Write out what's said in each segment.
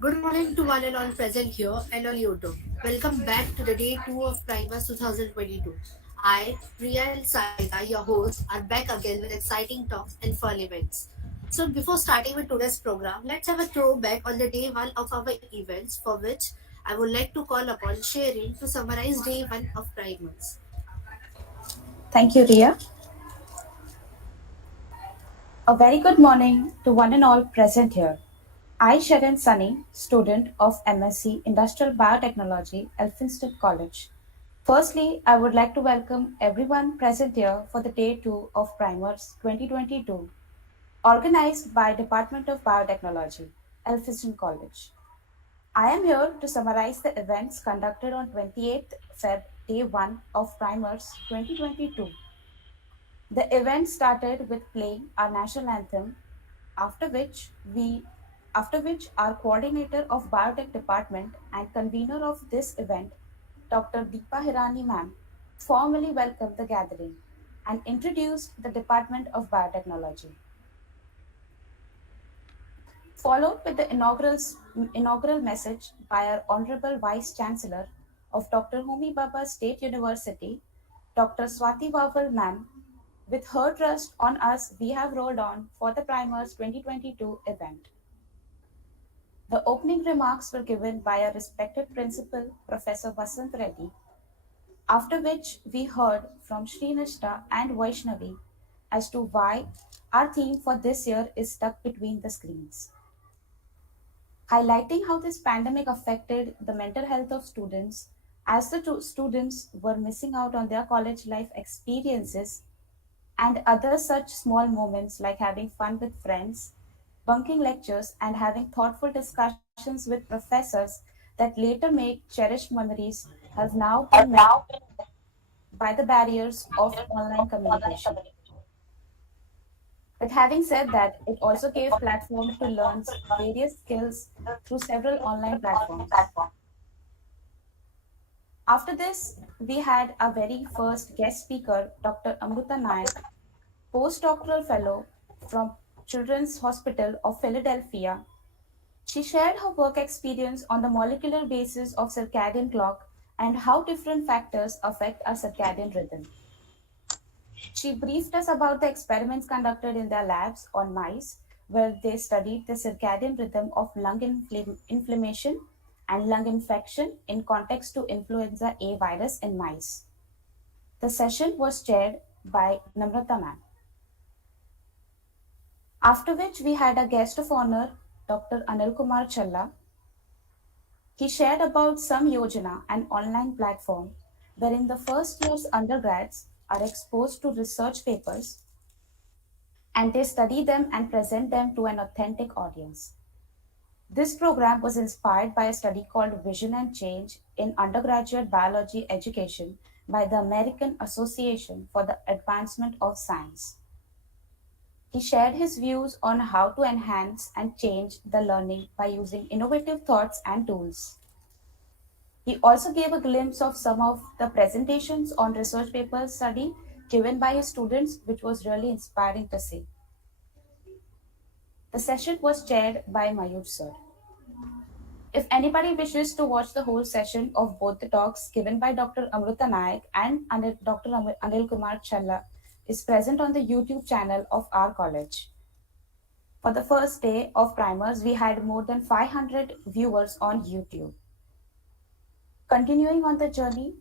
Good morning to one and all present here and on YouTube. Welcome back to the day 2 of Primers 2022. I, Priya and Saida, your hosts, are back again with exciting talks and fun events. So before starting with today's program, let's have a throwback on the day 1 of our events for which I would like to call upon Sharing to summarize day 1 of Primers. Thank you, Ria. A very good morning to one and all present here. I, Sharon Sunny, student of MSc Industrial Biotechnology, Elphinstone College. Firstly, I would like to welcome everyone present here for the day 2 of Primers 2022, organized by Department of Biotechnology, Elphinstone College. I am here to summarize the events conducted on 28th Feb, day 1 of Primers 2022. The event started with playing our national anthem, after which we after which our coordinator of biotech department and convener of this event, Dr. Deepa Hirani ma'am, formally welcomed the gathering and introduced the Department of Biotechnology, followed with the inaugural message by our Honorable Vice Chancellor of Dr. Homi Bhabha State University, Dr. Swati Waval ma'am. With her trust on us, we have rolled on for the Primers 2022 event. The opening remarks were given by our respected principal, Professor Vasant Reddy, after which we heard from Srinishta and Vaishnavi as to why our theme for this year is stuck between the screens, highlighting how this pandemic affected the mental health of students as the students were missing out on their college life experiences and other such small moments like having fun with friends, bunking lectures, and having thoughtful discussions with professors that later make cherished memories have now been met by the barriers of online communication. But having said that, it also gave platform to learn various skills through several online platforms. After this, we had our very first guest speaker, Dr. Amruta Nayak, postdoctoral fellow from Children's Hospital of Philadelphia. She shared her work experience on the molecular basis of circadian clock and how different factors affect our circadian rhythm. She briefed us about the experiments conducted in their labs on mice, where they studied the circadian rhythm of lung inflammation and lung infection in context to influenza A virus in mice. The session was chaired by Namrata ma'am. After which we had a guest of honor, Dr. Anil Kumar Challa. He shared about Some Yojana, an online platform wherein the first year's undergrads are exposed to research papers and they study them and present them to an authentic audience. This program was inspired by a study called Vision and Change in Undergraduate Biology Education by the American Association for the Advancement of Science. He shared his views on how to enhance and change the learning by using innovative thoughts and tools. He also gave a glimpse of some of the presentations on research papers study given by his students, which was really inspiring to see. The session was chaired by Mayur sir. If anybody wishes to watch the whole session of both the talks given by Dr. Amruta Nayak and Dr. Anil Kumar Challa is present on the YouTube channel of our college. For the first day of primers, we had more than 500 viewers on YouTube. Continuing on the journey,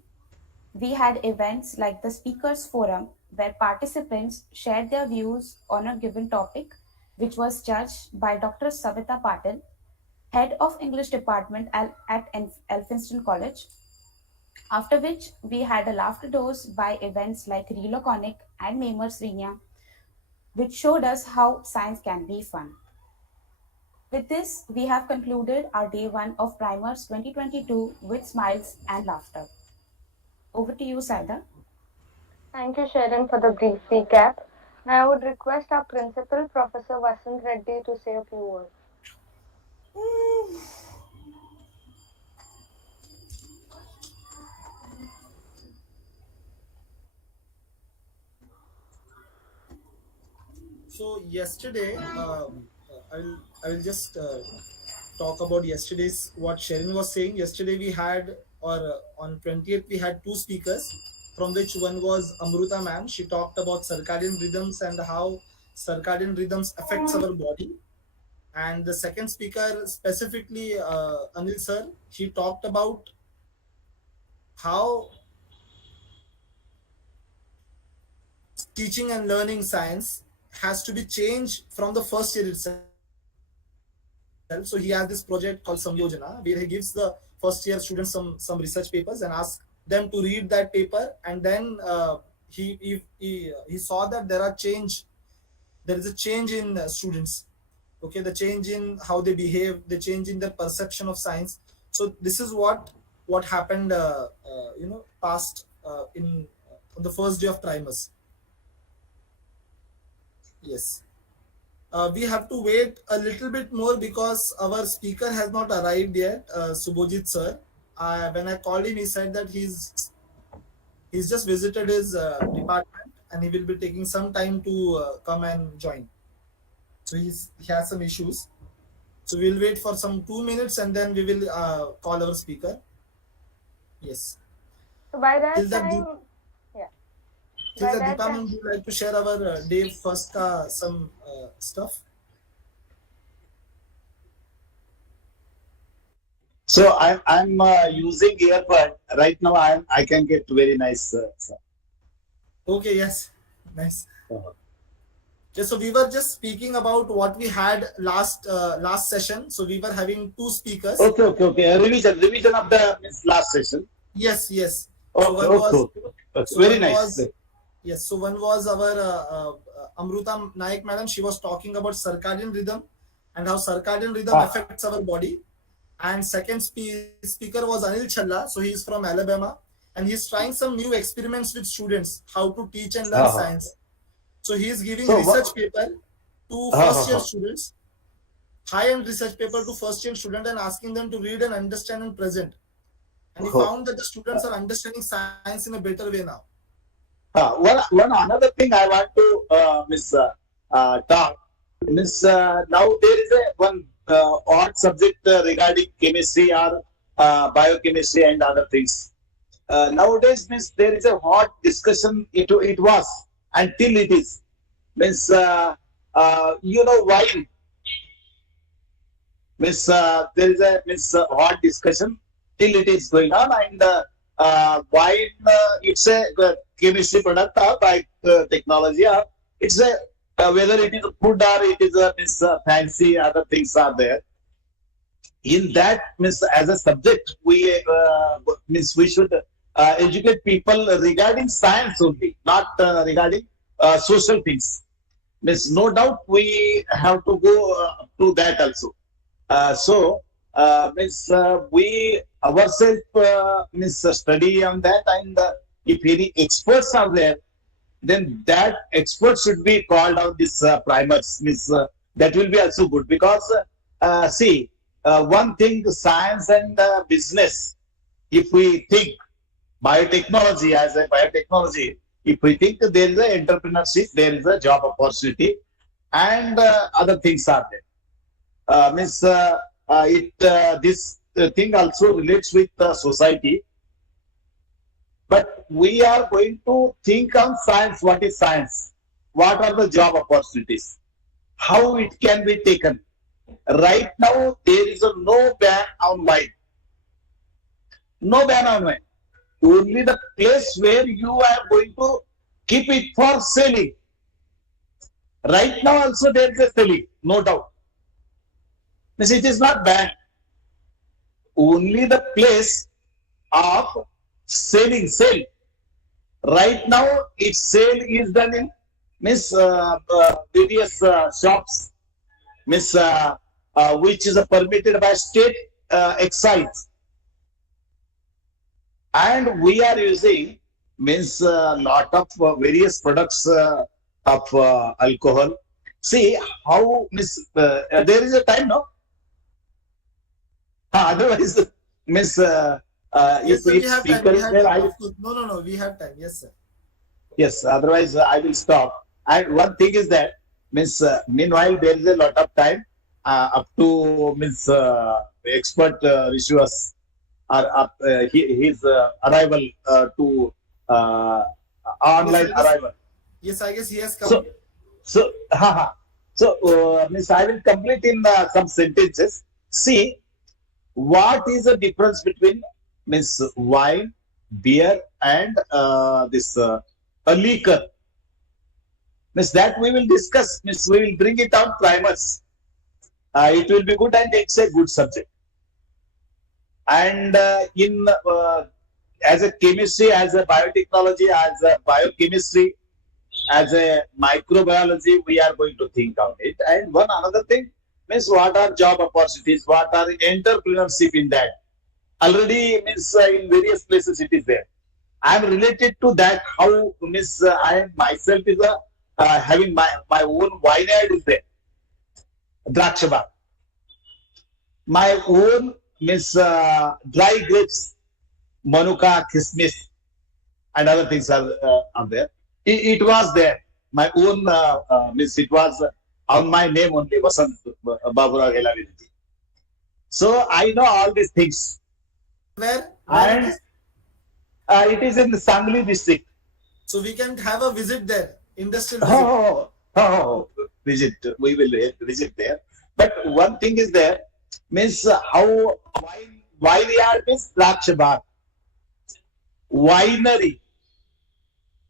we had events like the Speakers Forum, where participants shared their views on a given topic, which was judged by Dr. Savita Patil, head of English department at Elphinstone College. After which, we had a laughter dose by events like Reloconic and Mamers Rinya, which showed us how science can be fun. With this, we have concluded our day 1 of Primers 2022 with smiles and laughter. Over to you, Saida. Thank you, Sharon, for the brief recap. Now I would request our principal, Professor Vasant Reddy, to say a few words. So yesterday, I will just talk about yesterday's what Sharon was saying. Yesterday we had, or on 20th we had two speakers, from which one was Amruta ma'am. She talked about circadian rhythms and how circadian rhythms affects our body. And the second speaker, specifically Anil sir, he talked about how teaching and learning science has to be changed from the first year itself. So he has this project called Samyojana, where he gives the first year students some research papers and asks them to read that paper, and then he saw that there is a change in students. Okay, the change in how they behave, the change in their perception of science. So this is what happened past in on the first day of trimers. Yes. We have to wait a little bit more because our speaker has not arrived yet, Subhojit sir. When I called him, he said that he's just visited his department and he will be taking some time to come and join. So he has some issues. So we'll wait for some 2 minutes and then we will call our speaker. Yes. So by that Till that, time, yeah. till By that, that Deepa time, ma'am, would you like to share our day first some stuff? So I'm using earbud right now. I can get very nice. Okay, yes, nice. Uh-huh. Yeah, so we were just speaking about what we had last session. So we were having two speakers. Okay. Revision of the last session. Yes. Okay, So one was That's so very one nice. was yes. So one was our Amruta Naik madam. She was talking about circadian rhythm and how circadian rhythm affects our body. And second speaker was Anil Challa. So he's from Alabama and he's trying some new experiments with students how to teach and learn science. So he is giving research paper to first year students, high-end research paper to first year student, and asking them to read and understand and present. And he found that the students are understanding science in a better way now. One another thing I want to talk. Now there is one odd subject regarding chemistry or biochemistry and other things. Nowadays there is a hot discussion. It was until it is. You know why? There is a hot discussion till it is going on, and wine it's a chemistry product or biotechnology, or it's a whether it is a food or it is a fancy other things are there. In that as a subject we should educate people regarding science only, not regarding social things. No doubt we have to go to that also. We ourselves study on that, and if any experts are there, then that expert should be called on this primers. That will be also good, because one thing, science and business. If we think biotechnology as a biotechnology, if we think there is a entrepreneurship, there is a job opportunity, and other things are there. This thing also relates with society. But we are going to think on science. What is science? What are the job opportunities? How it can be taken? Right now, there is no ban on wine. No ban on wine. Only the place where you are going to keep it for selling. Right now also there is a selling, no doubt. It is not banned. Only the place of selling, sale. Right now, its sale is done in various shops, which is permitted by state excise. And we are using lot of various products of alcohol. See how there is a time, no? Otherwise, Yes, sir, if we have time. speaker We is have there, time. No, we have time. Yes, sir. yes. Otherwise, I will stop. And one thing is that meanwhile there is a lot of time. up to means expert religiosa or up his arrival to online Yes, I guess, arrival. yes, I guess he has come. So, haha. So, means I will complete in some sentences. See, what is the difference between means wine, beer, and this a liquor? Means that we will discuss. Means we will bring it down primers. It will be good, and it's a good subject. And in as a chemistry, as a biotechnology, as a biochemistry, as a microbiology, we are going to think on it. And one another thing means what are job opportunities, what are entrepreneurship in that. Already means in various places it is there. I am related to that. How means I myself is a having my own vineyard is there, Drakshaba. My own means dry grapes, Manuka, Kismis, and other things are there. It was there. My own means it was on my name only, Vasant Bhabha Elaviriti. So I know all these things. Where And it is? it is in the Sangli district. So we can have a visit there, industrial visit. Visit. We will visit there. But one thing is there, means how vineyard means Drakshaba, winery,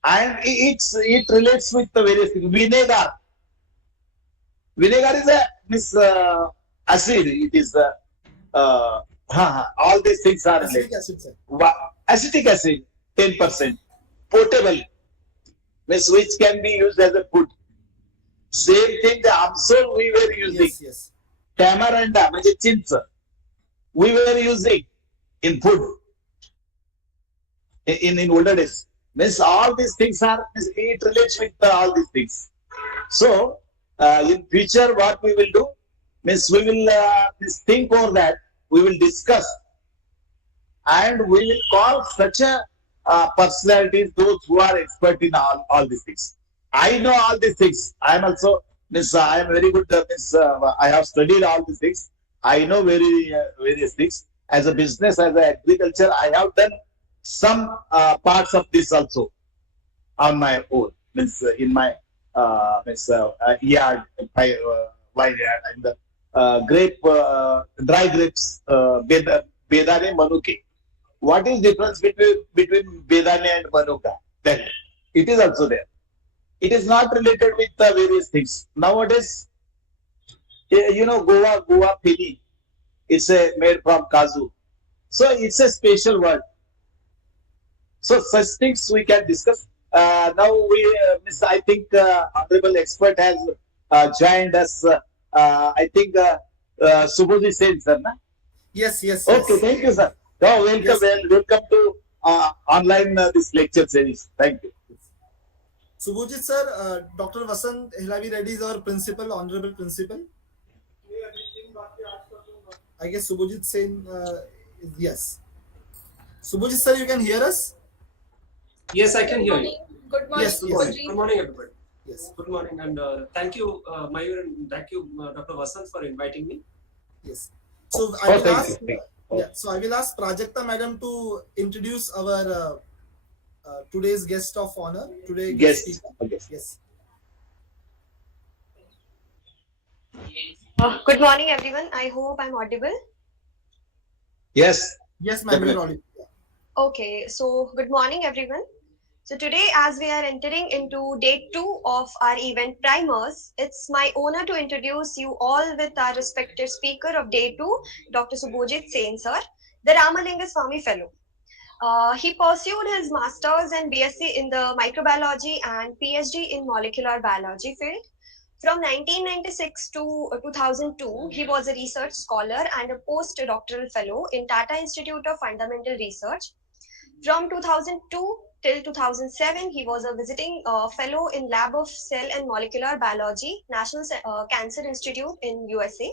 and it relates with the various things. Vinegar. Vinegar is a means acid. It is all these things are Acetic related. acid, sir. Acetic acid, 10%. Potable, means which can be used as a food. Same thing, the Amsol we were using. Yes, yes. Tamaranda, म्हणजे चिंच, we were using in food in older days. Means all these things are, it relates with all these things. So in future what we will do means we will think over that, we will discuss, and we will call such a personalities, those who are expert in all these things. I know all these things. I am also means I am very good. I have studied all these things. I know various things. As a business, as a agriculture, I have done some parts of this also on my own. Means in my yard, vineyard, and the dry grapes, Bedane Manuke. What is difference between Bedane and Manuka? Then it is also there. It is not related with the various things. Nowadays, Goa Pini, it's made from Kazu. So it's a special word. So such things we can discuss. Now I think honorable expert has joined us. I think Subodhi Sen, sir, na? Yes, yes, Okay, yes. thank you, sir. Oh, welcome, Yes. welcome to online this lecture series. Thank you. Subhojit sir, Dr. Vasant Hilavi Reddy is our principal, honorable principal. I guess Subhojit Sen, yes. Subhojit sir, you can hear us? Yes, I can hear you. Good morning, Yes, yes. Subhojit. Good morning, everybody. Yes, Good morning, and thank you, Mayur, and thank you, Dr. Vasant, for inviting me. yes. So I Oh, will thank ask, you. Thank you. yeah. So I will ask Prajakta madam to introduce our today's guest of honor. Today guest Guest. speaker. Okay. Yes. Good morning, everyone. I hope I'm audible. Yes. Yes, ma'am. You're Definitely. audible. Okay, so good morning, everyone. So today, as we are entering into day 2 of our event primers, it's my honor to introduce you all with our respected speaker of day 2, Dr. Subhojit Sen, sir, the Ramalinga Swamy Fellow. He pursued his master's and BSc in the microbiology and PhD in molecular biology field. From 1996 to 2002, he was a research scholar and a postdoctoral fellow in Tata Institute of Fundamental Research. From 2002 till 2007, he was a visiting fellow in Lab of Cell and Molecular Biology, National Cancer Institute in USA.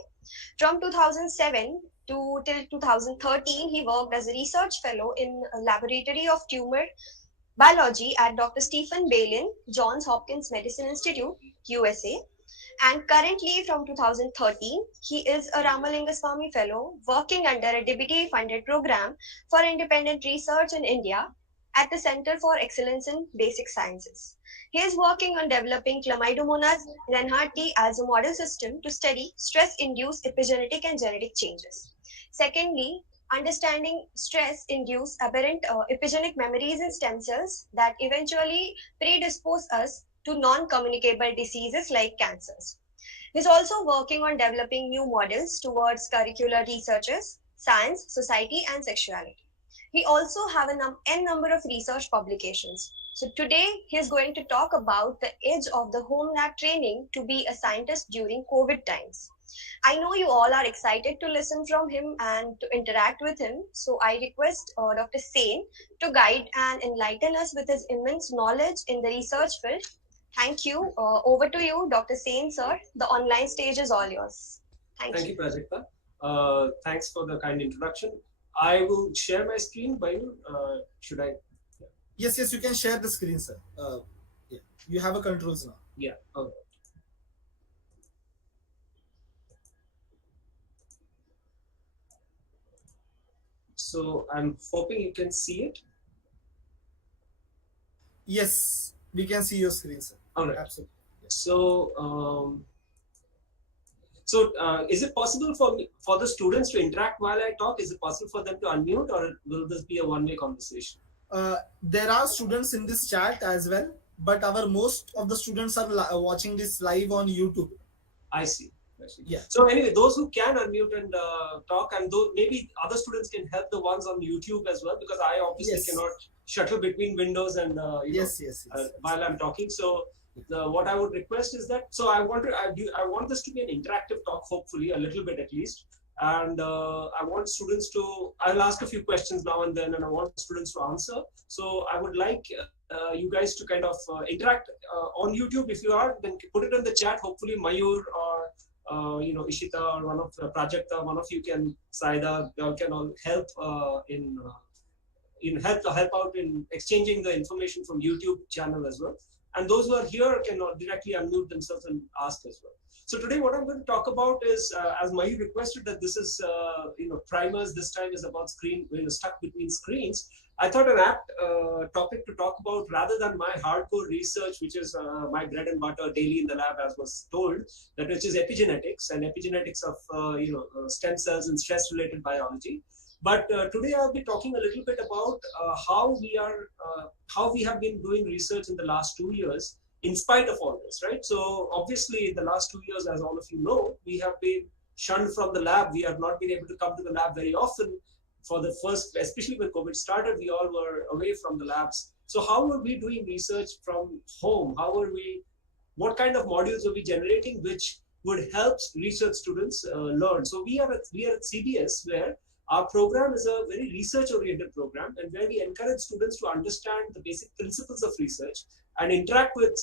From 2007 till 2013, he worked as a research fellow in a Laboratory of Tumor Biology at Dr. Stephen Balin, Johns Hopkins Medicine Institute, USA. And currently from 2013, he is a Ramalingaswamy Fellow working under a DBT funded program for independent research in India at the Center for Excellence in Basic Sciences. He is working on developing Chlamydomonas reinhardti as a model system to study stress-induced epigenetic and genetic changes. Secondly, understanding stress-induced aberrant epigenetic memories in stem cells that eventually predispose us to non-communicable diseases like cancers. He's also working on developing new models towards curricular researches, science, society, and sexuality. He also have n number of research publications. So today he's going to talk about the edge of the home lab training to be a scientist during COVID times. I know you all are excited to listen from him and to interact with him. So I request Dr. Sen to guide and enlighten us with his immense knowledge in the research field. Thank you. Over to you, Dr. Sen, sir. The online stage is all yours. Thank Thank you. you, Prajakta. Thanks for the kind introduction. I will share my screen by you. Should I? Yes, you can share the screen, sir. Yeah, you have a controls now. Yeah. Okay. So I'm hoping you can see it. Yes, we can see your screen, sir. All right. Absolutely. Yes. So, is it possible for the students to interact while I talk? Is it possible for them to unmute, or will this be a one-way conversation? There are students in this chat as well, but most of the students are watching this live on YouTube. I see. Yeah. So anyway, those who can unmute and talk, and maybe other students can help the ones on YouTube as well, because I obviously cannot shuttle between windows and while I'm talking. So what I would request is that, so I want this to be an interactive talk, hopefully a little bit at least, and I want students to, I'll ask a few questions now and then, and I want students to answer. So I would like you guys to kind of interact on YouTube. If you are, then put it in the chat. Hopefully Mayur or Ishita or one of Prajakta, one of you can, Saida, you all can all help help out in exchanging the information from YouTube channel as well. And those who are here can directly unmute themselves and ask as well. So today what I'm going to talk about is, as Mayur requested, that this is, primers this time is about stuck between screens. I thought an apt topic to talk about, rather than my hardcore research, which is my bread and butter daily in the lab, as was told, that which is epigenetics and epigenetics of stem cells and stress-related biology. But today I'll be talking a little bit about how we have been doing research in the last 2 years, in spite of all this, right? So obviously in the last 2 years, as all of you know, we have been shunned from the lab. We have not been able to come to the lab very often. For the first, especially when COVID started, we all were away from the labs. So how were we doing research from home? What kind of modules are we generating which would help research students learn? So we are at CBS, where our program is a very research-oriented program, and where we encourage students to understand the basic principles of research and interact with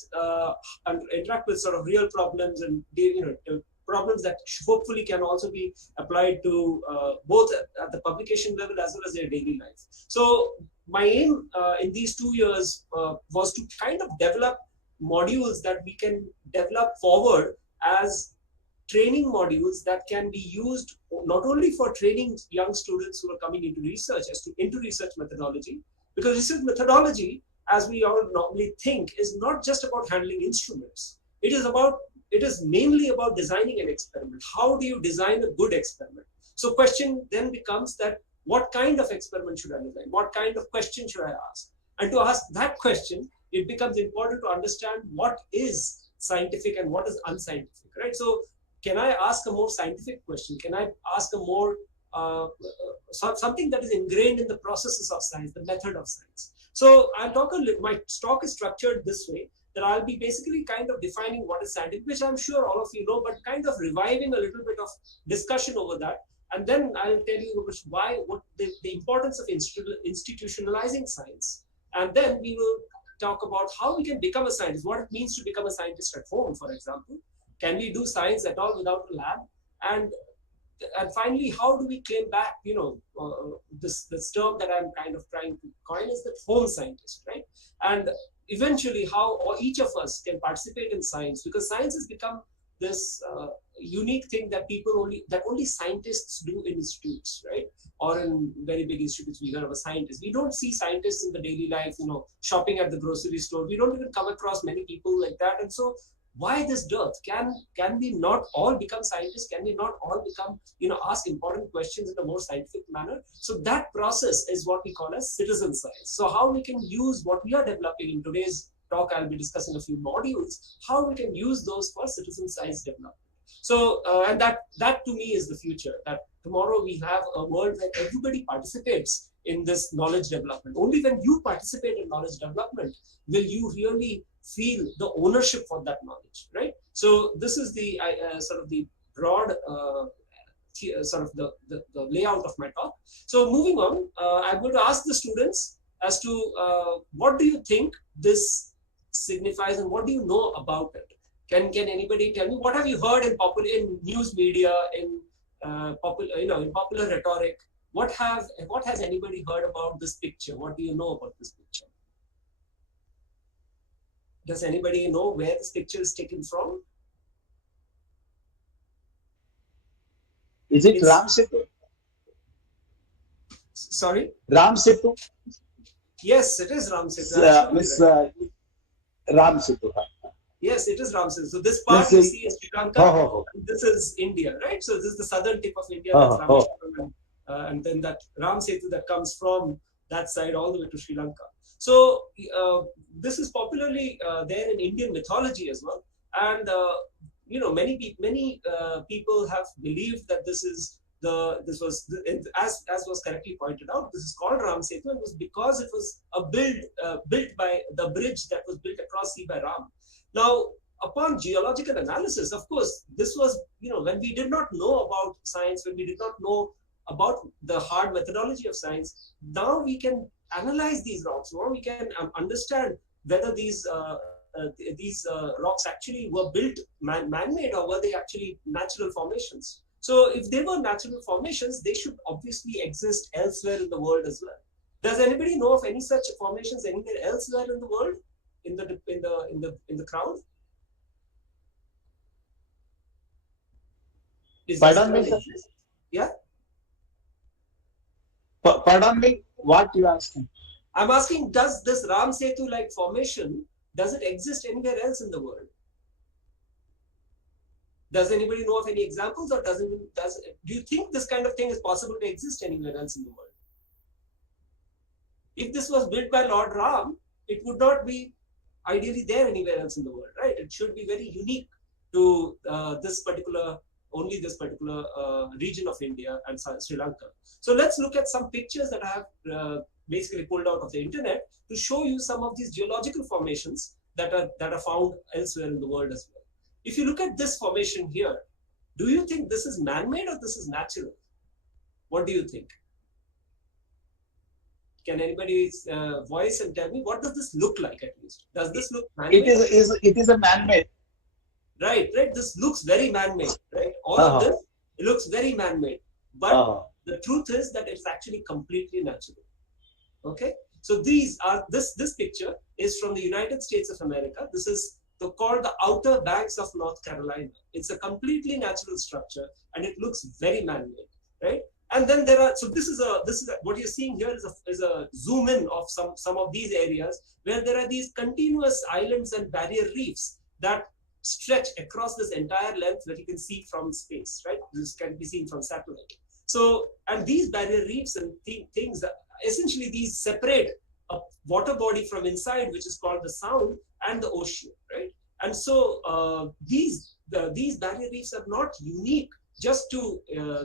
sort of real problems and problems that hopefully can also be applied to both at the publication level as well as their daily life. So my aim in these 2 years was to kind of develop modules that we can develop forward as training modules that can be used not only for training young students who are coming into research into research methodology, because research methodology, as we all normally think, is not just about handling instruments. It is mainly about designing an experiment. How do you design a good experiment? So question then becomes that, what kind of experiment should I design? What kind of question should I ask? And to ask that question, it becomes important to understand what is scientific and what is unscientific, right? So can I ask a more scientific question? Can I ask a more something that is ingrained in the processes of science, the method of science? So I'll talk my talk is structured this way, that I'll be basically kind of defining what is scientific, which I'm sure all of you know, but kind of reviving a little bit of discussion over that. And then I'll tell you what the importance of institutionalizing science. And then we will talk about how we can become a scientist, what it means to become a scientist at home, for example. Can we do science at all without a lab? And finally, how do we claim back, this term that I'm kind of trying to coin is the home scientist, right? And eventually how each of us can participate in science, because science has become this unique thing that only scientists do in institutes, right? Or in very big institutes, we hear of a scientist. We don't see scientists in the daily life, shopping at the grocery store. We don't even come across many people like that. And so why this dearth? Can we not all become scientists? Can we not all become, ask important questions in a more scientific manner? So that process is what we call as citizen science. So how we can use what we are developing in today's talk, I'll be discussing a few modules, how we can use those for citizen science development. So, and that to me is the future, that tomorrow we have a world where everybody participates in this knowledge development. Only when you participate in knowledge development will you really feel the ownership for that knowledge, right? So this is the sort of the broad sort of the layout of my talk. So moving on, I'm going to ask the students as to what do you think this signifies and what do you know about it? Can anybody tell me what have you heard in news media, in popular rhetoric? What has anybody heard about this picture? What do you know about this picture? Does anybody know where this picture is taken from? Is it Ram Setu? Sorry? Ram Setu? Yes, it is Ram Setu. Ram Setu. Yes, it is Ram Setu. So this part you see is Sri Lanka. This is India, right? So this is the southern tip of India. That's Rameshwaram, and then that Ram Setu that comes from that side all the way to Sri Lanka. So this is popularly there in Indian mythology as well, and many people have believed that this was as was correctly pointed out. This is called Ram Setu, and it was because it was built by the bridge that was built across sea by Ram. Now, upon geological analysis, of course, this was when we did not know about science, when we did not know about the hard methodology of science. Now we can analyze these rocks. Now we can understand whether these rocks actually were built man-made or were they actually natural formations. So if they were natural formations, they should obviously exist elsewhere in the world as well. Does anybody know of any such formations anywhere elsewhere in the world? In the crowd? Pardon me, sir? Yeah? Pardon me, what you asking? I'm asking, does this Ram Setu like formation, does it exist anywhere else in the world? Does anybody know of any examples, or do you think this kind of thing is possible to exist anywhere else in the world? If this was built by Lord Ram, it would not be ideally there anywhere else in the world, right? It should be very unique to this particular region of India and Sri Lanka. So let's look at some pictures that I have basically pulled out of the internet to show you some of these geological formations that are found elsewhere in the world as well. If you look at this formation here, do you think this is man-made or this is natural? What do you think? Can anybody voice and tell me what does this look like at least? Does this look man-made? It is a man-made. Right. This looks very man-made, right? All of this, it looks very man-made. But the truth is that it's actually completely natural. Okay? So this picture is from the United States of America. This is called the Outer Banks of North Carolina. It's a completely natural structure and it looks very man-made, right? And then this is what you're seeing here is a zoom in of some of these areas where there are these continuous islands and barrier reefs that stretch across this entire length that you can see from space, right? This can be seen from satellite. So, and these barrier reefs and things, essentially these separate a water body from inside, which is called the Sound, and the ocean, right? And so these barrier reefs are not unique just to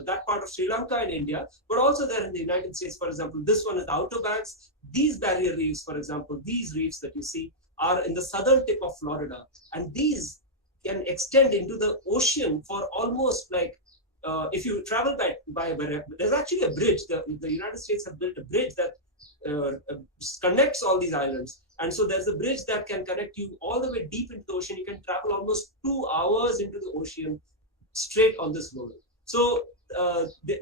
that part of Sri Lanka and India, but also there in the United States. For example, this one is the Outer Banks. These barrier reefs, for example, these reefs that you see are in the southern tip of Florida, and these can extend into the ocean for almost like if you travel by there's actually a bridge. The United States have built a bridge that connects all these islands, and so there's a bridge that can connect you all the way deep into the ocean. You can travel almost 2 hours into the ocean straight on this road. So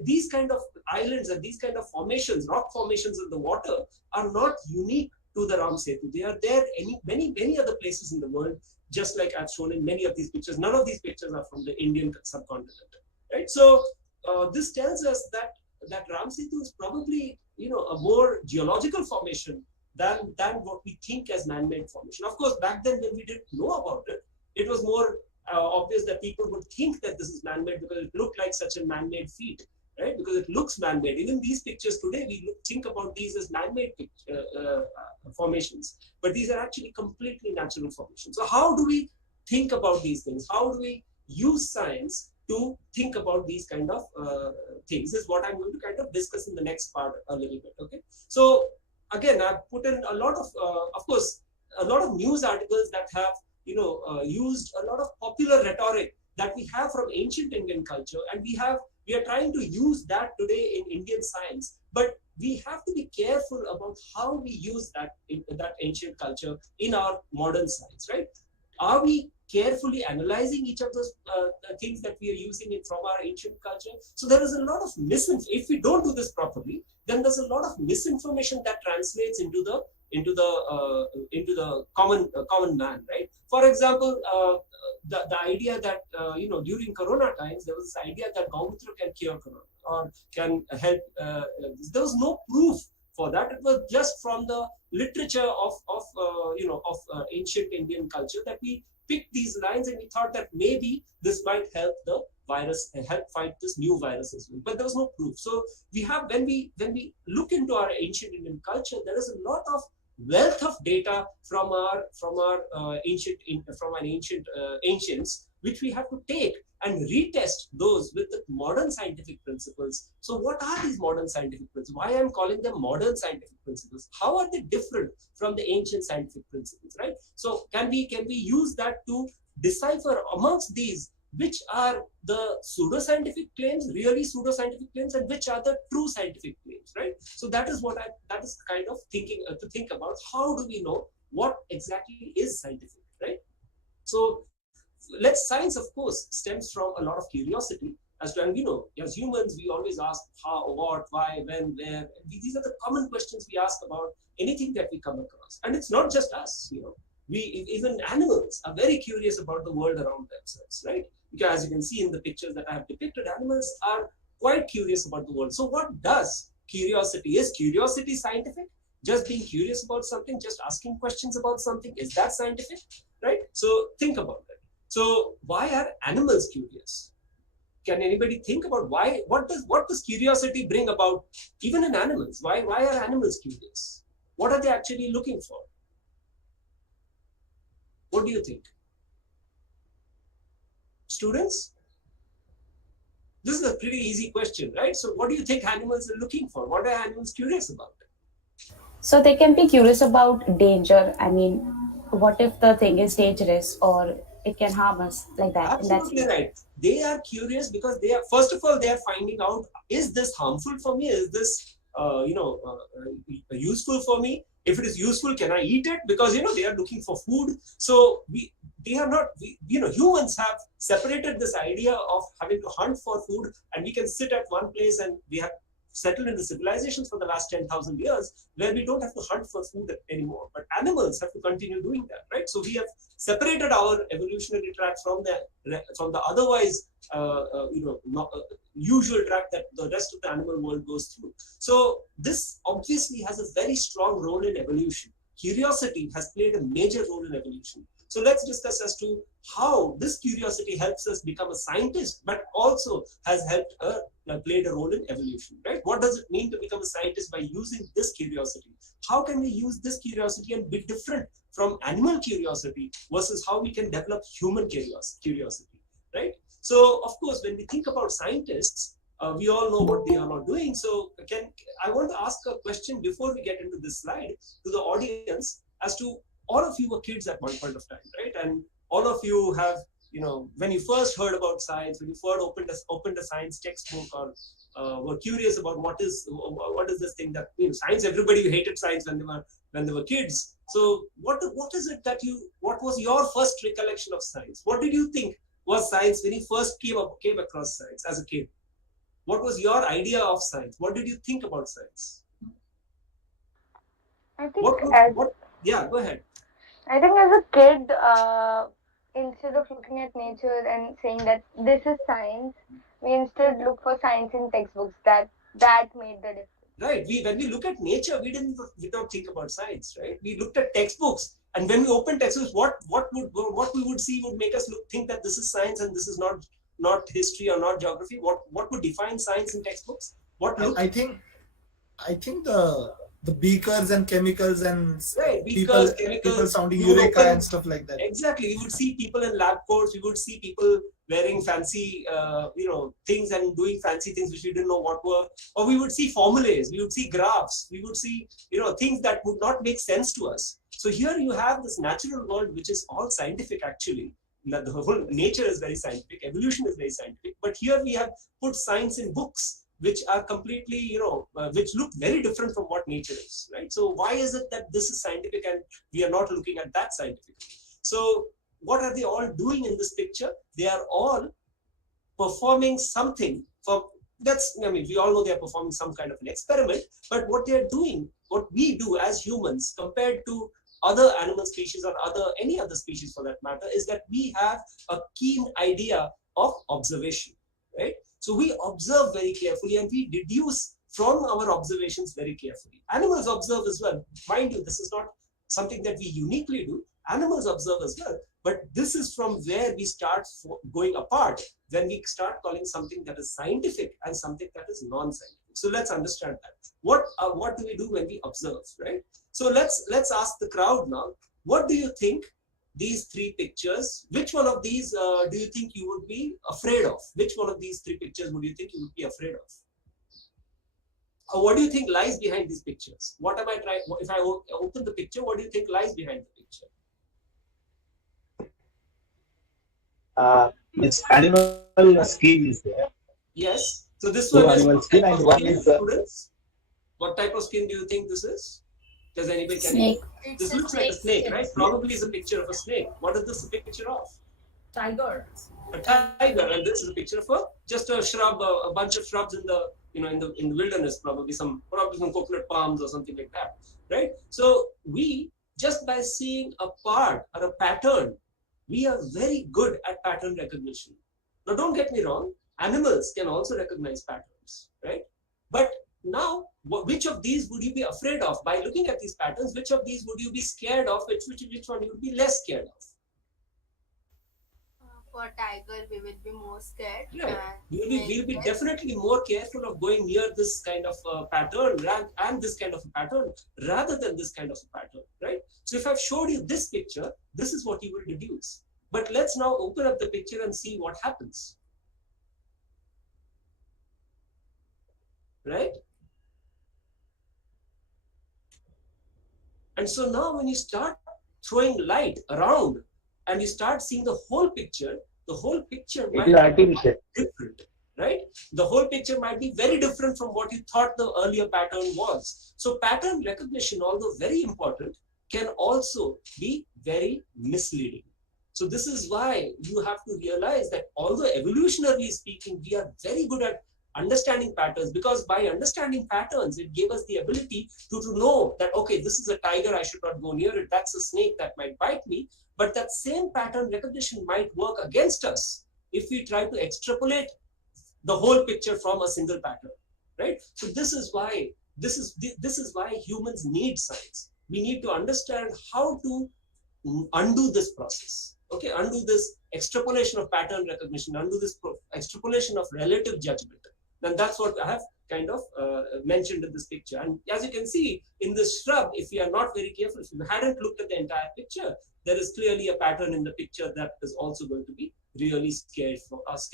these kind of islands and these kind of formations, rock formations in the water, are not unique to the Ram Setu. They are there many other places in the world, just like I've shown in many of these pictures. None of these pictures are from the Indian subcontinent, right? So this tells us that Ram Setu is probably, you know, a more geological formation than what we think as man-made formation. Of course, back then when we didn't know about it, it was more obvious that people would think that this is man-made because it looked like such a man-made feat, right? Because it looks man-made. Even these pictures today, we think about these as man-made formations, but these are actually completely natural formations. So how do we think about these things? How do we use science to think about these kind of things? Is what I'm going to kind of discuss in the next part a little bit. Okay. So again, I've put in a lot of course, a lot of news articles that have, you know, used a lot of popular rhetoric that we have from ancient Indian culture, and we are trying to use that today in Indian science. But we have to be careful about how we use that ancient culture in our modern science, right? Are we carefully analyzing each of those things that we are using from our ancient culture? So there is a lot of misinformation. If we don't do this properly, then there's a lot of misinformation that translates into the common man, right? For example, the idea that you know, during Corona times, there was this idea that Gaumutra can cure Corona or can help. There was no proof for that. It was just from the literature of ancient Indian culture that we picked these lines, and we thought that maybe this might help the virus and help fight this new virus as well. But there was no proof. So we have, when we look into our ancient Indian culture, there is a lot of wealth of data from our ancients, which we have to take and retest those with the modern scientific principles. So what are these modern scientific principles? Why I'm calling them modern scientific principles? How are they different from the ancient scientific principles, right? So can we use that to decipher amongst these which are the pseudoscientific claims, really pseudoscientific claims, and which are the true scientific claims, right? So that is kind of thinking to think about. How do we know what exactly is scientific, right? So science, of course, stems from a lot of curiosity as to, and you know, as humans, we always ask how, what, why, when, where. These are the common questions we ask about anything that we come across. And it's not just us, you know. Even animals are very curious about the world around themselves, right? Because as you can see in the pictures that I have depicted, animals are quite curious about the world. So what does curiosity? Is curiosity scientific? Just being curious about something, just asking questions about something, is that scientific, right? So think about it. So why are animals curious? Can anybody think about why? What does curiosity bring about even in animals? Why are animals curious? What are they actually looking for? What do you think? Students? This is a pretty easy question, right? So what do you think animals are looking for? What are animals curious about? So they can be curious about danger. I mean, what if the thing is dangerous or it can harm us, like that? Absolutely right. They are curious because they are, first of all, they are finding out, is this harmful for me? Is this useful for me? If it is useful, can I eat it? Because, you know, they are looking for food. So humans have separated this idea of having to hunt for food, and we can sit at one place, and we have settled into civilizations for the last 10,000 years where we don't have to hunt for food anymore. But animals have to continue doing that, right? So we have separated our evolutionary track from the otherwise usual track that the rest of the animal world goes through. So this obviously has a very strong role in evolution. Curiosity has played a major role in evolution. So let's discuss as to how this curiosity helps us become a scientist, but also has helped played a role in evolution, right? What does it mean to become a scientist by using this curiosity? How can we use this curiosity and be different from animal curiosity versus how we can develop human curiosity, right? So, of course, when we think about scientists, we all know what they are not doing. So I want to ask a question before we get into this slide to the audience as to, all of you were kids at one point of time, right? And all of you have, you know, when you first heard about science, when you first opened a science textbook, or were curious about what is this thing that, you know, science. Everybody hated science when they were kids. So what is it that what was your first recollection of science? What did you think was science when you first came across science as a kid? What was your idea of science? What did you think about science? I think What would, as what, yeah, go ahead. I think as a kid, instead of looking at nature and saying that this is science, we instead look for science in textbooks. That made the difference. Right. When we look at nature, we don't think about science, right? We looked at textbooks, and when we open textbooks, what we would see would make us think that this is science and this is not history or not geography. What would define science in textbooks? What look? I think the beakers and chemicals and Right, people chemicals, sounding you would eureka open- and stuff like that. Exactly. You would see people in lab coats. You would see people wearing fancy, things and doing fancy things which we didn't know what were. Or we would see formulas. We would see graphs. We would see, things that would not make sense to us. So here you have this natural world which is all scientific actually. The whole nature is very scientific. Evolution is very scientific. But here we have put science in books, which are completely, which look very different from what nature is, right? So why is it that this is scientific and we are not looking at that scientifically? So what are they all doing in this picture? They are all performing something we all know they are performing some kind of an experiment, but what they are doing, what we do as humans compared to other animal species or any other species for that matter, is that we have a keen idea of observation, right? So we observe very carefully and we deduce from our observations very carefully. Animals observe as well. Mind you, this is not something that we uniquely do. Animals observe as well. But this is from where we start going apart, when we start calling something that is scientific and something that is non-scientific. So let's understand that. What do we do when we observe, right? So let's ask the crowd now. What do you think? These three pictures, which one of these do you think you would be afraid of? Which one of these three pictures would you think you would be afraid of? Or what do you think lies behind these pictures? What am I trying? If I open the picture, what do you think lies behind the picture? This animal skin is there. Yes. So this Two one is animal what skin type and of one skin, is students? What type of skin do you think this is? Does anybody can Snake. This looks like a snake, right? Probably is a picture of a snake. What is this a picture of? Tiger. A tiger, and this is a picture of just a shrub, a bunch of shrubs in the in the wilderness, probably some coconut palms or something like that, right? So we, just by seeing a part or a pattern, we are very good at pattern recognition. Now, don't get me wrong, animals can also recognize patterns, right? But now, which of these would you be afraid of? By looking at these patterns, which of these would you be scared of? Which one you would be less scared of? For tiger, we will be more scared. Right. We'll be definitely more careful of going near this kind of pattern and this kind of a pattern rather than this kind of a pattern, right? So if I've showed you this picture, this is what you will deduce. But let's now open up the picture and see what happens. Right? And so now when you start throwing light around and you start seeing the whole picture might be different, right? The whole picture might be very different from what you thought the earlier pattern was. So pattern recognition, although very important, can also be very misleading. So this is why you have to realize that although evolutionarily speaking, we are very good at understanding patterns, because by understanding patterns, it gave us the ability to know that, okay, this is a tiger, I should not go near it. That's a snake that might bite me. But that same pattern recognition might work against us if we try to extrapolate the whole picture from a single pattern, right? So this is why humans need science. We need to understand how to undo this process. Okay, undo this extrapolation of pattern recognition, undo this extrapolation of relative judgment. And that's what I have kind of mentioned in this picture. And as you can see in this shrub, if we are not very careful, if you hadn't looked at the entire picture, there is clearly a pattern in the picture that is also going to be really scary for us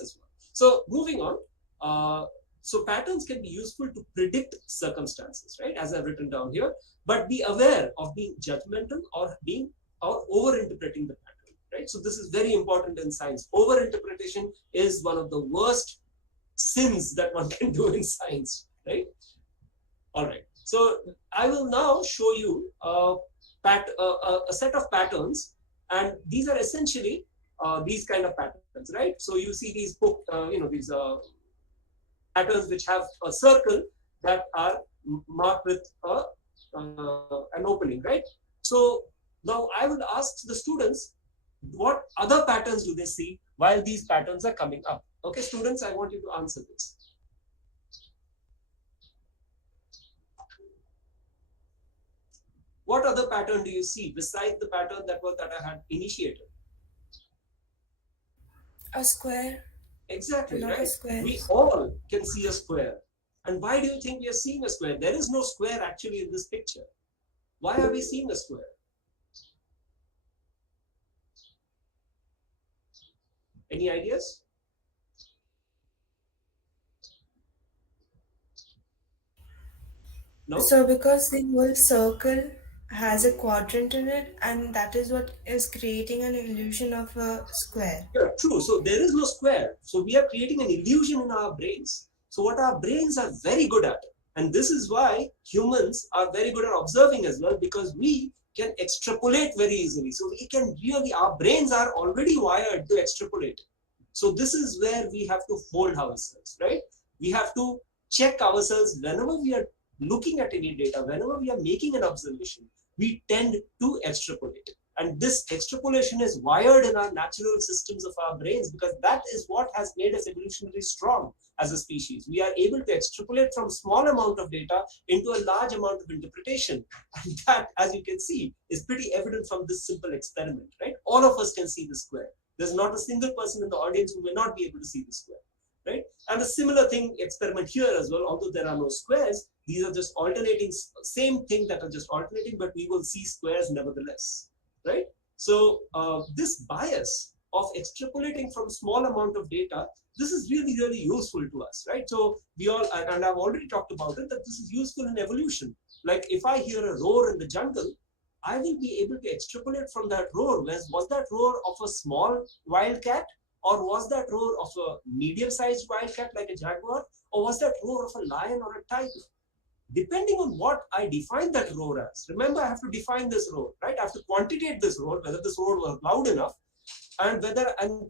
as well. So moving on, so patterns can be useful to predict circumstances, right? As I've written down here, but be aware of being judgmental or over-interpreting the pattern, right? So this is very important in science. Over-interpretation is one of the worst sins that one can do in science, right? All right. So I will now show you a set of patterns, and these are essentially these kind of patterns, right? So you see these these patterns which have a circle that are marked with a an opening, right? So now I will ask the students, what other patterns do they see while these patterns are coming up? Okay, students, I want you to answer this. What other pattern do you see besides the pattern that I had initiated? A square. Exactly, right? Square. We all can see a square. And why do you think we are seeing a square? There is no square actually in this picture. Why are we seeing a square? Any ideas? No? So because the whole circle has a quadrant in it, and that is what is creating an illusion of a square. Yeah, true. So there is no square. So we are creating an illusion in our brains. So what our brains are very good at, and this is why humans are very good at observing as well, because we can extrapolate very easily. So we can really, our brains are already wired to extrapolate. So this is where we have to hold ourselves, right? We have to check ourselves whenever we are looking at any data, whenever we are making an observation, we tend to extrapolate. And this extrapolation is wired in our natural systems of our brains, because that is what has made us evolutionarily strong as a species. We are able to extrapolate from small amount of data into a large amount of interpretation. And that, as you can see, is pretty evident from this simple experiment, right? All of us can see the square. There's not a single person in the audience who may not be able to see the square, right? And a similar thing experiment here as well, although there are no squares, these are just alternating, same thing that are just alternating, but we will see squares nevertheless, right? So this bias of extrapolating from small amount of data, this is really, really useful to us, right? So we all, and I've already talked about it, that this is useful in evolution. Like if I hear a roar in the jungle, I will be able to extrapolate from that roar. Was that roar of a small wildcat? Or was that roar of a medium-sized wildcat like a jaguar? Or was that roar of a lion or a tiger? Depending on what I define that roar as. Remember, I have to define this roar, right? I have to quantitate this roar, whether this roar was loud enough, and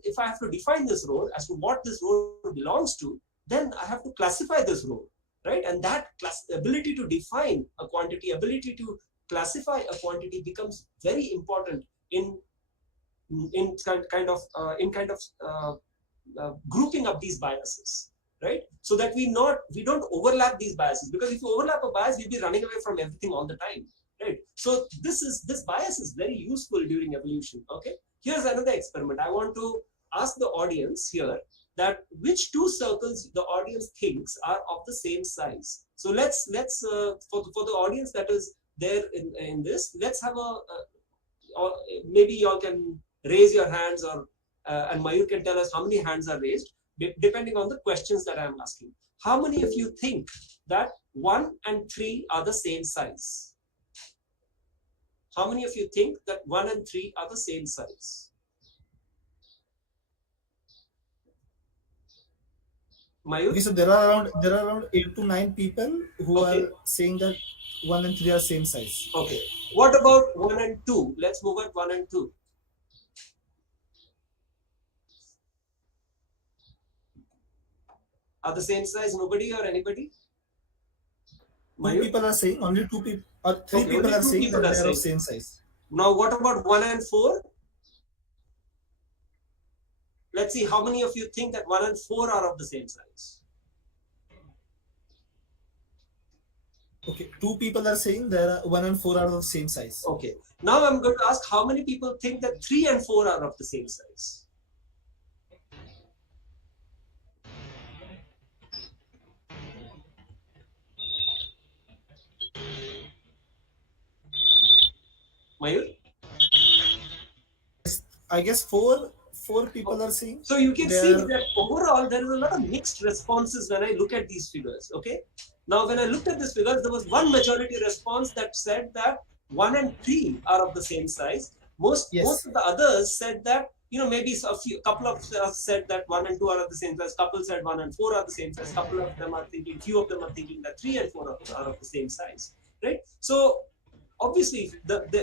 if I have to define this roar as to what this roar belongs to, then I have to classify this roar, right? And that ability to define a quantity, ability to classify a quantity becomes very important in grouping up these biases, right? So that we don't overlap these biases, because if you overlap a bias, you'll be running away from everything all the time, right? So this bias is very useful during evolution. Okay, here's another experiment. I want to ask the audience here that which two circles the audience thinks are of the same size. So let's for the audience that is there in this, let's have or maybe you all can raise your hands, or and Mayur can tell us how many hands are raised, depending on the questions that I'm asking. How many of you think that 1 and 3 are the same size? How many of you think that 1 and 3 are the same size? Mayur? Okay, so there are around 8 to 9 people who are saying that 1 and 3 are same size. Okay. What about 1 and 2? Let's move at 1 and 2. Are the same size? Nobody or anybody? Two people are saying, only 2 people, or 3 people are saying that they are of same size. Now, what about 1 and 4? Let's see how many of you think that 1 and 4 are of the same size. Okay, 2 people are saying there are 1 and 4 are of the same size. Okay. Now I'm going to ask how many people think that 3 and 4 are of the same size. Mayur? I guess four people are saying. So you can see that overall there is a lot of mixed responses when I look at these figures. Okay. Now when I looked at these figures, there was one majority response that said that 1 and 3 are of the same size. Most of the others said that, maybe couple of us said that 1 and 2 are of the same size. Couple said 1 and 4 are the same size. Few of them are thinking that 3 and 4 are of the same size. Right. So obviously,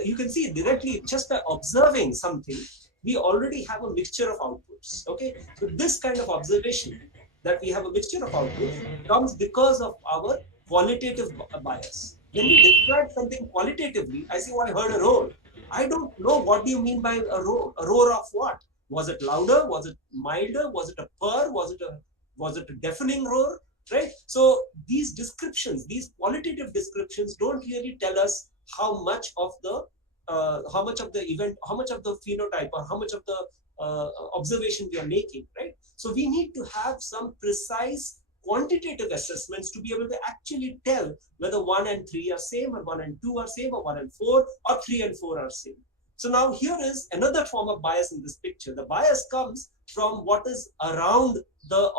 you can see directly just by observing something, we already have a mixture of outputs. Okay, so this kind of observation that we have a mixture of outputs comes because of our qualitative bias. When we describe something qualitatively, I say, oh, I heard a roar. I don't know what do you mean by a roar. A roar of what? Was it louder? Was it milder? Was it a purr? Was it a deafening roar? Right? So these descriptions, these qualitative descriptions, don't really tell us how much of the event, how much of the phenotype, or how much of the observation we are making. Right? So we need to have some precise quantitative assessments to be able to actually tell whether 1 and 3 are same, or 1 and 2 are same, or 1 and 4, or 3 and 4 are same. So now here is another form of bias in this picture. The bias comes from what is around the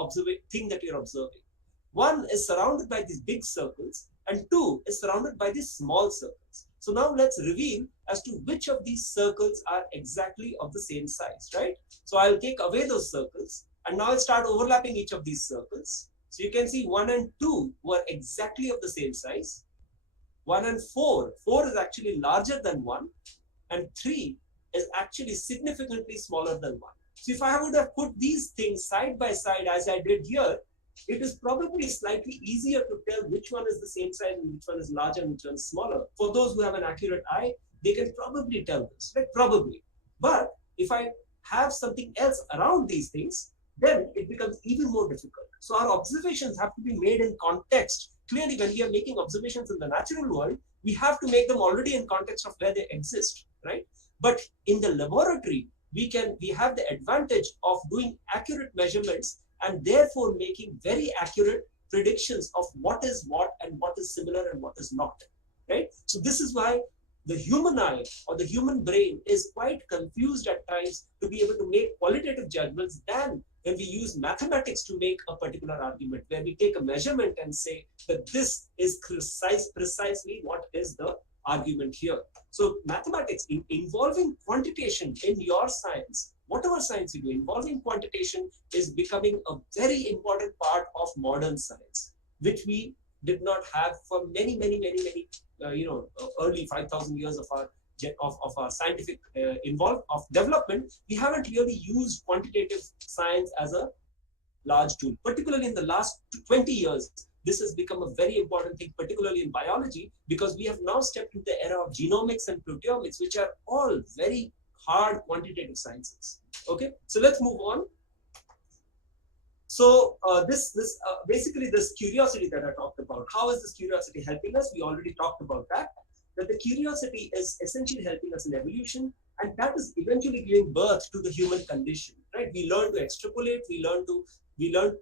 thing that you're observing. 1 is surrounded by these big circles, and 2 is surrounded by these small circles. So now let's reveal as to which of these circles are exactly of the same size, right? So I'll take away those circles, and now I'll start overlapping each of these circles. So you can see 1 and 2 were exactly of the same size. 1 and 4 is actually larger than 1, and 3 is actually significantly smaller than 1. So if I would have put these things side by side as I did here, it is probably slightly easier to tell which one is the same size and which one is larger and which one is smaller. For those who have an accurate eye, they can probably tell this, right? Probably. But if I have something else around these things, then it becomes even more difficult. So our observations have to be made in context. Clearly, when we are making observations in the natural world, we have to make them already in context of where they exist, right? But in the laboratory, we have the advantage of doing accurate measurements, and therefore making very accurate predictions of what is what and what is similar and what is not, right? So this is why the human eye or the human brain is quite confused at times to be able to make qualitative judgments than when we use mathematics to make a particular argument, where we take a measurement and say that this is precisely what is the argument here. So mathematics involving quantitation in your science, whatever science you do, involving quantitation is becoming a very important part of modern science, which we did not have for many early 5,000 years of our scientific development. We haven't really used quantitative science as a large tool. Particularly in the last 20 years, this has become a very important thing, particularly in biology, because we have now stepped into the era of genomics and proteomics, which are all very hard quantitative sciences. Okay, so let's move on. So basically this curiosity that I talked about, how is this curiosity helping us? We already talked about that the curiosity is essentially helping us in evolution, and that is eventually giving birth to the human condition, right? We learn to extrapolate, we learn,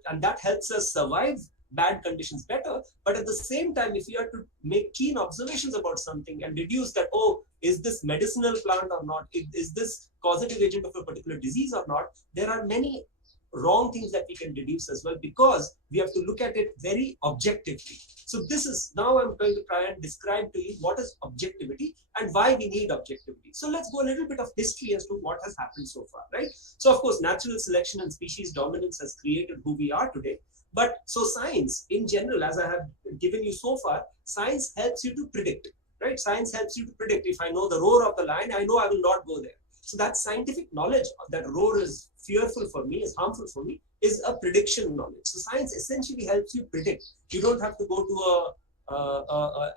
and that helps us survive bad conditions better. But at the same time, if we are to make keen observations about something and deduce that, oh, is this medicinal plant or not? Is this causative agent of a particular disease or not? There are many wrong things that we can deduce as well, because we have to look at it very objectively. So this is, now I'm going to try and describe to you what is objectivity and why we need objectivity. So let's go a little bit of history as to what has happened so far, right? So of course, natural selection and species dominance has created who we are today. But so science in general, as I have given you so far, science helps you to predict, right? Science helps you to predict. If I know the roar of the lion, I know I will not go there. So that scientific knowledge that roar is fearful for me, is harmful for me, is a prediction knowledge. So science essentially helps you predict. You don't have to go to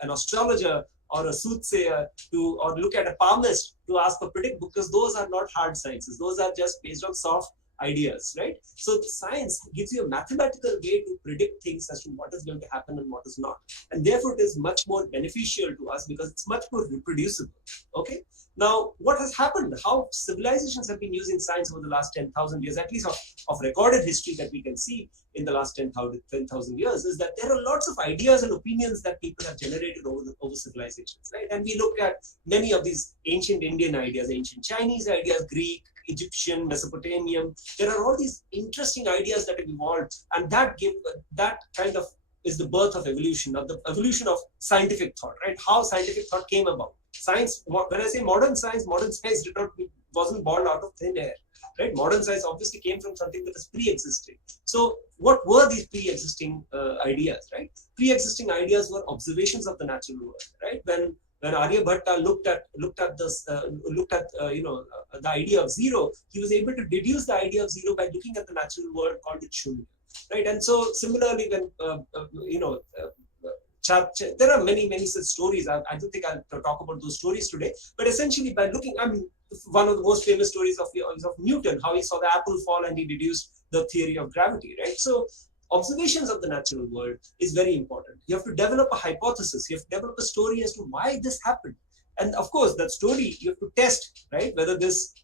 an astrologer or a soothsayer or look at a palmist to ask for predict, because those are not hard sciences. Those are just based on soft ideas, right? So science gives you a mathematical way to predict things as to what is going to happen and what is not. And therefore, it is much more beneficial to us because it's much more reproducible. Okay. Now, what has happened? How civilizations have been using science over the last 10,000 years, at least of recorded history that we can see in the last 10,000 years, is that there are lots of ideas and opinions that people have generated over civilizations, right? And we look at many of these ancient Indian ideas, ancient Chinese ideas, Greek, Egyptian, Mesopotamian. There are all these interesting ideas that have evolved, and that kind of is the birth of evolution, of the evolution of scientific thought, right? How scientific thought came about. Science, when I say modern science wasn't born out of thin air, right? Modern science obviously came from something that is pre-existing. So what were these pre-existing ideas, right? Pre-existing ideas were observations of the natural world, right? When Aryabhatta looked at the idea of zero, he was able to deduce the idea of zero by looking at the natural world, called it Shunya, right? And so similarly, when there are many such stories. I don't think I'll talk about those stories today, but essentially by looking, one of the most famous stories of Newton, how he saw the apple fall and he deduced the theory of gravity, right? So observations of the natural world is very important. You have to develop a hypothesis. You have to develop a story as to why this happened. And of course, that story you have to test, right? Whether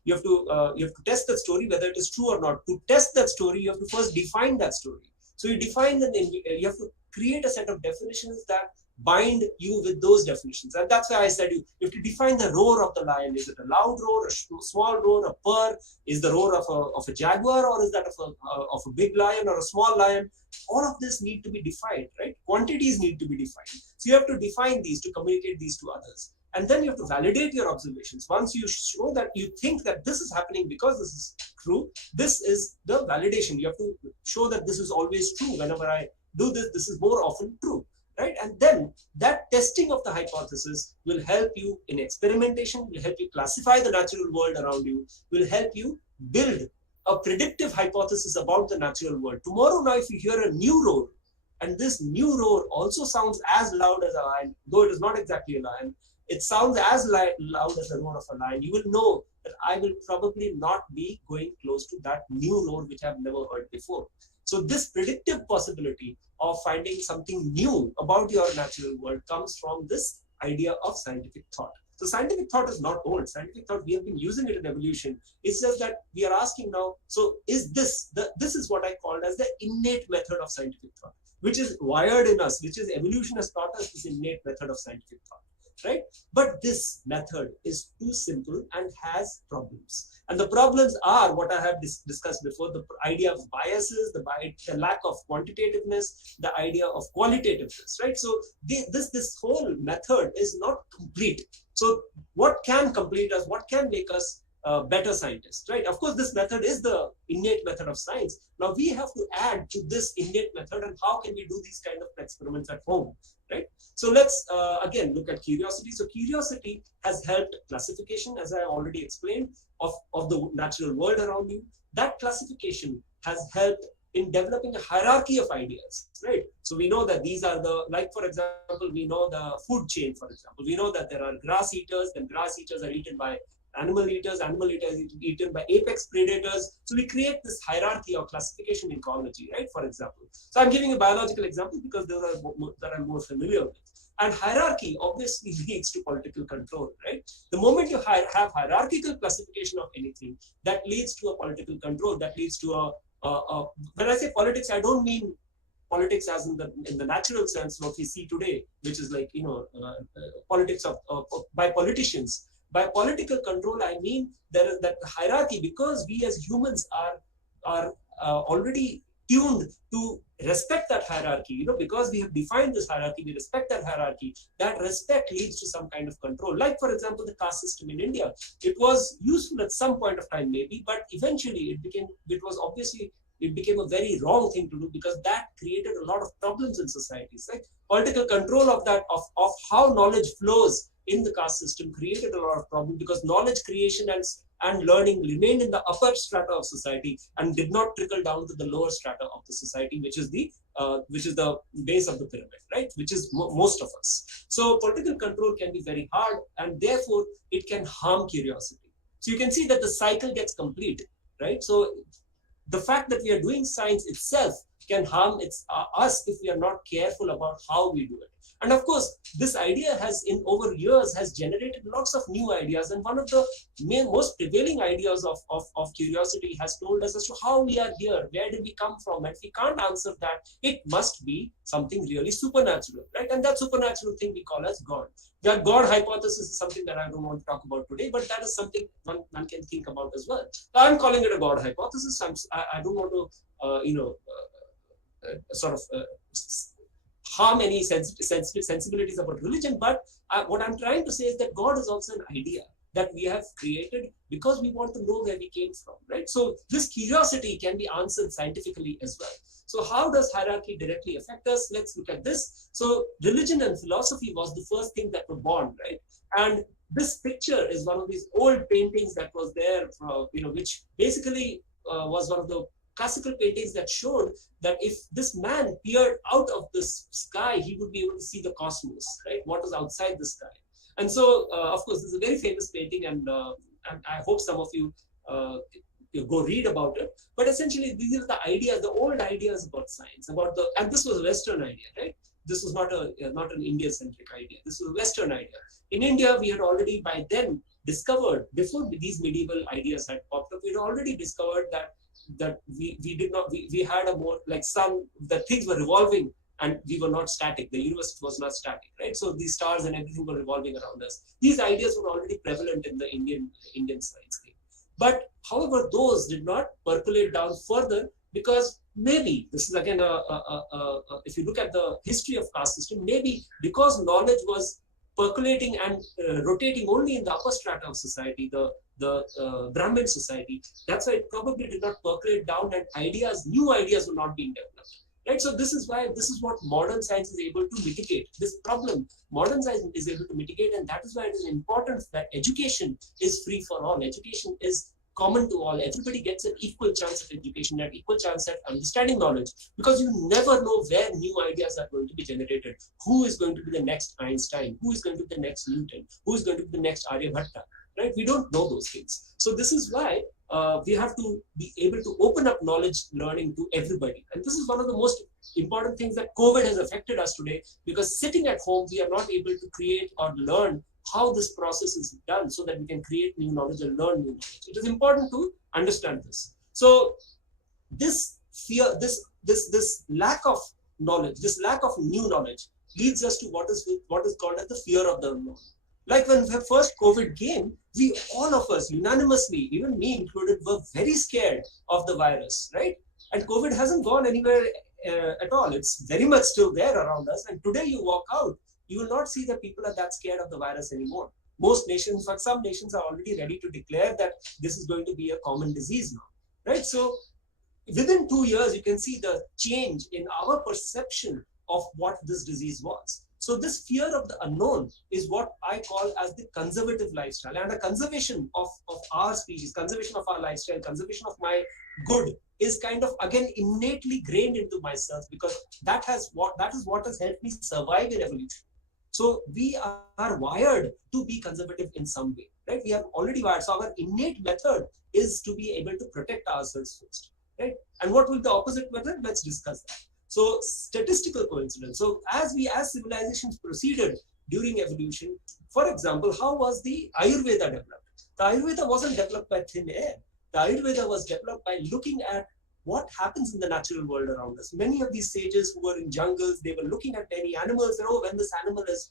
you have to test that story, whether it is true or not. To test that story, you have to first define that story. So you define you have to create a set of definitions that bind you with those definitions. And that's why I said you have to define the roar of the lion. Is it a loud roar, a small roar, a purr? Is the roar of a jaguar, or is that of a big lion or a small lion? All of this need to be defined, right? Quantities need to be defined. So you have to define these to communicate these to others. And then you have to validate your observations. Once you show that you think that this is happening because this is true, this is the validation. You have to show that this is always true. Whenever I do this, this is more often true, right? And then that testing of the hypothesis will help you in experimentation, will help you classify the natural world around you, will help you build a predictive hypothesis about the natural world. Tomorrow now, if you hear a new roar, and this new roar also sounds as loud as a lion, though it is not exactly a lion, it sounds as loud as the roar of a lion, you will know that I will probably not be going close to that new roar which I've never heard before. So this predictive possibility of finding something new about your natural world comes from this idea of scientific thought. So scientific thought is not old. Scientific thought, we have been using it in evolution. It's just that we are asking now, so is this is what I called as the innate method of scientific thought, which is wired in us, which is evolution has taught us this innate method of scientific thought. Right? But this method is too simple and has problems. And the problems are what I have discussed before, the idea of biases, the lack of quantitativeness, the idea of qualitativeness, right? So this whole method is not complete. So what can complete us, what can make us better scientists, right? Of course, this method is the innate method of science. Now we have to add to this innate method, and how can we do these kind of experiments at home, right? So let's again look at curiosity. So curiosity has helped classification, as I already explained, of the natural world around you. That classification has helped in developing a hierarchy of ideas, right? So we know that these are like for example, we know the food chain, for example. We know that there are grass eaters, then grass eaters are eaten by animal eaters eaten by apex predators. So we create this hierarchy of classification in ecology, right? For example. So I'm giving a biological example because those are that I'm more familiar with. And hierarchy obviously leads to political control, right? The moment you have hierarchical classification of anything, that leads to a political control, that leads to when I say politics, I don't mean politics as in the natural sense what we see today, which is like, politics by politicians. By political control, I mean there is that hierarchy, because we as humans are already tuned to respect that hierarchy, because we have defined this hierarchy, we respect that hierarchy. That respect leads to some kind of control. Like, for example, the caste system in India. It was useful at some point of time, maybe, but eventually it became a very wrong thing to do, because that created a lot of problems in societies. Right? Political control of that, of how knowledge flows in the caste system, created a lot of problems, because knowledge creation and learning remained in the upper strata of society and did not trickle down to the lower strata of the society, which is the base of the pyramid, right? Which is most of us. So political control can be very hard, and therefore it can harm curiosity. So you can see that the cycle gets complete, right? So the fact that we are doing science itself can harm us if we are not careful about how we do it. And of course, this idea over years has generated lots of new ideas. And one of the most prevailing ideas of curiosity has told us as to how we are here, where did we come from? And if we can't answer that, it must be something really supernatural, right? And that supernatural thing we call as God. The God hypothesis is something that I don't want to talk about today, but that is something one can think about as well. I'm calling it a God hypothesis. I don't want to harm any sensibilities about religion, but what I'm trying to say is that God is also an idea that we have created because we want to know where we came from, right? So this curiosity can be answered scientifically as well. So how does hierarchy directly affect us? Let's look at this. So religion and philosophy was the first thing that were born, right? And this picture is one of these old paintings that was there, which basically was one of the classical paintings that showed that if this man peered out of this sky, he would be able to see the cosmos, right? What is outside the sky. And so, of course, this is a very famous painting, and I hope some of you go read about it. But essentially, these are the ideas, the old ideas about science, and this was a Western idea, right? This was not an India-centric idea. This was a Western idea. In India, we had already by then discovered, before these medieval ideas had popped up, we had already discovered that we had a more like that things were revolving and we were not static. The universe was not static, right? So these stars and everything were revolving around us. These ideas were already prevalent in the Indian science thing. But however, those did not percolate down further because maybe, this is again, if you look at the history of caste system, maybe because knowledge was percolating and rotating only in the upper strata of society, the Brahmin society, that's why it probably did not percolate down and new ideas were not being developed. Right? So this is what modern science is able to mitigate. This problem, modern science is able to mitigate, and that is why it is important that education is free for all. Education is common to all. Everybody gets an equal chance of education, an equal chance at understanding knowledge, because you never know where new ideas are going to be generated. Who is going to be the next Einstein? Who is going to be the next Newton? Who is going to be the next Aryabhatta? Right? We don't know those things. So this is why we have to be able to open up knowledge learning to everybody. And this is one of the most important things that COVID has affected us today, because sitting at home, we are not able to create or learn how this process is done so that we can create new knowledge and learn new knowledge. It is important to understand this. So this fear, this lack of knowledge, this lack of new knowledge leads us to what is called as the fear of the unknown. Like when the first COVID came, all of us unanimously, even me included, were very scared of the virus, right? And COVID hasn't gone anywhere at all. It's very much still there around us. And today you walk out, you will not see that people are that scared of the virus anymore. Most nations, in fact, some nations are already ready to declare that this is going to be a common disease now, right? So within 2 years, you can see the change in our perception of what this disease was. So this fear of the unknown is what I call as the conservative lifestyle, and a conservation of our species, conservation of our lifestyle, conservation of my good is kind of again innately grained into myself, because that is what has helped me survive in evolution. So we are wired to be conservative in some way, right? We are already wired. So our innate method is to be able to protect ourselves first, right? And what will the opposite method? Let's discuss that. So statistical coincidence. So as civilizations proceeded during evolution, for example, how was the Ayurveda developed? The Ayurveda wasn't developed by thin air. The Ayurveda was developed by looking at what happens in the natural world around us. Many of these sages who were in jungles, they were looking at many animals, and when this animal is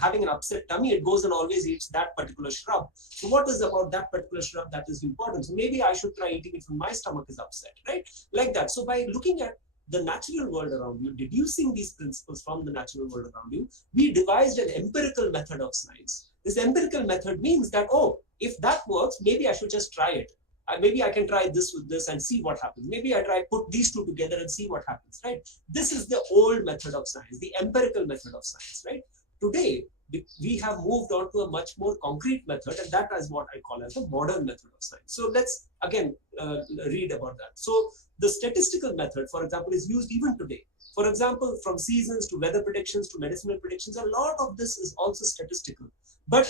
having an upset tummy, it goes and always eats that particular shrub. So what is about that particular shrub that is important? So maybe I should try eating it when my stomach is upset, right? Like that. So by looking at the natural world around you, deducing these principles from the natural world around you, we devised an empirical method of science. This empirical method means that, if that works, maybe I should just try it. Maybe I can try this with this and see what happens. Maybe I put these two together and see what happens, right? This is the old method of science, the empirical method of science, right? Today, we have moved on to a much more concrete method, and that is what I call as the modern method of science. So let's again read about that. So the statistical method, for example, is used even today. For example, from seasons to weather predictions to medicinal predictions, a lot of this is also statistical. But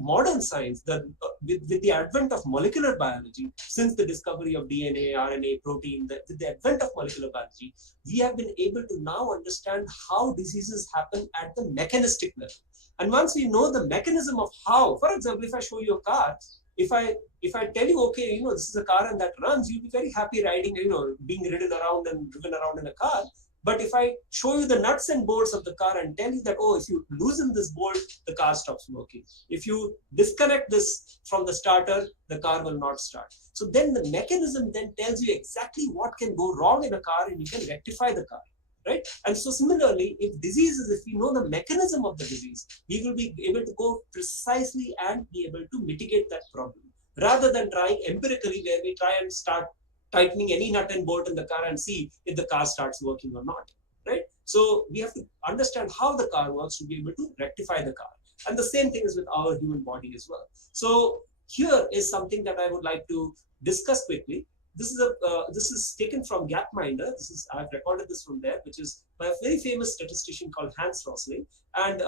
modern science, with the advent of molecular biology, since the discovery of DNA, RNA, protein, with the advent of molecular biology, we have been able to now understand how diseases happen at the mechanistic level. And once we know the mechanism of how, for example, if I show you a car, if I tell you, okay, this is a car and that runs, you'll be very happy riding, being ridden around and driven around in a car. But if I show you the nuts and bolts of the car and tell you that, if you loosen this bolt, the car stops working. If you disconnect this from the starter, the car will not start. So then the mechanism then tells you exactly what can go wrong in a car, and you can rectify the car, right? And so similarly, if we know the mechanism of the disease, we will be able to go precisely and be able to mitigate that problem, rather than trying empirically, where we try and start tightening any nut and bolt in the car and see if the car starts working or not, right? So we have to understand how the car works to be able to rectify the car. And the same thing is with our human body as well. So here is something that I would like to discuss quickly. this is taken from Gapminder. I've recorded this from there, which is by a very famous statistician called Hans Rosling. And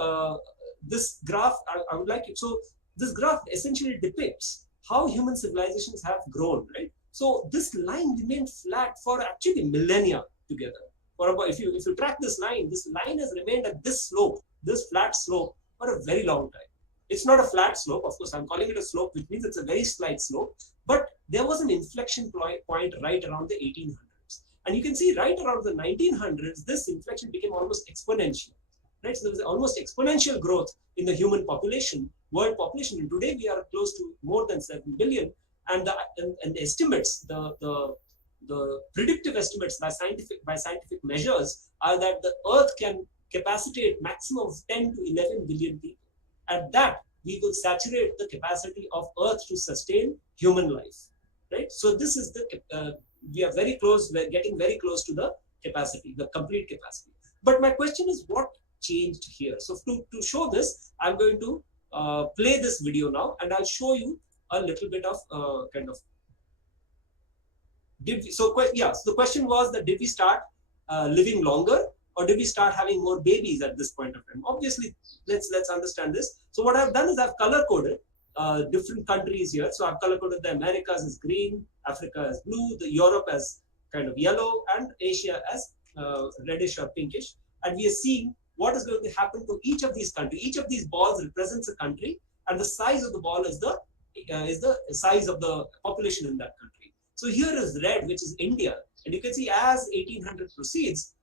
this graph, I would like it. So this graph essentially depicts how human civilizations have grown, right? So this line remained flat for actually millennia together. For about, if you track this line has remained at this slope, this flat slope, for a very long time. It's not a flat slope, of course. I'm calling it a slope, which means it's a very slight slope. But there was an inflection point right around the 1800s, and you can see right around the 1900s, this inflection became almost exponential. Right, so there was almost exponential growth in the human population, world population, and today we are close to more than 7 billion. And the estimates, the predictive estimates by scientific measures are that the Earth can capacitate maximum of 10 to 11 billion people. At that, we will saturate the capacity of Earth to sustain human life. Right. So this is we are very close. We're getting very close to the capacity, the complete capacity. But my question is, what changed here? So to show this, I'm going to play this video now, and I'll show you a little bit of kind of. So the question was that did we start living longer, or did we start having more babies at this point of time? Obviously, let's understand this. So what I've done is I've color coded different countries here. So I've color coded the Americas as green, Africa as blue, the Europe as kind of yellow, and Asia as reddish or pinkish. And we are seeing what is going to happen to each of these countries. Each of these balls represents a country, and the size of the ball is the size of the population in that country. So here is red, which is India, and you can see as 1800 proceeds,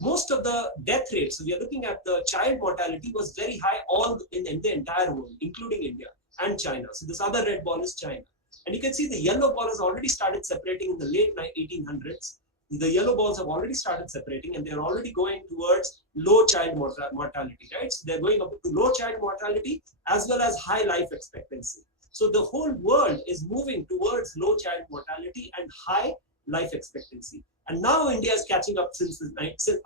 most of the death rates. So we are looking at the child mortality was very high all in the entire world, including India and China. So this other red ball is China, and you can see the yellow ball has already started separating in the late 1800s. The yellow balls have already started separating, and they're already going towards low child mortality, right? So they're going up to low child mortality as well as high life expectancy. So the whole world is moving towards low child mortality and high life expectancy. And now India is catching up since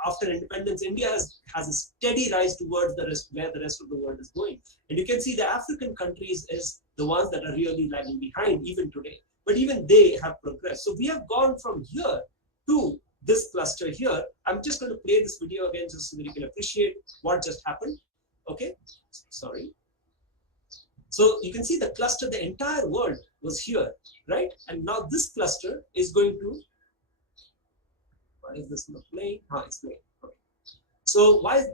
after independence. India has a steady rise towards where the rest of the world is going. And you can see the African countries is the ones that are really lagging behind even today. But even they have progressed. So we have gone from here to this cluster here. I'm just going to play this video again just so that you can appreciate what just happened. Okay, sorry. So you can see the cluster, the entire world was here, right? And now this cluster is going to, why is this not playing? It's playing. Okay. So why,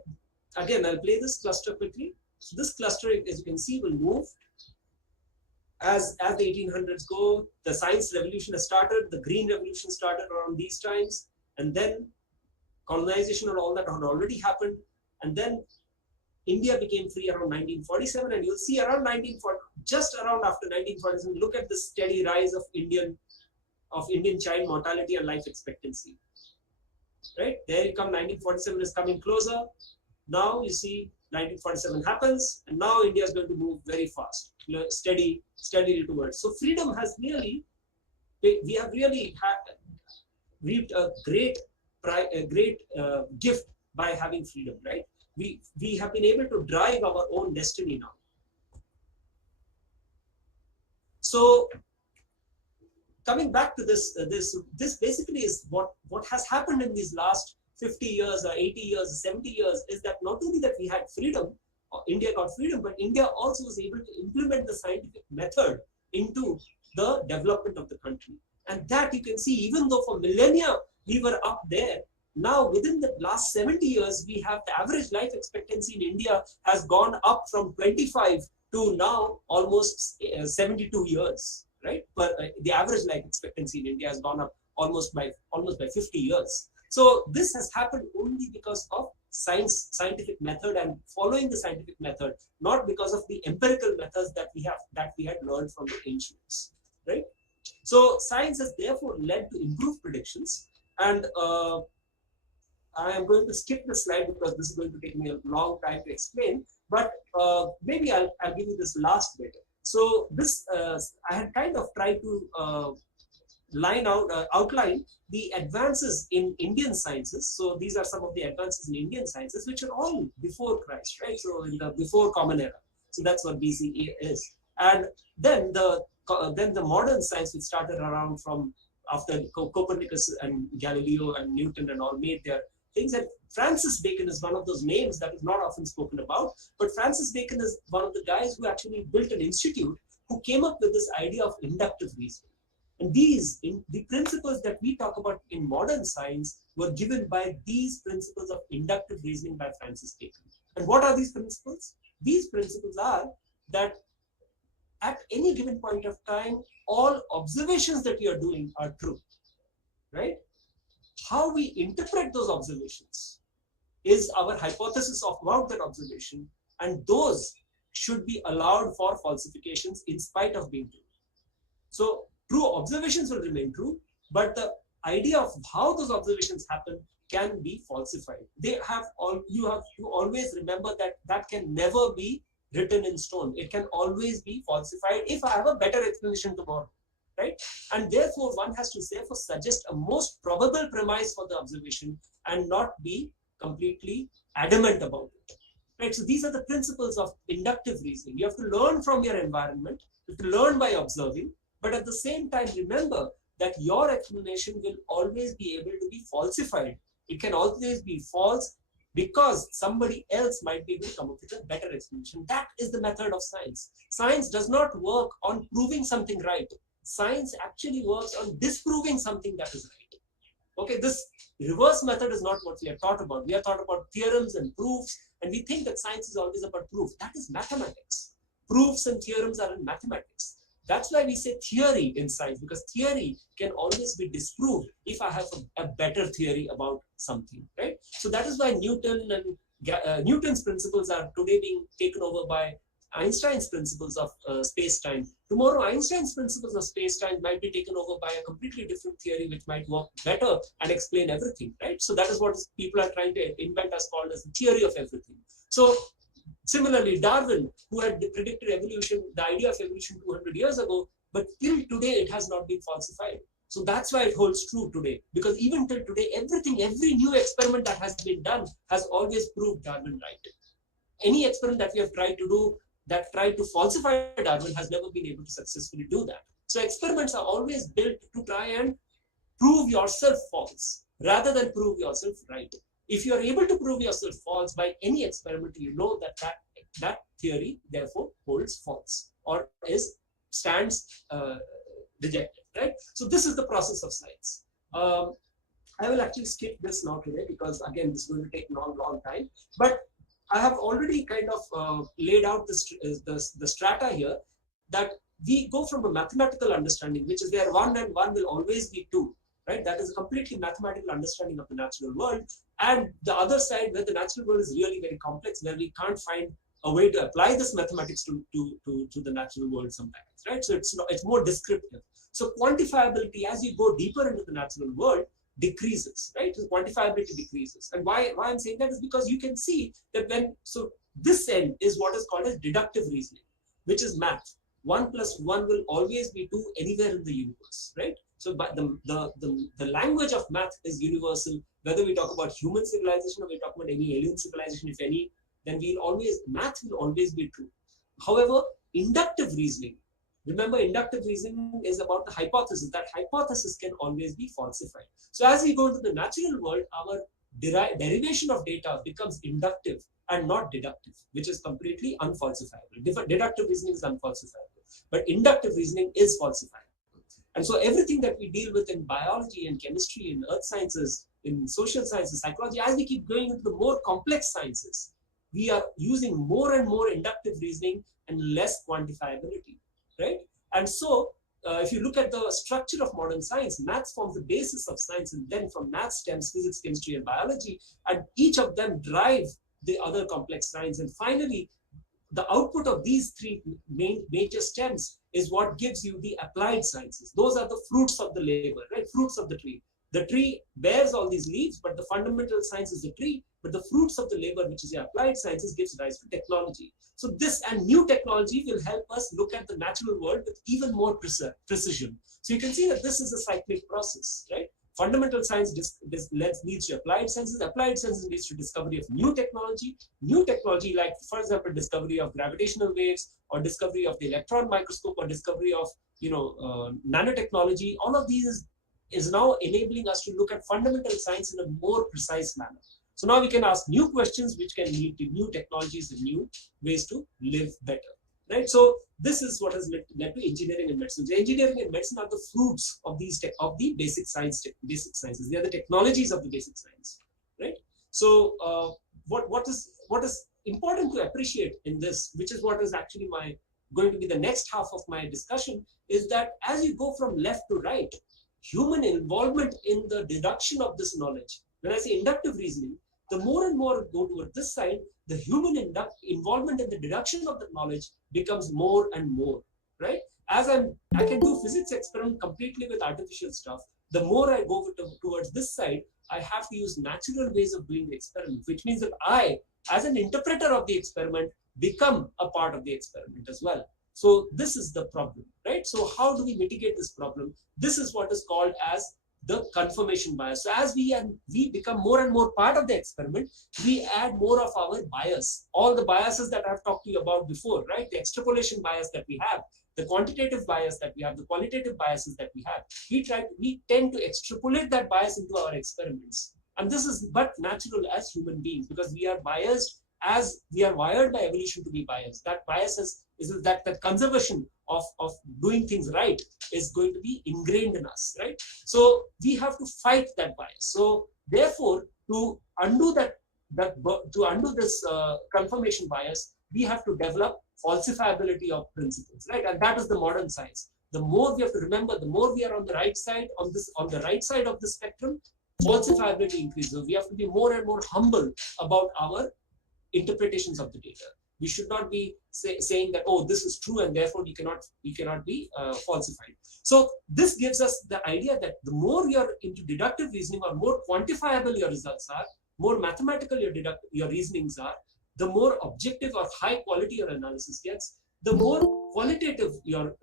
again, I'll play this cluster quickly. So this cluster, as you can see, will move as the 1800s go. The science revolution has started, the green revolution started around these times, and then colonization and all that had already happened, and then India became free around 1947, and you'll see around 1940, just around after 1947, look at the steady rise of Indian child mortality and life expectancy. Right, there you come, 1947 is coming closer. Now you see 1947 happens, and now India is going to move very fast, steadily towards. So freedom has really, we have really reaped a great gift by having freedom, right? We have been able to drive our own destiny now. So coming back to this basically is what has happened in these last 50 years or 80 years or 70 years is that not only that we had freedom, India got freedom, but India also was able to implement the scientific method into the development of the country. And that you can see, even though for millennia we were up there, now within the last 70 years, we have the average life expectancy in India has gone up from 25 to now almost 72 years, right? But the average life expectancy in India has gone up almost by 50 years. So this has happened only because of scientific method and following the scientific method, not because of the empirical methods that we had learned from the ancients, right? So science has therefore led to improved predictions, and I am going to skip the slide because this is going to take me a long time to explain, but maybe I'll give you this last bit. So this, I had kind of tried to outline the advances in Indian sciences. So these are some of the advances in Indian sciences, which are all before Christ, right? So in the before Common Era. So that's what BCE is. And then the modern science, which started around from after Copernicus and Galileo and Newton and all made their things. And Francis Bacon is one of those names that is not often spoken about, but Francis Bacon is one of the guys who actually built an institute who came up with this idea of inductive reasoning. And the principles that we talk about in modern science were given by these principles of inductive reasoning by Francis Bacon. And what are these principles? These principles are that at any given point of time, all observations that you are doing are true, right? How we interpret those observations is our hypothesis about that observation, and those should be allowed for falsifications in spite of being true. So true observations will remain true, but the idea of how those observations happen can be falsified. You have to always remember that that can never be written in stone. It can always be falsified if I have a better explanation tomorrow, right? And therefore one has to therefore suggest a most probable premise for the observation and not be completely adamant about it, right? So these are the principles of inductive reasoning. You have to learn from your environment, you have to learn by observing, but at the same time remember that your explanation will always be able to be falsified. It can always be false because somebody else might be able to come up with a better explanation. That is the method of science. Science does not work on proving something right. Science actually works on disproving something that is right. Okay, this reverse method is not what we are taught about. We are taught about theorems and proofs, and we think that science is always about proof. That is mathematics. Proofs and theorems are in mathematics. That's why we say theory in science, because theory can always be disproved if I have a better theory about something, right? So that is why Newton and Newton's principles are today being taken over by Einstein's principles of space-time. Tomorrow, Einstein's principles of space-time might be taken over by a completely different theory which might work better and explain everything, right? So that is what people are trying to invent as called as the theory of everything. So similarly, Darwin, who had predicted evolution, the idea of evolution 200 years ago, but till today it has not been falsified. So that's why it holds true today, because even till today, every new experiment that has been done has always proved Darwin right. Any experiment that we have tried to do that tried to falsify Darwin has never been able to successfully do that. So experiments are always built to try and prove yourself false rather than prove yourself right. If you are able to prove yourself false by any experiment, you know that theory therefore holds false or stands rejected, right? So this is the process of science. I will actually skip this now today because again, this is going to take long time. But I have already kind of laid out the strata here that we go from a mathematical understanding, which is where 1 and 1 will always be 2, right? That is a completely mathematical understanding of the natural world. And the other side, where the natural world is really very complex, where we can't find a way to apply this mathematics to the natural world sometimes, right? So it's more descriptive. So quantifiability, as you go deeper into the natural world, decreases, right? So quantifiability decreases. And why I'm saying that is because you can see that so this end is what is called as deductive reasoning, which is math. 1 plus 1 will always be 2 anywhere in the universe, right? So but the language of math is universal. Whether we talk about human civilization or we talk about any alien civilization, if any, then math will always be true. However, inductive reasoning, remember, inductive reasoning is about the hypothesis. That hypothesis can always be falsified. So as we go into the natural world, our derivation of data becomes inductive and not deductive, which is completely unfalsifiable. Deductive reasoning is unfalsifiable, but inductive reasoning is falsifiable. And so everything that we deal with in biology and chemistry, in earth sciences, in social sciences, psychology, as we keep going into the more complex sciences, we are using more and more inductive reasoning and less quantifiability, right? And so if you look at the structure of modern science, maths forms the basis of science, and then from maths stems physics, chemistry, and biology, and each of them drive the other complex science. And finally, the output of these three major stems is what gives you the applied sciences. Those are the fruits of the labor, right? Fruits of the tree. The tree bears all these leaves, but the fundamental science is the tree. But the fruits of the labor, which is the applied sciences, gives rise to technology. So this and new technology will help us look at the natural world with even more precision. So you can see that this is a cyclic process, right? Fundamental science leads to applied sciences. Applied sciences leads to discovery of new technology. New technology, like for example, discovery of gravitational waves, or discovery of the electron microscope, or discovery of nanotechnology. All of these is now enabling us to look at fundamental science in a more precise manner. So now we can ask new questions which can lead to new technologies and new ways to live better, right? So this is what has led to engineering and medicine. So engineering and medicine are the fruits of the basic sciences. They are the technologies of the basic science, right? So what is important to appreciate in this, which is what is actually going to be the next half of my discussion, is that as you go from left to right, human involvement in the deduction of this knowledge, when I say inductive reasoning, the more and more go toward this side, the human involvement in the deduction of the knowledge becomes more and more, right? As I can do physics experiment completely with artificial stuff, the more I go towards this side, I have to use natural ways of doing the experiment, which means that I, as an interpreter of the experiment, become a part of the experiment as well. So this is the problem, right? So how do we mitigate this problem? This is what is called as the confirmation bias. So as we become more and more part of the experiment, we add more of our bias. All the biases that I've talked to you about before, right? The extrapolation bias that we have, the quantitative bias that we have, the qualitative biases that we have. We tend to extrapolate that bias into our experiments. And this is but natural as human beings, because we are biased as we are wired by evolution to be biased. That bias is that conservation of doing things right is going to be ingrained in us, right? So we have to fight that bias. So therefore, to undo this confirmation bias, we have to develop falsifiability of principles, right? And that is the modern science. The more we have to remember, the more we are on the right side on the right side of the spectrum, falsifiability increases. We have to be more and more humble about our interpretations of the data. We should not be saying that, oh, this is true and therefore we cannot be falsified. So this gives us the idea that the more you're into deductive reasoning, or more quantifiable your results are, more mathematical your reasonings are, the more objective or high quality your analysis gets, the more qualitative your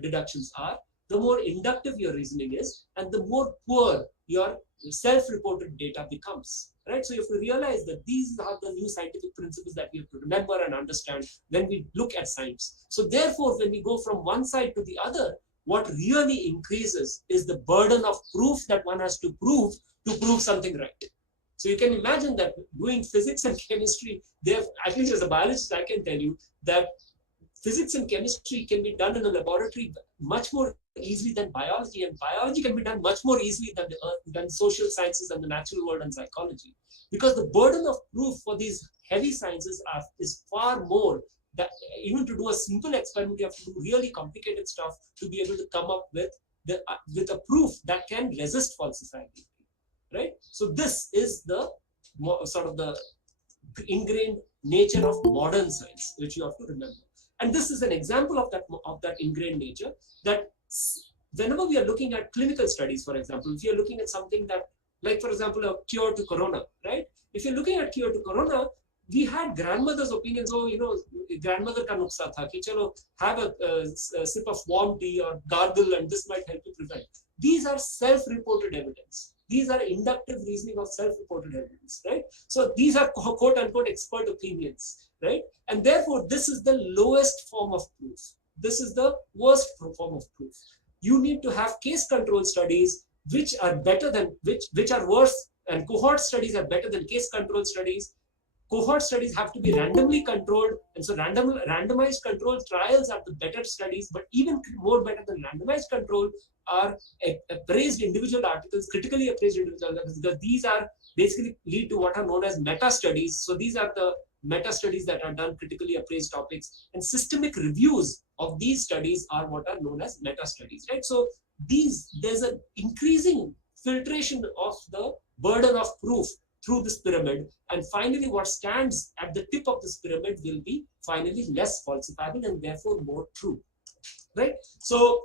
deductions are, the more inductive your reasoning is, and the more poor your self-reported data becomes, right? So you have to realize that these are the new scientific principles that we have to remember and understand when we look at science. So therefore, when we go from one side to the other, what really increases is the burden of proof that one has to prove something right. So you can imagine that doing physics and chemistry, at least as a biologist, I can tell you that physics and chemistry can be done in a laboratory much more easily than biology, and biology can be done much more easily than social sciences and the natural world and psychology, because the burden of proof for these heavy sciences is far more. That even to do a simple experiment, you have to do really complicated stuff to be able to come up with a proof that can resist falsifiability, right? So this is the sort of the ingrained nature of modern science, which you have to remember. And this is an example of that ingrained nature, that whenever we are looking at clinical studies, for example, if you're looking at something that, like for example, a cure to corona, right? If you're looking at cure to corona, we had grandmother's opinions. Oh, grandmother ka nuksa tha ki chalo have a sip of warm tea or gargle and this might help you prevent. These are self-reported evidence. These are inductive reasoning of self-reported evidence, right? So these are quote unquote expert opinions, right? And therefore, this is the lowest form of proof. This is the worst form of proof. You need to have case control studies which are better than which are worse, and cohort studies are better than case control studies. Cohort studies have to be randomly controlled, and so randomized controlled trials are the better studies. But even more better than randomized control are appraised individual articles, critically appraised individual articles, because these are basically lead to what are known as meta studies. So these are the meta studies that are done, critically appraised topics, and systemic reviews of these studies are what are known as meta studies, right? So there's an increasing filtration of the burden of proof through this pyramid, and finally what stands at the tip of this pyramid will be finally less falsifiable and therefore more true, right? So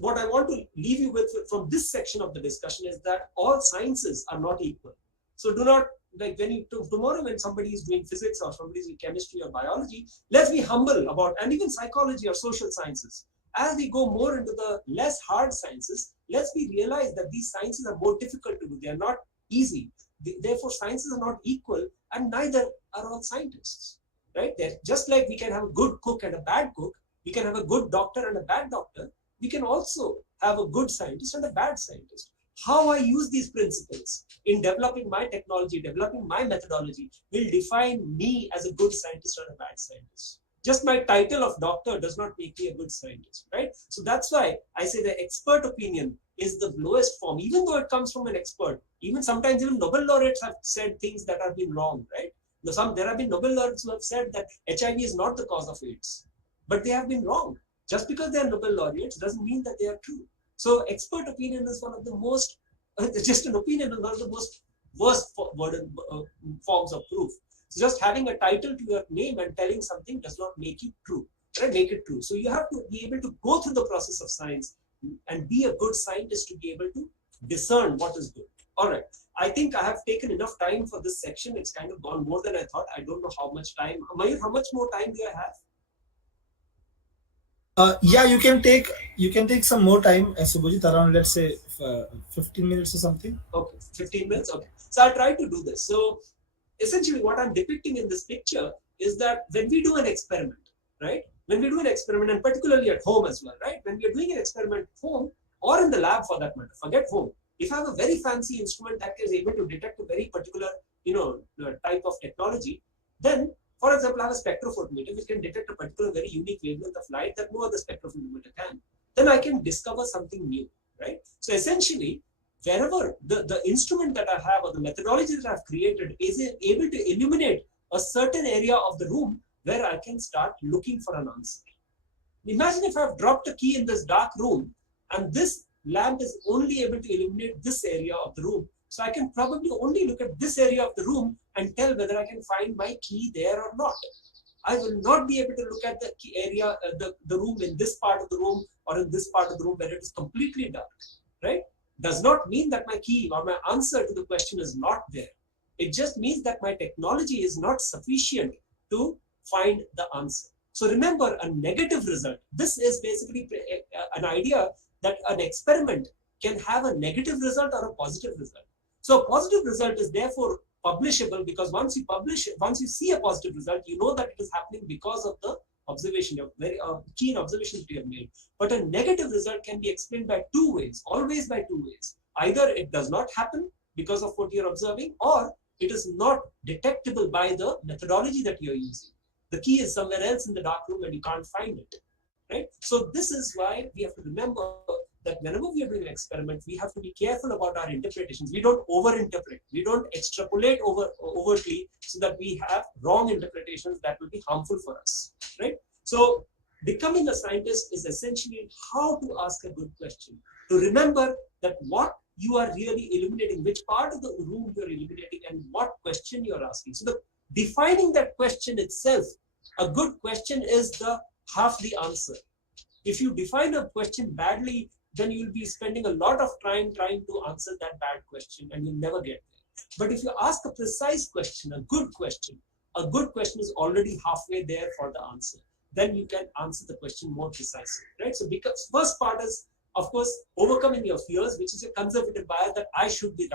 what I want to leave you with from this section of the discussion is that all sciences are not equal. So do not, like tomorrow when somebody is doing physics or somebody is doing chemistry or biology, let's be humble about, and even psychology or social sciences. As we go more into the less hard sciences, let's realize that these sciences are more difficult to do. They are not easy. Therefore, sciences are not equal, and neither are all scientists, right? They're just like we can have a good cook and a bad cook. We can have a good doctor and a bad doctor. we can also have a good scientist and a bad scientist. How I use these principles in developing my technology, developing my methodology, will define me as a good scientist or a bad scientist. Just my title of doctor does not make me a good scientist, right? So that's why I say the expert opinion is the lowest form, even though it comes from an expert. Even sometimes even Nobel laureates have said things that have been wrong, right? There have been Nobel laureates who have said that HIV is not the cause of AIDS, but they have been wrong. Just because they are Nobel laureates doesn't mean that they are true. So expert opinion is one of the most, just an opinion is one of the most worst forms of proof. So just having a title to your name and telling something does not make you true, right? Make it true. So you have to be able to go through the process of science and be a good scientist to be able to discern what is good. All right. I think I have taken enough time for this section. It's kind of gone more than I thought. I don't know how much time. Mayur, how much more time do I have? Yeah, you can take some more time, Subhajit, around let's say 15 minutes or something. Okay, 15 minutes. Okay, so I'll try to do this. So essentially, what I'm depicting in this picture is that when we do an experiment, right? When we do an experiment, and particularly at home as well, right? When we are doing an experiment at home or in the lab for that matter, forget home. If I have a very fancy instrument that is able to detect a very particular, type of technology, then, for example, I have a spectrophotometer which can detect a particular very unique wavelength of light that no other spectrophotometer can. Then I can discover something new, right? So essentially, wherever the instrument that I have or the methodology that I've created is able to illuminate a certain area of the room where I can start looking for an answer. Imagine if I've dropped a key in this dark room and this lamp is only able to illuminate this area of the room. So I can probably only look at this area of the room and tell whether I can find my key there or not. I will not be able to look at the key area, the room in this part of the room or in this part of the room where it is completely dark, right? Does not mean that my key or my answer to the question is not there. It just means that my technology is not sufficient to find the answer. So remember, a negative result. This is basically an idea that an experiment can have a negative result or a positive result. So a positive result is therefore publishable because once you publish it, once you see a positive result, you know that it is happening because of the observation, a very keen observation that you have made. But a negative result can be explained by two ways, always by two ways. Either it does not happen because of what you're observing, or it is not detectable by the methodology that you're using. The key is somewhere else in the dark room and you can't find it, right? So this is why we have to remember that whenever we are doing an experiment, we have to be careful about our interpretations. We don't over-interpret. We don't extrapolate overtly so that we have wrong interpretations that will be harmful for us, right? So becoming a scientist is essentially how to ask a good question. To remember that what you are really illuminating, which part of the room you're illuminating and what question you're asking. So defining that question itself, a good question is half the answer. If you define a question badly, then you'll be spending a lot of time trying to answer that bad question and you'll never get there. But if you ask a precise question, a good question is already halfway there for the answer. Then you can answer the question more precisely, right? So because first part is, of course, overcoming your fears, which is a conservative bias that I should be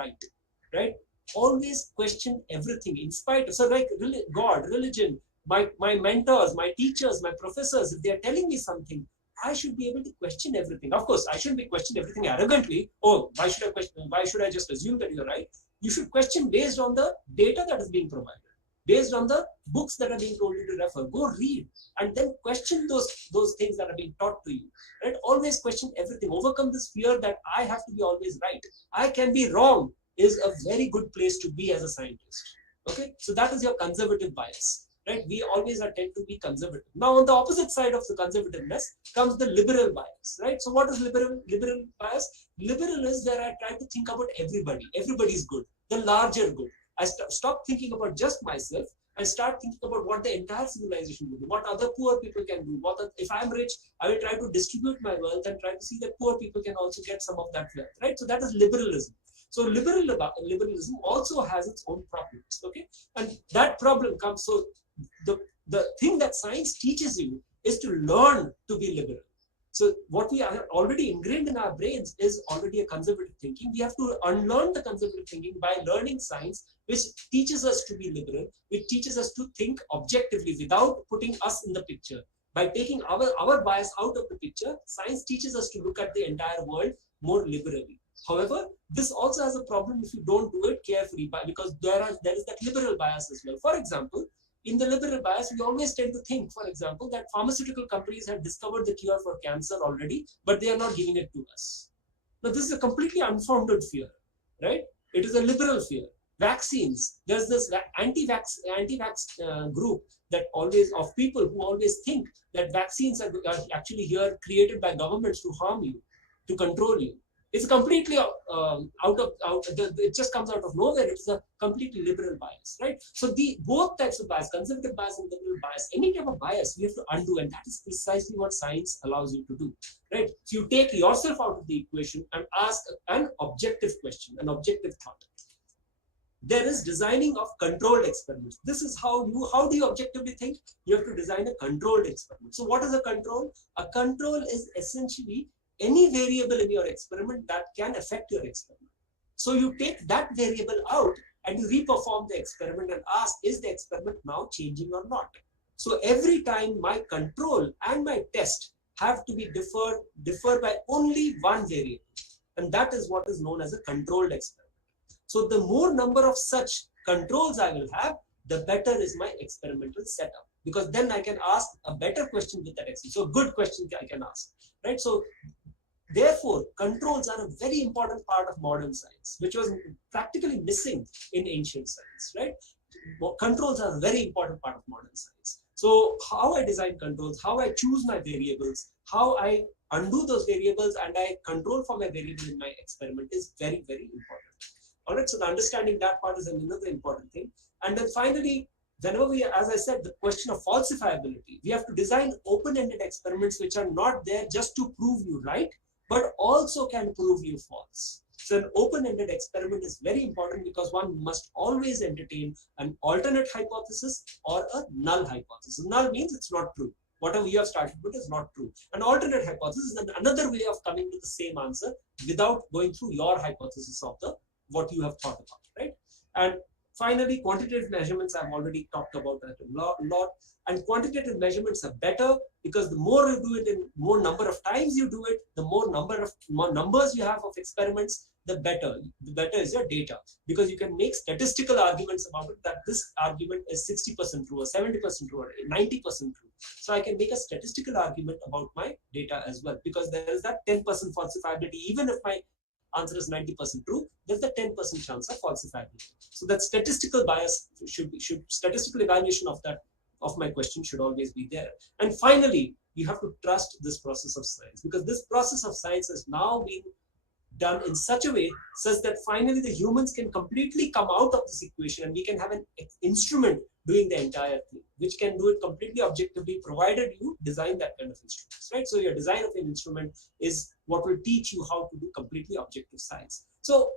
right? Always question everything in spite of, so like God, religion, my mentors, my teachers, my professors, if they are telling me something, I should be able to question everything. Of course, I shouldn't be questioning everything arrogantly. Oh, why should I question? Why should I just assume that you're right? You should question based on the data that is being provided, based on the books that are being told you to refer. Go read and then question those things that are being taught to you. Right? Always question everything. Overcome this fear that I have to be always right. I can be wrong is a very good place to be as a scientist. Okay, so that is your conservative bias. Right? We always tend to be conservative. Now, on the opposite side of the conservativeness comes the liberal bias. Right? So, what is liberal bias? Liberal is where I try to think about everybody. Everybody is good. The larger good. I stop thinking about just myself and start thinking about what the entire civilization will do, what other poor people can do. If I'm rich, I will try to distribute my wealth and try to see that poor people can also get some of that wealth. Right? So that is liberalism. So liberalism also has its own problems. Okay, and that problem comes. So the thing that science teaches you is to learn to be liberal. So what we are already ingrained in our brains is already a conservative thinking. We have to unlearn the conservative thinking by learning science, which teaches us to be liberal, which teaches us to think objectively without putting us in the picture. By taking our bias out of the picture, science teaches us to look at the entire world more liberally. However, this also has a problem if you don't do it carefully, because there is that liberal bias as well. For example, in the liberal bias, we always tend to think, for example, that pharmaceutical companies have discovered the cure for cancer already, but they are not giving it to us. Now, this is a completely unfounded fear, right? It is a liberal fear. Vaccines, there's this anti-vax group that always, of people who always think that vaccines are actually here created by governments to harm you, to control you. It's completely it just comes out of nowhere. It's a completely liberal bias, right? So both types of bias, conservative bias and liberal bias, any type of bias, we have to undo, and that is precisely what science allows you to do, right? So you take yourself out of the equation and ask an objective question, an objective thought. There is designing of controlled experiments. This is how do you objectively think? You have to design a controlled experiment. So what is a control? A control is essentially any variable in your experiment that can affect your experiment. So you take that variable out and you reperform the experiment and ask, is the experiment now changing or not? So every time my control and my test have to be differ by only one variable. And that is what is known as a controlled experiment. So the more number of such controls I will have, the better is my experimental setup, because then I can ask a better question with that experiment. So good question I can ask, right? So therefore, controls are a very important part of modern science, which was practically missing in ancient science, right? Controls are a very important part of modern science. So how I design controls, how I choose my variables, how I undo those variables and I control for my variable in my experiment is very, very important. All right, so the understanding that part is another important thing. And then finally, whenever we, as I said, the question of falsifiability, we have to design open-ended experiments which are not there just to prove you right, but also can prove you false. So an open-ended experiment is very important because one must always entertain an alternate hypothesis or a null hypothesis. Null means it's not true. Whatever you have started with is not true. An alternate hypothesis is another way of coming to the same answer without going through your hypothesis of what you have thought about, right? And finally, quantitative measurements I've already talked about that a lot. And quantitative measurements are better because the more you do it in more number of times you do it, the more numbers you have of experiments, the better is your data, because you can make statistical arguments about it that this argument is 60% true or 70% true or 90% true. So I can make a statistical argument about my data as well, because there is that 10% falsifiability. Even if my answer is 90% true, there's a 10% chance of falsifiability. So that statistical bias statistical evaluation of my question should always be there. And finally, you have to trust this process of science, because this process of science is now being done in such a way such that finally the humans can completely come out of this equation and we can have an instrument doing the entire thing, which can do it completely objectively, provided you design that kind of instruments, right? So your design of an instrument is what will teach you how to do completely objective science. So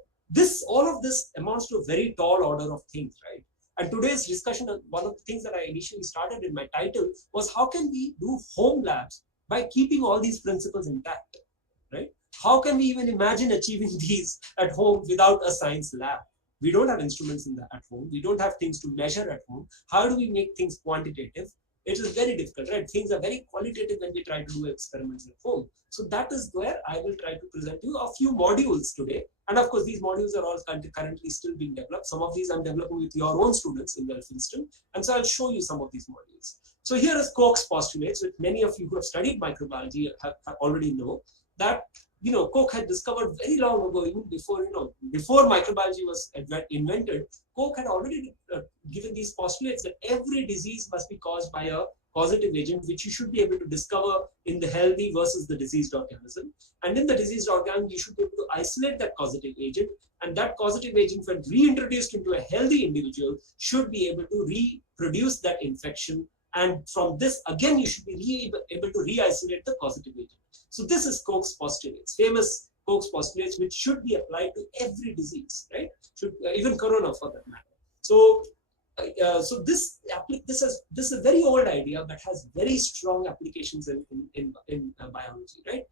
all of this amounts to a very tall order of things, right? And today's discussion, one of the things that I initially started in my title was, how can we do home labs by keeping all these principles intact, right? How can we even imagine achieving these at home without a science lab? We don't have instruments at home. We don't have things to measure at home. How do we make things quantitative? It is very difficult, right? Things are very qualitative when we try to do experiments at home. So that is where I will try to present you a few modules today. And of course, these modules are all currently still being developed. Some of these I'm developing with your own students in Elphinstone. And so I'll show you some of these modules. So here is Koch's postulates, which many of you who have studied microbiology have already know, that Koch had discovered very long ago, even before microbiology was invented. Koch had already given these postulates that every disease must be caused by a causative agent, which you should be able to discover in the healthy versus the diseased organism. And in the diseased organism, you should be able to isolate that causative agent. And that causative agent, when reintroduced into a healthy individual, should be able to reproduce that infection. And from this, again, you should be able to re-isolate the causative agent. So this is Koch's postulates, famous Koch's postulates, which should be applied to every disease, right? Even corona for that matter. So, this is a very old idea, but has very strong applications in biology, right?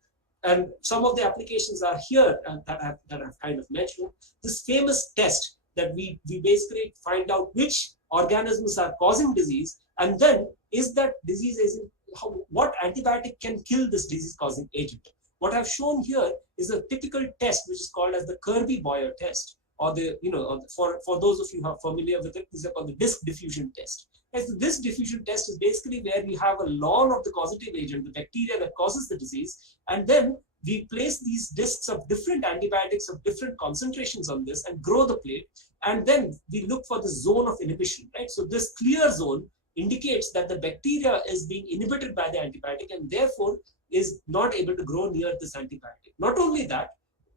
And some of the applications are here that I've kind of mentioned. This famous test that we basically find out which organisms are causing disease, and then is that disease what antibiotic can kill this disease-causing agent. What I've shown here is a typical test, which is called as the Kirby-Boyer test, or the, for those of you who are familiar with it, these are called the disc diffusion test. And so this diffusion test is basically where we have a lawn of the causative agent, the bacteria that causes the disease, and then we place these discs of different antibiotics of different concentrations on this and grow the plate, and then we look for the zone of inhibition, right? So this clear zone indicates that the bacteria is being inhibited by the antibiotic and therefore is not able to grow near this antibiotic. Not only that,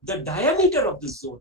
the diameter of this zone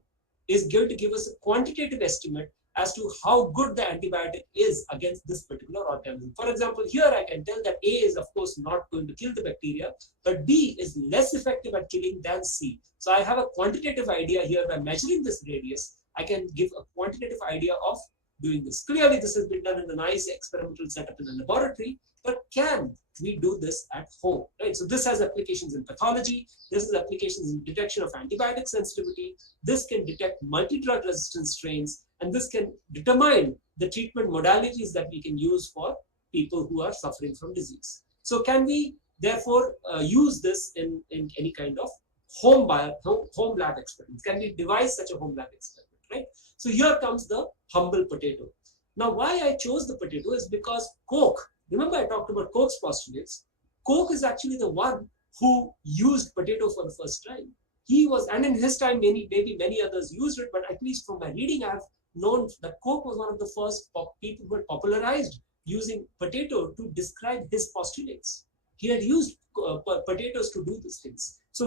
is going to give us a quantitative estimate as to how good the antibiotic is against this particular organism. For example, here I can tell that A is of course not going to kill the bacteria, but B is less effective at killing than C. So I have a quantitative idea here. By measuring this radius, I can give a quantitative idea of doing this. Clearly, this has been done in a nice experimental setup in the laboratory, but can we do this at home, right? So this has applications in pathology. This has applications in detection of antibiotic sensitivity. This can detect multi-drug resistant strains, and this can determine the treatment modalities that we can use for people who are suffering from disease. So can we therefore use this in any kind of home lab experiments? Can we devise such a home lab experiment, right? So here comes the humble potato. Now, why I chose the potato is because Koch, remember I talked about Koch's postulates. Koch is actually the one who used potato for the first time. He was, and in his time, maybe many others used it, but at least from my reading, I've known that Koch was one of the first people who had popularized using potato to describe his postulates. He had used potatoes to do these things. So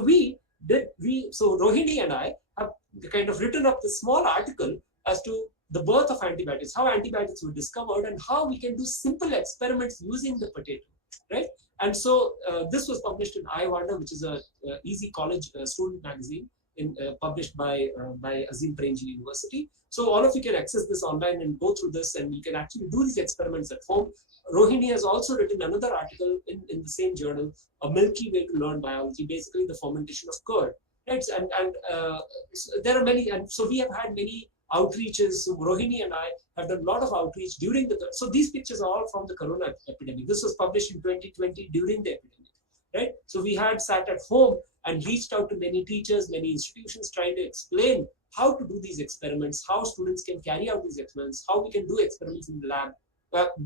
so Rohini and I have kind of written up this small article as to the birth of antibiotics, how antibiotics were discovered, and how we can do simple experiments using the potato, right? And so this was published in I Wonder, which is a easy college student magazine published by Azim Premji University. So all of you can access this online and go through this, and you can actually do these experiments at home. Rohini has also written another article in the same journal, A Milky Way to Learn Biology, basically the fermentation of curd, right? And so there are many, and so we have had many outreaches. So Rohini and I have done a lot of outreach during so these pictures are all from the corona epidemic. This was published in 2020 during the epidemic, right? So we had sat at home and reached out to many teachers, many institutions, trying to explain how to do these experiments, how students can carry out these experiments, how we can do experiments in the lab,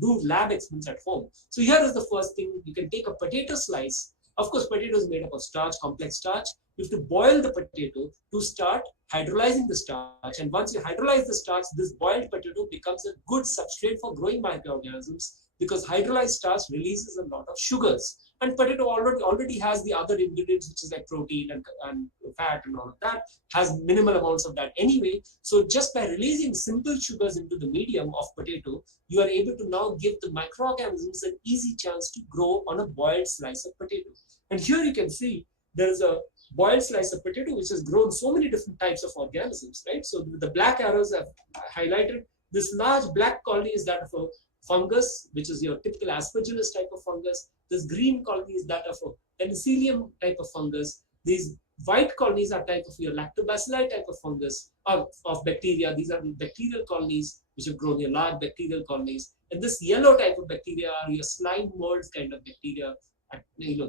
do lab experiments at home. So here is the first thing. You can take a potato slice. Of course, potato is made up of starch, complex starch. You have to boil the potato to start hydrolyzing the starch. And once you hydrolyze the starch, this boiled potato becomes a good substrate for growing microorganisms, because hydrolyzed starch releases a lot of sugars. And potato already has the other ingredients, which is like protein and fat and all of that, has minimal amounts of that anyway. So just by releasing simple sugars into the medium of potato, you are able to now give the microorganisms an easy chance to grow on a boiled slice of potato. And here you can see there is a boiled slice of potato which has grown so many different types of organisms, right? So the black arrows have highlighted this large black colony is that of a fungus, which is your typical aspergillus type of fungus. This green colony is that of a penicillium type of fungus. These white colonies are type of your lactobacilli type of fungus, of bacteria. These are bacterial colonies which have grown, your large bacterial colonies. And this yellow type of bacteria are your slime molds kind of bacteria,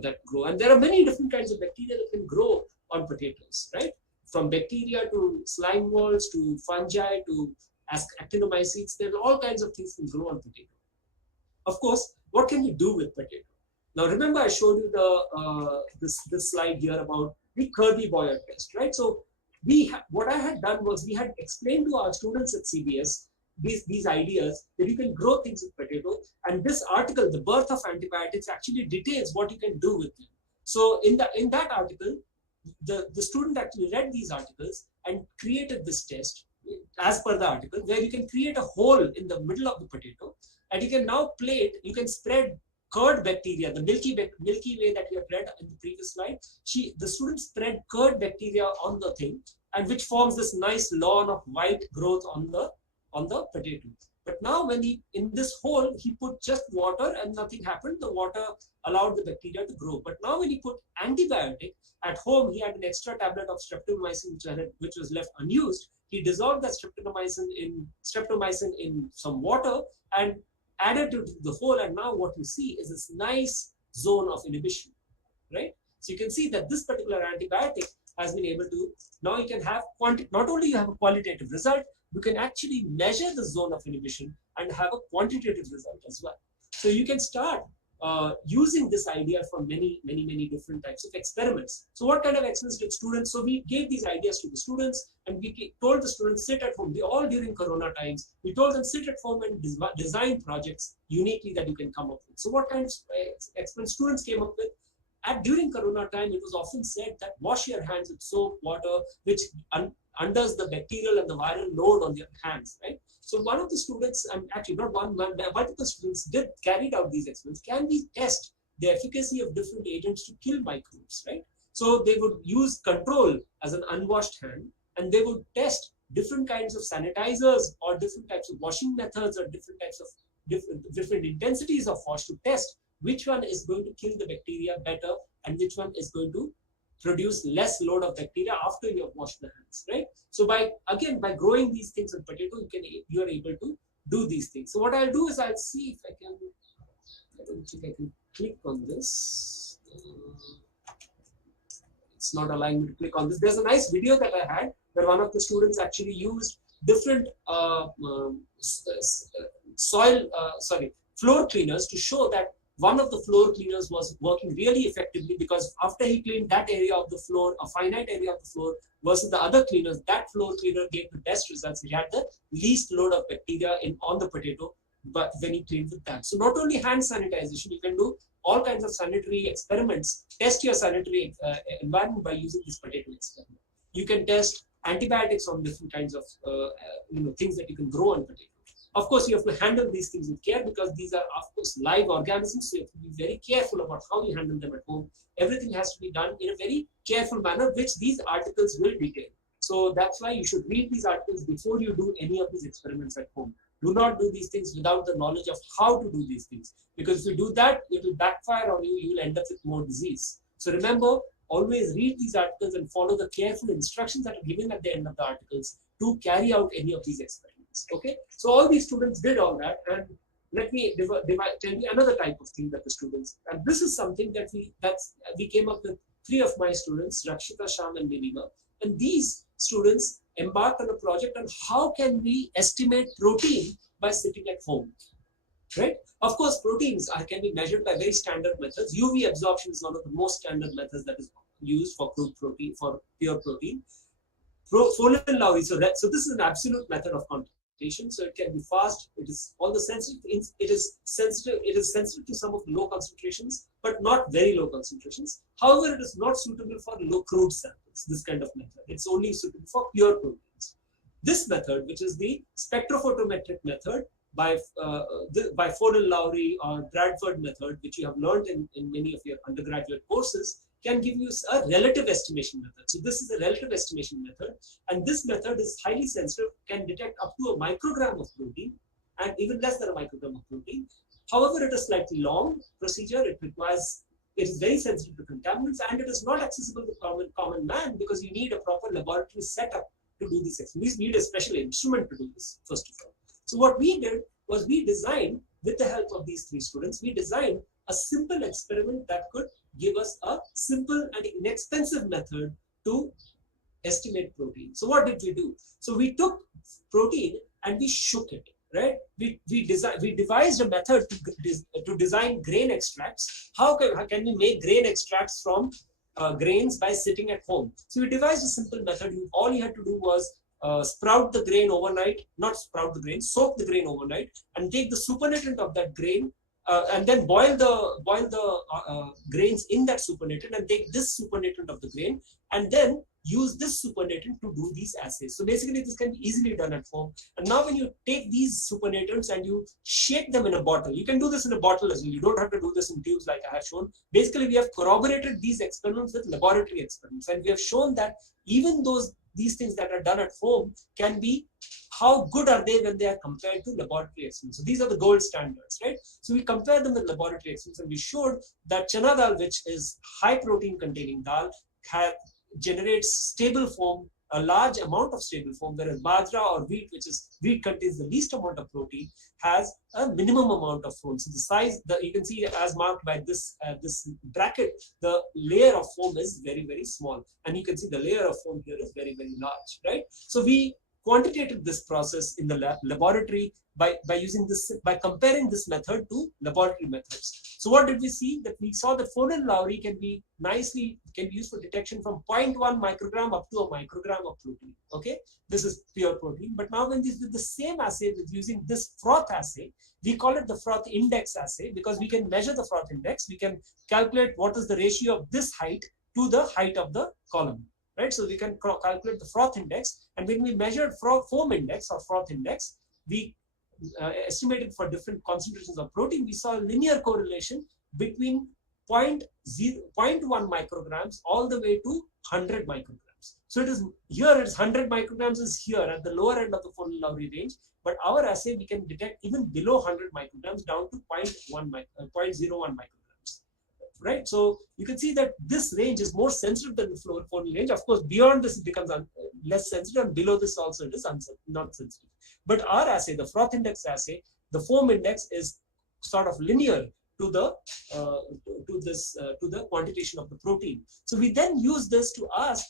that grow. And there are many different kinds of bacteria that can grow on potatoes, right? From bacteria to slime molds to fungi to actinomycetes. There are all kinds of things can grow on potato. Of course, what can you do with potato? Now, remember I showed you this slide here about the Kirby-Boyer test, right? So what I had done was we had explained to our students at CBS these ideas that you can grow things with potato. And this article, The Birth of Antibiotics, actually details what you can do with them. So in that article, the student actually read these articles and created this test as per the article, where you can create a hole in the middle of the potato, and you can now you can spread curd bacteria, the Milky Way that we have read in the previous slide. The student spread curd bacteria on the thing, and which forms this nice lawn of white growth on the potato. But now in this hole, he put just water and nothing happened. The water allowed the bacteria to grow. But now when he put antibiotic, at home he had an extra tablet of streptomycin which was left unused. He dissolved that streptomycin in some water and added to the hole. And now what you see is this nice zone of inhibition, right? So you can see that this particular antibiotic has been able to, now you can have, not only you have a qualitative result, you can actually measure the zone of inhibition and have a quantitative result as well. So you can start using this idea for many different types of experiments. So what kind of experiments did students? So we gave these ideas to the students, and we told the students sit at home. They all during Corona times. We told them sit at home and design projects uniquely that you can come up with. So what kind of experiments students came up with? During Corona time, it was often said that wash your hands with soap, water, which undoes the bacterial and the viral load on your hands, right? So one of the students, and actually not one, multiple students carried out these experiments. Can we test the efficacy of different agents to kill microbes, right? So they would use control as an unwashed hand, and they would test different kinds of sanitizers or different types of washing methods or different types of different intensities of wash to test which one is going to kill the bacteria better and which one is going to produce less load of bacteria after you have washed the hands, right? So by growing these things in potato, you are able to do these things. So what I'll do is I'll see if I can, I don't think I can click on this. It's not allowing me to click on this. There's a nice video that I had where one of the students actually used different floor cleaners to show that one of the floor cleaners was working really effectively, because after he cleaned that area of the floor, a finite area of the floor, versus the other cleaners, that floor cleaner gave the best results. He had the least load of bacteria on the potato, but when he cleaned with that. So not only hand sanitization, you can do all kinds of sanitary experiments. Test your sanitary environment by using this potato experiment. You can test antibiotics on different kinds of things that you can grow on potato. Of course, you have to handle these things with care, because these are, of course, live organisms. So you have to be very careful about how you handle them at home. Everything has to be done in a very careful manner, which these articles will detail. So that's why you should read these articles before you do any of these experiments at home. Do not do these things without the knowledge of how to do these things, because if you do that, it will backfire on you. You will end up with more disease. So remember, always read these articles and follow the careful instructions that are given at the end of the articles to carry out any of these experiments. Okay, so all these students did all that, and let me tell you another type of thing that the students, and this is something that we came up with. 3 of my students, Rakshita, Sham, and Nilima, and these students embarked on a project on how can we estimate protein by sitting at home, right? Of course, proteins can be measured by very standard methods. UV absorption is one of the most standard methods that is used for pure protein. Folin-Lowry, so this is an absolute method of quantitation. So it can be fast. It is all the sensitive. It is sensitive to some of the low concentrations, but not very low concentrations. However, it is not suitable for low crude samples. This kind of method. It's only suitable for pure proteins. This method, which is the spectrophotometric method by Folin-Lowry or Bradford method, which you have learned in many of your undergraduate courses, can give you a relative estimation method. So this is a relative estimation method, and this method is highly sensitive, can detect up to a microgram of protein and even less than a microgram of protein. However, it is slightly long procedure. It is very sensitive to contaminants, and it is not accessible to common man, because you need a proper laboratory setup to do this experiment. You need a special instrument to do this, first of all. So what we did was we designed, with the help of these 3 students, we designed a simple experiment that could give us a simple and inexpensive method to estimate protein. So what did we do? So we took protein and we shook it, right? We devised a method to design grain extracts. How can we make grain extracts from grains by sitting at home? So we devised a simple method. All you had to do was soak the grain overnight, and take the supernatant of that grain, and then boil the grains in that supernatant, and take this supernatant of the grain, and then use this supernatant to do these assays. So basically, this can be easily done at home. And now when you take these supernatants and you shake them in a bottle, you can do this in a bottle as well. You don't have to do this in tubes like I have shown. Basically, we have corroborated these experiments with laboratory experiments, and we have shown that even these things that are done at home can be, how good are they when they are compared to laboratory experiments? So these are the gold standards, right? So we compare them with laboratory experiments, and we showed that chana dal, which is high protein containing dal, generates stable foam a large amount of stable foam, whereas bajra or wheat, wheat contains the least amount of protein, has a minimum amount of foam. So the size, you can see as marked by this bracket, the layer of foam is very, very small, and you can see the layer of foam here is very, very large, right? So we quantitated this process in the laboratory by comparing this method to laboratory methods. So what did we see? That we saw that Fonin Lowry can be used for detection from 0.1 microgram up to a microgram of protein. Okay, this is pure protein. But now when we did the same assay with using this froth assay, we call it the froth index assay because we can measure the froth index. We can calculate what is the ratio of this height to the height of the column. Right, so we can calculate the froth index, and when we measured foam index or froth index, we estimated for different concentrations of protein. We saw a linear correlation between 0.1 micrograms all the way to 100 micrograms. So it is here, it's 100 micrograms is here at the lower end of the Fonin-Lowry range, but our assay we can detect even below 100 micrograms down to 0.01 micrograms. Right, so you can see that this range is more sensitive than the Fonin range. Of course, beyond this it becomes less sensitive, and below this also it is not sensitive. But our assay, the froth index assay, the foam index is sort of linear to the quantitation of the protein. So we then use this to ask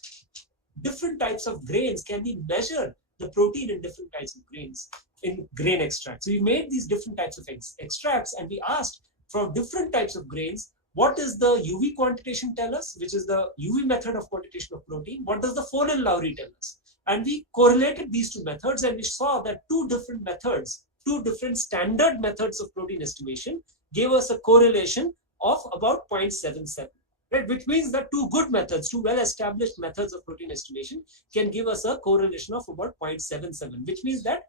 different types of grains. Can we measure the protein in different types of grains in grain extracts? So we made these different types of extracts, and we asked for different types of grains. What does the UV quantitation tell us, which is the UV method of quantitation of protein? What does the Fonin-Lowry tell us? And we correlated these two methods, and we saw that two different standard methods of protein estimation gave us a correlation of about 0.77, right? Which means that two well-established methods of protein estimation can give us a correlation of about 0.77, which means that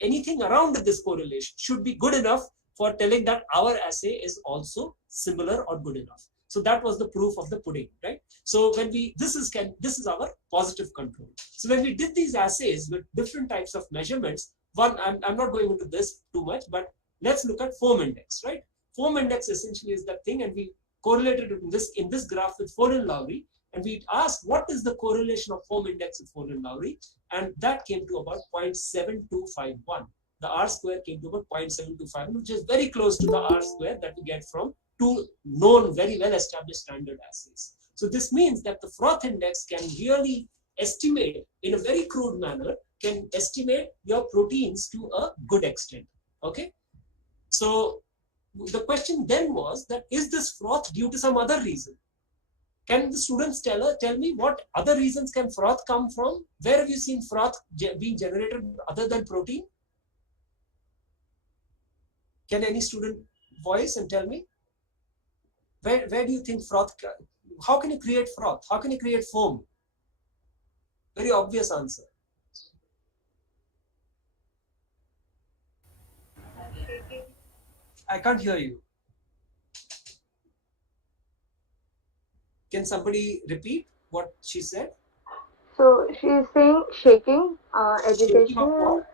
anything around this correlation should be good enough for telling that our assay is also similar or good enough. So that was the proof of the pudding, right? So when this is our positive control. So when we did these assays with different types of measurements, I'm not going into this too much, but let's look at foam index, right? Foam index essentially is that thing, and we correlated it in this graph with Fonin-Lowry, and we asked what is the correlation of foam index with Fonin-Lowry, and that came to about 0.7251. The R square came to about 0.725, which is very close to the R square that we get from two known, very well established standard assays. So this means that the froth index can really estimate in a very crude manner, can estimate your proteins to a good extent. Okay. So the question then was that, is this froth due to some other reason? Can the students tell me what other reasons can froth come from? Where have you seen froth being generated other than protein? Can any student voice and tell me? Where do you think froth, how can you create froth? How can you create foam? Very obvious answer. I can't hear you. Can somebody repeat what she said? So she's saying shaking, Shaking agitation. of what?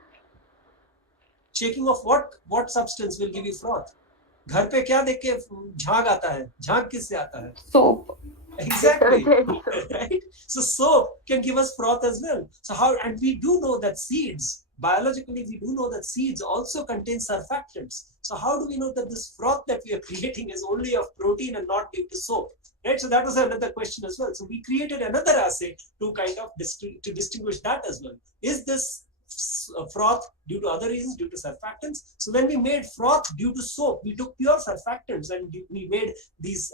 Shaking of what? What substance will give you froth? घर पे क्या देख के झाग आता है? झाग किससे आता है? Soap. Exactly. Right? So soap can give us froth as well. So and we do know that seeds, biologically we do know that seeds also contain surfactants. So how do we know that this froth that we are creating is only of protein and not due to soap? Right? So that was another question as well. So we created another assay to kind of distinguish that as well. Is this froth due to other reasons, due to surfactants? So when we made froth due to soap, we took pure surfactants and we made these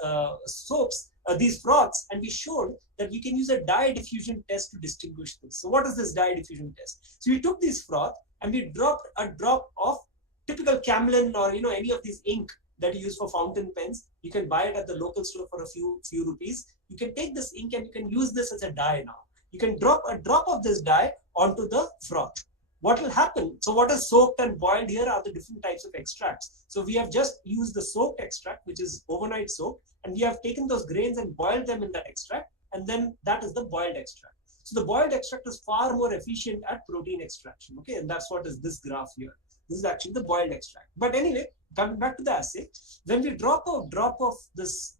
these froths, and we showed that we can use a dye diffusion test to distinguish this. So what is this dye diffusion test? So we took these froth and we dropped a drop of typical Camlin or any of these ink that you use for fountain pens. You can buy it at the local store for a few rupees. You can take this ink and you can use this as a dye now. You can drop a drop of this dye onto the froth. What will happen? So what is soaked and boiled here are the different types of extracts. So we have just used the soaked extract, which is overnight soaked, and we have taken those grains and boiled them in that extract, and then that is the boiled extract. So the boiled extract is far more efficient at protein extraction. Okay, and that's what is this graph here. This is actually the boiled extract. But anyway, coming back to the assay, when we drop of this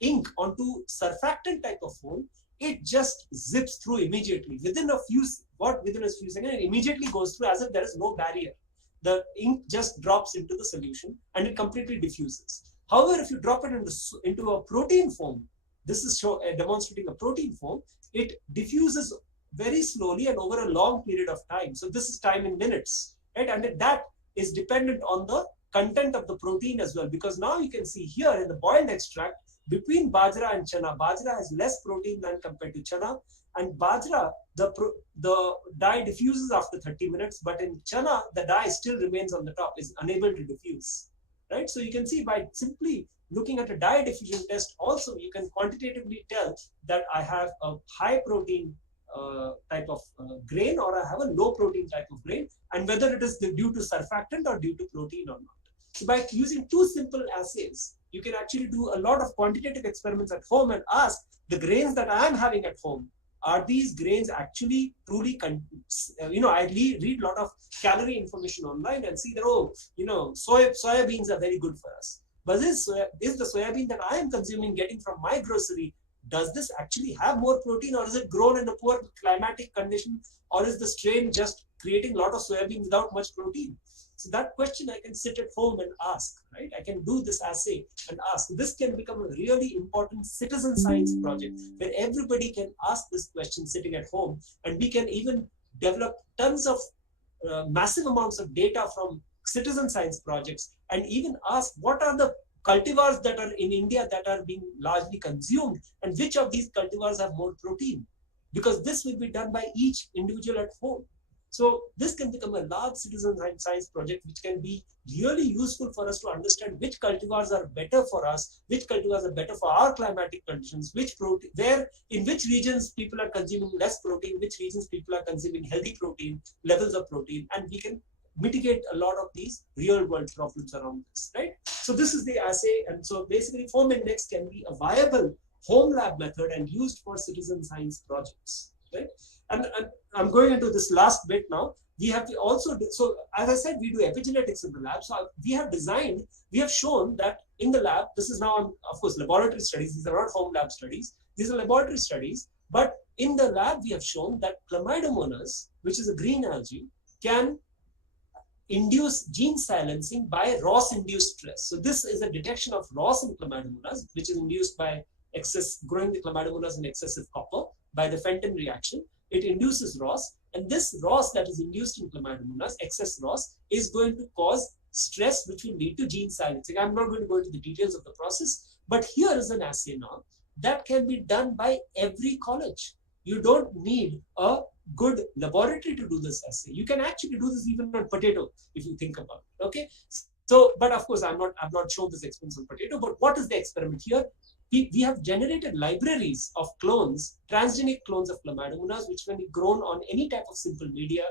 ink onto surfactant type of foam, it just zips through immediately. Within a few seconds, it immediately goes through as if there is no barrier. The ink just drops into the solution and it completely diffuses. However, if you drop it into a protein form, this is demonstrating a protein form, it diffuses very slowly and over a long period of time. So this is time in minutes, right? And that is dependent on the content of the protein as well, because now you can see here in the boiled extract, between bajra and chana, bajra has less protein than compared to chana, and bajra, the dye diffuses after 30 minutes, but in chana, the dye still remains on the top, is unable to diffuse, right? So you can see by simply looking at a dye diffusion test also, you can quantitatively tell that I have a high protein type of grain, or I have a low protein type of grain, and whether it is due to surfactant or due to protein or not. So by using two simple assays, you can actually do a lot of quantitative experiments at home and ask the grains that I am having at home, are these grains actually truly, I read a lot of calorie information online and see that, soybeans are very good for us. But is the soybean that I am consuming, getting from my grocery, does this actually have more protein, or is it grown in a poor climatic condition, or is the strain just creating a lot of soybean without much protein? So that question I can sit at home and ask, right? I can do this assay and ask. This can become a really important citizen science project where everybody can ask this question sitting at home, and we can even develop tons of massive amounts of data from citizen science projects, and even ask what are the cultivars that are in India that are being largely consumed, and which of these cultivars have more protein, because this will be done by each individual at home. So this can become a large citizen science project, which can be really useful for us to understand which cultivars are better for us, which cultivars are better for our climatic conditions, in which regions people are consuming less protein, which regions people are consuming healthy protein, levels of protein, and we can mitigate a lot of these real world problems around this, right? So this is the assay. And so basically foam index can be a viable home lab method and used for citizen science projects, right? And I'm going into this last bit now. We have also, so as I said, we do epigenetics in the lab. So we have shown that in the lab, this is now, of course, laboratory studies. These are not home lab studies. These are laboratory studies. But in the lab, we have shown that Chlamydomonas, which is a green algae, can induce gene silencing by ROS-induced stress. So this is a detection of ROS in Chlamydomonas, which is induced by growing the Chlamydomonas in excessive copper by the Fenton reaction. It induces ROS, and this ROS that is induced in Chlamydomonas, excess ROS, is going to cause stress, which will lead to gene silencing. I'm not going to go into the details of the process, but here is an assay now that can be done by every college. You don't need a good laboratory to do this assay. You can actually do this even on potato, if you think about it. Okay. So, but of course, I've not shown this experiment on potato. But what is the experiment here? We have generated libraries of clones, transgenic clones of Chlamydomonas, which can be grown on any type of simple media,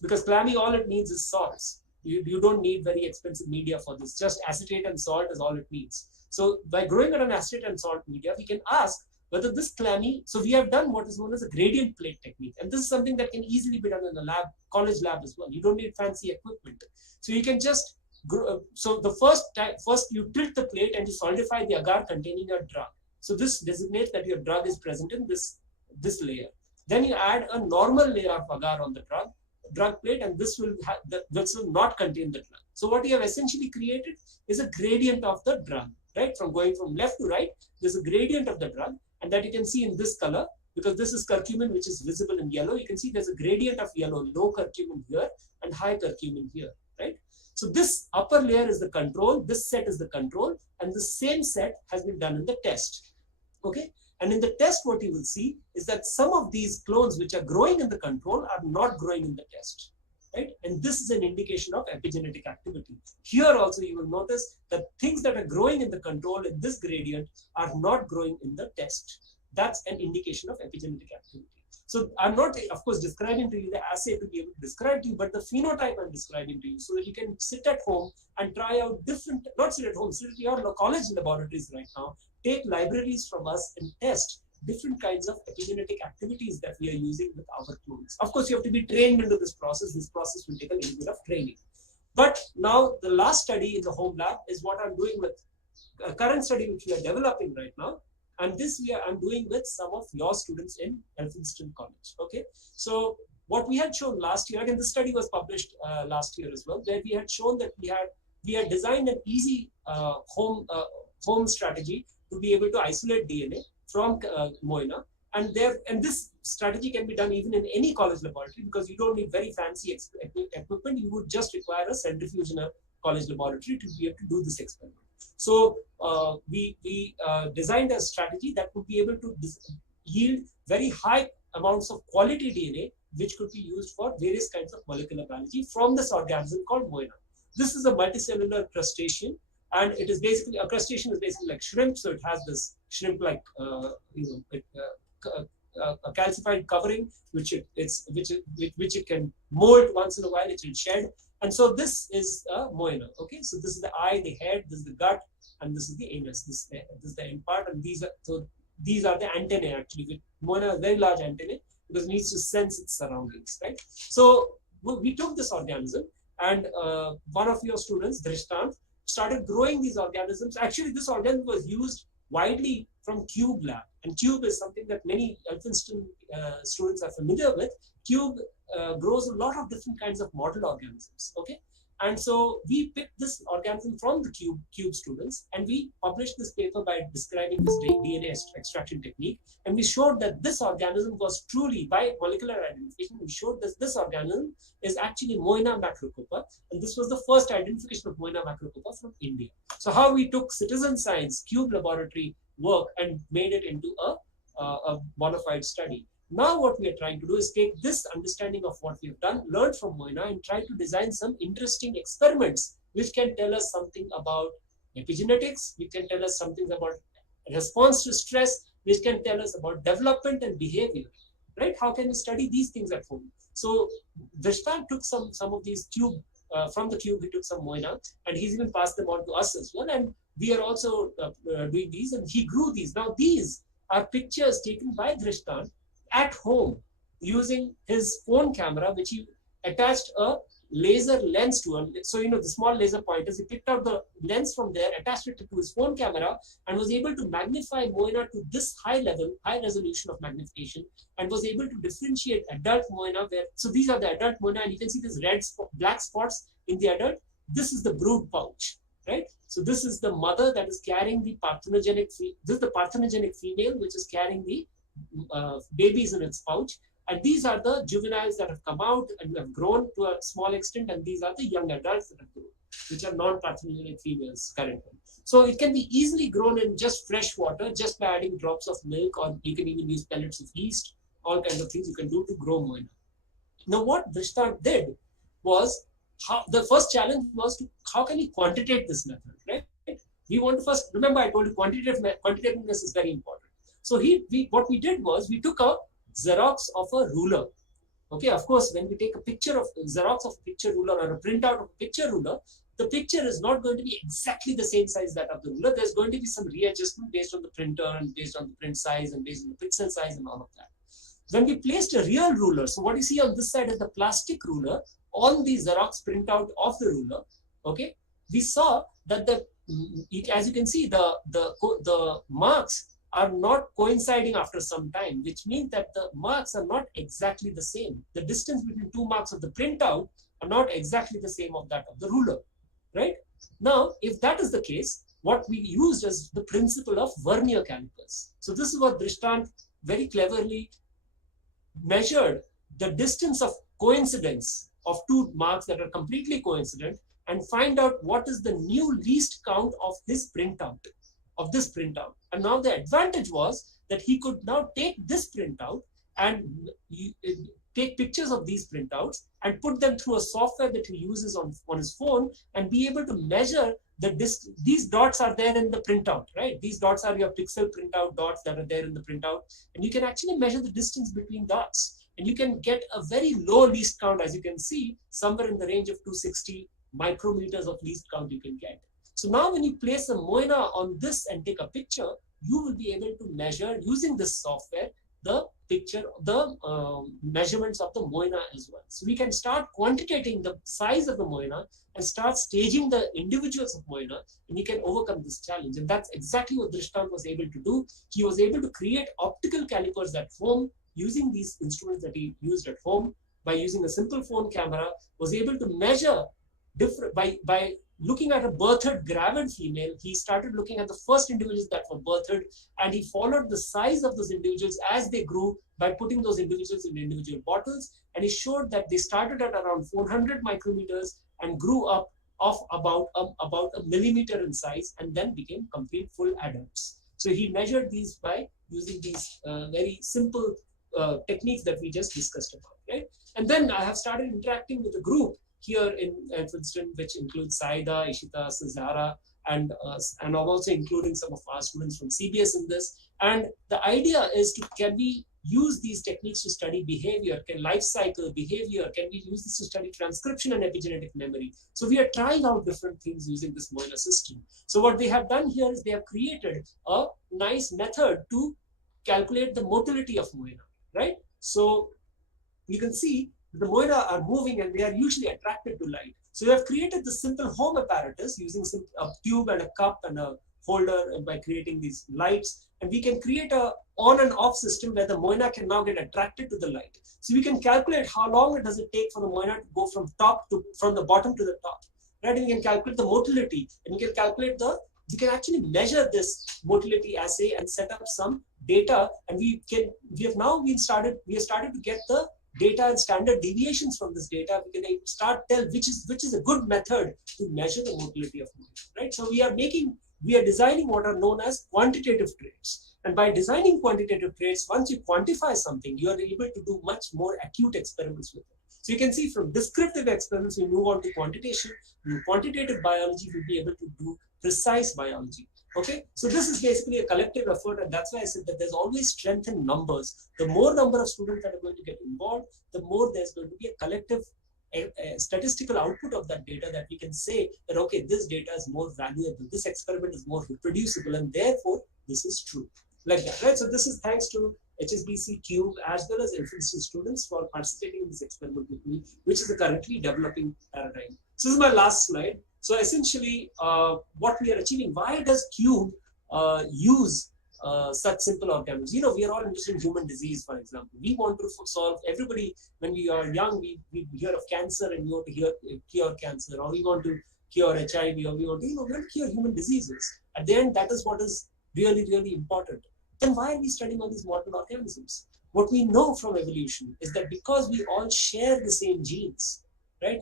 because clammy, all it needs is salts. You don't need very expensive media for this. Just acetate and salt is all it needs. So by growing it on acetate and salt media, we can ask whether this clammy, so we have done what is known as a gradient plate technique. And this is something that can easily be done in a lab, college lab as well. You don't need fancy equipment. So you can just, so the first you tilt the plate and you solidify the agar containing your drug. So this designates that your drug is present in this layer. Then you add a normal layer of agar on the drug plate, and this will not contain the drug. So what you have essentially created is a gradient of the drug, right? From going from left to right, there's a gradient of the drug, and that you can see in this color, because this is curcumin, which is visible in yellow. You can see there's a gradient of yellow, low curcumin here and high curcumin here, right? So this upper layer is the control, this set is the control, and the same set has been done in the test, okay? And in the test, what you will see is that some of these clones which are growing in the control are not growing in the test, right? And this is an indication of epigenetic activity. Here also you will notice that things that are growing in the control in this gradient are not growing in the test. That's an indication of epigenetic activity. So I'm not, of course, describing to you the assay to be able to describe to you, but the phenotype I'm describing to you, so that you can sit at home and try out different, not sit at home, sit at your college laboratories right now, take libraries from us and test different kinds of epigenetic activities that we are using with our clones. Of course, you have to be trained into this process. This process will take a little bit of training. But now the last study in the home lab is what I'm doing with a current study which we are developing right now. And this I'm doing with some of your students in Elphinstone College. Okay, so what we had shown last year, again, this study was published last year as well, where we had shown that we had designed an easy home strategy to be able to isolate DNA from Moina. And this strategy can be done even in any college laboratory, because you don't need very fancy equipment. You would just require a centrifuge in a college laboratory to be able to do this experiment. So we designed a strategy that would be able to yield very high amounts of quality DNA, which could be used for various kinds of molecular biology from this organism called Moina. This is a multicellular crustacean, and it is basically, a crustacean is basically like shrimp, so it has this shrimp-like a calcified covering, which it can mold once in a while, it will shed. And so this is Moina. Okay, so this is the eye, the head, this is the gut, and this is the anus. This is the end part, and these are the antennae actually. Moina has very large antennae because it needs to sense its surroundings, right? So we took this organism, and one of your students, Drishtant, started growing these organisms. Actually, this organism was used widely from Cube lab, and Cube is something that many Elphinstone students are familiar with. Cube grows a lot of different kinds of model organisms. Okay, and so we picked this organism from the Cube students, and we published this paper by describing this DNA extraction technique. And we showed that this organism was truly, by molecular identification, we showed that this organism is actually Moina macrocopa, and this was the first identification of Moina macrocopa from India. So how we took citizen science Cube laboratory work and made it into a bona fide study. Now what we are trying to do is take this understanding of what we have done, learned from Moina, and try to design some interesting experiments which can tell us something about epigenetics, which can tell us something about response to stress, which can tell us about development and behavior, right? How can we study these things at home? So Drishtant took some of these from the Cube, he took some Moina, and he's even passed them on to us as well. And we are also doing these, and he grew these. Now these are pictures taken by Drishtant at home using his phone camera, which he attached a laser lens to. So, the small laser pointers, he picked out the lens from there, attached it to his phone camera, and was able to magnify Moina to this high resolution of magnification, and was able to differentiate adult Moina. So these are the adult Moina, and you can see these black spots in the adult. This is the brood pouch, right? So this is the mother that is carrying the parthenogenic. This is the parthenogenic female, which is carrying the babies in its pouch, and these are the juveniles that have come out and have grown to a small extent, and these are the young adults that have grown, which are non-parthenogenic females currently. So it can be easily grown in just fresh water, just by adding drops of milk, or you can even use pellets of yeast. All kinds of things you can do to grow Moina. Now what Drishtant did was, the first challenge was how can we quantitate this method, right? We want to first, remember I told you quantitativeness is very important. So what we did was, we took a Xerox of a ruler. Okay, of course, when we take a picture of Xerox of a picture ruler or a printout of a picture ruler, the picture is not going to be exactly the same size that of the ruler. There's going to be some readjustment based on the printer and based on the print size and based on the pixel size and all of that. When we placed a real ruler, so what you see on this side is the plastic ruler on the Xerox printout of the ruler. Okay, we saw that as you can see, the marks are not coinciding after some time, which means that the marks are not exactly the same. The distance between two marks of the printout are not exactly the same of that of the ruler, right? Now, if that is the case, what we used is the principle of vernier calipers. So this is what Drishtant very cleverly measured the distance of coincidence of two marks that are completely coincident, and find out what is the new least count of this printout. And now the advantage was that he could now take this printout and take pictures of these printouts and put them through a software that he uses on his phone, and be able to measure these dots are there in the printout, right? These dots are your pixel printout dots that are there in the printout, and you can actually measure the distance between dots, and you can get a very low least count, as you can see, somewhere in the range of 260 micrometers of least count you can get. So now when you place a Moina on this and take a picture, you will be able to measure, using this software, the picture the measurements of the moina as well. So we can start quantitating the size of the moina and start staging the individuals of moina, and we can overcome this challenge. And that's exactly what Drishtant was able to do. He was able to create optical calipers at home using these instruments that he used at home. By using a simple phone camera, was able to measure different by looking at a birthed gravid female. He started looking at the first individuals that were birthed, and he followed the size of those individuals as they grew by putting those individuals in individual bottles. And he showed that they started at around 400 micrometers and grew up of about a millimeter in size, and then became complete full adults. So he measured these by using these very simple techniques that we just discussed about, right? And then I have started interacting with a group here in Elphinstone, which includes Saida, Ishita, Zara, and I'm also including some of our students from CBS in this. And the idea is can we use these techniques to study behavior, life cycle behavior, can we use this to study transcription and epigenetic memory? So we are trying out different things using this moina system. So what they have done here is they have created a nice method to calculate the motility of moina, right? So you can see the moina are moving and they are usually attracted to light. So we have created this simple home apparatus using a tube and a cup and a holder, and by creating these lights, and we can create a on and off system where the moina can now get attracted to the light. So we can calculate how long does it take for the moina to go from the bottom to the top, right? And we can calculate the motility, and we can actually measure this motility assay and set up some data, and we have started to get the data and standard deviations from this data. We can start tell which is a good method to measure the motility of moina, right? So we are designing what are known as quantitative traits. And by designing quantitative traits, once you quantify something, you are able to do much more acute experiments with it. So you can see from descriptive experiments, we move on to quantitation. In quantitative biology, we'll be able to do precise biology. Okay, so this is basically a collective effort, and that's why I said that there's always strength in numbers. The more number of students that are going to get involved, the more there's going to be a collective statistical output of that data, that we can say that, okay, this data is more valuable, this experiment is more reproducible, and therefore this is true. Like that, right? So this is thanks to HSBC Cube as well as Elphinstone students for participating in this experiment with me, which is the currently developing paradigm. So this is my last slide. So essentially, what we are achieving, why does Cube use such simple organisms? We are all interested in human disease, for example. We want to solve, everybody, when we are young, we hear of cancer and we want to cure cancer, or we want to cure HIV, or we want to cure human diseases. At the end, that is what is really, really important. Then why are we studying all these modern organisms? What we know from evolution is that because we all share the same genes, right?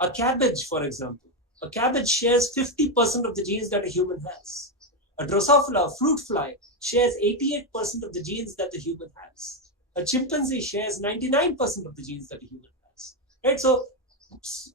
A cabbage, for example, a cabbage shares 50% of the genes that a human has. A Drosophila, a fruit fly, shares 88% of the genes that the human has. A chimpanzee shares 99% of the genes that a human has. Right? So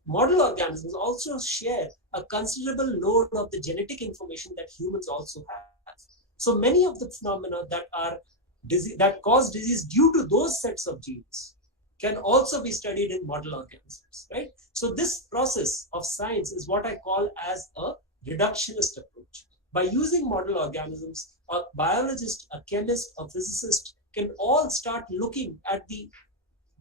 model organisms also share a considerable load of the genetic information that humans also have. So many of the phenomena that cause disease due to those sets of genes can also be studied in model organisms, right? So this process of science is what I call as a reductionist approach. By using model organisms, a biologist, a chemist, a physicist can all start looking at the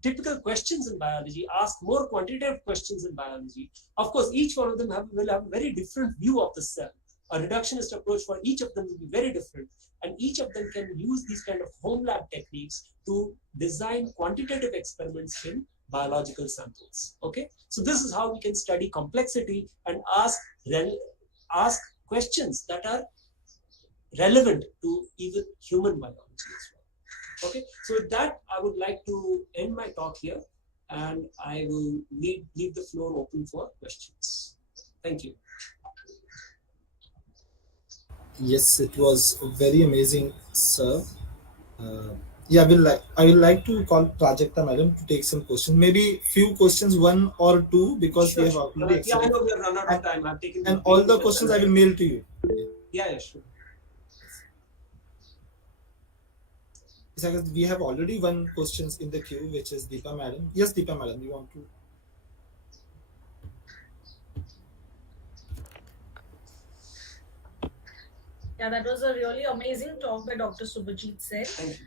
typical questions in biology, ask more quantitative questions in biology. Of course, each one of them will have a very different view of the cell. A reductionist approach for each of them will be very different, and each of them can use these kind of home lab techniques to design quantitative experiments in biological samples. Okay, so this is how we can study complexity and ask questions that are relevant to even human biology as well. Okay, so with that, I would like to end my talk here, and I will leave the floor open for questions. Thank you. Yes, it was very amazing, sir. Yeah, I will like to call Prajakta madam to take some questions. Maybe few questions, one or two, because we have already Yeah, I know we have run out of time. I've taken and all the questions I will mail to you. Yeah, sure. We have already one questions in the queue, which is Deepa madam. Yes, Deepa madam, you want to? Yeah, that was a really amazing talk by Dr. Subhajit said.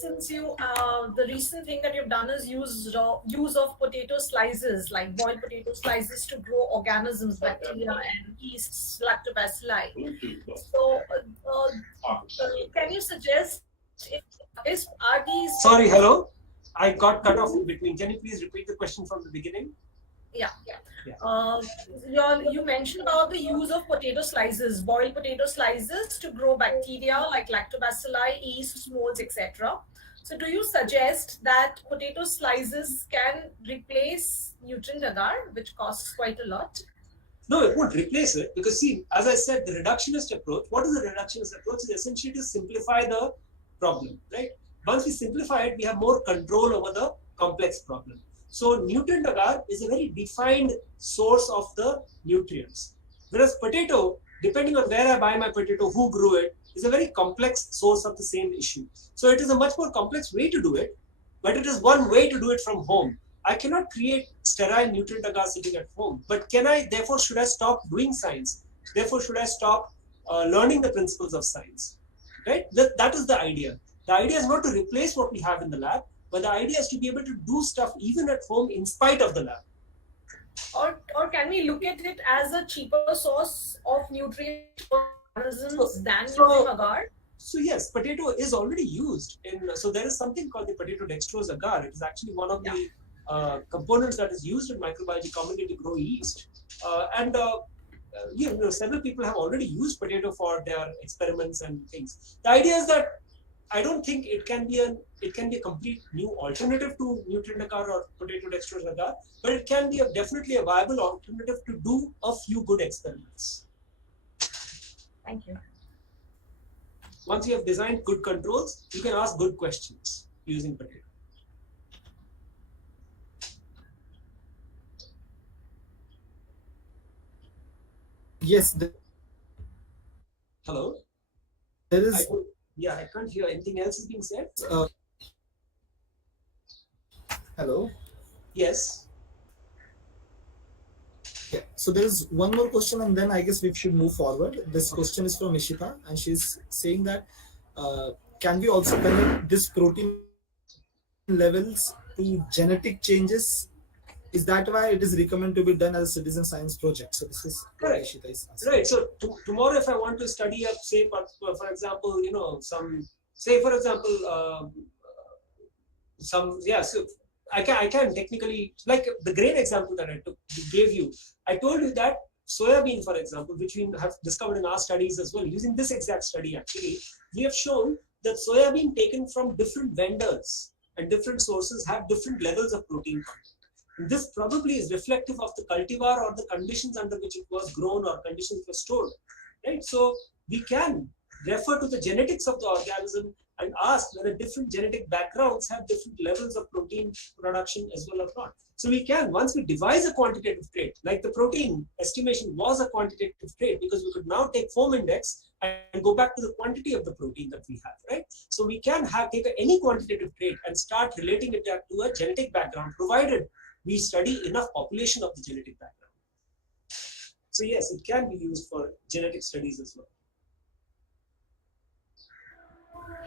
Since the recent thing that you've done is use of potato slices, like boiled potato slices, to grow organisms, bacteria and yeasts, lactobacilli. So, can you suggest are these? Sorry, hello. I got cut off in between. Can you please repeat the question from the beginning? Yeah. Yeah. You mentioned about the use of potato slices, boiled potato slices, to grow bacteria like lactobacilli, yeast, molds, etc. So, do you suggest that potato slices can replace nutrient agar, which costs quite a lot? No, it won't replace it, because see, as I said, the reductionist approach, what is the reductionist approach? Is essentially to simplify the problem, right? Once we simplify it, we have more control over the complex problem. So nutrient agar is a very defined source of the nutrients. Whereas potato, depending on where I buy my potato, who grew it, is a very complex source of the same issue. So it is a much more complex way to do it, but it is one way to do it from home. I cannot create sterile nutrient agar sitting at home. But can I, therefore, should I stop doing science? Therefore, should I stop learning the principles of science? Right? That is the idea. The idea is not to replace what we have in the lab, but the idea is to be able to do stuff even at home in spite of the lab. Or can we look at it as a cheaper source of nutrients than using agar? So yes, potato is already used in. So there is something called the potato dextrose agar. It is actually one of the components that is used in microbiology commonly to grow yeast. Several people have already used potato for their experiments and things. The idea is that I don't think it can be a complete new alternative to nutrient agar or potato dextrose agar, but it can be definitely a viable alternative to do a few good experiments. Thank you. Once you have designed good controls, you can ask good questions using potato. Yes. Hello? There is. I can't hear. Anything else is being said? Hello? Yes. Yeah. So there is one more question, and then I guess we should move forward. This question is from Ishita, and she's saying that can we also connect this protein levels to genetic changes? Is that why it is recommended to be done as a citizen science project? So this is what Ishita is asking. Right. So tomorrow, if I want to study up, say, for example, so I can technically, like the grain example that I gave you. I told you that soybean, for example, which we have discovered in our studies as well, using this exact study actually, we have shown that soybean taken from different vendors and different sources have different levels of protein content. And this probably is reflective of the cultivar or the conditions under which it was grown or conditions were stored. Right? So we can refer to the genetics of the organism and ask whether different genetic backgrounds have different levels of protein production as well or not. So we can, once we devise a quantitative trait, like the protein estimation was a quantitative trait, because we could now take foam index and go back to the quantity of the protein that we have, right? So we can take any quantitative trait and start relating it back to a genetic background, provided we study enough population of the genetic background. So yes, it can be used for genetic studies as well.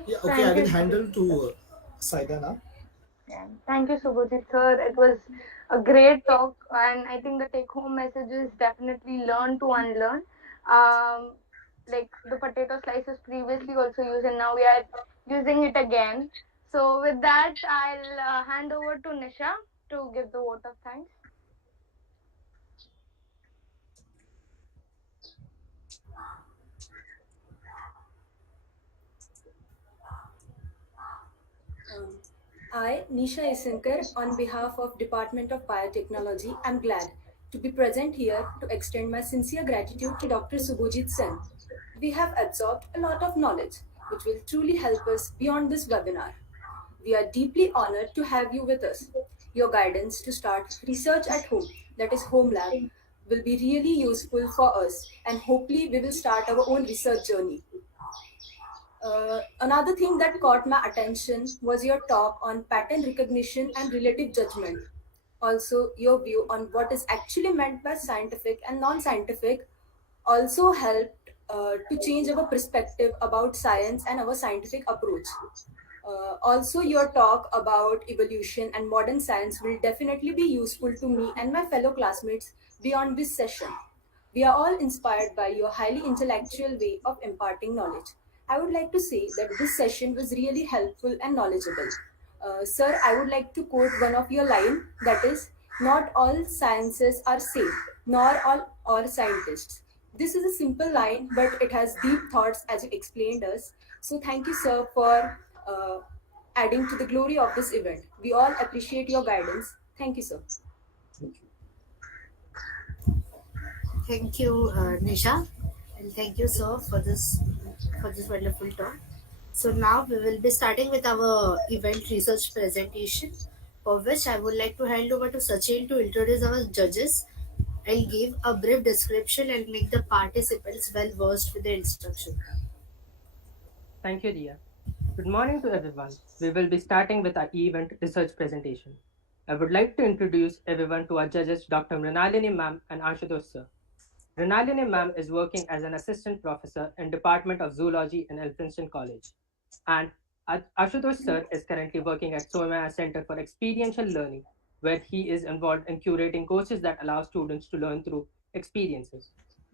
Yeah, okay, I will handle to Saida now. Yeah. Thank you, Subhajit sir. It was a great talk, and I think the take-home message is definitely learn to unlearn. Like the potato slices previously also used, and now we are using it again. So with that, I'll hand over to Nisha to give the vote of thanks. I, Nisha Isankar, on behalf of Department of Biotechnology, am glad to be present here to extend my sincere gratitude to Dr. Subhajit Sen. We have absorbed a lot of knowledge, which will truly help us beyond this webinar. We are deeply honored to have you with us. Your guidance to start research at home, that is home lab, will be really useful for us, and hopefully we will start our own research journey. Another thing that caught my attention was your talk on pattern recognition and relative judgment. Also, your view on what is actually meant by scientific and non-scientific also helped to change our perspective about science and our scientific approach. Also, your talk about evolution and modern science will definitely be useful to me and my fellow classmates beyond this session. We are all inspired by your highly intellectual way of imparting knowledge. I would like to say that this session was really helpful and knowledgeable. Sir, I would like to quote one of your line that is, not all sciences are same, nor all scientists. This is a simple line, but it has deep thoughts as you explained us. So thank you, sir, for adding to the glory of this event. We all appreciate your guidance. Thank you, sir. Thank you, Nisha, and thank you, sir, for this wonderful talk. So now we will be starting with our event research presentation, for which I would like to hand over to Sachin to introduce our judges. I'll give a brief description and make the participants well versed with the instruction. Thank you, Dia. Good morning to everyone. We will be starting with our event research presentation. I would like to introduce everyone to our judges, Dr. Mrinalini ma'am and Ashutosh sir. Mrinalini ma'am is working as an assistant professor in Department of Zoology in Elphinstone College. And Ashutosh sir is currently working at Somaya Center for Experiential Learning, where he is involved in curating courses that allow students to learn through experiences.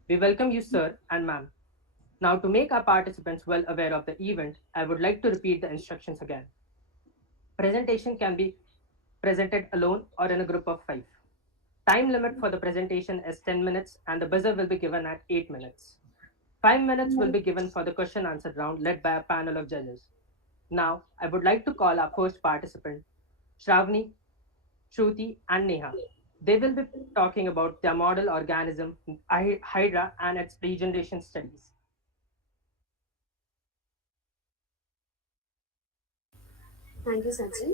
We welcome you, sir and ma'am. Now, to make our participants well aware of the event, I would like to repeat the instructions again. Presentation can be presented alone or in a group of 5. Time limit for the presentation is 10 minutes and the buzzer will be given at 8 minutes. 5 minutes will be given for the question answer round led by a panel of judges. Now, I would like to call our first participant, Shravani, Shruti, and Neha. They will be talking about their model organism, Hydra, and its regeneration studies. Thank you, Sachin.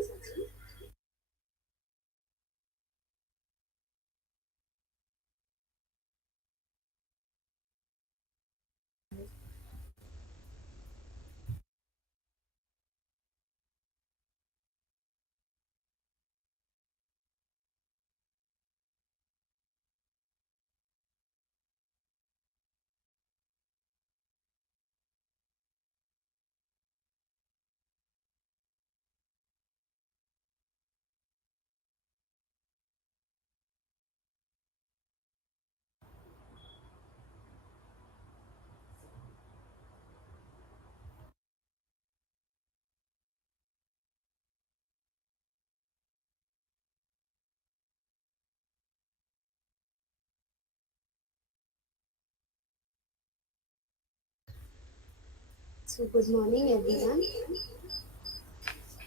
So good morning, everyone.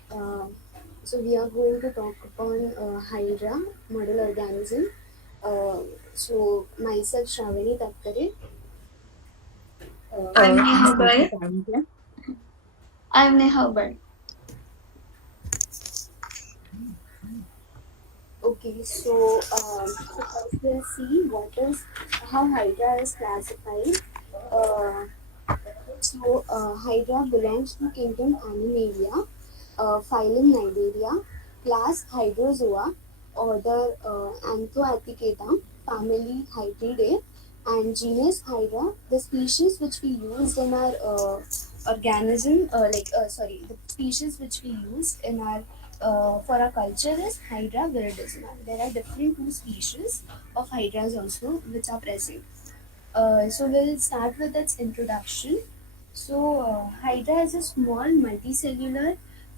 Uh, so we are going to talk upon Hydra model organism. Uh, so myself, Shravani Takkare. I'm Uh, Neha Bhatt. I'm Neha Bhatt. okay, so first we'll see what is how Hydra is classified. Uh, Hydra belongs to kingdom Animalia, phylum Nidaria, class Hydrozoa, order Anthoathecata, family Hydridae, and genus Hydra. The species which we used in our the species which we used in our for our culture is Hydra viridissima. There are different two species of hydras also which are present. So we'll start with its introduction. Hydra is a small multicellular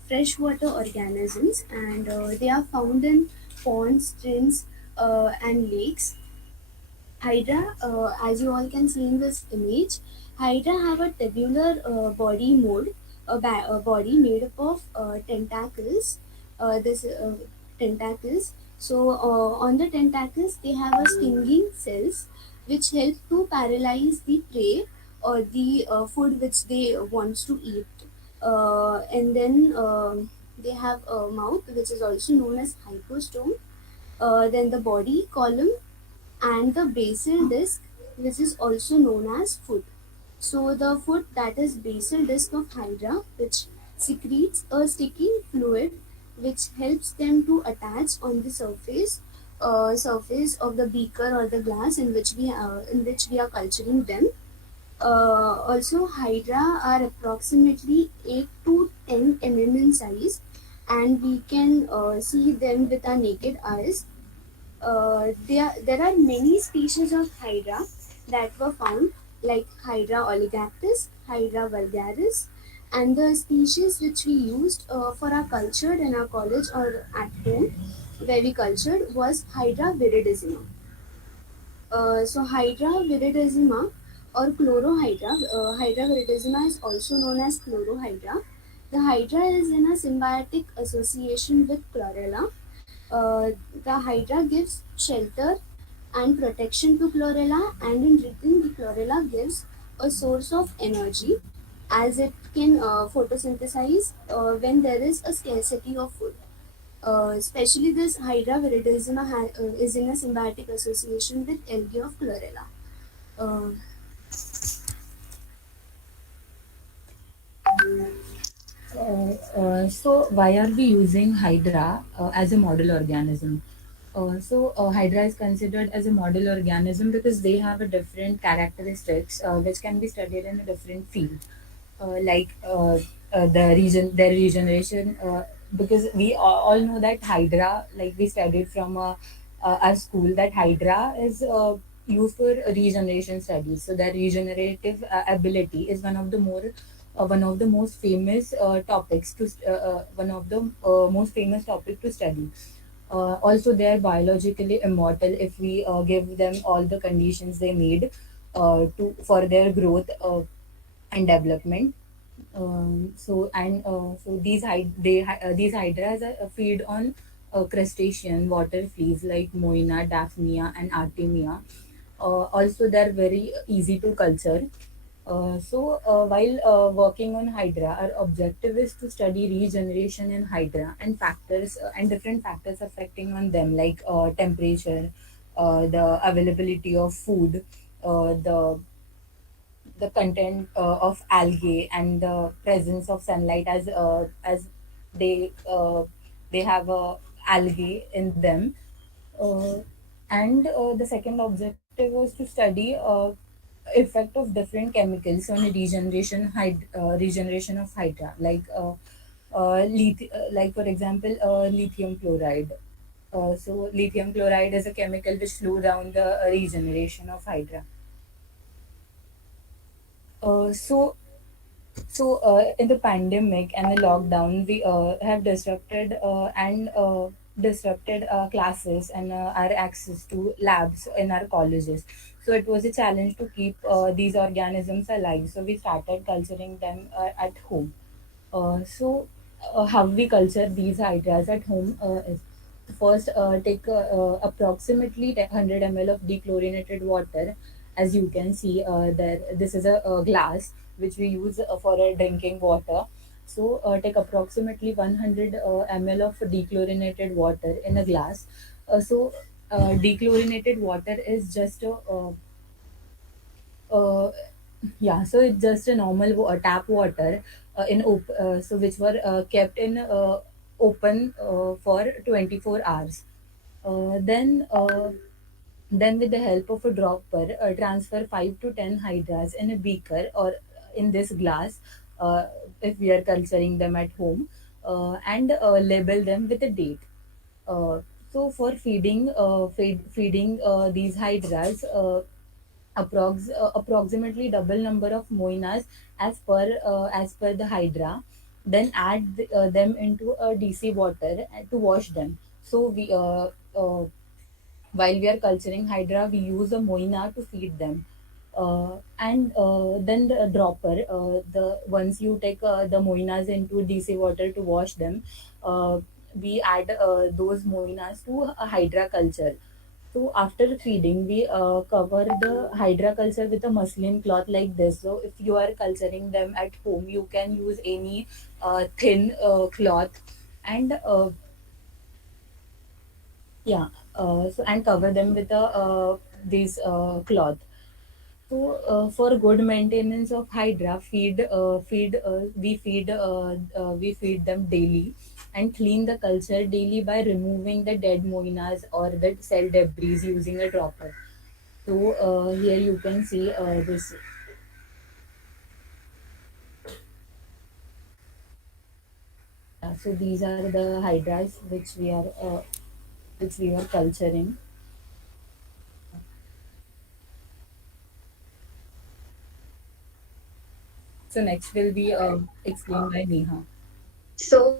freshwater organisms, and they are found in ponds, streams, and lakes. Hydra, as you all can see in this image, Hydra have a tubular body mode, a body made up of tentacles. This tentacles. On the tentacles, they have a stinging cells which help to paralyze the prey or the food which they wants to eat. And then they have a mouth which is also known as hypostome. Then the body column and the basal disc, which is also known as foot. So the foot, that is basal disc of Hydra, which secretes a sticky fluid which helps them to attach on the surface of the beaker or the glass in which we are culturing them. Also, Hydra are approximately 8 to 10 mm in size, and we can see them with our naked eyes. There are many species of Hydra that were found, like Hydra oligactis, Hydra vulgaris, and the species which we used for our culture in our college or at home, where we cultured, was Hydra viridissima. So Hydra viridissima or chlorohydra, Hydra viridissima is also known as chlorohydra. The Hydra is in a symbiotic association with chlorella. The Hydra gives shelter and protection to chlorella, and in return, the chlorella gives a source of energy as it can photosynthesize when there is a scarcity of food. Especially this Hydra viridissima is in a symbiotic association with algae of chlorella. Uh, So why are we using Hydra as a model organism? Hydra is considered as a model organism because they have a different characteristics which can be studied in a different field, their regeneration. Because we all know that Hydra, like we studied from our school, that Hydra is used for regeneration studies. So their regenerative ability is one of the most famous topics to one of the most famous topic to study. Also, they are biologically immortal if we give them all the conditions they need to for their growth and development. These hydras feed on crustacean water fleas like Moina, Daphnia, and Artemia. Also, they're very easy to culture. While working on Hydra, our objective is to study regeneration in Hydra and factors and different factors affecting on them, like temperature, the availability of food, the content of algae, and the presence of sunlight, as they uh, they have algae in them. And the second objective was to study effect of different chemicals on regeneration of Hydra, like for example lithium chloride. So lithium chloride is a chemical which slow down the regeneration of Hydra. Uh, so in the pandemic and the lockdown, we have disrupted classes and our access to labs in our colleges. So it was a challenge to keep these organisms alive. So we started culturing them at home. How we culture these hydras at home is first take approximately 100 ml of dechlorinated water. As you can see there, this is a glass which we use for drinking water. So take approximately 100 ml of dechlorinated water in a glass. Dechlorinated water is just uh, yeah, so it's just a normal tap water which were kept in open for 24 hours. Uh, then uh, then with the help of a dropper, transfer 5 to 10 hydras in a beaker or in this glass, uh, if we are culturing them at home, and label them with a date. Uh, for feeding these hydras, approximately double number of moinas as per the hydra, then add them into a DC water to wash them. So we while we are culturing hydra, we use a moina to feed them. And then the dropper, the once you take the moinas into DC water to wash them, we add those moinas to a hydra culture. So after feeding, we cover the hydra culture with a muslin cloth like this. So if you are culturing them at home, you can use any thin cloth, and yeah, and cover them with a these cloth. For good maintenance of hydra, we feed them daily and clean the culture daily by removing the dead moinas or the cell debris using a dropper. Here you can see this. So these are the hydras which we are culturing. So next will be explained by Neha. So,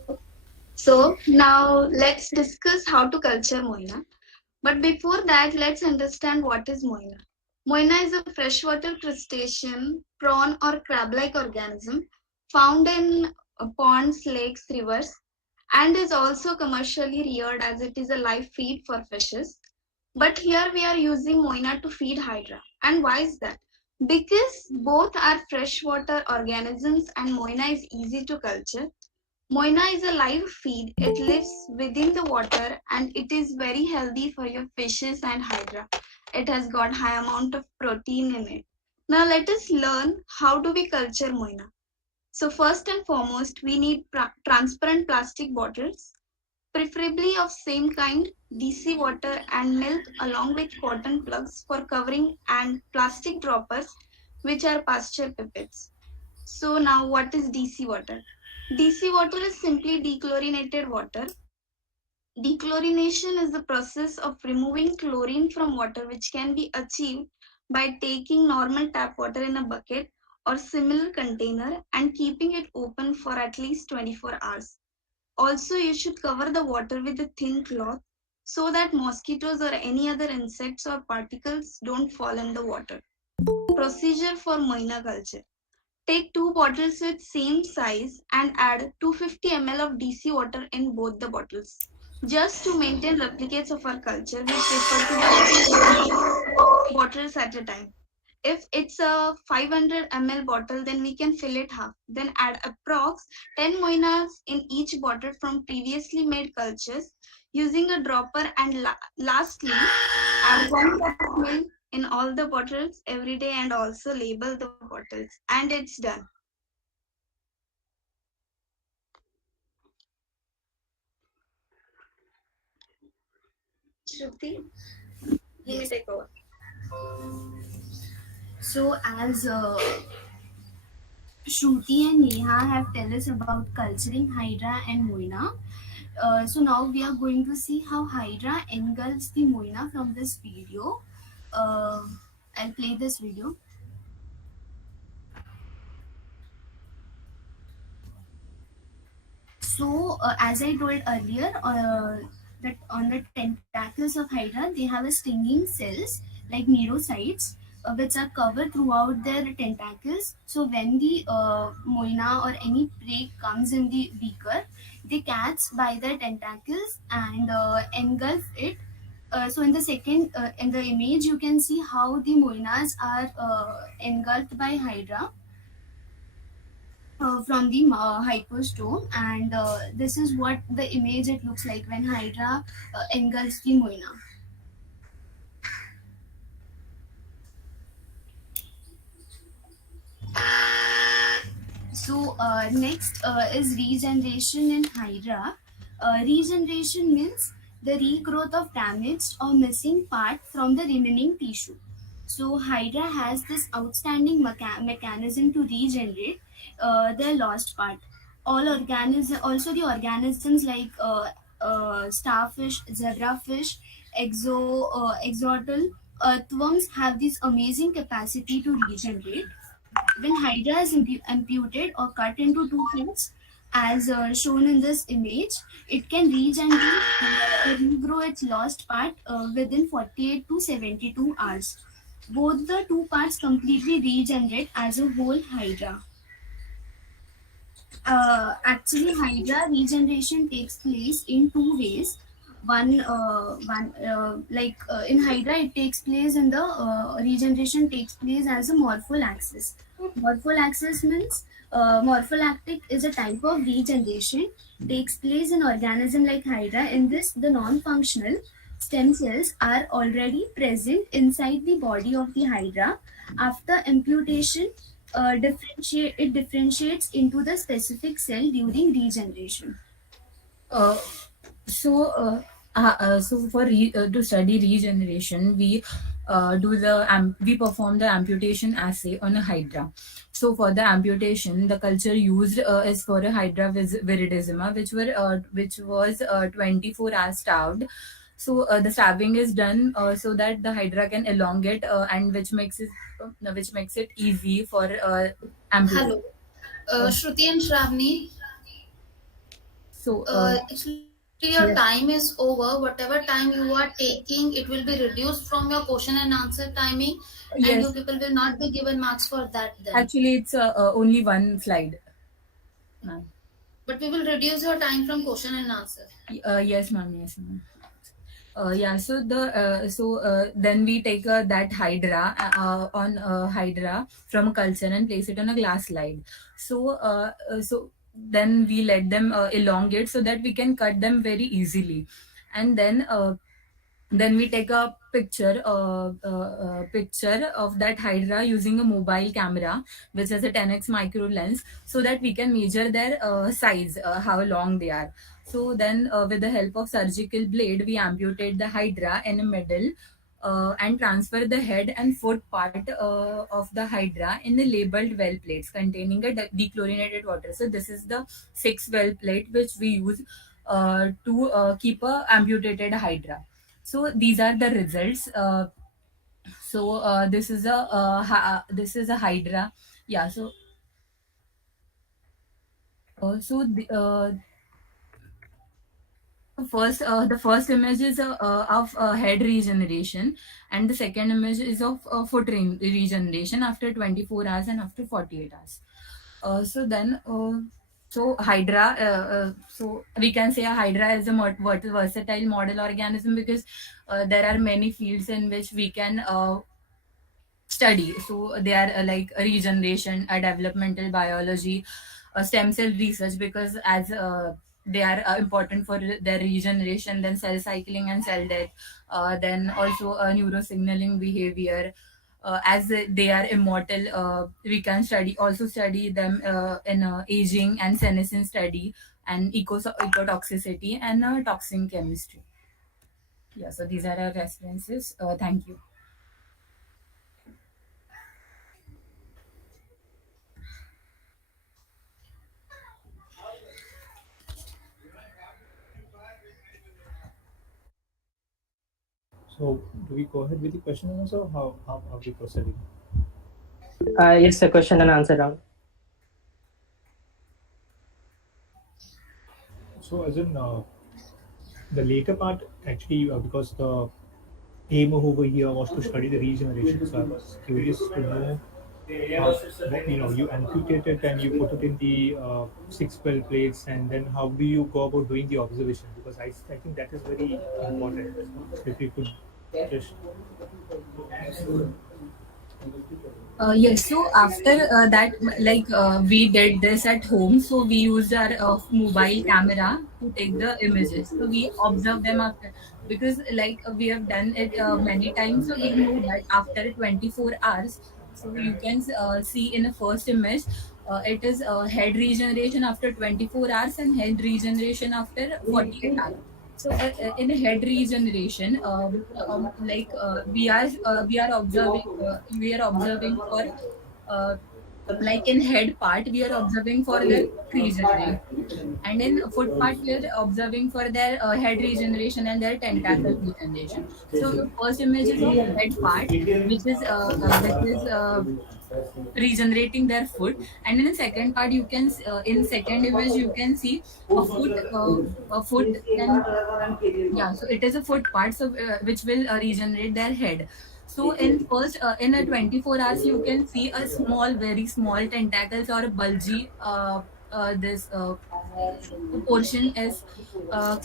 so now let's discuss how to culture moina. But before that, let's understand what is moina. Moina is a freshwater crustacean, prawn or crab-like organism found in ponds, lakes, rivers, and is also commercially reared as it is a live feed for fishes. But here we are using moina to feed hydra. And why is that? Because both are freshwater organisms and moina is easy to culture. Moina is a live feed. It lives within the water and it is very healthy for your fishes and hydra. It has got high amount of protein in it. Now let us learn how do we culture moina. So first and foremost, we need transparent plastic bottles, preferably of same kind, DC water and milk along with cotton plugs for covering and plastic droppers which are pasture pipettes. So now what is DC water? DC water is simply dechlorinated water. Dechlorination is the process of removing chlorine from water which can be achieved by taking normal tap water in a bucket or similar container and keeping it open for at least 24 hours. Also, you should cover the water with a thin cloth so that mosquitoes or any other insects or particles don't fall in the water. Procedure for moina culture. Take two bottles with same size and add 250 ml of DC water in both the bottles. Just to maintain replicates of our culture, we prefer to buy bottles at a time. If it's a 500 ml bottle, then we can fill it half. Then add approx 10 moinas in each bottle from previously made cultures using a dropper and lastly add 1 cup of milk in all the bottles every day and also label the bottles and it's done. Shruti, you may take over. So, as Shruti and Neha have tell us about culturing Hydra and Moina. So now we are going to see how Hydra engulfs the Moina from this video. Uh, I'll play this video. So, as I told earlier, that on the tentacles of Hydra, they have a stinging cells like merocytes, which are covered throughout their tentacles. So, when the moina or any prey comes in the beaker, they catch by their tentacles and engulf it. So in the image, you can see how the moinas are engulfed by Hydra from the hypostome, and this is what the image it looks like when Hydra engulfs the moina. So next is regeneration in Hydra. Regeneration means the regrowth of damaged or missing part from the remaining tissue. So Hydra has this outstanding mechanism to regenerate their lost part. All organisms, also the organisms like starfish, zebrafish, exotel, earthworms have this amazing capacity to regenerate. When Hydra is amputed or cut into two parts, as shown in this image, it can regenerate and regrow its lost part within 48 to 72 hours. Both the two parts completely regenerate as a whole Hydra. Actually, Hydra regeneration takes place in two ways. In Hydra, it takes place in the regeneration takes place as a morphal axis. Morphal axis means morpholactic is a type of regeneration takes place in organism like Hydra. In this, the non-functional stem cells are already present inside the body of the Hydra. After amputation, it differentiates into the specific cell during regeneration. Uh, so to study regeneration, we perform the amputation assay on a hydra. So for the amputation, the culture used is for a Hydra viridissima, which was 24 hours starved. So the starving is done so that the Hydra can elongate, and which makes it easy for amputation. Hello, Shruti and Shravani. So Actually, your time yes, is over. Whatever time you are taking, it will be reduced from your question and answer timing, and you yes. people will not be given marks for that then. Actually, it's only one slide, ma'am. But we will reduce your time from question and answer. Yes, ma'am. Yes, ma'am. Yeah, so then we take that hydra on hydra from a culture and place it on a glass slide. So then we let them elongate so that we can cut them very easily, and then we take a picture of that hydra using a mobile camera which has a 10x micro lens, so that we can measure their size, how long they are. So then with the help of surgical blade, we amputate the hydra in the middle, and transfer the head and foot part of the hydra in the labeled well plates containing a dechlorinated water. So this is the 6 well plate which we use to keep a amputated hydra. So these are the results. This is a hydra. Yeah. The first image is of head regeneration, and the second image is of regeneration after 24 hours and after 48 hours. So then, so Hydra, so we can say a Hydra is a versatile model organism, because there are many fields in which we can study. So they are like regeneration, developmental biology, stem cell research, because as they are important for their regeneration, then cell cycling and cell death, then also neurosignaling behavior. As they are immortal, we can study them in aging and senescence study, and ecotoxicity and toxin chemistry. Yeah, so these are our references. Thank you. So, do we go ahead with the question and answer, or how are we proceeding? Yes, the question and answer round. So, as in the later part, actually, because the aim over here was to study the regeneration, so I was curious to know, you amputate it and you put it in the 6 well plates, and then how do you go about doing the observation? Because I think that is very important. So if you could just Yes, so after that, like we did this at home, so we used our mobile camera to take the images. So we observe them after, because like we have done it many times, so we know that after 24 hours, so you can see in the first image, it is head regeneration after 24 hours and head regeneration after 48 hours. So in a head regeneration, we are observing for like in head part we are observing for their regeneration, and in foot part we are observing for their head regeneration and their tentacle regeneration. So the first image is of head part, which is regenerating their foot, and in the second part you can in second image you can see a foot can, yeah, so it is a foot part, so which will regenerate their head. So in a 24 hours you can see a very small tentacles or a bulgy this portion is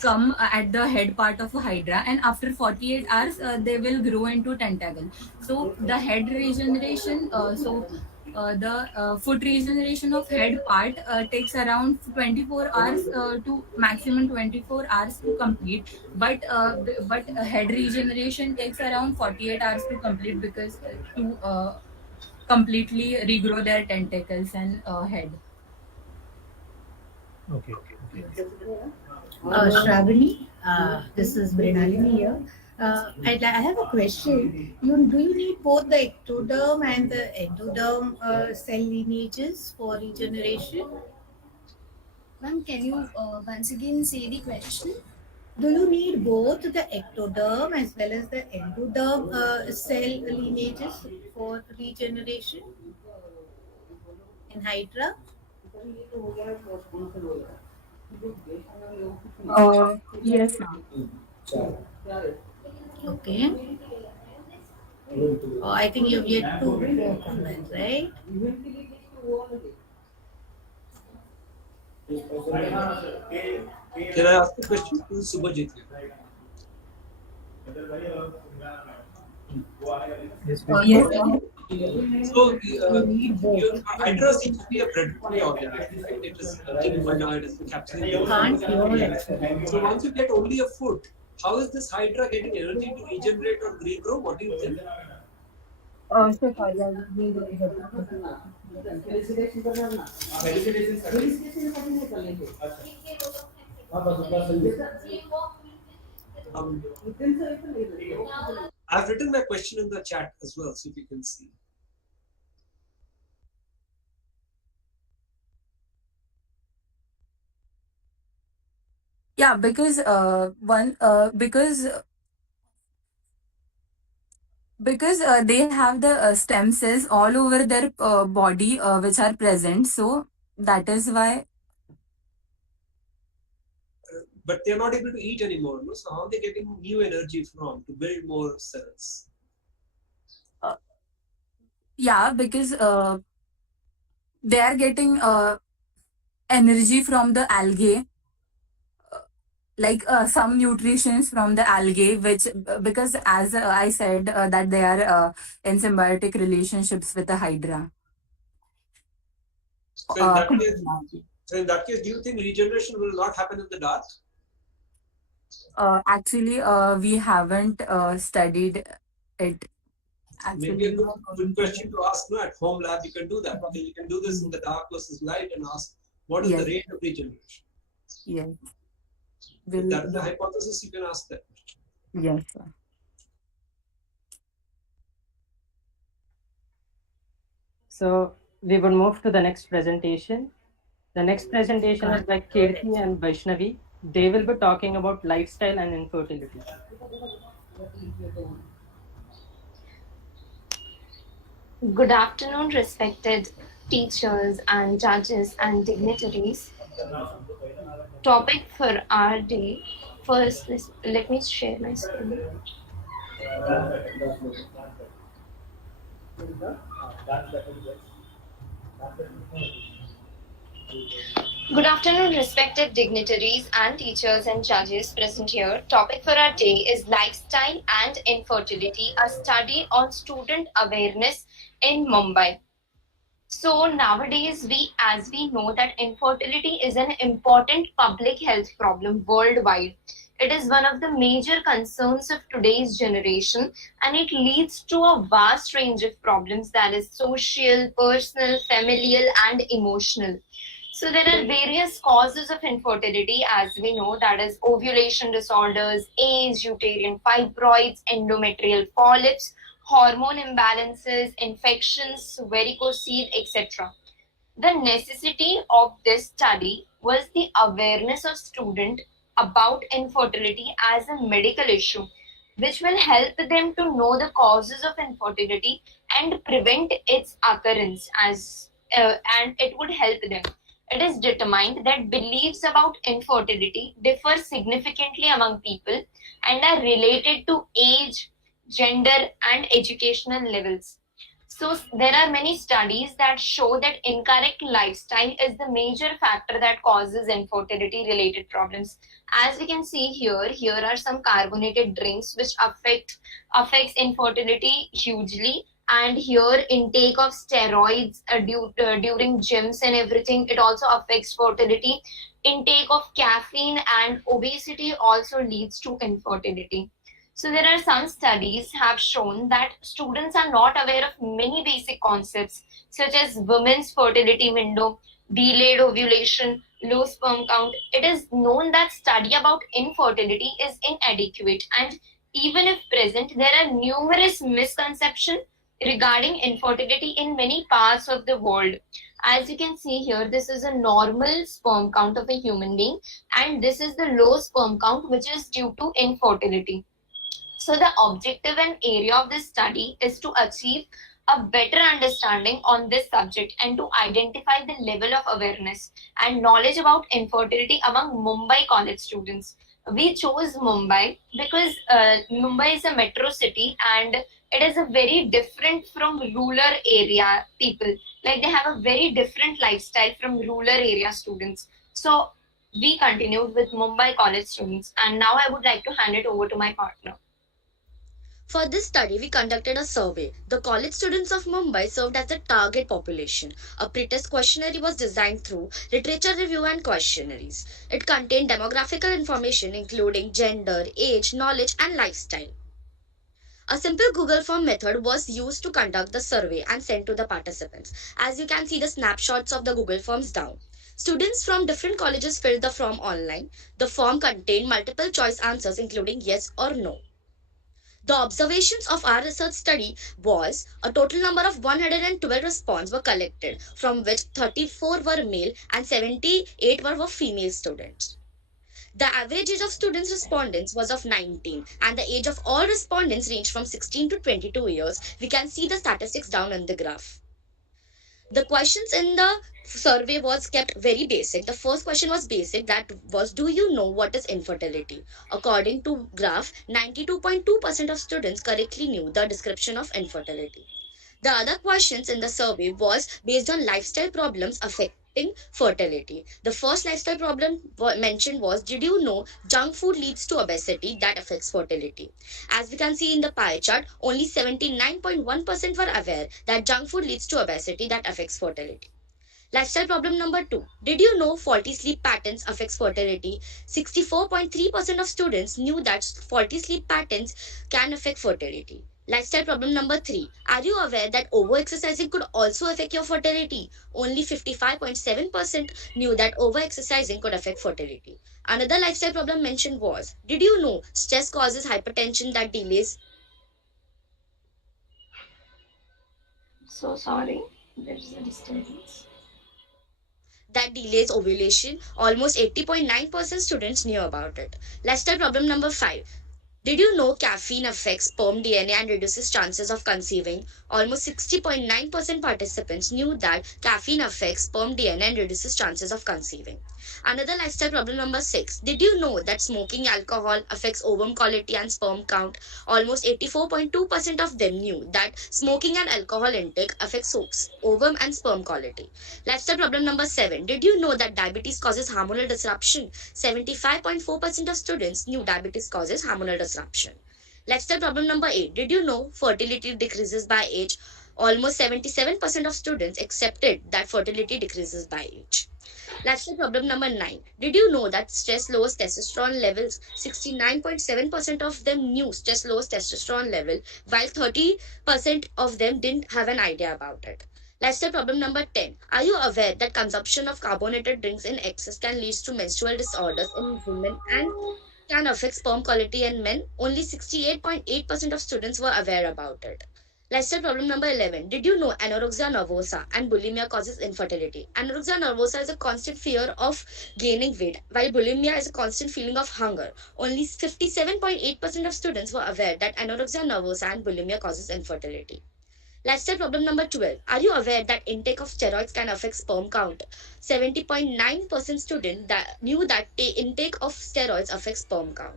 come at the head part of a hydra, and after 48 hours they will grow into tentacle. So the head regeneration, the foot regeneration of head part takes around 24 hours to maximum 24 hours to complete, but head regeneration takes around 48 hours to complete, because to completely regrow their tentacles and head. okay. Yes. Shravani, this is Mrinalini here. I have a question. Do you need both the ectoderm and the endoderm cell lineages for regeneration? Ma'am, can you once again say the question? Do you need both the ectoderm as well as the endoderm cell lineages for regeneration in Hydra? Yes, ma'am. Okay. I think you've yet to work on that, right? Can I ask a question? This is Subhajit here. Yes. So, Hydra seems to be a predatory organism, right? It is eating mana, it is encapsulating. So, once you get only a foot, how is this Hydra getting energy to regenerate or regrow? What do you think? So sorry, I will be I've written my question in the chat as well, so if you can see. Yeah, because they have the stem cells all over their body which are present, so that is why. But they're not able to eat anymore, no? So how are they getting new energy from to build more cells? Yeah, because they are getting energy from the algae, like some nutritions from the algae, which because as I said that they are in symbiotic relationships with the Hydra. So in that case, do you think regeneration will not happen in the dark? Actually, we haven't studied it. Actually, maybe a good question to ask. No, at home lab, you can do that. Because you can do this in the dark versus light and ask what is the rate of regeneration. Yes. If that's the hypothesis, you can ask that question. Yes, sir. So we will move to the next presentation. The next presentation is by Kirti and Vaishnavi. They will be talking about lifestyle and infertility. Good afternoon, respected teachers and judges and dignitaries. Topic for our day. First, let me share my screen. Good afternoon, respected dignitaries and teachers and judges present here. Topic for our day is lifestyle and infertility, a study on student awareness in Mumbai. So nowadays, as we know that infertility is an important public health problem worldwide. It is one of the major concerns of today's generation, and it leads to a vast range of problems, that is social, personal, familial, and emotional. So there are various causes of infertility, as we know, that is ovulation disorders, age, uterine fibroids, endometrial polyps, hormone imbalances, infections, varicocele, etc. The necessity of this study was the awareness of students about infertility as a medical issue, which will help them to know the causes of infertility and prevent its occurrence and it would help them. It is determined that beliefs about infertility differ significantly among people and are related to age, gender, and educational levels. So there are many studies that show that incorrect lifestyle is the major factor that causes infertility related problems. As we can see here are some carbonated drinks which affects infertility hugely. And here intake of steroids during gyms and everything, it also affects fertility. Intake of caffeine and obesity also leads to infertility. So there are some studies have shown that students are not aware of many basic concepts such as women's fertility window, delayed ovulation, low sperm count. It is known that study about infertility is inadequate and even if present, there are numerous misconceptions regarding infertility in many parts of the world. As you can see here, this is a normal sperm count of a human being, and this is the low sperm count, which is due to infertility. So the objective and area of this study is to achieve a better understanding on this subject and to identify the level of awareness and knowledge about infertility among Mumbai college students. We chose Mumbai because Mumbai is a metro city and it is a very different from rural area people. Like they have a very different lifestyle from rural area students. So we continued with Mumbai college students, and now I would like to hand it over to my partner. For this study, we conducted a survey. The college students of Mumbai served as the target population. A pretest questionnaire was designed through literature review and questionnaires. It contained demographical information including gender, age, knowledge, and lifestyle. A simple Google form method was used to conduct the survey and sent to the participants. As you can see the snapshots of the Google forms down. Students from different colleges filled the form online. The form contained multiple choice answers including yes or no. The observations of our research study was a total number of 112 responses were collected, from which 34 were male and 78 were female students. The average age of students respondents was of 19 and the age of all respondents ranged from 16 to 22 years. We can see the statistics down in the graph. The questions in the survey was kept very basic. The first question was basic, that was, do you know what is infertility? According to graph, 92.2% of students correctly knew the description of infertility. The other questions in the survey was based on lifestyle problems affecting fertility. The first lifestyle problem mentioned was, did you know junk food leads to obesity that affects fertility? As we can see in the pie chart, only 79.1% were aware that junk food leads to obesity that affects fertility. Lifestyle problem number 2. Did you know faulty sleep patterns affects fertility? 64.3% of students knew that faulty sleep patterns can affect fertility. Lifestyle problem number 3. Are you aware that over-exercising could also affect your fertility? Only 55.7% knew that over-exercising could affect fertility. Another lifestyle problem mentioned was, did you know stress causes hypertension that delays? So sorry, there's a disturbance. That delays ovulation. Almost 80.9% students knew about it. Lifestyle problem number 5. Did you know caffeine affects sperm DNA and reduces chances of conceiving? Almost 60.9% participants knew that caffeine affects sperm DNA and reduces chances of conceiving. Another lifestyle problem number 6. Did you know that smoking alcohol affects ovum quality and sperm count? Almost 84.2% of them knew that smoking and alcohol intake affects ovum and sperm quality. Lifestyle problem number 7. Did you know that diabetes causes hormonal disruption? 75.4% of students knew diabetes causes hormonal disruption. Lifestyle problem number 8. Did you know fertility decreases by age? Almost 77% of students accepted that fertility decreases by age. Lifestyle problem number 9. Did you know that stress lowers testosterone levels? 69.7% of them knew stress lowers testosterone level, while 30% of them didn't have an idea about it. Lifestyle problem number 10. Are you aware that consumption of carbonated drinks in excess can lead to menstrual disorders in women and can affect sperm quality in men? Only 68.8% of students were aware about it. Lifestyle problem number 11. Did you know anorexia nervosa and bulimia causes infertility? Anorexia nervosa is a constant fear of gaining weight, while bulimia is a constant feeling of hunger. Only 57.8% of students were aware that anorexia nervosa and bulimia causes infertility. Lifestyle problem number 12. Are you aware that intake of steroids can affect sperm count? 70.9% students that knew that intake of steroids affects sperm count.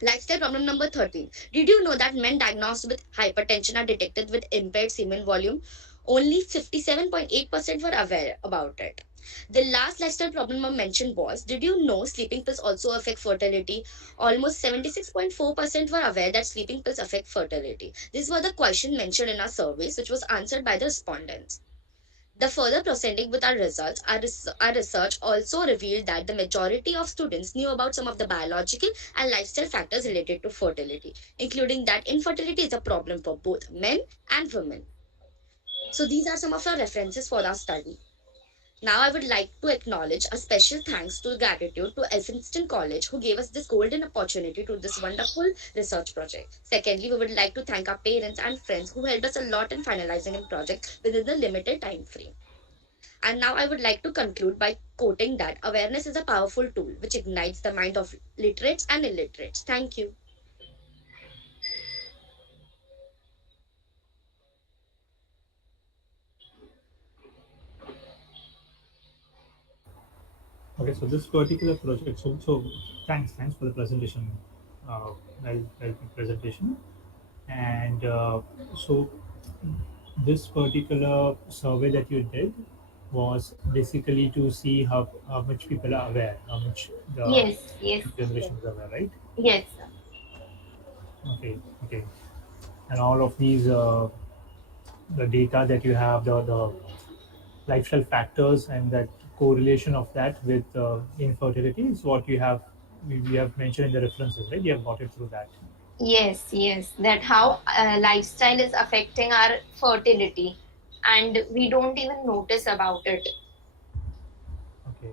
Lifestyle problem number 13. Did you know that men diagnosed with hypertension are detected with impaired semen volume? Only 57.8% were aware about it. The last lifestyle problem I mentioned was, did you know sleeping pills also affect fertility? Almost 76.4% were aware that sleeping pills affect fertility. These were the questions mentioned in our surveys, which was answered by the respondents. The further proceeding with our results, our research also revealed that the majority of students knew about some of the biological and lifestyle factors related to fertility, including that infertility is a problem for both men and women. So these are some of our references for our study. Now I would like to acknowledge a special thanks to gratitude to Elphinstone College who gave us this golden opportunity to this wonderful research project. Secondly, we would like to thank our parents and friends who helped us a lot in finalizing the project within the limited time frame. And now I would like to conclude by quoting that awareness is a powerful tool which ignites the mind of literates and illiterates. Thank you. Okay, so this particular project, so thanks for the presentation, well presentation, and so this particular survey that you did was basically to see how much people are aware, how much the Yes, yes, generation is aware, right? yes, sir. Okay, okay, and all of these the data that you have, the lifestyle factors and that correlation of that with infertility is what you have we have mentioned in the references, right? You have got it through that. Yes, yes. That how lifestyle is affecting our fertility, and we don't even notice about it. Okay,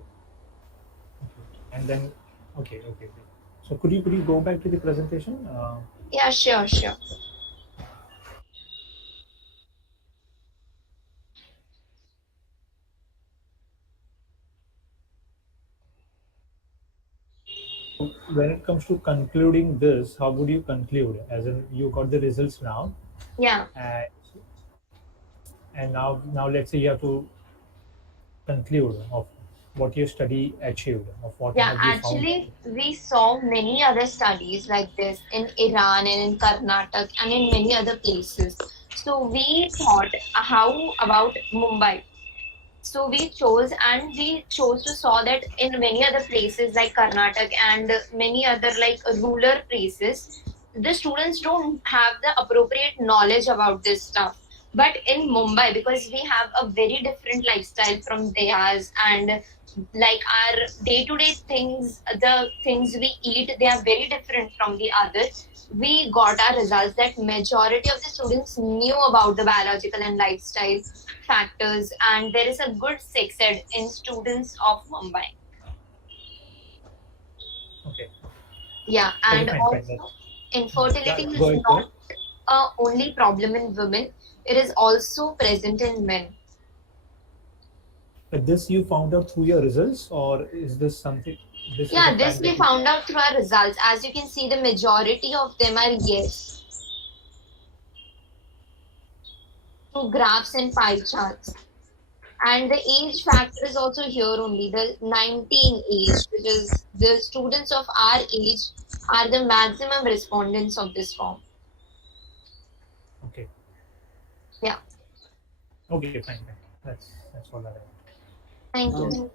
and then okay. So could you go back to the presentation? Yeah, sure, sure. When it comes to concluding this, how would you conclude? As in, you got the results now, Yeah. and now let's say you have to conclude of what your study achieved, of what Yeah, have you found. actually, we saw many other studies like this in Iran and in Karnataka and in many other places. So we thought, how about Mumbai? So we chose to saw that in many other places like Karnataka and many other like rural places, the students don't have the appropriate knowledge about this stuff. But in Mumbai, because we have a very different lifestyle from theirs, and like our day-to-day things, the things we eat, they are very different from the others. We got our results that majority of the students knew about the biological and lifestyle factors, and there is a good sex ed in students of Mumbai. Okay. Yeah, Okay, and fine. also infertility Yeah, is go ahead. not a only problem in women; it is also present in men. But this you found out through your results, or is this something? This is a Yeah, this fact we that you. found out through our results. As you can see, the majority of them are yes, through graphs and pie charts. And the age factor is also here only, the 19 age, which is the students of our age are the maximum respondents of this form. Okay. Yeah. Okay, fine. That's all I have. Thank you.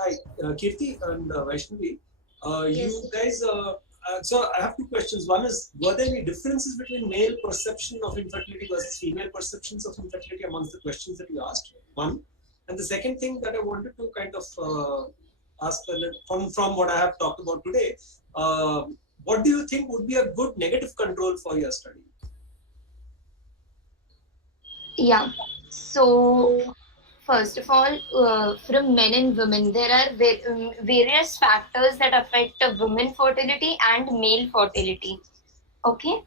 Hi, Kirti and Vaishnavi. Yes. You guys, so I have two questions. One is, were there any differences between male perception of infertility versus female perceptions of infertility amongst the questions that you asked? One. And the second thing that I wanted to kind of ask from what I have talked about today, what do you think would be a good negative control for your study? Yeah. So, first of all, from men and women, there are various factors that affect women fertility and male fertility. Okay.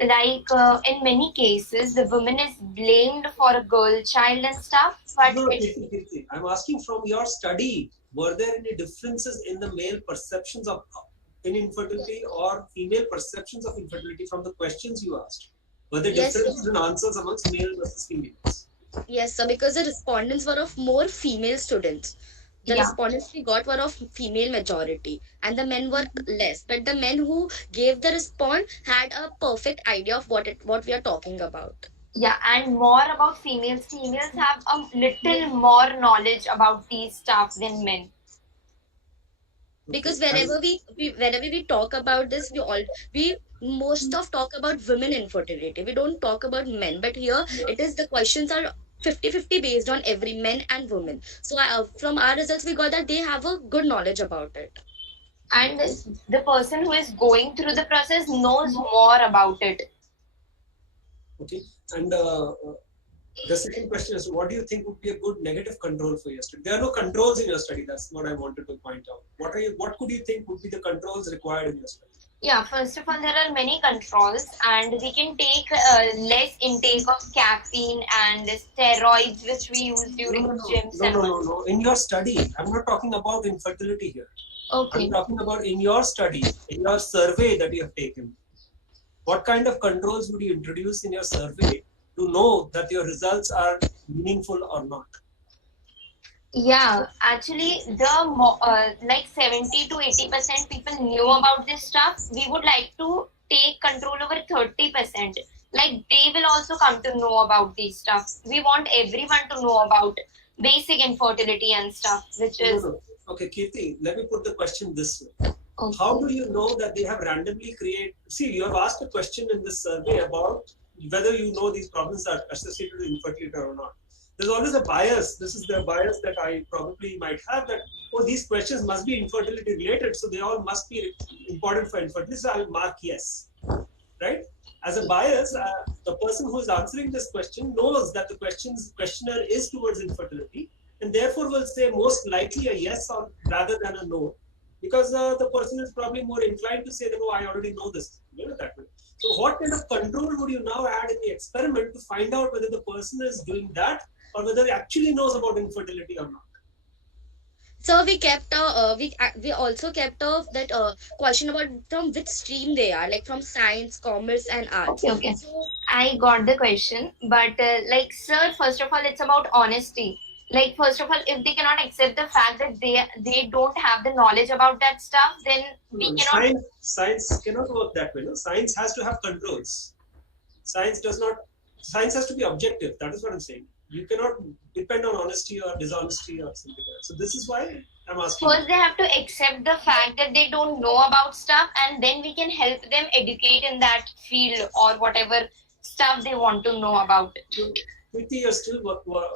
Like in many cases, the woman is blamed for a girl child and stuff, but No, Kirti, I'm asking from your study, were there any differences in the male perceptions of in infertility or female perceptions of infertility from the questions you asked? Were there Yes. differences in answers amongst male versus females? Yes, sir, because the respondents were of more female students. The yeah, respondents we got were of female majority, and the men were less. But the men who gave the response had a perfect idea of what we are talking about. yeah, and more about females. Females have a little more knowledge about these stuff than men. Because whenever we talk about this, we most of talk about women infertility. We don't talk about men, but here it is the questions are 50-50 based on every men and women. So from our results, we got that they have a good knowledge about it. And the person who is going through the process knows more about it. Okay, and The second question is, what do you think would be a good negative control for your study? There are no controls in your study. That's what I wanted to point out. What could you think would be the controls required in your study? Yeah, first of all, there are many controls, and we can take less intake of caffeine and steroids, which we use during gyms and all. No. In your study, I'm not talking about infertility here. Okay. I'm talking about in your study, in your survey that you have taken. What kind of controls would you introduce in your survey to know that your results are meaningful or not? Yeah, actually, like 70 to 80% people knew about this stuff. We would like to take control over 30%. Like they will also come to know about these stuff. We want everyone to know about basic infertility and stuff, which is. Okay, Kirti, let me put the question this way. Okay. How do you know that they have randomly created? See, you have asked a question in this survey about whether you know these problems are associated with infertility or not. There's always a bias. This is the bias that I probably might have, that, oh, these questions must be infertility related, so they all must be important for infertility, so I'll mark yes, right? As a bias, the person who is answering this question knows that the questionnaire is towards infertility, and therefore will say most likely a yes or rather than a no, because the person is probably more inclined to say that, oh, I already know this, that way. So what kind of control would you now add in the experiment to find out whether the person is doing that or whether he actually knows about infertility or not? So we kept we also kept that question about from which stream they are, like from science, commerce, and arts. Okay. So I got the question, but like, sir, first of all, it's about honesty. Like, first of all, if they cannot accept the fact that they don't have the knowledge about that stuff, then we cannot. Science cannot work that way. No? Science has to have controls. Science does not. Science has to be objective. That is what I'm saying. You cannot depend on honesty or dishonesty or something like that. So this is why I'm asking. First, they have to accept the fact that they don't know about stuff, and then we can help them educate in that field or whatever stuff they want to know about. Kriti, you're still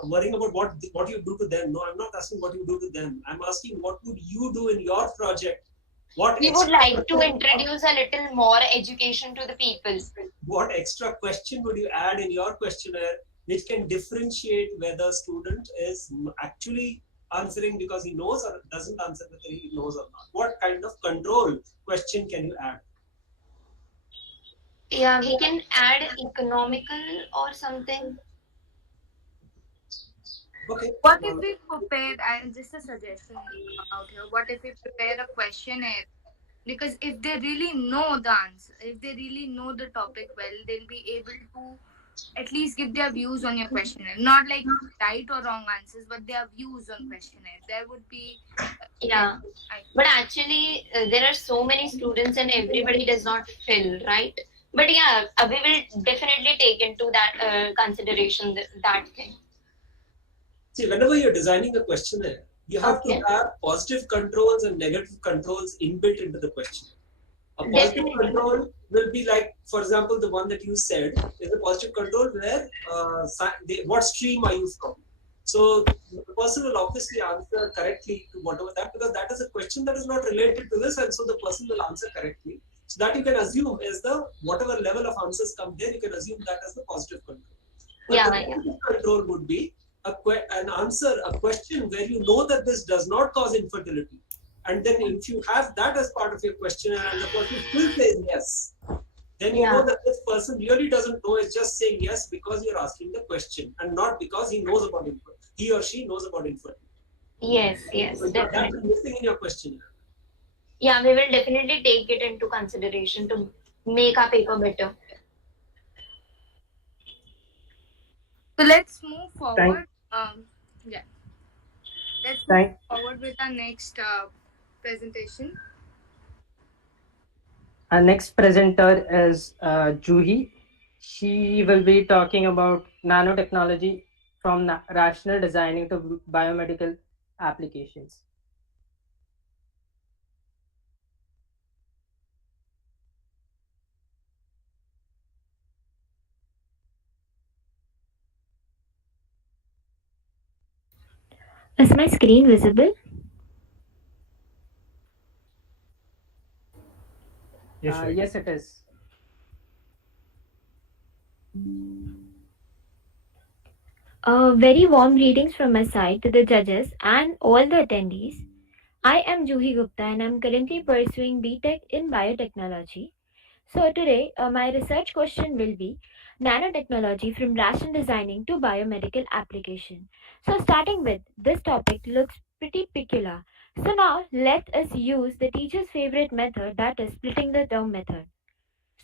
worrying about what you do to them. No, I'm not asking what you do to them. I'm asking what would you do in your project. We would like to introduce a little more education to the people. What extra question would you add in your questionnaire which can differentiate whether student is actually answering because he knows or doesn't answer whether he knows or not? What kind of control question can you add? Yeah, we can add economical or something. Okay. What if we prepare, just a suggestion out here, what if we prepare a questionnaire? Because if they really know the answer, if they really know the topic well, they'll be able to at least give their views on your questionnaire. Not like right or wrong answers, but their views on questionnaire. There would be. Yeah. But actually, there are so many students and everybody does not fill, right? But yeah, we will definitely take into that consideration that thing. See, whenever you're designing a questionnaire, you have to have positive controls and negative controls inbuilt into the questionnaire. A positive control will be like, for example, the one that you said is a positive control where what stream are you from? So the person will obviously answer correctly to whatever that, because that is a question that is not related to this, and so the person will answer correctly. So that you can assume is the whatever level of answers come there, you can assume that as the positive control. But the negative control would be a question where you know that this does not cause infertility. And then if you have that as part of your questionnaire and the person still says yes, then you know that this person really doesn't know, is just saying yes because you're asking the question and not because he knows about infertility. He or she knows about infertility. Yes, so definitely. That's missing in your questionnaire. Yeah, we will definitely take it into consideration to make our paper better. So let's move forward. Let's move forward with our next presentation. Our next presenter is Juhi. She will be talking about nanotechnology from rational designing to biomedical applications. Is my screen visible? Yes, it is. Very warm greetings from my side to the judges and all the attendees. I am Juhi Gupta and I'm currently pursuing BTech in Biotechnology. So today, my research question will be nanotechnology from ration designing to biomedical application. So starting with this topic looks pretty peculiar. So now let us use the teacher's favorite method, that is splitting the term method.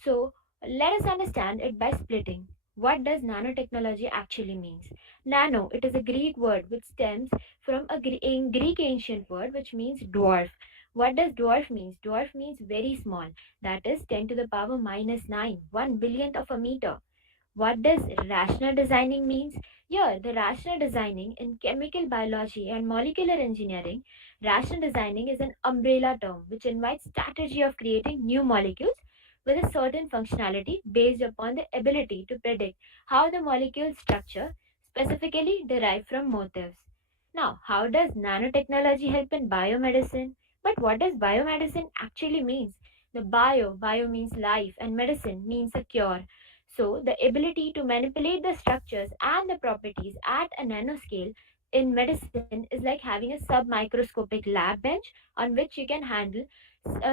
So let us understand it by splitting. What does nanotechnology actually means? Nano, it is a Greek word which stems from a Greek ancient word which means dwarf. What does dwarf means? Dwarf means very small. That is 10 to the power minus 9, 1 billionth of a meter. What does rational designing means? Here, the rational designing in chemical biology and molecular engineering, rational designing is an umbrella term which invites strategy of creating new molecules with a certain functionality based upon the ability to predict how the molecule structure specifically derived from motifs. Now, how does nanotechnology help in biomedicine? But what does biomedicine actually means? The bio means life and medicine means a cure. So, the ability to manipulate the structures and the properties at a nanoscale in medicine is like having a submicroscopic lab bench on which you can handle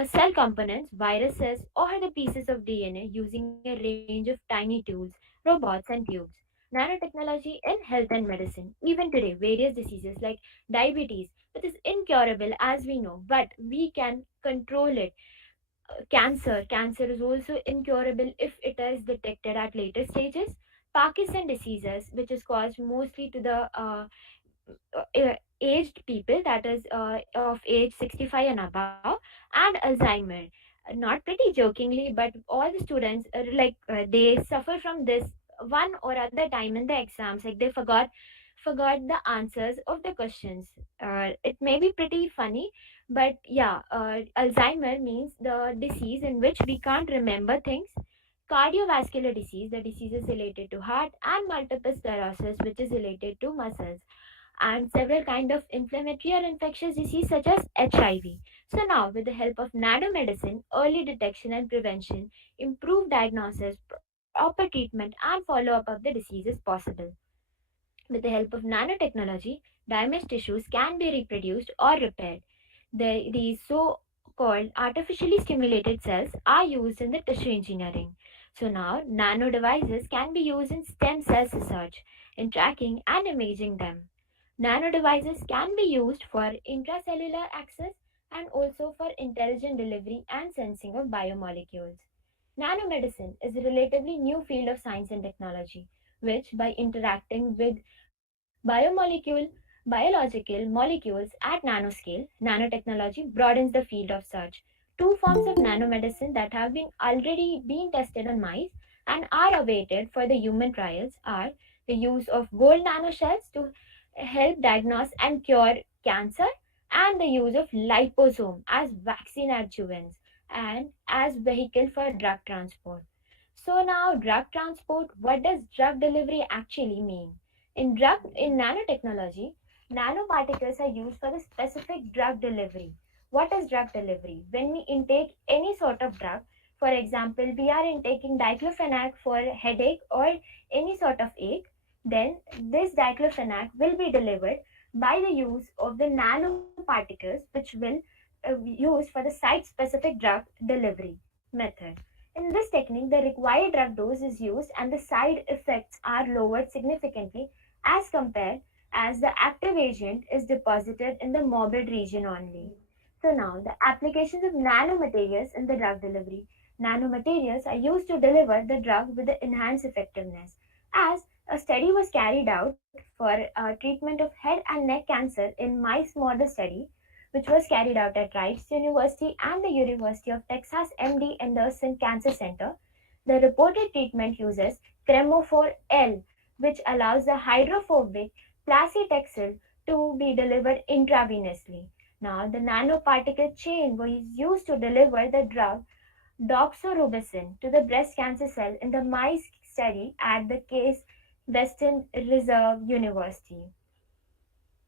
cell components, viruses, or the pieces of DNA using a range of tiny tools, robots, and tubes. Nanotechnology in health and medicine. Even today, various diseases like diabetes, that is incurable as we know, but we can control it. Cancer is also incurable if it is detected at later stages. Parkinson diseases, which is caused mostly to the aged people, that is of age 65 and above, and Alzheimer. Not pretty jokingly, but all the students they suffer from this one or other time in the exams, like they forgot the answers of the questions. It may be pretty funny, but yeah, Alzheimer means the disease in which we can't remember things. Cardiovascular disease, the disease is related to heart, and multiple sclerosis, which is related to muscles, and several kind of inflammatory or infectious disease such as HIV. So now, with the help of nanomedicine, early detection and prevention, improved diagnosis, proper treatment, and follow-up of the disease is possible. With the help of nanotechnology, damaged tissues can be reproduced or repaired. These so-called artificially stimulated cells are used in the tissue engineering. So now, nano devices can be used in stem cell research, in tracking and imaging them. Nano devices can be used for intracellular access and also for intelligent delivery and sensing of biomolecules. Nanomedicine is a relatively new field of science and technology, which, by interacting with biological molecules at nanoscale, nanotechnology broadens the field of search. Two forms of nanomedicine that have been already been tested on mice and are awaited for the human trials are the use of gold nanoshells to help diagnose and cure cancer, and the use of liposome as vaccine adjuvants and as vehicle for drug transport. So now, drug transport, what does drug delivery actually mean? In nanotechnology, nanoparticles are used for the specific drug delivery. What is drug delivery? When we intake any sort of drug, for example, we are intaking diclofenac for headache or any sort of ache, then this diclofenac will be delivered by the use of the nanoparticles, which will use for the site specific drug delivery method. In this technique, the required drug dose is used and the side effects are lowered significantly as compared as the active agent is deposited in the morbid region only. So now, the applications of nanomaterials in the drug delivery. Nanomaterials are used to deliver the drug with the enhanced effectiveness. As a study was carried out for treatment of head and neck cancer in mice model study, which was carried out at Rice University and the University of Texas MD Anderson Cancer Center. The reported treatment uses Cremophor L, which allows the hydrophobic paclitaxel to be delivered intravenously. Now, the nanoparticle chain was used to deliver the drug doxorubicin to the breast cancer cell in the mice study at the Case Western Reserve University.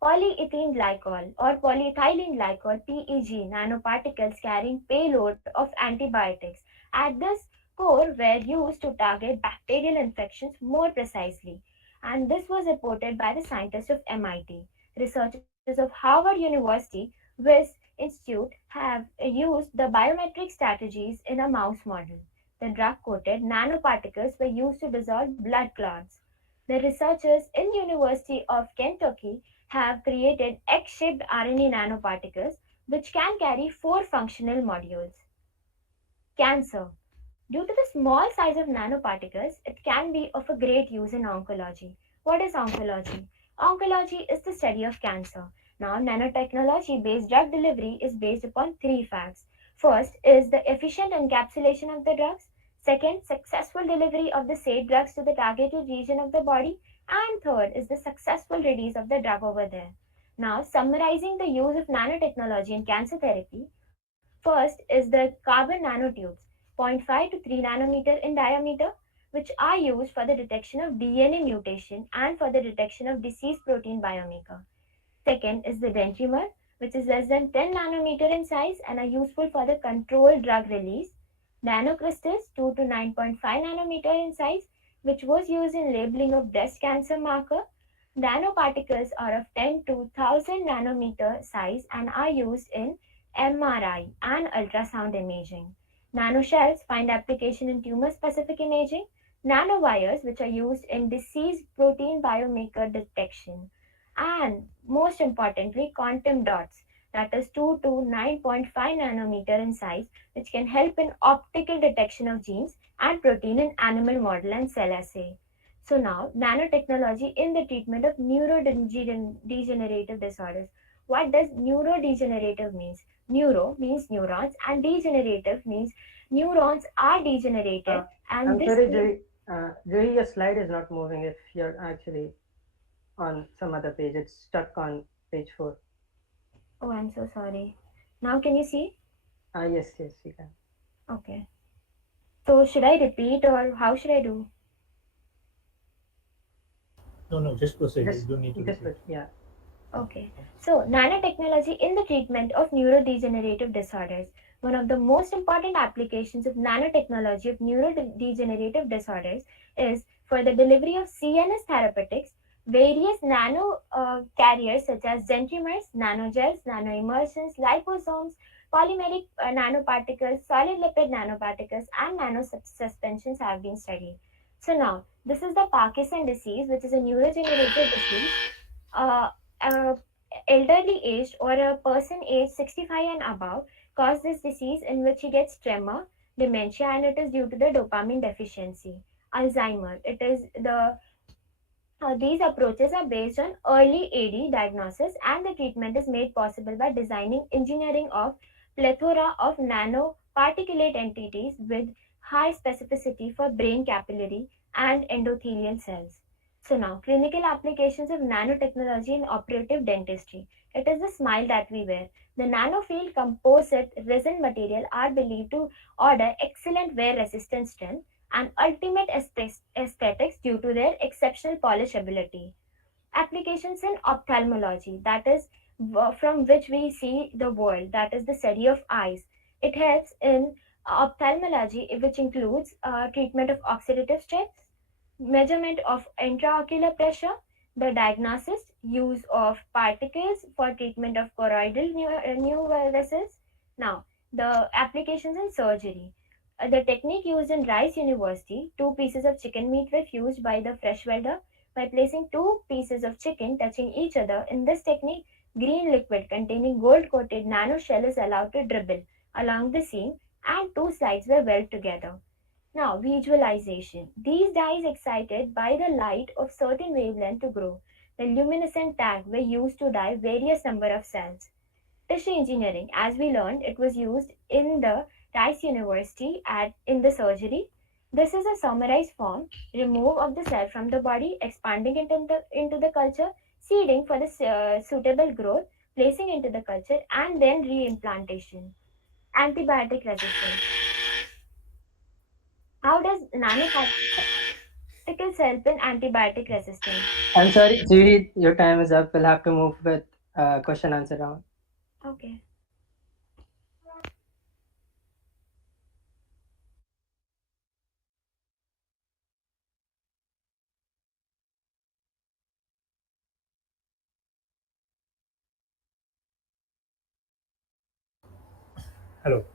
Polyethylene glycol or polyethylene glycol PEG nanoparticles carrying payload of antibiotics at this core were used to target bacterial infections more precisely. and this was reported by the scientists of MIT. Researchers of Harvard University Wyss Institute have used the biometric strategies in a mouse model. The drug-coated nanoparticles were used to dissolve blood clots. The researchers in University of Kentucky have created egg-shaped RNA nanoparticles which can carry four functional modules. Cancer. Due to the small size of nanoparticles, it can be of a great use in oncology. What is oncology? Oncology is the study of cancer. Now, nanotechnology based drug delivery is based upon three facts. First is the efficient encapsulation of the drugs. Second, successful delivery of the said drugs to the targeted region of the body. And third is the successful release of the drug over there. Now, summarizing the use of nanotechnology in cancer therapy, first is the carbon nanotubes, zero point 0.5 to 3 nanometer in diameter, which are used for the detection of DNA mutation and for the detection of disease protein biomarker. Second is the dendrimer, which is less than 10 nanometer in size and are useful for the controlled drug release. Nanocrystals, 2 to 9.5 nanometer in size, which was used in labeling of breast cancer marker. Nanoparticles are of 10 to 1000 nanometer size and are used in MRI and ultrasound imaging. Nanoshells find application in tumor specific imaging. Nanowires, which are used in disease protein biomarker detection. And most importantly, quantum dots, that is 2 to 9.5 nanometer in size, which can help in optical detection of genes and protein in animal model and cell assay. So now, nanotechnology in the treatment of neurodegenerative disorders. What does neurodegenerative means? Neuro means neurons and degenerative means neurons are degenerated and I'm this sorry, Joey. Joey, your slide is not moving if you're actually on some other page. It's stuck on page 4. Oh, I'm so sorry. Now can you see? Yes, you can. Okay. So should I repeat or how should I do? No, just proceed. Just, You don't need to just repeat. yeah. Okay. So nanotechnology in the treatment of neurodegenerative disorders. One of the most important applications of nanotechnology of neurodegenerative disorders is for the delivery of CNS therapeutics. Various nano carriers such as dendrimers, nanogels, nanoemulsions, liposomes, polymeric nanoparticles, solid lipid nanoparticles, and nanosuspensions have been studied. So now, this is the Parkinson disease, which is a neurodegenerative disease. Uh, a elderly aged or a person aged 65 and above cause this disease in which he gets tremor, dementia, and it is due to the dopamine deficiency. Alzheimer, it is the these approaches are based on early AD diagnosis and the treatment is made possible by designing engineering of plethora of nanoparticulate entities with high specificity for brain capillary and endothelial cells. So now, clinical applications of nanotechnology in operative dentistry. It is the smile that we wear. The nanofield composite resin material are believed to order excellent wear resistance strength and ultimate aesthetics due to their exceptional polish ability. Applications in ophthalmology, that is from which we see the world, that is the study of eyes. It helps in ophthalmology, which includes treatment of oxidative stress, measurement of intraocular pressure, the diagnosis, use of particles for treatment of choroidal new vessels. Now, the applications in surgery. The technique used in Rice University, two pieces of chicken meat were fused by the fresh welder. By placing two pieces of chicken touching each other in this technique, green liquid containing gold coated nano shell is allowed to dribble along the seam and two sides were welded together. Now, visualization. These dyes excited by the light of certain wavelength to grow. The luminescent tag were used to dye various number of cells. Tissue engineering, as we learned, it was used in the Rice University in the surgery. This is a summarized form. Remove of the cell from the body, expanding it into the culture, seeding for the suitable growth, placing into the culture, and then reimplantation. Antibiotic resistance. How does nanoparticles help in antibiotic resistance? I'm sorry, Judy, your time is up. We'll have to move with question answer round. Okay. Hello.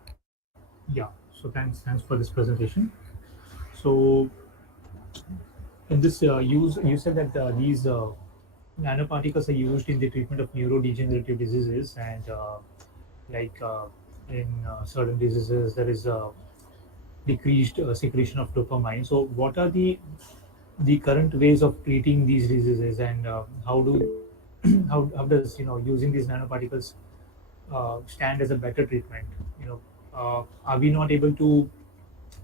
Yeah. So thanks for this presentation. So in this you said that these nanoparticles are used in the treatment of neurodegenerative diseases, and like in certain diseases there is a decreased secretion of dopamine. So what are the current ways of treating these diseases, and how do how does using these nanoparticles stand as a better treatment? Are we not able to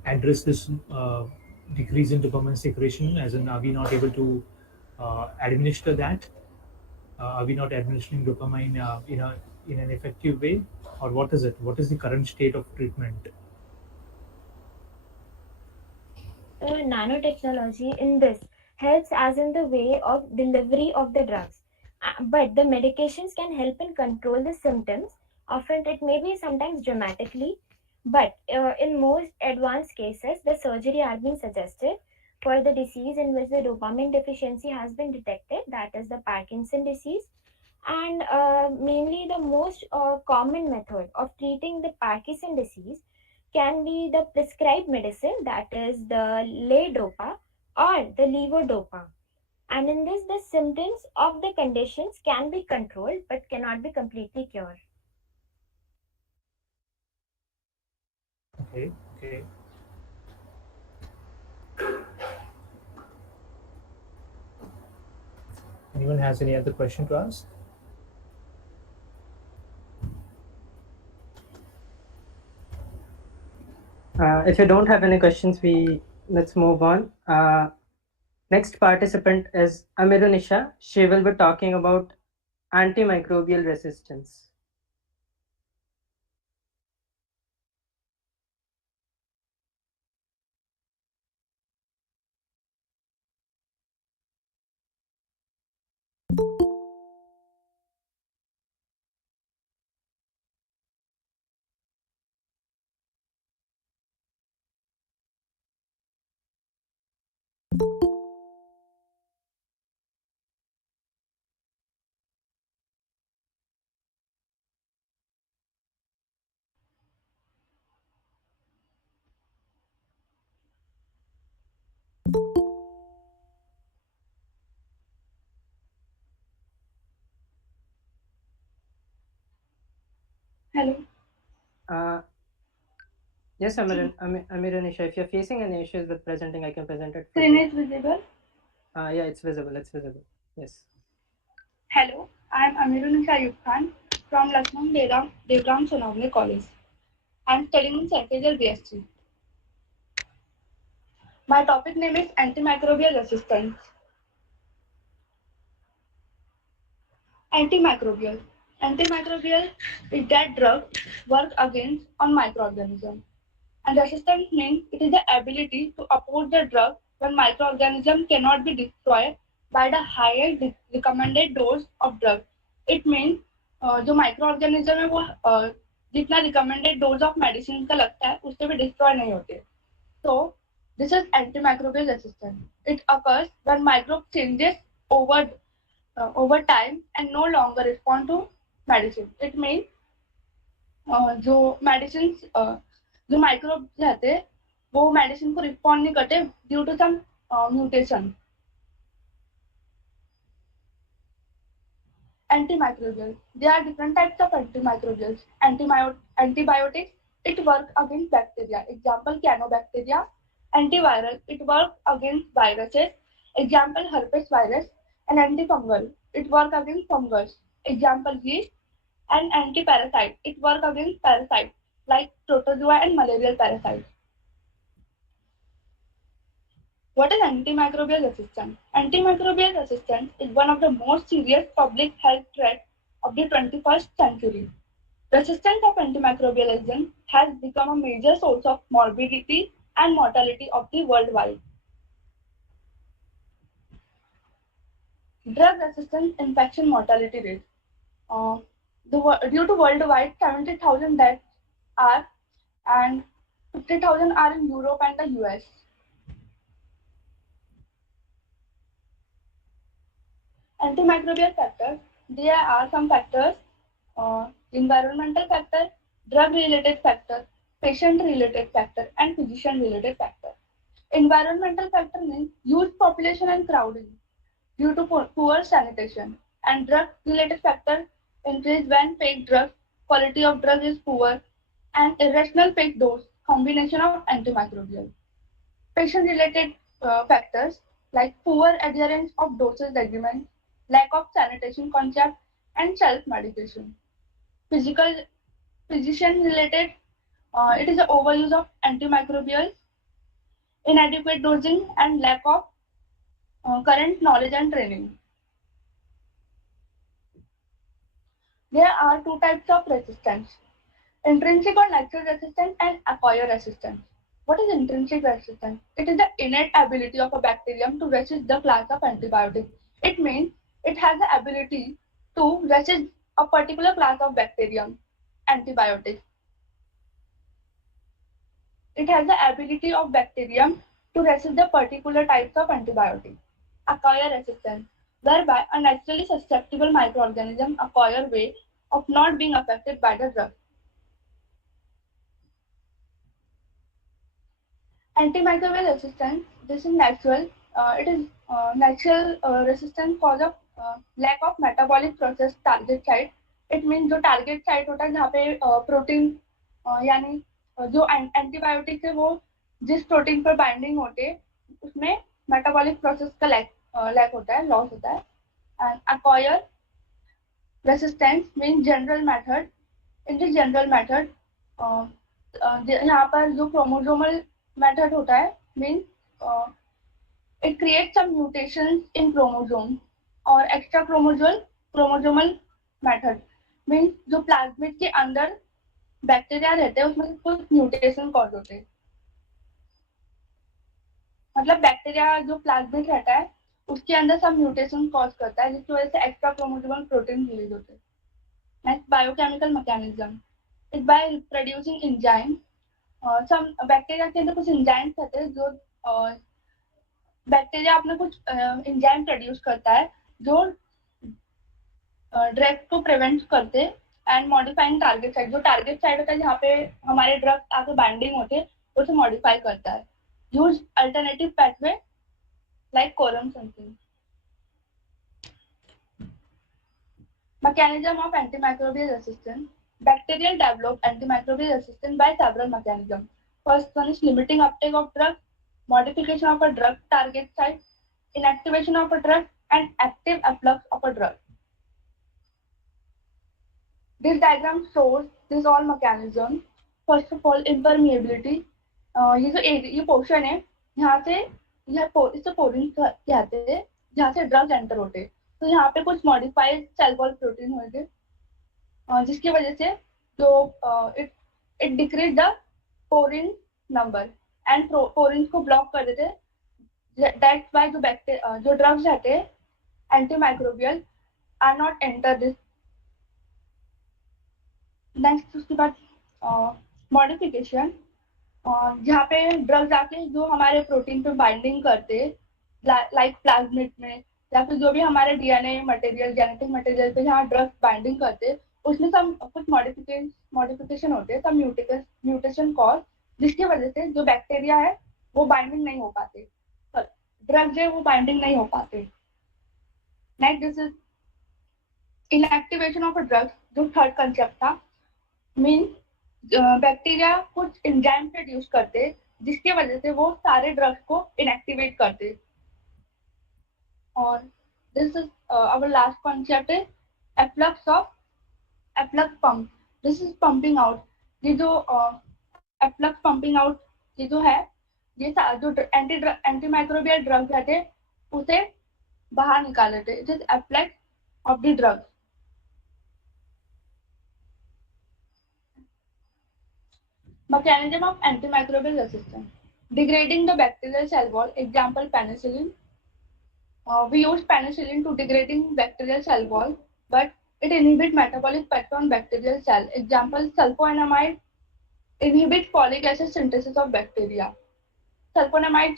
address this decrease in dopamine secretion? As in, are we not able to administer that? Are we not administering dopamine in an effective way, or what is it? What is the current state of treatment? Nanotechnology in this helps as in the way of delivery of the drugs. But the medications can help in control the symptoms. Often it may be sometimes dramatically, but in most advanced cases, the surgery has been suggested for the disease in which the dopamine deficiency has been detected, that is the Parkinson disease. And mainly the most common method of treating the Parkinson disease can be the prescribed medicine, that is the levodopa or the levodopa. And in this, the symptoms of the conditions can be controlled but cannot be completely cured. Okay, okay. Anyone has any other question to ask? If you don't have any questions, let's move on. Next participant is Amirunisha. She will be talking about antimicrobial resistance. Hello. Yes, Amirunisha, if you're facing any issues with presenting, I can present it for Screen you. is visible. Yeah, it's visible. It's visible. Yes. Hello, I am Amirun Sayed Khan from Lucknow Devram Sonavne College. I am studying in Certificate BSc. My topic name is antimicrobial resistance. Antimicrobial. Antimicrobial is that drug work against on microorganism. And resistance means it is the ability to oppose the drug when microorganism cannot be destroyed by the higher recommended dose of drug. It means जो microorganism है वो जितना recommended dose of medicine का लगता है उससे भी destroy नहीं होते. So this is antimicrobial resistance. It occurs when microbe changes over time and no longer respond to medicine. It means जो मेडिसिन जो माइक्रोब रहते हैं वो मेडिसिन को रिस्पॉन्ड नहीं करते due to some mutation. Antimicrobial. There are different types of antimicrobials. Antibiotics, it works against bacteria. Example, cyanobacteria. Antiviral, it works against viruses. Example, herpes virus. And antifungal, it works against fungus. Example, yeast. And antiparasite, it works against parasites like protozoa and malarial parasites. What is antimicrobial resistance? Antimicrobial resistance is one of the most serious public health threats of the 21st century. Resistance of antimicrobial agents has become a major source of morbidity and mortality of the worldwide. Drug resistant infection mortality rate. Due to worldwide 70,000 deaths are and 50,000 are in Europe and the US. Antimicrobial factors. There are some factors: environmental factor, drug-related factor, patient-related factor, and physician-related factor. Environmental factor means huge population and crowding due to poor sanitation, and drug-related factor increase when fake drugs, quality of drug is poor, and irrational fake dose, combination of antimicrobial. Patient-related factors like poor adherence of dosage regimen, lack of sanitation concept, and self-medication. Physician-related, it is the overuse of antimicrobials, inadequate dosing, and lack of current knowledge and training. There are two types of resistance: intrinsic or natural resistance and acquired resistance. What is intrinsic resistance? It is the innate ability of a bacterium to resist the class of antibiotics. It means it has the ability to resist a particular class of bacterium antibiotics. It has the ability of bacterium to resist the particular types of antibiotics. Acquire resistance, whereby a naturally susceptible microorganism acquire way of not being affected by the drug. Antimicrobial resistance, this is natural. It is natural resistance cause of lack of metabolic process target site. It means जो target site होता है जहाँ पे protein यानी जो antibiotic है वो जिस प्रोटीन पर बाइंडिंग होते हैं उसमें मेटाबॉलिक प्रोसेस का लैक होता है, लॉस होता है. And acquire resistance means general method. In this general method, यहाँ पर जो क्रोमोसोमल मेथड होता है means it create some mutations in chromosome, और एक्स्ट्रा क्रोमोसोमल मेथड मीन्स जो प्लाज्मिड के अंदर बैक्टीरिया रहते हैं उसमें कुछ म्यूटेशन कॉज होते हैं. मतलब बैक्टीरिया जो प्लाज्मिड रहता है उसके अंदर सब म्यूटेशन कॉज करता है जिसकी वजह से एक्स्ट्रा क्रोमोसोमल प्रोटीन रिलीज होते हैं. Next biochemical mechanism. It by producing enzyme. सब बैक्टीरिया के अंदर कुछ एंजाइम्स रहते हैं जो बैक्टीरिया अपने कुछ एंजाइम प्रोड्यूस करता है जो ड्रग को प्रिवेंट करते हैं एंड मॉडिफाइंग टारगेट साइट. जो टारगेट साइट होता है जहाँ पे हमारे ड्रग आके बाइंडिंग होते हैं उसे मॉडिफाई करता है. Use alternative pathway like quorum something. Mechanism of antimicrobial resistance. Bacterial develop antimicrobial resistance by several mechanisms. First one is limiting uptake of drug, modification of a drug target site, inactivation of a drug, and active efflux of a drug. This diagram shows this all mechanism. First of all, impermeability. ये portion है यहाँ से इसे porin कहते हैं जहाँ से drugs enter होते हैं. तो यहाँ पे कुछ मॉडिफाइड सेल वॉल प्रोटीन होंगे जिसकी वजह से जो it decrease the porin number and porin को ब्लॉक कर देते. दैट्स व्हाई जो ड्रग्स रहते हैं antimicrobial are not enter this. Next उसके बाद मॉडिफिकेशन. जहाँ पे ड्रग्स आके जो हमारे प्रोटीन पे बाइंडिंग करते लाइक प्लाज्मिड में या फिर जो भी हमारे डीएनए मटेरियल जेनेटिक मटेरियल पे जहाँ ड्रग्स बाइंडिंग करते उसमें सब कुछ मॉडिफिकेशन होते हैं, सब म्यूटेशन कॉज जिसकी वजह से जो बैक्टीरिया है वो बाइंडिंग नहीं हो पाते, ड्रग्स है वो बाइंडिंग नहीं हो पाते. Next this is inactivation of a drug. जो थर्ड कंसेप्ट था मीन बैक्टीरिया कुछ एंजाइम प्रोड्यूस करते जिसकी वजह से वो सारे ड्रग्स को इनएक्टिवेट करते. और this is our last concept is efflux pump. This is pumping out. ये जो efflux pumping out ये जो है ये जो एंटीमाइक्रोबियल ड्रग्स रहते हैं उसे बाहर निकाल देते. It is efflux of the drug. Mechanism of antimicrobial resistance. Degrading the bacterial cell wall. Example penicillin. We use penicillin to degrading bacterial cell wall, but it inhibits metabolic pathway on bacterial cell. Example sulfonamide inhibits folic acid synthesis of bacteria. Sulfonamide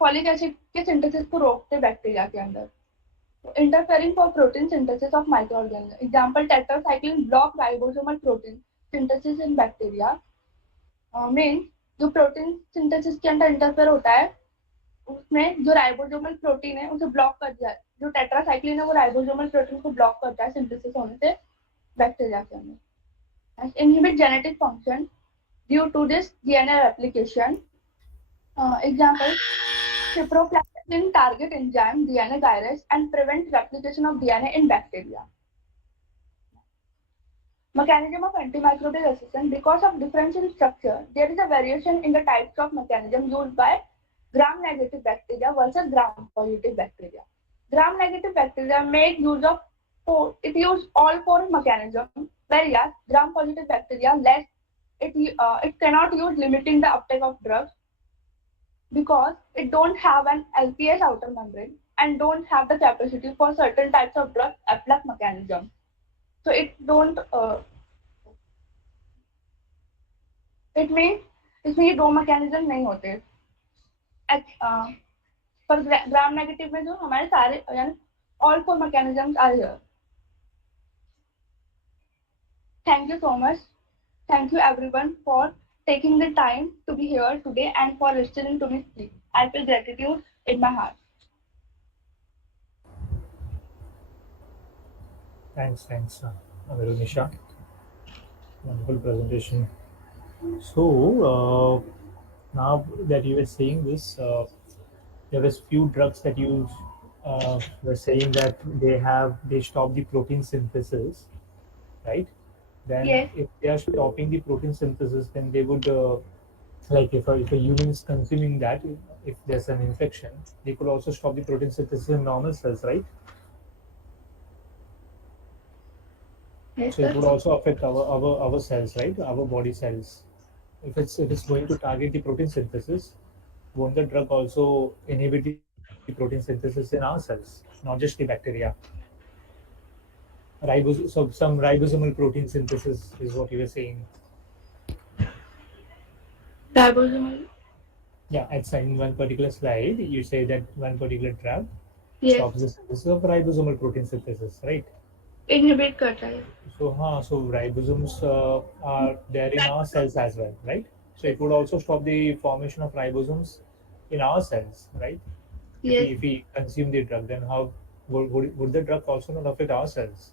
folic acid के synthesis को रोकते bacteria के अंदर. Interfering for protein synthesis of microorganisms. Example, tetracycline block ribosomal protein synthesis in bacteria. Means जो protein synthesis के अंदर interfere होता है उसमें जो राइबोसोमल प्रोटीन है उसे ब्लॉक कर दिया है. जो टेट्रासाइक्लिन है वो राइबोसोमल प्रोटीन को ब्लॉक करता है सिंथेसिस होने से बैक्टीरिया के अंदर. Inhibit genetic function due to this DNA replication. Example, ciprofloxacin target enzyme DNA gyrase and prevent replication of DNA in bacteria. Mechanism of antimicrobial resistance. Because of difference in structure, there is a variation in the types of mechanism used by gram-negative bacteria versus gram-positive bacteria. Gram-negative bacteria make use of it use all four mechanisms, whereas gram-positive bacteria less. It cannot use limiting the uptake of drugs because it don't have an LPS outer membrane and don't have the capacity for certain types of drug efflux mechanism. So it don't. It means इसमें ये दो mechanism नहीं होते. पर gram negative में जो हमारे सारे यानी all four mechanisms are here. Thank you so much. Thank you everyone for taking the time to be here today and for listening to me speak. I feel gratitude in my heart. Thanks, Nisha. Wonderful presentation. So now that you were saying this, there was few drugs that you were saying that they stop the protein synthesis, right? Then Yes. if they are stopping the protein synthesis, then they would like if a human is consuming that, if there's an infection, they could also stop the protein synthesis in normal cells, right? Yes, So it would also affect our cells, right? Our body cells. If it's going to target the protein synthesis, won't the drug also inhibit the protein synthesis in our cells, not just the bacteria? So some ribosomal protein synthesis is what you were saying. Ribosomal. Yeah, in one particular slide, you say that one particular drug Yes. stops the synthesis of ribosomal protein synthesis, right? Inhibit करता है. So ribosomes are there in our cells as well, right? So it would also stop the formation of ribosomes in our cells, right? Yes. If we consume the drug, then how would the drug also not affect our cells?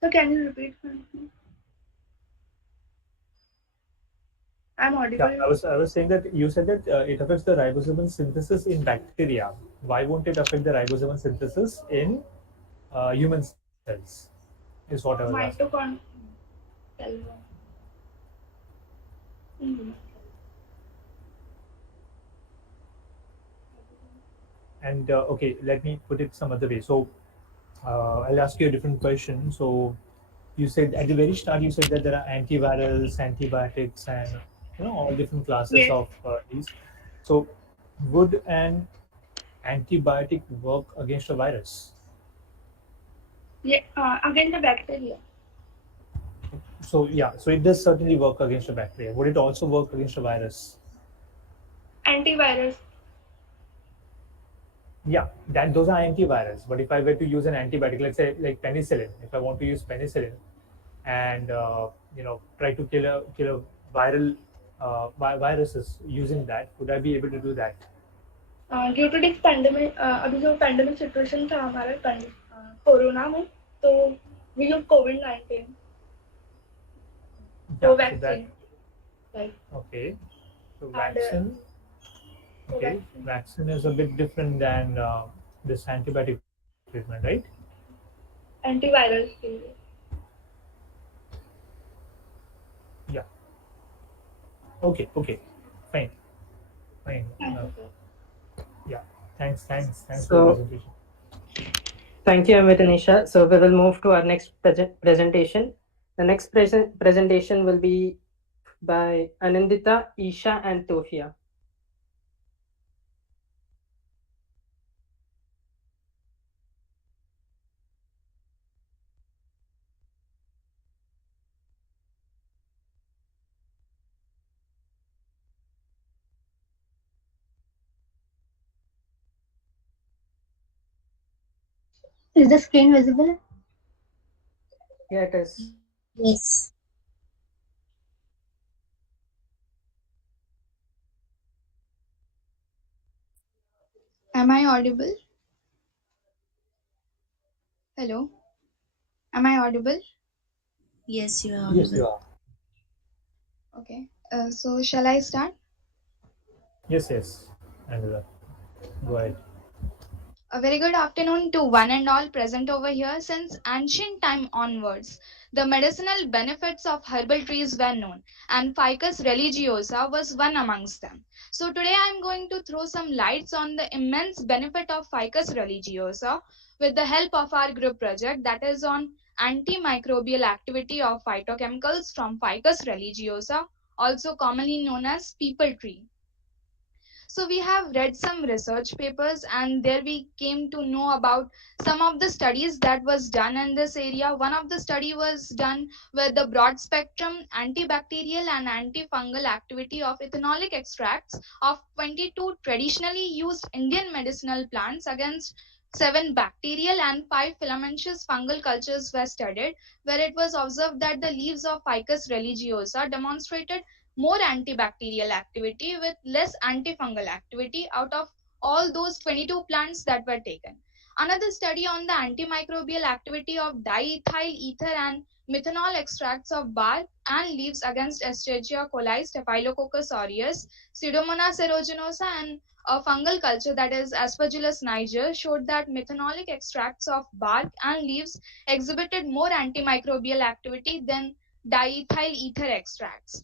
So can you repeat for me? I'm audible. Yeah, I was saying that you said that it affects the ribosomal synthesis in bacteria. Why won't it affect the ribosomal synthesis in human cells? Is what I was asking. Mitochondria. And okay, let me put it some other way. So I'll ask you a different question. So you said at the very start, you said that there are antivirals, antibiotics, and all different classes Yes. of these. So would an antibiotic work against a virus? Yeah, against the bacteria. So yeah, so it does certainly work against a bacteria. Would it also work against a virus? Antivirus. Yeah, those are antivirals. But if I were to use an antibiotic, let's say like penicillin, if I want to use penicillin and try to kill a viral viruses using that, would I be able to do that? Due to this pandemic अभी जो pandemic situation था हमारे corona में तो we use कोविड-19 Yeah, vaccine. Okay, so vaccine. Okay, vaccine is a bit different than this antibiotic treatment, right? Antivirals के लिए. Yeah. Okay, fine. Yeah, thanks for the presentation. Thank you, Amit and Nisha. So we will move to our next presentation. The next presentation will be by Anandita, Isha, and Tofia. Is the screen visible? Yeah, it is. Yes. Am I audible? Hello? Am I audible? Yes, you are Yes, you audible. are. Okay. So shall I start? Yes. And go ahead. A very good afternoon to one and all present over here. Since ancient time onwards, the medicinal benefits of herbal trees were known, and Ficus religiosa was one amongst them. So today I am going to throw some lights on the immense benefit of Ficus religiosa with the help of our group project, that is on antimicrobial activity of phytochemicals from Ficus religiosa, also commonly known as people tree. So we have read some research papers, and there we came to know about some of the studies that was done in this area. One of the study was done with the broad spectrum antibacterial and antifungal activity of ethanolic extracts of 22 traditionally used Indian medicinal plants against 7 bacterial and 5 filamentous fungal cultures were studied, where it was observed that the leaves of Ficus religiosa demonstrated more antibacterial activity with less antifungal activity out of all those 22 plants that were taken. Another study on the antimicrobial activity of diethyl ether and methanol extracts of bark and leaves against Escherichia coli, Staphylococcus aureus, Pseudomonas aeruginosa, and a fungal culture, that is Aspergillus niger, showed that methanolic extracts of bark and leaves exhibited more antimicrobial activity than diethyl ether extracts.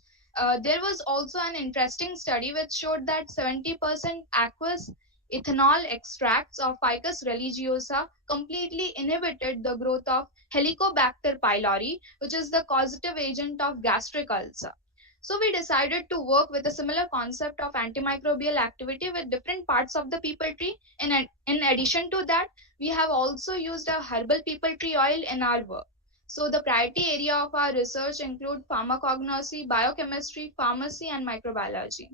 There was also an interesting study which showed that 70% aqueous ethanol extracts of Ficus religiosa completely inhibited the growth of Helicobacter pylori, which is the causative agent of gastric ulcer. So we decided to work with a similar concept of antimicrobial activity with different parts of the people tree. In addition to that, we have also used a herbal people tree oil in our work. So the priority area of our research include pharmacognosy, biochemistry, pharmacy, and microbiology.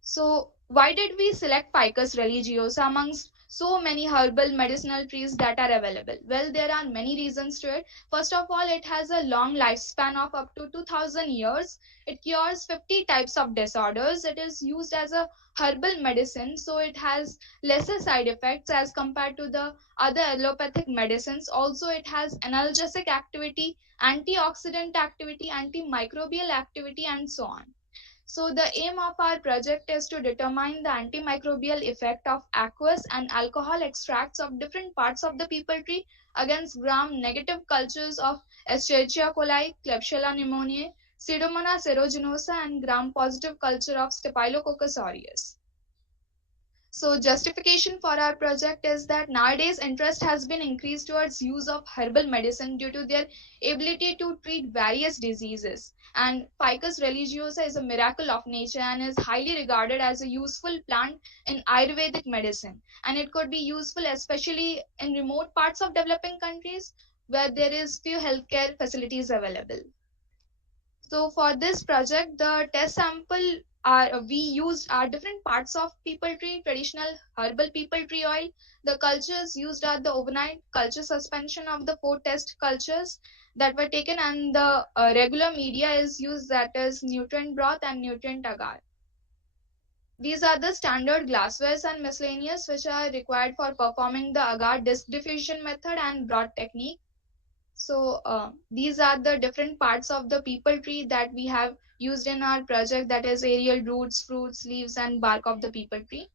So why did we select Ficus religiosa amongst so many herbal medicinal trees that are available? Well, there are many reasons to it. First of all, it has a long lifespan of up to 2000 years. It cures 50 types of disorders. It is used as a herbal medicine, so it has lesser side effects as compared to the other allopathic medicines. Also, it has analgesic activity, antioxidant activity, antimicrobial activity, and so on. So the aim of our project is to determine the antimicrobial effect of aqueous and alcohol extracts of different parts of the people tree against gram-negative cultures of Escherichia coli, Klebsiella pneumoniae, Pseudomonas aeruginosa, and gram-positive culture of Staphylococcus aureus. So justification for our project is that nowadays interest has been increased towards use of herbal medicine due to their ability to treat various diseases. And Ficus religiosa is a miracle of nature and is highly regarded as a useful plant in Ayurvedic medicine. And it could be useful especially in remote parts of developing countries where there is few healthcare facilities available. So for this project, the test sample we used are different parts of people tree, traditional herbal people tree oil. The cultures used are the overnight culture suspension of the 4 test cultures that were taken, and the regular media is used, that is nutrient broth and nutrient agar. These are the standard glasswares and miscellaneous which are required for performing the agar disc diffusion method and broth technique. So these are the different parts of the people tree that we have used in our project, that is aerial roots, fruits, leaves, and bark of the people tree.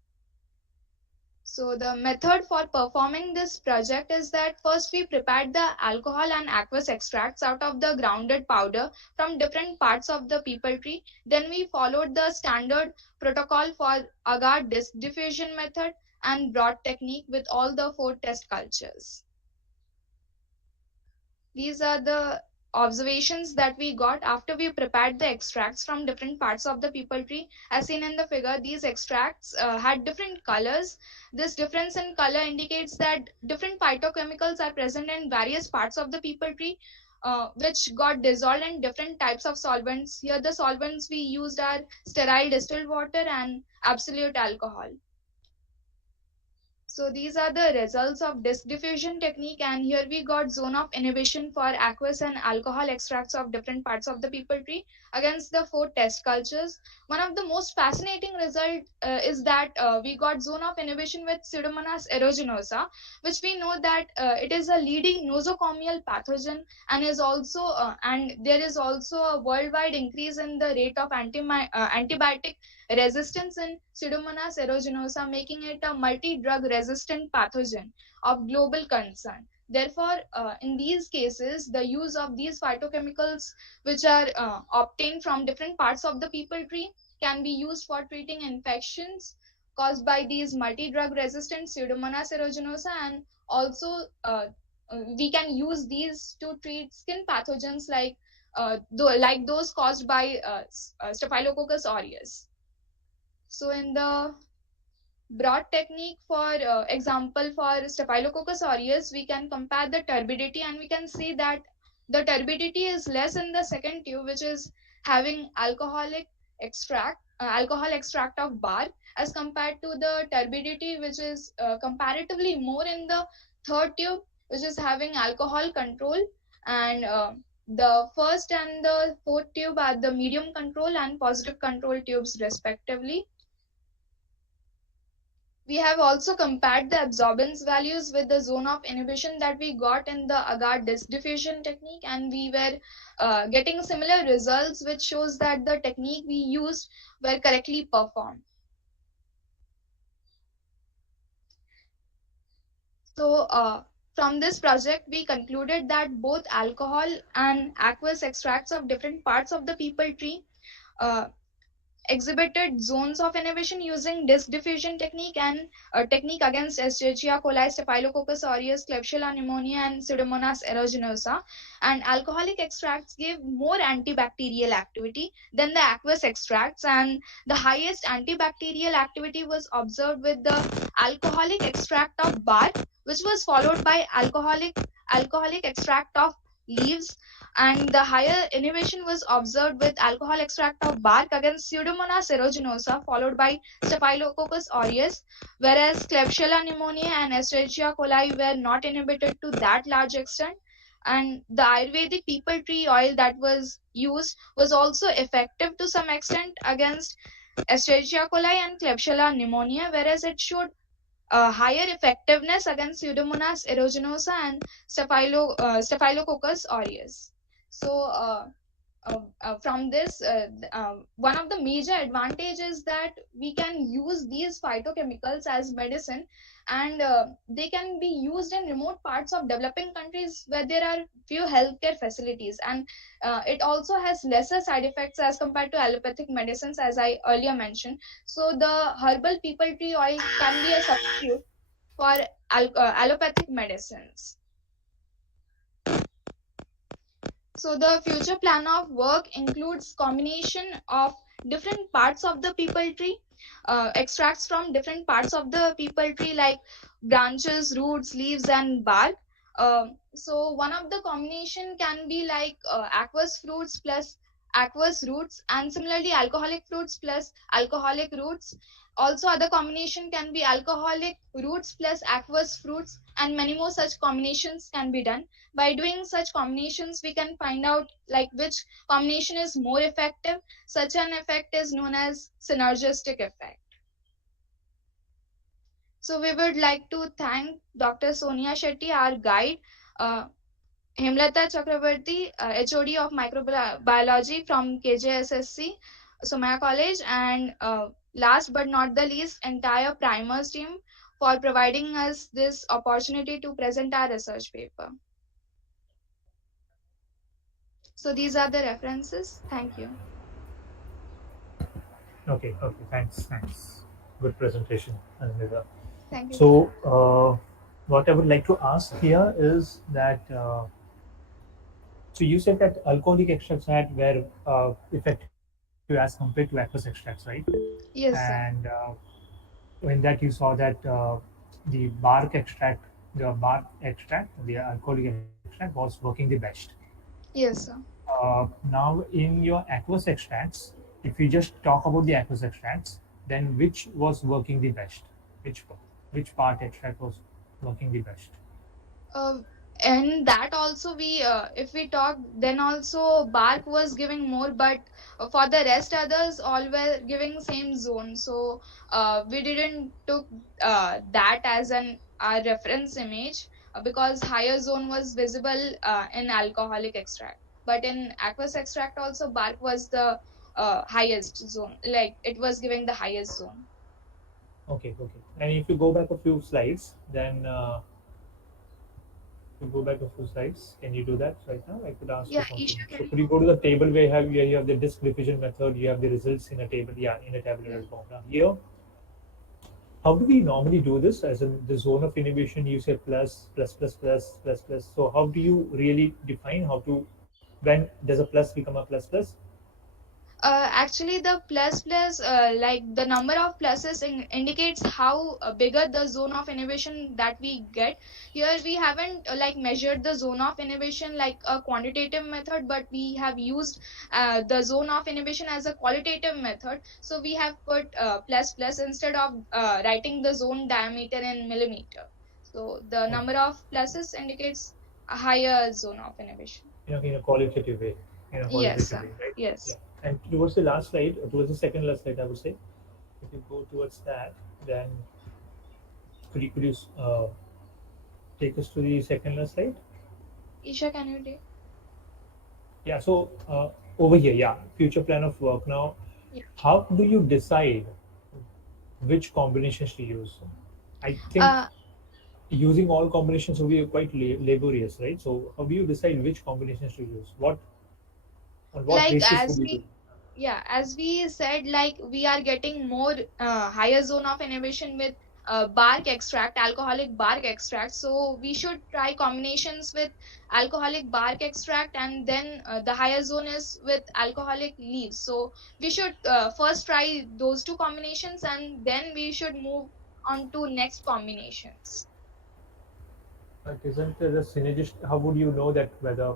So the method for performing this project is that first we prepared the alcohol and aqueous extracts out of the grounded powder from different parts of the people tree. Then we followed the standard protocol for agar disc diffusion method and broth technique with all the 4 test cultures. These are the observations that we got after we prepared the extracts from different parts of the people tree. As seen in the figure, these extracts had different colors. This difference in color indicates that different phytochemicals are present in various parts of the people tree, which got dissolved in different types of solvents. Here the solvents we used are sterile distilled water and absolute alcohol. So these are the results of disk diffusion technique, and here we got zone of inhibition for aqueous and alcohol extracts of different parts of the people tree against the 4 test cultures. One of the most fascinating result is that we got zone of inhibition with Pseudomonas aeruginosa, which we know that it is a leading nosocomial pathogen, and is also and there is also a worldwide increase in the rate of antibiotic resistance in Pseudomonas aeruginosa, making it a multi-drug resistant pathogen of global concern. Therefore, in these cases, the use of these phytochemicals, which are obtained from different parts of the people tree, can be used for treating infections caused by these multi-drug resistant Pseudomonas aeruginosa, and also we can use these to treat skin pathogens like those caused by Staphylococcus aureus. So in the broad technique, for example, for Staphylococcus aureus, we can compare the turbidity, and we can see that the turbidity is less in the second tube, which is having alcohol extract of bark, as compared to the turbidity which is comparatively more in the third tube, which is having alcohol control, and the first and the fourth tube are the medium control and positive control tubes respectively. We have also compared the absorbance values with the zone of inhibition that we got in the agar disk diffusion technique, and we were getting similar results, which shows that the technique we used were correctly performed. So from this project, we concluded that both alcohol and aqueous extracts of different parts of the people tree uh, exhibited zones of inhibition using disk diffusion technique, and a technique against Escherichia coli, Staphylococcus aureus, Klebsiella pneumoniae, and Pseudomonas aeruginosa. And alcoholic extracts gave more antibacterial activity than the aqueous extracts, and the highest antibacterial activity was observed with the alcoholic extract of bark, which was followed by alcoholic extract of leaves, and the higher inhibition was observed with alcohol extract of bark against Pseudomonas aeruginosa, followed by Staphylococcus aureus, whereas Klebsiella pneumoniae and Escherichia coli were not inhibited to that large extent. And the Ayurvedic people tree oil that was used was also effective to some extent against Escherichia coli and Klebsiella pneumoniae, whereas it showed higher effectiveness against Pseudomonas aeruginosa and Staphylococcus aureus. So from this, one of the major advantages that we can use these phytochemicals as medicine, and they can be used in remote parts of developing countries where there are few healthcare facilities, and it also has lesser side effects as compared to allopathic medicines, as I earlier mentioned. So the herbal people tree oil can be a substitute for allopathic medicines. So the future plan of work includes combination of different parts of the people tree, extracts from different parts of the people tree like branches, roots, leaves, and bark. So one of the combination can be like aqueous fruits plus aqueous roots, and similarly alcoholic fruits plus alcoholic roots. Also, other combination can be alcoholic roots plus aqueous fruits, and many more such combinations can be done. By doing such combinations, we can find out like which combination is more effective. Such an effect is known as synergistic effect. So we would like to thank Dr. Sonia Shetty, our guide, Hemlata Chakrabarti, HOD of Microbiology from KJSSC, Somaya College, and last but not the least, entire Primers team for providing us this opportunity to present our research paper. So these are the references. Thank you. Okay, thanks. Good presentation, Anamita. Thank you. So, what I would like to ask here is that, so you said that alcoholic extracts were effective as compared to aqueous extracts, right? Yes, And sir. in that you saw that the bark extract, the alcoholic extract was working the best. Yes, sir. Now, in your aqueous extracts, if we just talk about the aqueous extracts, then which was working the best? Which one? which part extract was working the best? Uh, and that also we if we talk, then also bark was giving more, but for the rest others all were giving same zone. So we didn't took that as an our reference image, because higher zone was visible in alcoholic extract, but in aqueous extract also bark was the highest zone, like it was giving the highest zone. Okay, okay. And if you go back a few slides, then you go back a few slides. Can you do that right now? I could ask you Yeah, something. Isha, So can could you go to the table where you have the disk diffusion method, you have the results in a table, yeah, in a tabular form. Now here, how do we normally do this? As in the zone of inhibition, you say plus, plus, plus, plus, plus, plus. So how do you really define how to when does a plus become a plus plus? Actually, the plus plus, like the number of pluses indicates how bigger the zone of inhibition that we get. Here we haven't like measured the zone of inhibition like a quantitative method, but we have used the zone of inhibition as a qualitative method. So we have put plus plus instead of writing the zone diameter in millimeter. So the Okay. number of pluses indicates a higher zone of inhibition. In a qualitative way, in a Yes, qualitative way, right? Yeah. yes. And towards the last slide, towards the second last slide, I would say, if you go towards that, then could you take us to the second last slide? Isha, can you take? Yeah. So over here, yeah, future plan of work. Now, Yeah. how do you decide which combinations to use? I think Uh, using all combinations will be quite laborious, right? So how do you decide which combinations to use? What on what like basis would as you we do? yeah, as we said, like we are getting more higher zone of inhibition with bark extract, alcoholic bark extract, so we should try combinations with alcoholic bark extract, and then the higher zone is with alcoholic leaves. So we should first try those two combinations, and then we should move on to next combinations. Like, isn't there a synergistic? How would you know that whether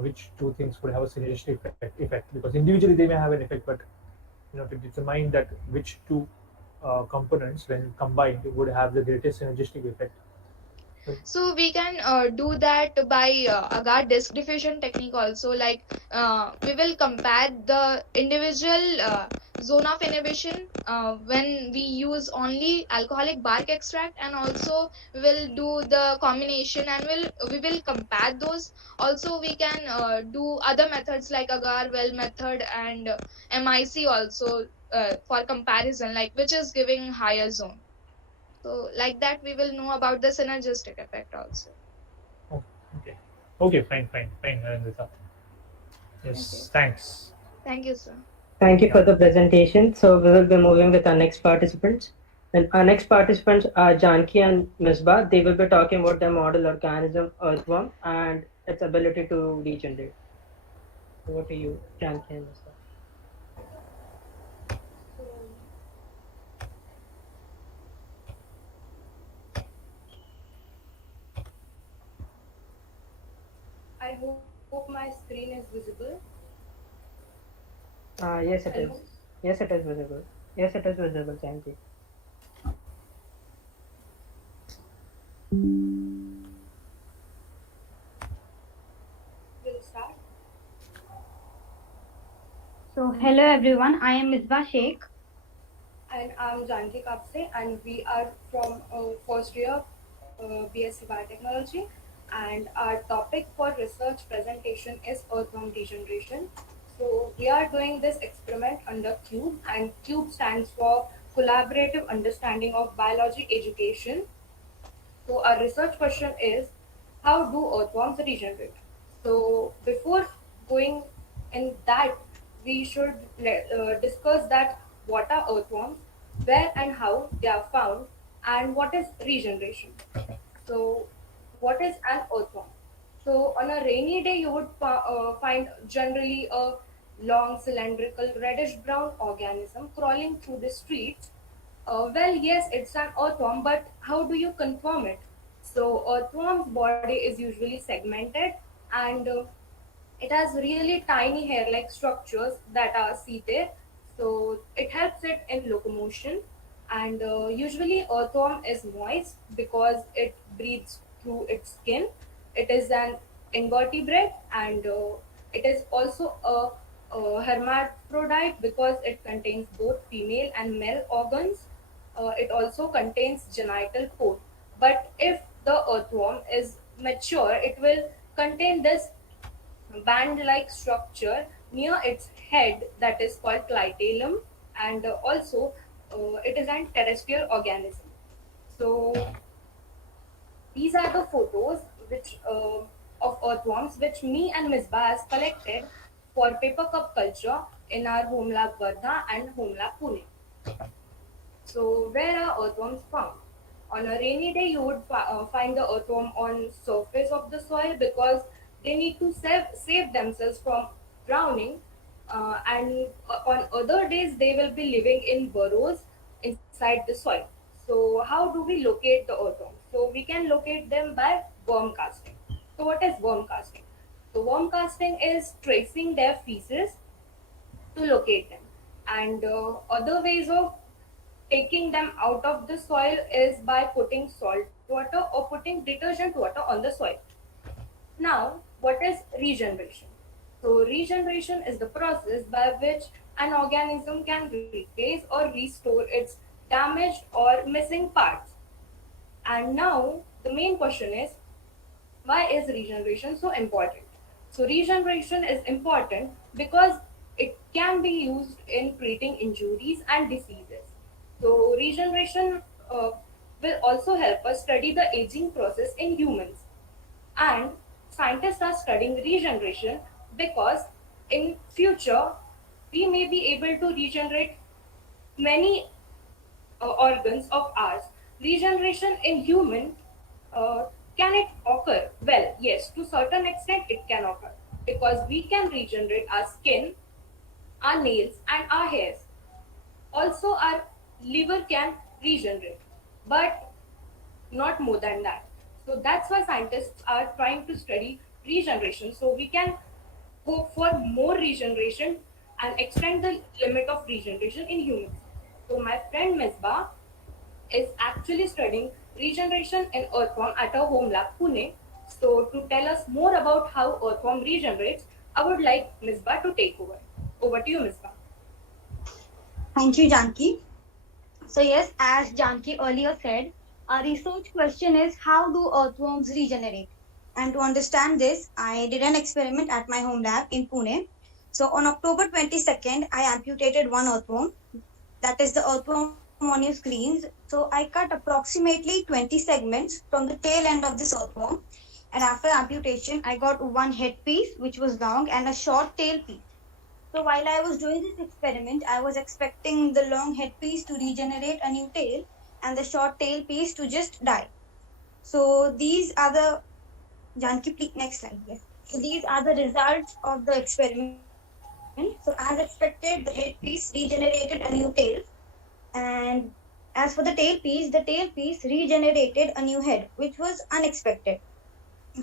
which two things would have a synergistic effect? Because individually they may have an effect, but to determine that which two components when combined would have the greatest synergistic effect. So, So we can do that by agar disk diffusion technique also. Like we will compare the individual zone of inhibition when we use only alcoholic bark extract, and also we will do the combination, and we will compare those. Also we can do other methods like agar well method and MIC also for comparison, like which is giving higher zone. So like that we will know about the synergistic effect also. oh, okay, okay, fine, fine, fine, Narendra. Okay. Yes, thanks. Thank you, sir. Thank you Yeah. for the presentation. So we will be moving with our next participants. And our next participants are Janki and Misbah. They will be talking about the model organism Earthworm and its ability to regenerate. Over to you, Janki and Misbah. I hope my screen is visible. Yes, it Hello? is. Yes, it is visible. Yes, it is visible, Janki. We'll start. So, hello everyone, I am Misbah Sheikh. And I'm Janki Kapse, and we are from first year BSc Biotechnology. And our topic for research presentation is Earthworm degeneration. So we are doing this experiment under CUBE, and CUBE stands for Collaborative Understanding of Biology Education. So our research question is, how do earthworms regenerate? So before going in that, we should discuss that what are earthworms, where and how they are found, and what is regeneration. So what is an earthworm? So on a rainy day, you would find generally a long cylindrical reddish brown organism crawling through the streets. Well, yes, it's an earthworm, but how do you confirm it? So, earthworm's body is usually segmented, and it has really tiny hair like structures that are seated. So, it helps it in locomotion. And usually earthworm is moist because it breathes through its skin. It is an invertebrate, and it is also a hermaphrodite because it contains both female and male organs. It also contains genital cord. But if the earthworm is mature, it will contain this band-like structure near its head that is called clitellum, and also it is an terrestrial organism. So these are the photos which of earthworms which me and Ms. Ba has collected for paper cup culture in our home lab Vardha and home lab Pune. So where are earthworms found? On a rainy day, you would find the earthworm on surface of the soil because they need to save themselves from drowning. And on other days, they will be living in burrows inside the soil. So how do we locate the earthworms? So we can locate them by worm casting. So what is worm casting? So worm casting is tracing their feces to locate them. And other ways of taking them out of the soil is by putting salt water or putting detergent water on the soil. Now, what is regeneration? So, regeneration is the process by which an organism can replace or restore its damaged or missing parts. And now, the main question is, why is regeneration so important? So, regeneration is important because it can be used in treating injuries and diseases. So, regeneration will also help us study the aging process in humans. And scientists are studying regeneration because in future we may be able to regenerate many organs of ours. Regeneration in human, can it occur? Well, yes, to certain extent it can occur because we can regenerate our skin, our nails, and our hairs. Also, our liver can regenerate, but not more than that. So that's why scientists are trying to study regeneration so we can hope for more regeneration and extend the limit of regeneration in humans. So my friend Misbah is actually studying regeneration in earthworm at her home lab Pune. So to tell us more about how earthworm regenerates, I would like Misbah to take over. Over to you, Misbah. Thank you, Janki. So yes, as Janki earlier said, our research question is how do earthworms regenerate? And to understand this, I did an experiment at my home lab in Pune. So on October 22nd, I amputated one earthworm. That is the earthworm on your screens. So I cut approximately 20 segments from the tail end of this earthworm. And after amputation, I got one head piece, which was long, and a short tail piece. So while I was doing this experiment, I was expecting the long head piece to regenerate a new tail and the short tail piece to just die. So these are the Janki, please next slide. Yes. So these are the results of the experiment. So as expected, the head piece regenerated a new tail, and as for the tail piece regenerated a new head, which was unexpected.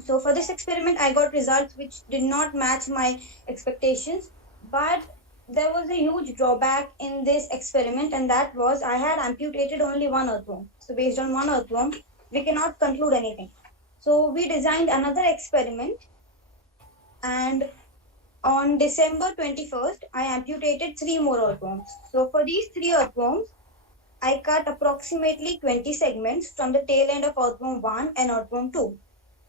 So for this experiment, I got results which did not match my expectations, but there was a huge drawback in this experiment, and that was I had amputated only one earthworm. So based on one earthworm, we cannot conclude anything. So we designed another experiment, and on December 21st, I amputated three more earthworms. So for these three earthworms, I cut approximately 20 segments from the tail end of earthworm 1 and earthworm 2.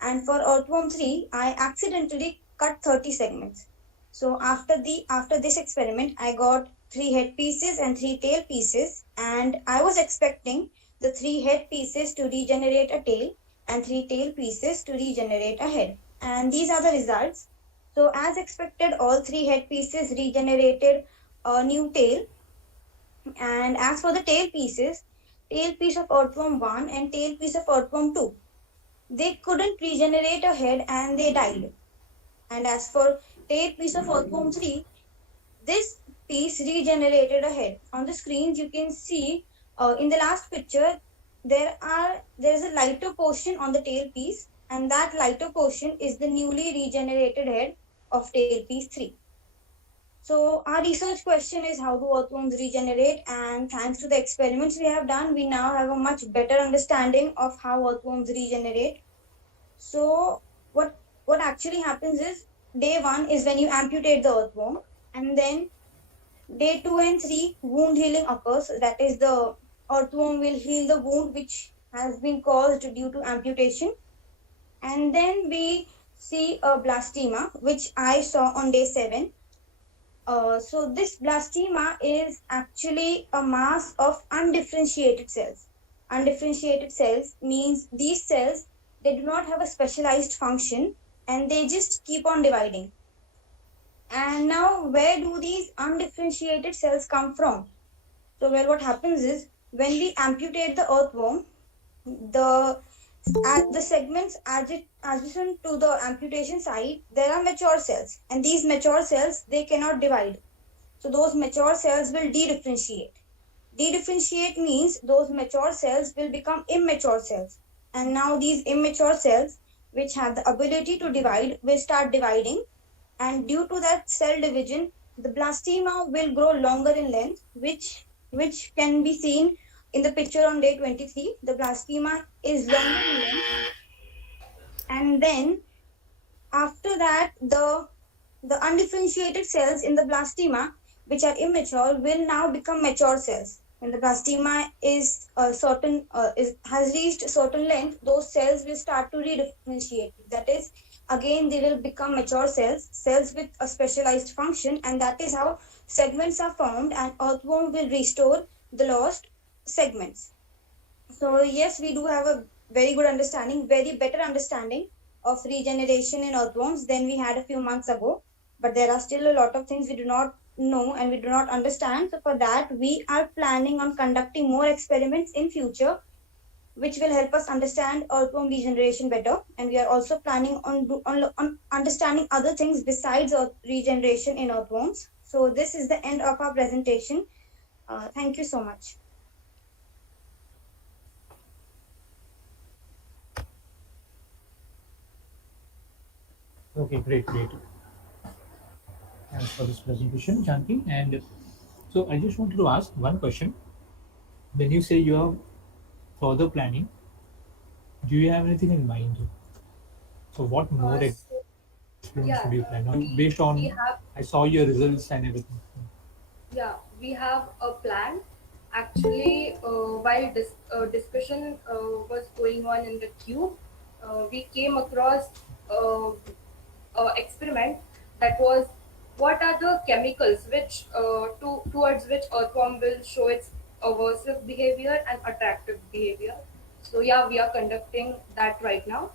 And for earthworm 3, I accidentally cut 30 segments. So after this experiment, I got 3 head pieces and 3 tail pieces, and I was expecting the 3 head pieces to regenerate a tail and 3 tail pieces to regenerate a head. And these are the results. So as expected, all 3 head pieces regenerated a new tail. And as for the tail pieces, tail piece of earthworm 1 and tail piece of earthworm 2, they couldn't regenerate a head and they died. And as for tail piece of earthworm 3, this piece regenerated a head. On the screens, you can see in the last picture, there is a lighter portion on the tail piece, and that lighter portion is the newly regenerated head of tail piece 3. So our research question is how do earthworms regenerate? And thanks to the experiments we have done, we now have a much better understanding of how earthworms regenerate. So what actually happens is day one is when you amputate the earthworm, and then day 2 and 3 wound healing occurs. That is, the earthworm will heal the wound which has been caused due to amputation, and then we see a blastema, which I saw on day 7. So this blastema is actually a mass of undifferentiated cells. Undifferentiated cells means these cells, they do not have a specialized function and they just keep on dividing. And now where do these undifferentiated cells come from? So well, what happens is when we amputate the earthworm, the at the segments adjacent to the amputation site, there are mature cells, and these mature cells, they cannot divide. So those mature cells will de-differentiate. De-differentiate means those mature cells will become immature cells. And now these immature cells, which have the ability to divide, will start dividing. And due to that cell division, the blastema will grow longer in length, which can be seen in the picture on day 23. The blastema is longer in length. And then after that, the undifferentiated cells in the blastema, which are immature, will now become mature cells. When the blastema is has reached a certain length, those cells will start to redifferentiate. That is, again they will become mature cells, cells with a specialized function, and that is how segments are formed, and earthworm will restore the lost segments. So yes, we do have a very good understanding, very better understanding of regeneration in earthworms than we had a few months ago. But there are still a lot of things we do not know and we do not understand. So for that, we are planning on conducting more experiments in future, which will help us understand earthworm regeneration better. And we are also planning on understanding other things besides regeneration in earthworms. So this is the end of our presentation. Thank you so much. Okay, great, great. Thanks for this presentation, Janki. And so I just wanted to ask one question. When you say you are further planning, do you have anything in mind? So what more So experiments would you plan yeah, on based on we have I saw your results and everything. yeah we have a plan. Actually, while discussion was going on in the cube, we came across uh, experiment that was what are the chemicals which towards which earthworm will show its aversive behavior and attractive behavior. So yeah, we are conducting that right now,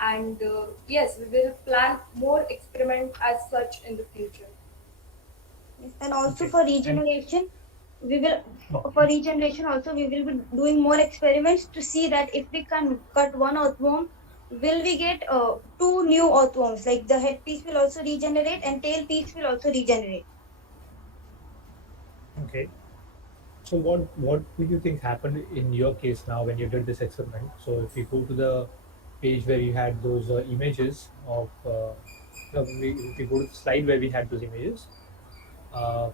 and yes, we will plan more experiment as such in the future. And also Okay. for And regeneration, we will for regeneration also we will be doing more experiments to see that if we can cut one earthworm, will we get two new earthworms, like the head piece will also regenerate and tail piece will also regenerate. okay. So what do you think happened in your case now when you did this experiment? So if you go to the page where you had those images of, no, if you go to the slide where we had those images, uh,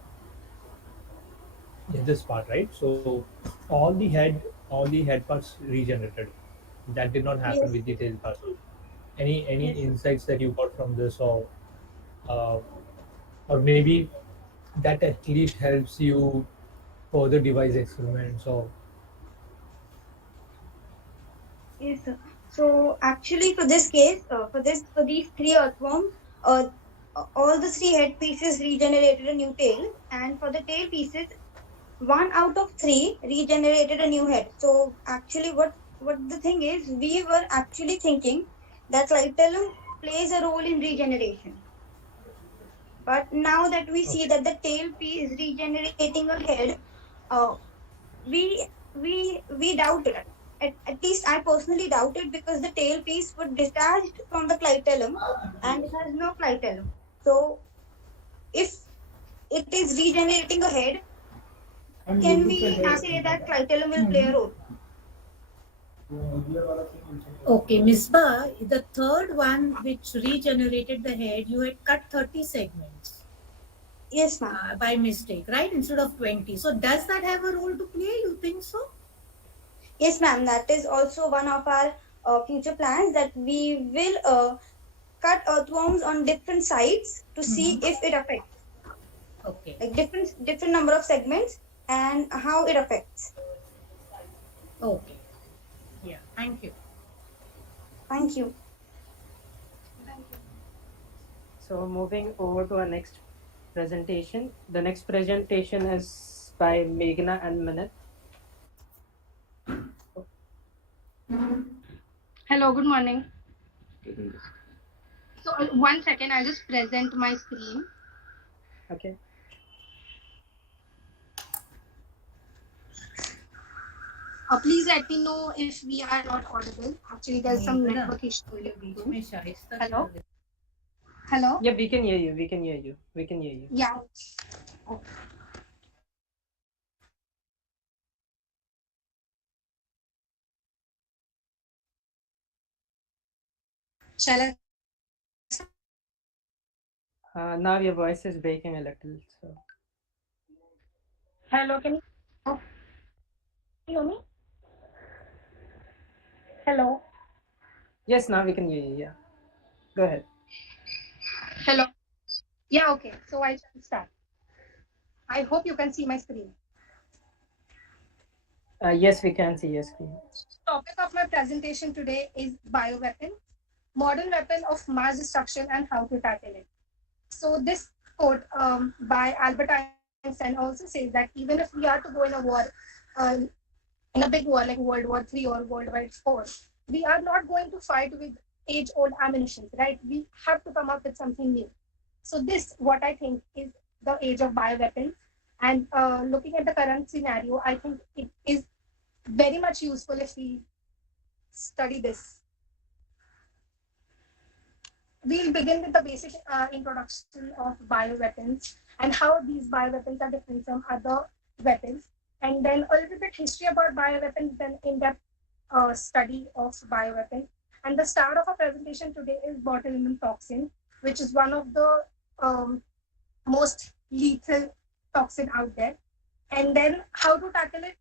in this part, right? So all the head parts regenerated. That did not happen Yes, with the tail part. Any yes, sir. insights that you got from this, uh, or maybe that at least helps you further devise experiments or Yes, sir. So actually, for this case, for these three earthworms, uh, all the three head pieces regenerated a new tail, and for the tail pieces, one out of three regenerated a new head. So actually, what the thing is, we were actually thinking that clitellum plays a role in regeneration, but now that we see okay. that the tail piece is regenerating a head, uh, we doubted. At least I personally doubted because the tail piece was detached from the clitellum and it has no clitellum. So if it is regenerating a head, can we say that clitellum will play a role? Okay, Misbah, the third one which regenerated the head, you had cut 30 segments. Yes, ma'am. By mistake, right? Instead of 20. So does that have a role to play? You think so? Yes, ma'am. That is also one of our future plans, that we will cut earthworms on different sites to see if it affects. Okay. Like different number of segments and how it affects. Okay. Yeah. Thank you. Thank you. So moving over to our next presentation. The next presentation is by Meghna and Minit. Hello, good morning. So 1 second, I'll just present my screen. Okay. Please let me know if we are not audible. Actually, there's some network issue. Hello? Hello? Yeah, we can hear you. We can hear you. We can hear you. Yeah. Shall I? Now your voice is breaking a little. So. Hello, can you hear me? Hello? Yes, now we can hear you. Yeah. Go ahead. Hello? Yeah, okay. So I shall start. I hope you can see my screen. Yes, we can see your screen. Topic of my presentation today is bioweapon, modern weapon of mass destruction and how to tackle it. So this quote by Albert Einstein also says that even if we are to go in a war, uh, in a big war like World War III or World War IV, we are not going to fight with age-old ammunition, right? We have to come up with something new. So this, what I think, is the age of bioweapons. And looking at the current scenario, I think it is very much useful if we study this. We'll begin with the basic introduction of bioweapons and how these bioweapons are different from other weapons, and then a little bit history about bioweapons, then in-depth study of bioweapons. And the start of our presentation today is botulinum toxin, which is one of the most lethal toxin out there. And then how to tackle it,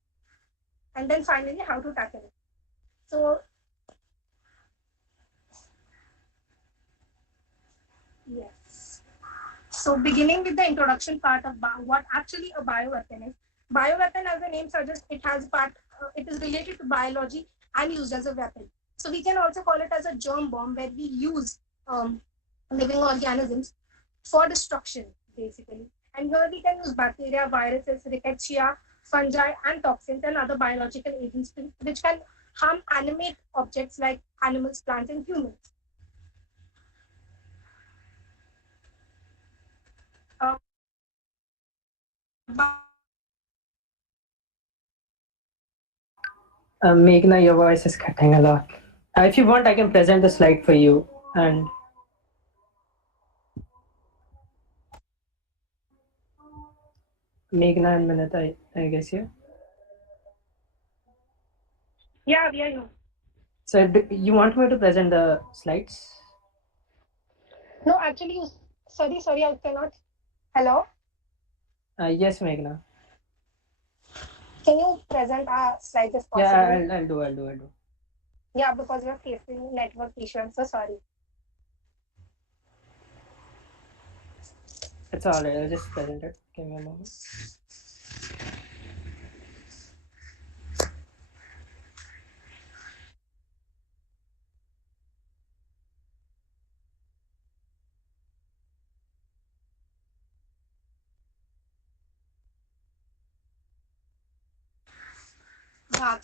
and then finally how to tackle it. So yes. So beginning with the introduction part of what actually a bioweapon is. Bioweapon, as the name suggests, it has part. It is related to biology and used as a weapon. So we can also call it as a germ bomb, where we use living organisms for destruction, basically. And here we can use bacteria, viruses, rickettsia, fungi, and toxins and other biological agents which can harm animate objects like animals, plants, and humans. Meghna, your voice is cutting a lot. If you want, I can present the slide for you. And Meghna and Minit, I guess, yeah. Yeah, we are here. So you want me to present the slides? No, actually, sorry, I cannot. Hello? Yes, Meghna. Can you present our slides if possible? Yeah, I'll do. Yeah, because we're facing network issue. I'm so sorry. It's all right. I'll just present it. Give me a moment.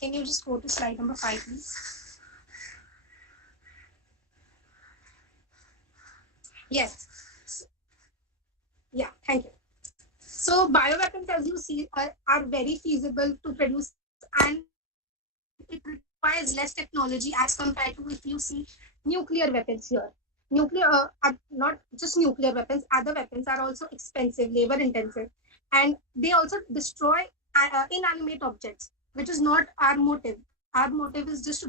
Can you just go to slide number 5, please? Yes. Yeah, thank you. So bioweapons, as you see, are very feasible to produce, and it requires less technology as compared to if you see nuclear weapons here. Nuclear, not just nuclear weapons, other weapons are also expensive, labor intensive, and they also destroy inanimate objects, which is not our motive. Our motive is just to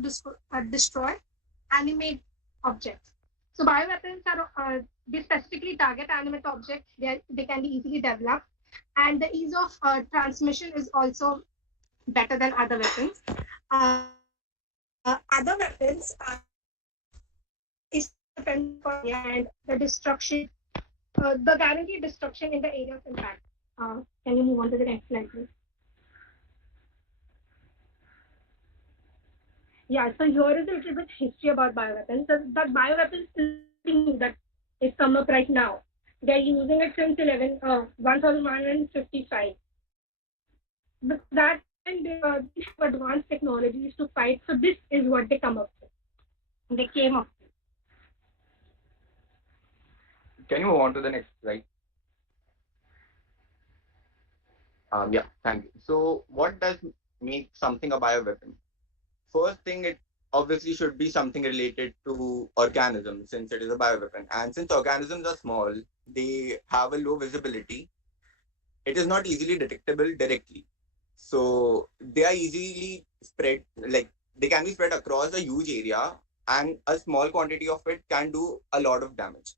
destroy animate objects. So bioweapons are they specifically target animate objects. They can be easily developed, and the ease of transmission is also better than other weapons. Other weapons is depends upon area and the destruction, the guaranteed destruction in the area of impact. Can you move on to the next slide, please? Yeah, so here is a little bit history about bioweapons. That bioweapons is nothing new that is come up right now. They're using it since 1155. But that time they have advanced technologies to fight. So this is what they come up with. They came up. Can you move on to the next slide? Yeah, thank you. So, what does make something a bioweapon? First thing, it obviously should be something related to organisms since it is a bioweapon. And since organisms are small, they have a low visibility. It is not easily detectable directly. So, they are easily spread, like they can be spread across a huge area, and a small quantity of it can do a lot of damage.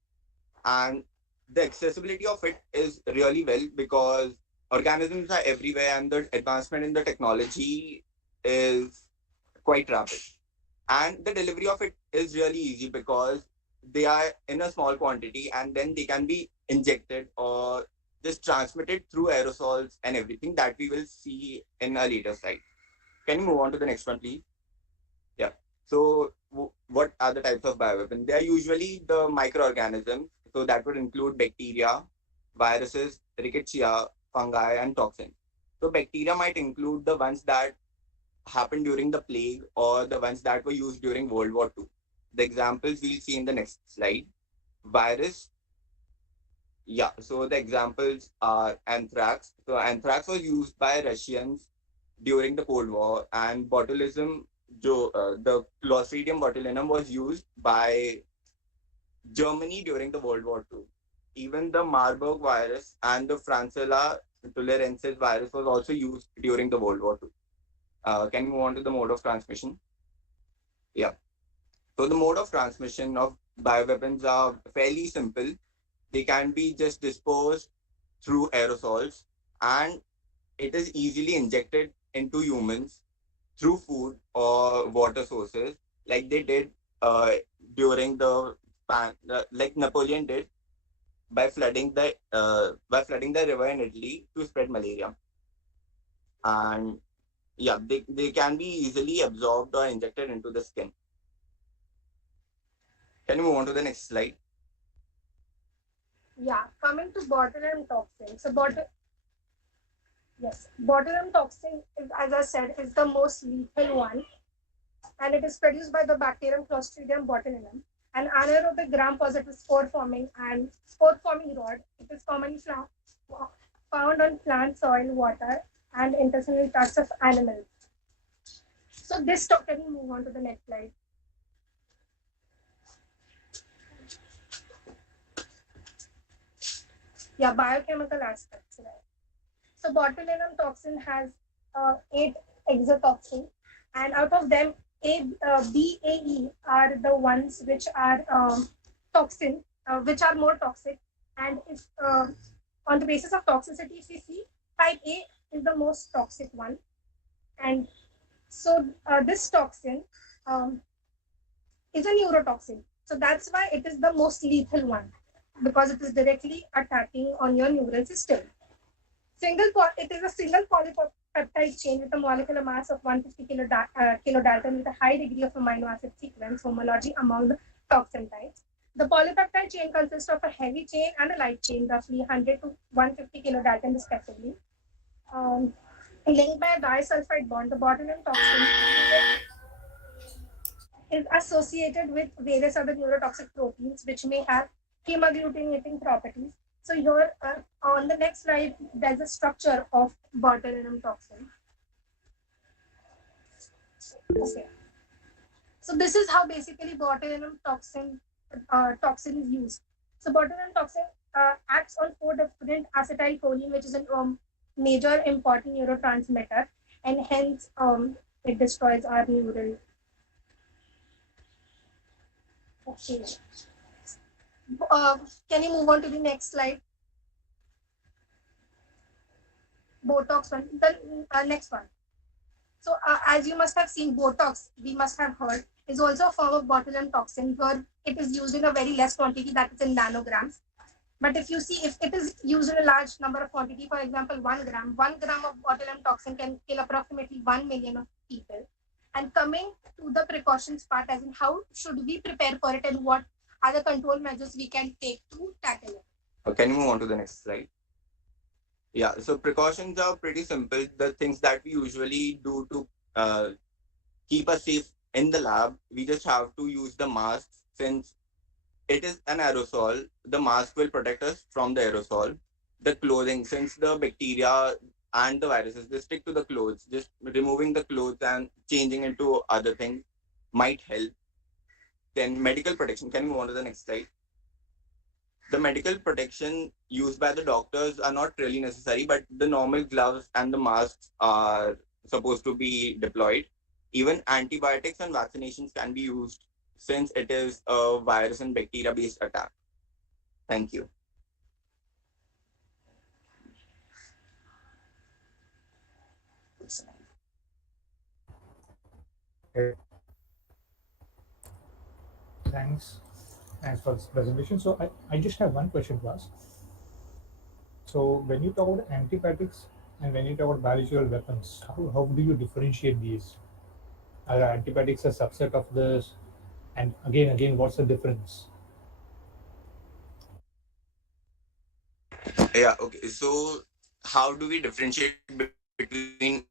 And the accessibility of it is really well because organisms are everywhere and the advancement in the technology is quite rapid. And the delivery of it is really easy because they are in a small quantity and then they can be injected or just transmitted through aerosols and everything that we will see in a later slide. Can you move on to the next one, please? Yeah. So, what are the types of bioweapons? They are usually the microorganisms. So, that would include bacteria, viruses, rickettsia, fungi, and toxins. So, bacteria might include the ones that happened during the plague or the ones that were used during World War II. The examples we'll see in the next slide. Virus. Yeah, so the examples are anthrax. So, anthrax was used by Russians during the Cold War, and botulism, the Clostridium botulinum was used by Germany during the World War II. Even the Marburg virus and the Francella tularensis virus was also used during the World War II. Can you move on to the mode of transmission? Yeah. So the mode of transmission of bioweapons are fairly simple. They can be just disposed through aerosols, and it is easily injected into humans through food or water sources, like they did during like Napoleon did by flooding the river in Italy to spread malaria. And yeah, they can be easily absorbed or injected into the skin. Can you move on to the next slide? Yeah, coming to botulinum toxin. So botulinum toxin, as I said, is the most lethal one, and it is produced by the bacterium Clostridium botulinum, an anaerobic gram-positive spore-forming rod. It is commonly found on plant, soil, water, and intestinal tracts of animals. So can you move on to the next slide? Yeah, biochemical aspects. Right. So botulinum toxin has 8 exotoxins, and out of them, B, A, E are the ones which are toxin, which are more toxic. And if on the basis of toxicity, if we see, type A is the most toxic one, and so this toxin is a neurotoxin. So that's why it is the most lethal one, because it is directly attacking on your neural system. It is a single polypeptide chain with a molecular mass of 150 kilodalton with a high degree of amino acid sequence homology among the toxin types. The polypeptide chain consists of a heavy chain and a light chain, roughly 100 to 150 kilodalton respectively. Linked by a disulfide bond, the botulinum toxin is associated with various other neurotoxic proteins which may have hemagglutinating properties. So here on the next slide, there's a structure of botulinum toxin. Okay. So this is how basically botulinum toxin is used. So botulinum toxin acts on 4 different acetylcholine, which is a major important neurotransmitter, and hence it destroys our neural. Okay. Can you move on to the next slide? Botox one, the next one. So, as you must have seen, Botox, we must have heard, is also a form of botulinum toxin where it is used in a very less quantity, that is in nanograms. But if you see, if it is used in a large number of quantity, for example, 1 gram of botulinum toxin can kill approximately 1 million of people. And coming to the precautions part, as in how should we prepare for it and what are the control measures we can take to tackle it? Can you move on to the next slide? Yeah, so precautions are pretty simple. The things that we usually do to keep us safe in the lab, we just have to use the masks. Since it is an aerosol, the mask will protect us from the aerosol. The clothing, since the bacteria and the viruses, they stick to the clothes, just removing the clothes and changing into other things might help. Then medical protection. Can you move on to the next slide? The medical protection used by the doctors are not really necessary, but the normal gloves and the masks are supposed to be deployed. Even antibiotics and vaccinations can be used since it is a virus and bacteria based attack. Thank you. Okay. Thanks. Thanks for this presentation. So I just have one question to ask. So when you talk about antibiotics and when you talk about biological weapons, how do you differentiate these? Are antibiotics a subset of this? And again, what's the difference? Yeah, okay. So how do we differentiate between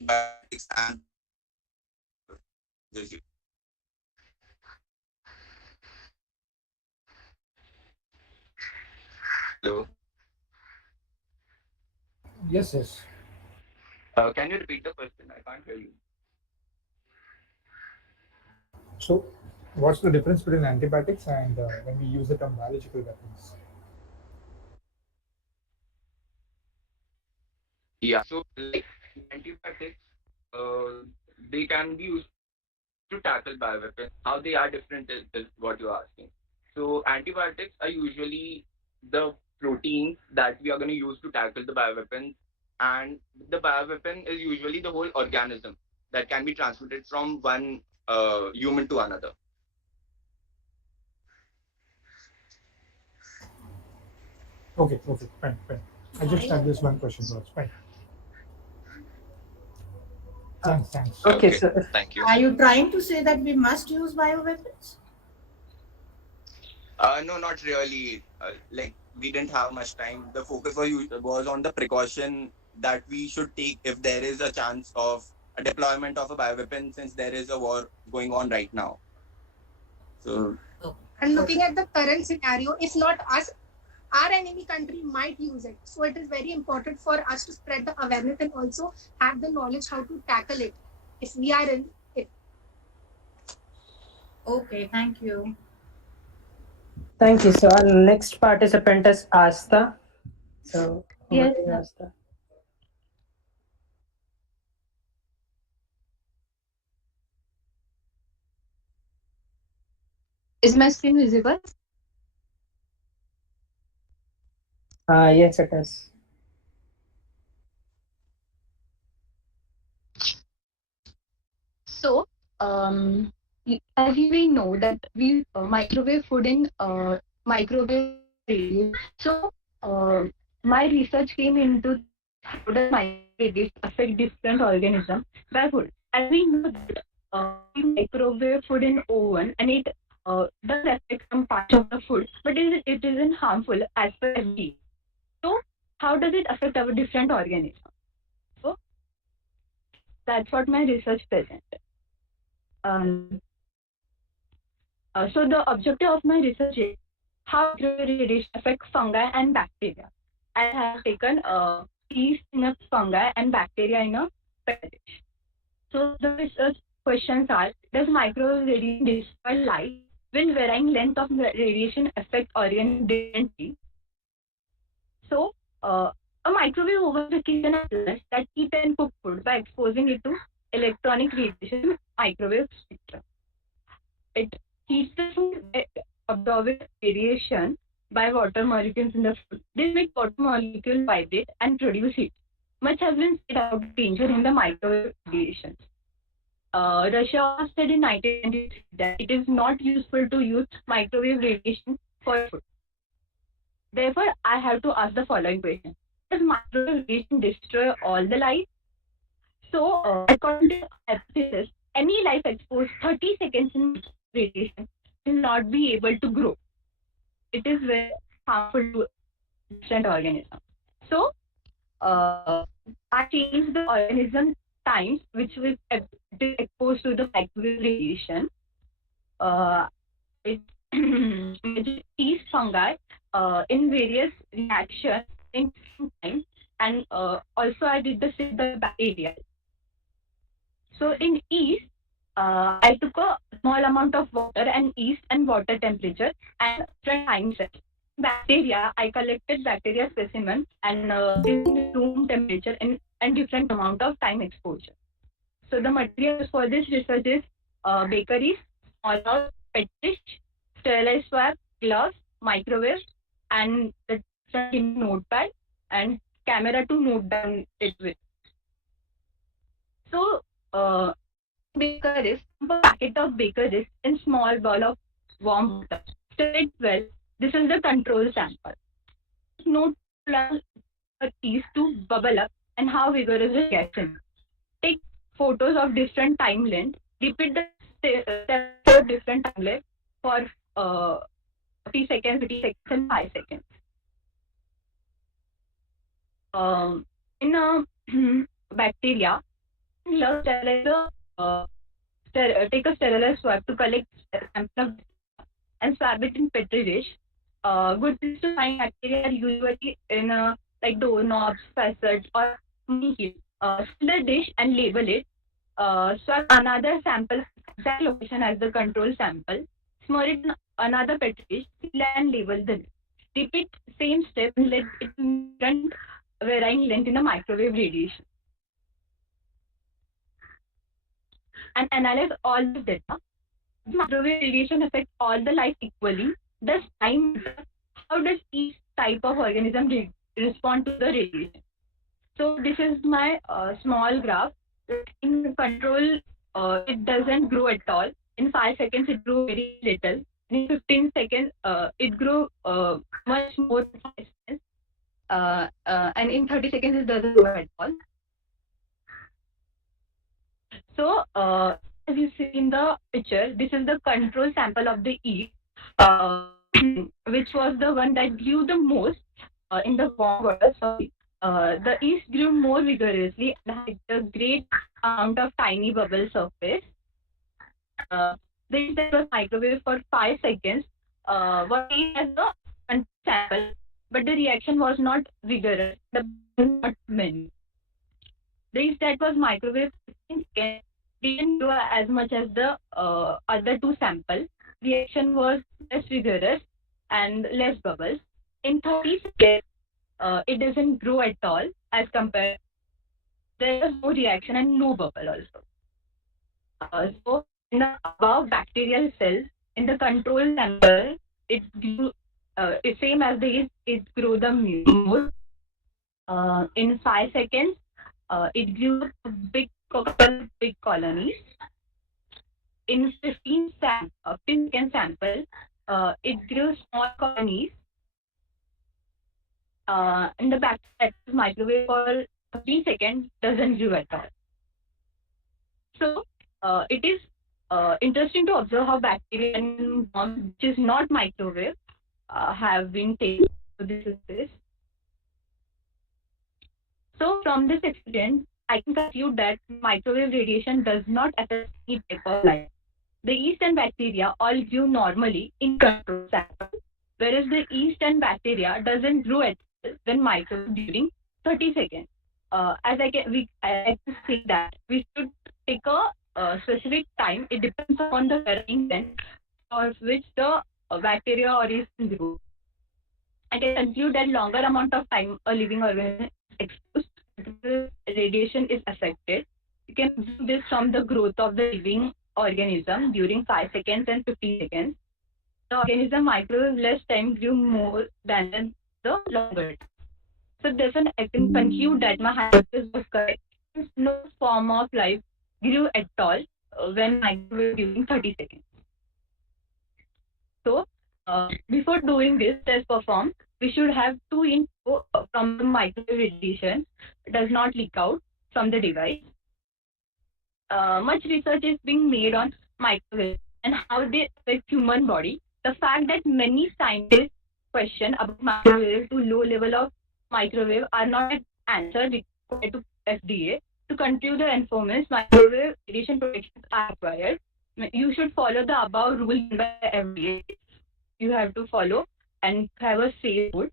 antibiotics and hello? Yes, yes. Can you repeat the question? I can't hear you. So what's the difference between antibiotics and when we use it on biological weapons? Yeah, so like antibiotics, they can be used to tackle bioweapons. How they are different is what you're asking. So antibiotics are usually the proteins that we are going to use to tackle the bioweapon, and the bioweapon is usually the whole organism that can be transmitted from one human to another. Okay, fine. I just have this one question to ask. Fine. Thanks. Okay, so thank you. Are you trying to say that we must use bioweapons? No, not really. Like we didn't have much time. The focus was on the precaution that we should take if there is a chance of a deployment of a bioweapon, since there is a war going on right now. So, and looking at the current scenario, if not us, our enemy country might use it. So it is very important for us to spread the awareness and also have the knowledge how to tackle it if we are in it. Okay, thank you. Thank you. So our next participant is Asta. So Yes, Asta. Is my screen visible? Yes, it is. So, as you may know that we microwave food in microwave radiation. So, my research came into how does microwave affect different organisms by food. As we know that we microwave food in oven and it does affect some parts of the food, but it isn't harmful as per FDA. So, how does it affect our different organisms? So, that's what my research presented. Um, so the objective of my research is how radiation affects fungi and bacteria. I have taken yeast in a fungi and bacteria in a petri dish. So the research questions are: does microwave radiation destroy life? Will varying length of radiation affect organisms differently? So a microwave oven is a kitchen appliance that heat and cook food by exposing it to electronic radiation microwave spectrum. It heats the food, absorbing radiation by water molecules in the food. This makes water molecules vibrate and produce heat. Much has been said about the danger in the microwave radiation. Russia also said in 1993 that it is not useful to use microwave radiation for food. Therefore, I have to ask the following question. Does microwave radiation destroy all the life? So, according to hypothesis, any life exposed 30 seconds in radiation will not be able to grow. It is very harmful to different organisms. So, I changed the organism times which was exposed to the microwave radiation. It measured yeast fungi in various reactions in time, and also I did the same the bacteria. So in yeast, I took a small amount of water and yeast and water temperature and different time sets. Bacteria, I collected bacteria specimen and in room temperature and different amount of time exposure. So the materials for this research is bakeries, small house, pet dish, sterilized swab, gloves, microwave, and the notepad and camera to note down it with. So, bakeries, a packet of bakeries in small bowl of warm water. Stir it well. This is the control sample. Note yeast to bubble up and how vigorous the reaction. Take photos of different time length. Repeat the step for different time length for 30 seconds, 50 seconds, and 5 seconds. In a bacteria, sterilize take a sterilized swab to collect sample and swab it in petri dish. Good place to find bacteria are usually in like doorknobs, facets, or money. Fill the dish and label it. Swab another sample exact location as the control sample. Smell it in another petri dish. Seal and label the dish. Repeat same step and let it different varying length in the microwave radiation. And analyze all the data. Microwave radiation affects all the life equally. Does time matter? How does each type of organism respond to the radiation? So this is my small graph. In control, it doesn't grow at all. In 5 seconds, it grew very little. In 15 seconds, it grew much more than 5 seconds. And in 30 seconds, it doesn't grow at all. So, as you see in the picture, this is the control sample of the yeast, which was the one that grew the most in the warm water. Sorry. The yeast grew more vigorously and had a great amount of tiny bubble surface. The yeast that was microwave for 5 seconds was seen as the control sample, but the reaction was not vigorous. The bubbles not many. The yeast that was microwave for 15 seconds didn't grow as much as the other two samples. Reaction was less vigorous and less bubbles. In 30 seconds, it doesn't grow at all as compared. There was no reaction and no bubble also. So in the above bacterial cells, in the control sample, it grew same as the yeast, it grew the more. In 5 seconds, it grew big colonies. In 15 second sample, it grew small colonies. In the bacteria microwave for 15 seconds doesn't grow at all. So it is interesting to observe how bacteria and worms, which is not microwave, have been taken. So this is this. So from this experience, I can conclude that microwave radiation does not affect any type of life. The yeast and bacteria all grew normally in control sample, whereas the yeast and bacteria doesn't grow at all when microwave during 30 seconds. As I can say that we should take a specific time. It depends on the varying length for which the bacteria or yeast grow. I can conclude that longer amount of time a living organism is exposed, the radiation is affected. You can view this from the growth of the living organism during 5 seconds and 50 seconds. organism microwave less time grew more than the longer time. So therefore, I can conclude that my hypothesis was correct. Since no form of life grew at all when microwave during 30 seconds. So before doing this test performed, we should have two info from the microwave radiation. It does not leak out from the device. Much research is being made on microwaves and how they affect human body. The fact that many scientists question about microwave to low level of microwave are not an answer required to FDA. To conclude the informants, microwave radiation protections are required. You should follow the above rule by FDA. You have to follow and have a safe food.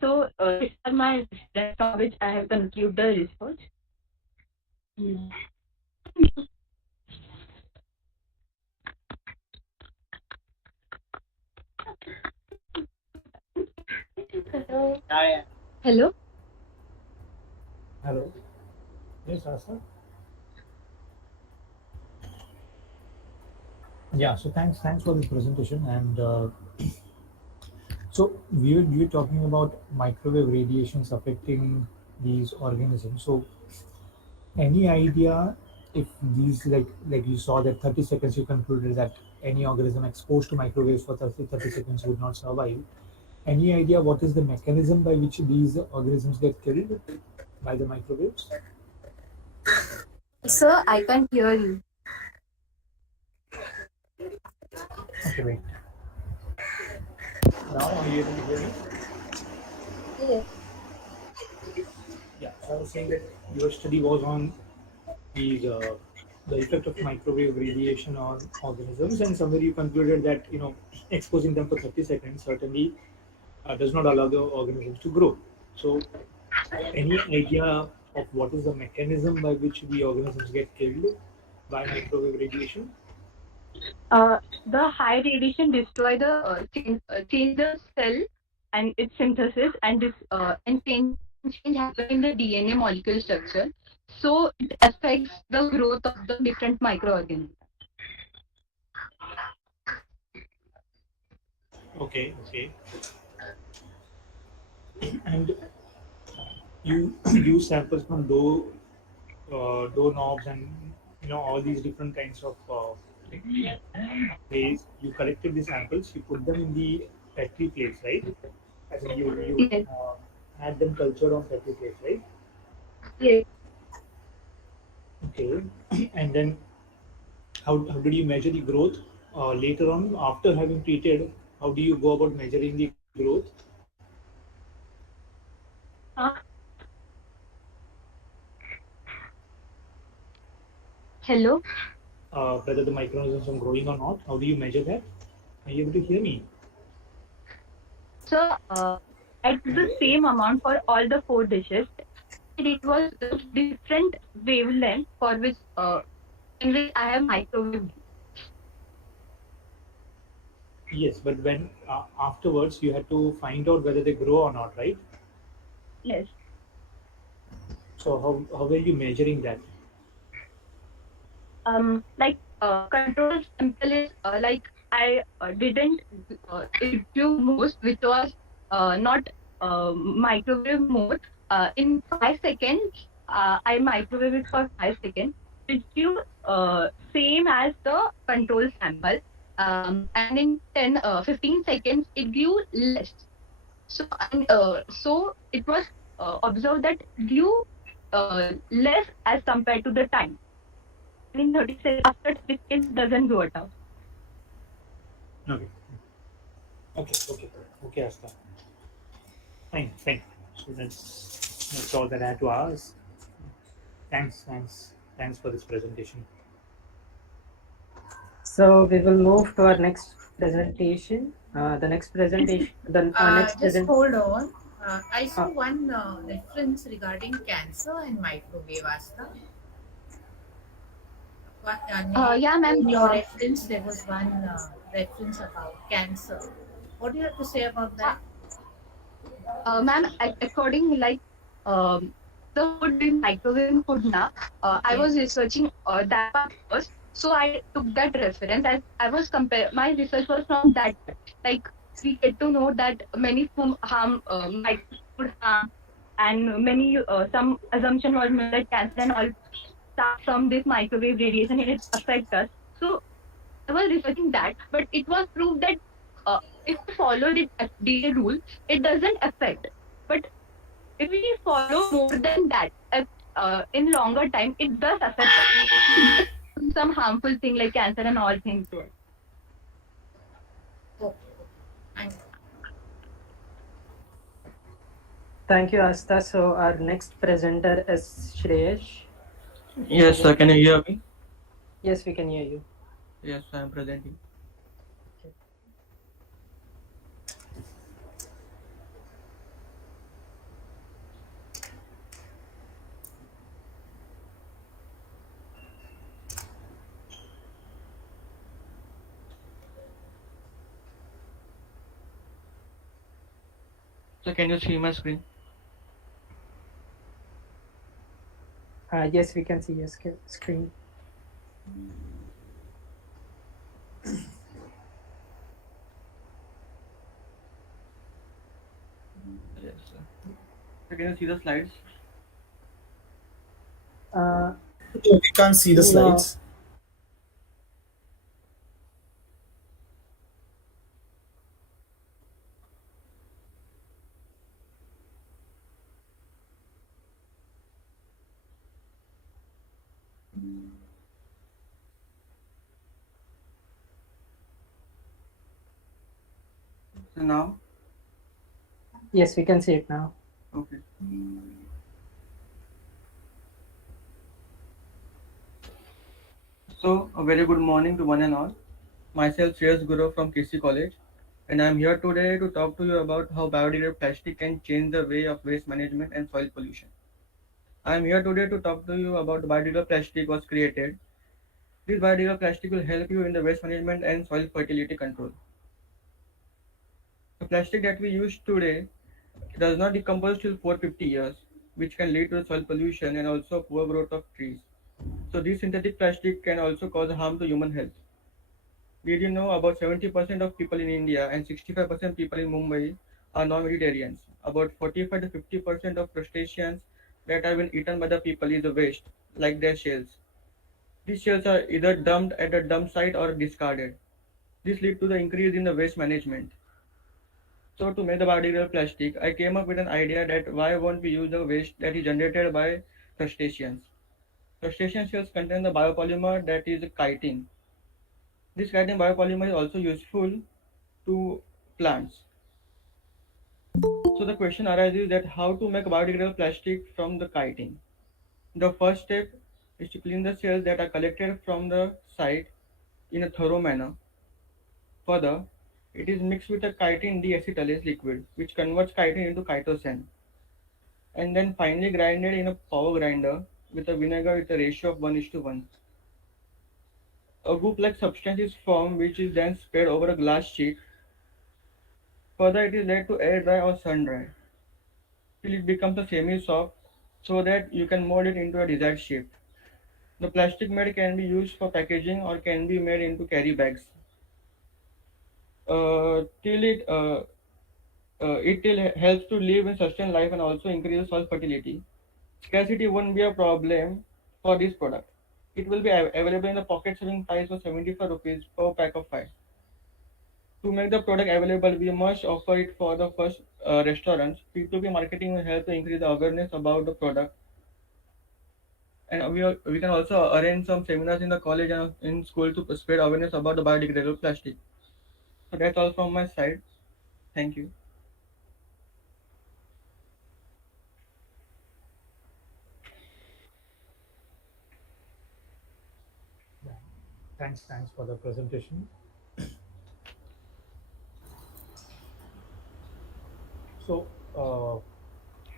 So these are my reference from which I have concluded the research. Hello. Hello. Hello. Yes, Asta. Yeah. So thanks for this presentation. And so we were talking about microwave radiations affecting these organisms. So any idea if these like you saw that 30 seconds you concluded that any organism exposed to microwaves for 30 seconds would not survive. Any idea what is the mechanism by which these organisms get killed by the microwaves? Sir, I can't hear you. Okay, wait. Now are you able to hear me? Yes. Yeah, so I was saying that your study was on these the effect of microwave radiation on organisms, and somewhere you concluded that exposing them for 30 seconds certainly does not allow the organisms to grow. So, any idea of what is the mechanism by which the organisms get killed by microwave radiation? The high radiation destroy the change the cell and its synthesis and change happen in the DNA molecule structure. So it affects the growth of the different microorganisms. Okay, okay. And you use samples from doorknobs and all these different kinds of ways. You collected the samples, you put them in the petri plates, right? As in you Yes. had them cultured on petri plates, right? Yes. Okay. And then how did you measure the growth later on after having treated? How do you go about measuring the growth? Uh, Hello. Whether the microorganisms are growing or not. How do you measure that? Are you able to hear me? So at the same amount for all the four dishes, it was different wavelength for which in which I have microwave. Yes, but when afterwards you had to find out whether they grow or not, right? Yes. So how were you measuring that? Like control sample is like I didn't review most, which was not microwave mode. In 5 seconds, I microwave it for 5 seconds, which you same as the control sample. And in 15 seconds, it grew less. So it was observed that it grew less as compared to the time. In 30 seconds, after 30 seconds, doesn't grow at all. Okay. Okay, Asta. Fine. So that's all that I had to ask. Thanks for this presentation. So we will move to our next presentation. The next presentation. Just hold on. I saw one reference regarding cancer and microwave, Asta. Yeah, ma'am. In your reference, there was one reference about cancer. What do you have to say about that? Ma'am, according like the food in microwave food now, I was researching that part first. So I took that reference as I was my research was from that. Like we get to know that many food harm, micro food harm, and many some assumption was made that cancer and all start from this microwave radiation and it affect us. So I was researching that, but it was proved that if we follow the FDA rule, it doesn't affect. But if we follow more than that, in longer time, it does affect us. Some harmful thing like cancer and all things to us. Thank you, Asta. So our next presenter is Shreyesh. Yes, sir. Can you hear me? Yes, we can hear you. Yes, I am presenting. So can you see my screen? Yes, we can see your screen. Yes, sir. So can you see the slides? We can't see the No. slides. So now? Yes, we can see it now. Okay. So a very good morning to one and all. Myself Shreyas Guru from KC College, and I am here today to talk to you about how biodegradable plastic can change the way of waste management and soil pollution. I am here today to talk to you about the biodegradable plastic was created. This biodegradable plastic will help you in the waste management and soil fertility control. The plastic that we use today does not decompose till 450 years, which can lead to soil pollution and also poor growth of trees. So this synthetic plastic can also cause harm to human health. Did you know about 70% of people in India and 65% people in Mumbai are non-vegetarians? About 45 to 50% of crustaceans that have been eaten by the people is a waste, like their shells. These shells are either dumped at a dump site or discarded. This leads to the increase in the waste management. So to make the biodegradable plastic, I came up with an idea that why won't we use the waste that is generated by crustaceans. Crustacean shells contain the biopolymer that is chitin. This chitin biopolymer is also useful to plants. So the question arises that how to make biodegradable plastic from the chitin. The first step is to clean the cells that are collected from the site in a thorough manner. Further, it is mixed with a chitin deacetylase liquid, which converts chitin into chitosan, and then finally grinded in a power grinder with a vinegar with a ratio of 1:1. A goop-like substance is formed, which is then spread over a glass sheet. Further, it is let to air dry or sun dry till it becomes a semi-soft, so that you can mold it into a desired shape. The plastic made can be used for packaging or can be made into carry bags. Till it helps to live and sustain life and also increase soil fertility. Scarcity won't be a problem for this product. It will be available in the pocket selling price of 75 rupees per pack of 5. To make the product available, we must offer it for the first restaurants. P2P marketing will help to increase the awareness about the product. And we can also arrange some seminars in the college and in school to spread awareness about the biodegradable plastic. So that's all from my side. Thank you. Thanks for the presentation. So,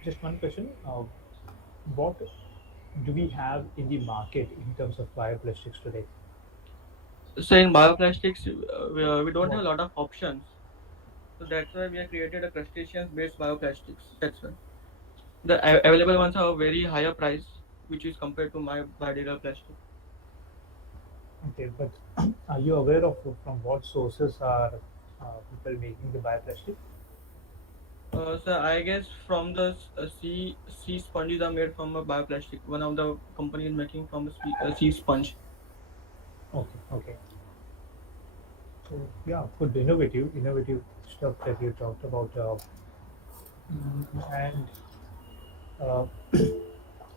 just one question: what do we have in the market in terms of bioplastics today? So in bioplastics, we don't have a lot of options. So that's why we have created a crustaceans-based bioplastics. That's why the available ones are very higher price, which is compared to my biodegradable plastic. Okay, but are you aware of from what sources are people making the bioplastic? So I guess from the sea sponges are made from a bioplastic. One of the company is making from a sea sponge. Okay, okay. So yeah, good, innovative stuff that you talked about. And uh,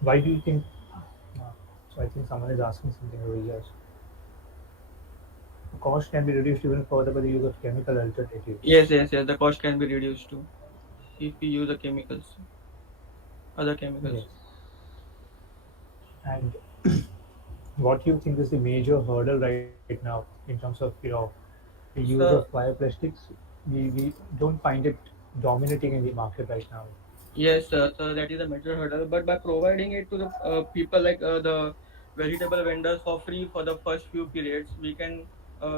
why do you think? Uh, so I think someone is asking something over here. Cost can be reduced even further by the use of chemical alternatives. Yes. The cost can be reduced too if we use the chemicals, other chemicals. Yes. And what do you think is the major hurdle right now in terms of the use of So bioplastics? We don't find it dominating in the market right now. yes, so that is a major hurdle. But by providing it to the people like the vegetable vendors for free for the first few periods, we can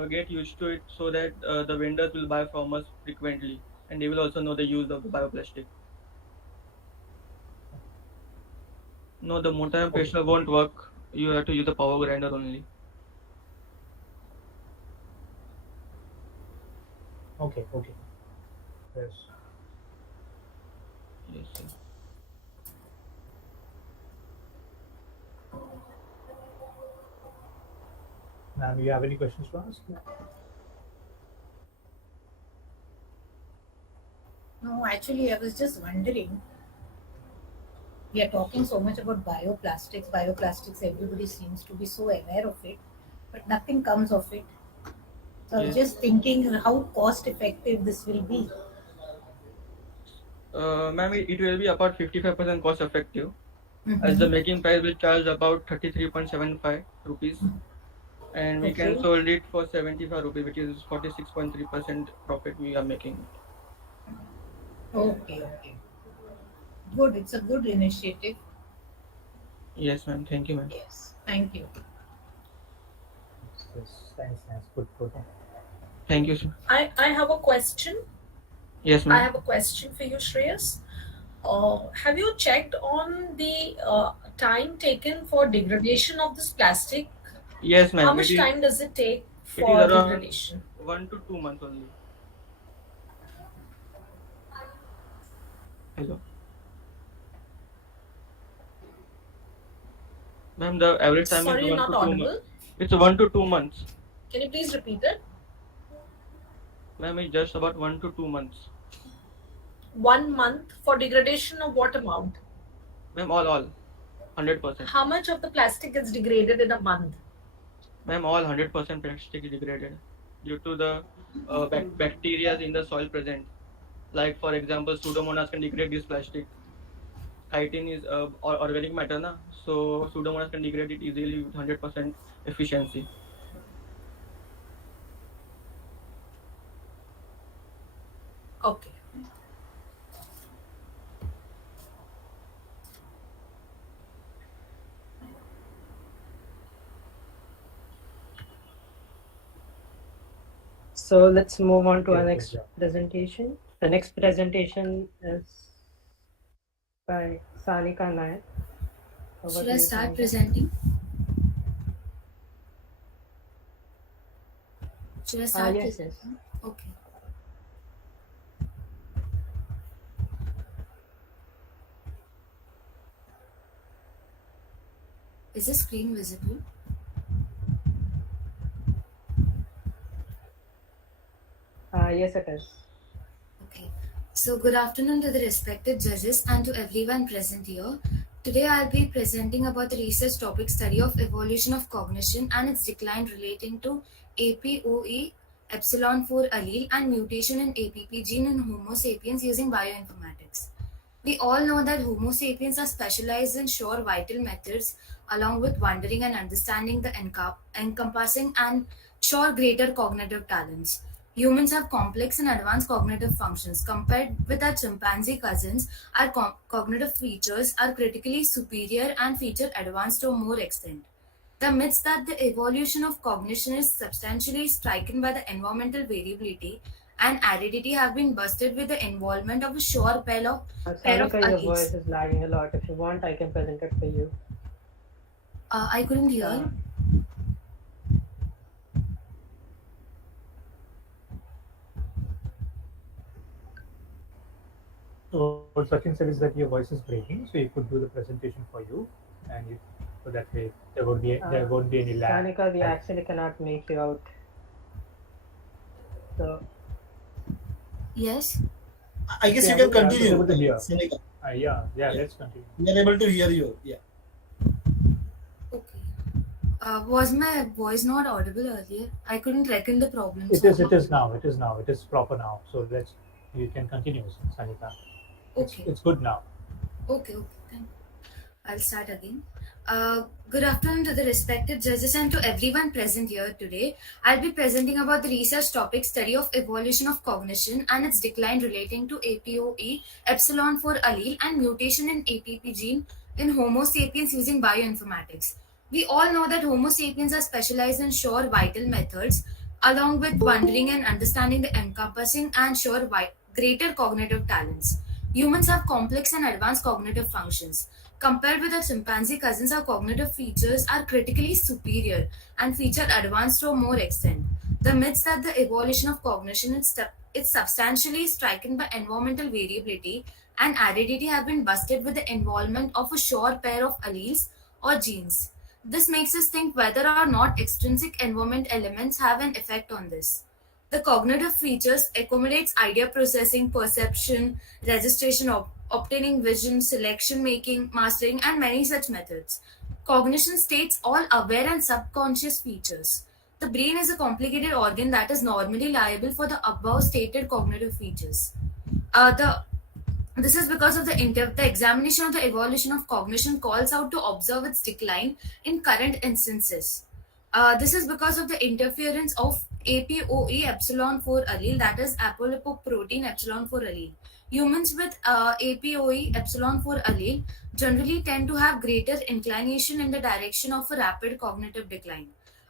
get used to it so that the vendors will buy from us frequently and they will also know the use of the bioplastic. No, the mortar and Okay. pestle won't work. You have to use the power grinder only. Okay. Okay. Yes. Yes, sir. Ma'am, you have any questions to ask? No, actually, I was just wondering. We are talking so much about bioplastics. Bioplastics, everybody seems to be so aware of it, but nothing comes of it. So I was Yes. just thinking how cost effective this will be. Ma'am, it will be about 55% cost effective as the Mm-hmm. making price will charge about 33.75 rupees and we can Okay. sold it for 75 rupees, which is 46.3% profit we are making. Okay. Okay. Good. It's a good initiative. Yes, ma'am. Thank you, ma'am. Yes. Thank you. Yes. Thanks. Thanks. Good. Good. Thank you, sir. I have a question. Yes, I ma'am. have a question for you, Shreyas. Have you checked on the time taken for degradation of this plastic? Yes, How ma'am. much time does it take It is for around degradation? 1 to 2 months only. Hello, ma'am. The average time is Sorry, you're one not to two months. audible. It's 1 to 2 months, Can you please repeat it? ma'am. It's just about 1 to 2 months, 1 month for degradation of what amount? ma'am. All 100%, How much of the plastic gets degraded in a month? ma'am. All 100% plastic is degraded due to the bacteria in the soil present. Like for example, Pseudomonas can degrade this plastic. Chitin is organic matter, na? So Pseudomonas can degrade it easily with 100% efficiency. Okay. So let's move on to Okay, our okay, next yeah. presentation. The next presentation is by Sanika Nayak. Over Should to I you, start Sanika. presenting? Should I start Yes, yes. presenting? Okay. Is the screen visible? Yes, it is. Okay. So, good afternoon to the respected judges and to everyone present here. Today, I'll be presenting about the research topic study of evolution of cognition and its decline relating to APOE epsilon 4 allele and mutation in APP gene in Homo sapiens using bioinformatics. We all know that Homo sapiens are specialized in sure vital methods, along with wondering and understanding the encompassing and sure greater cognitive talents. Humans have complex and advanced cognitive functions. Compared with our chimpanzee cousins, our cognitive features are critically superior and feature advanced to a more extent. The myths that the evolution of cognition is substantially stricken by the environmental variability and aridity have been busted with the involvement of a sure pair of Sanika, your voice alleles. is lagging a lot. If you want, I can present it for you. I couldn't hear. Uh, what Sachin said is that your voice is breaking, so you could do the presentation for you, and so that way there won't be any lag. Sanika, we actually cannot make you out. So Yes. I guess you Yeah, can I was continue, able to hear. Seneca. Yeah, Yeah, let's continue. we are able to hear you. Yeah. Okay. Was my voice not audible earlier? I couldn't reckon the problem. It is. Sorry. It is now. It is now. It is proper now. So you can continue, Sanika. Okay. It's good now. Okay. Thank you. I'll start again. Good afternoon to the respected judges and to everyone present here today. I'll be presenting about the research topic study of evolution of cognition and its decline relating to APOE, epsilon 4 allele, and mutation in APP gene in Homo sapiens using bioinformatics. We all know that Homo sapiens are specialized in sure vital methods, along with wondering and understanding the encompassing and sure greater cognitive talents. Humans have complex and advanced cognitive functions. Compared with our chimpanzee cousins, our cognitive features are critically superior and feature advanced to a more extent. The myths that the evolution of cognition is substantially stricken by environmental variability and aridity have been busted with the involvement of a sure pair of alleles or genes. This makes us think whether or not extrinsic environment elements have an effect on this. The cognitive features accommodates idea processing, perception, registration, obtaining vision, selection making, mastering, and many such methods. Cognition states all aware and subconscious features. The brain is a complicated organ that is normally liable for the above stated cognitive features. The This is because of the examination of the evolution of cognition calls out to observe its decline in current instances. This is because of the interference of APOE epsilon 4 allele, that is apolipoprotein epsilon 4 allele. Humans with APOE epsilon 4 allele generally tend to have greater inclination in the direction of a rapid cognitive decline.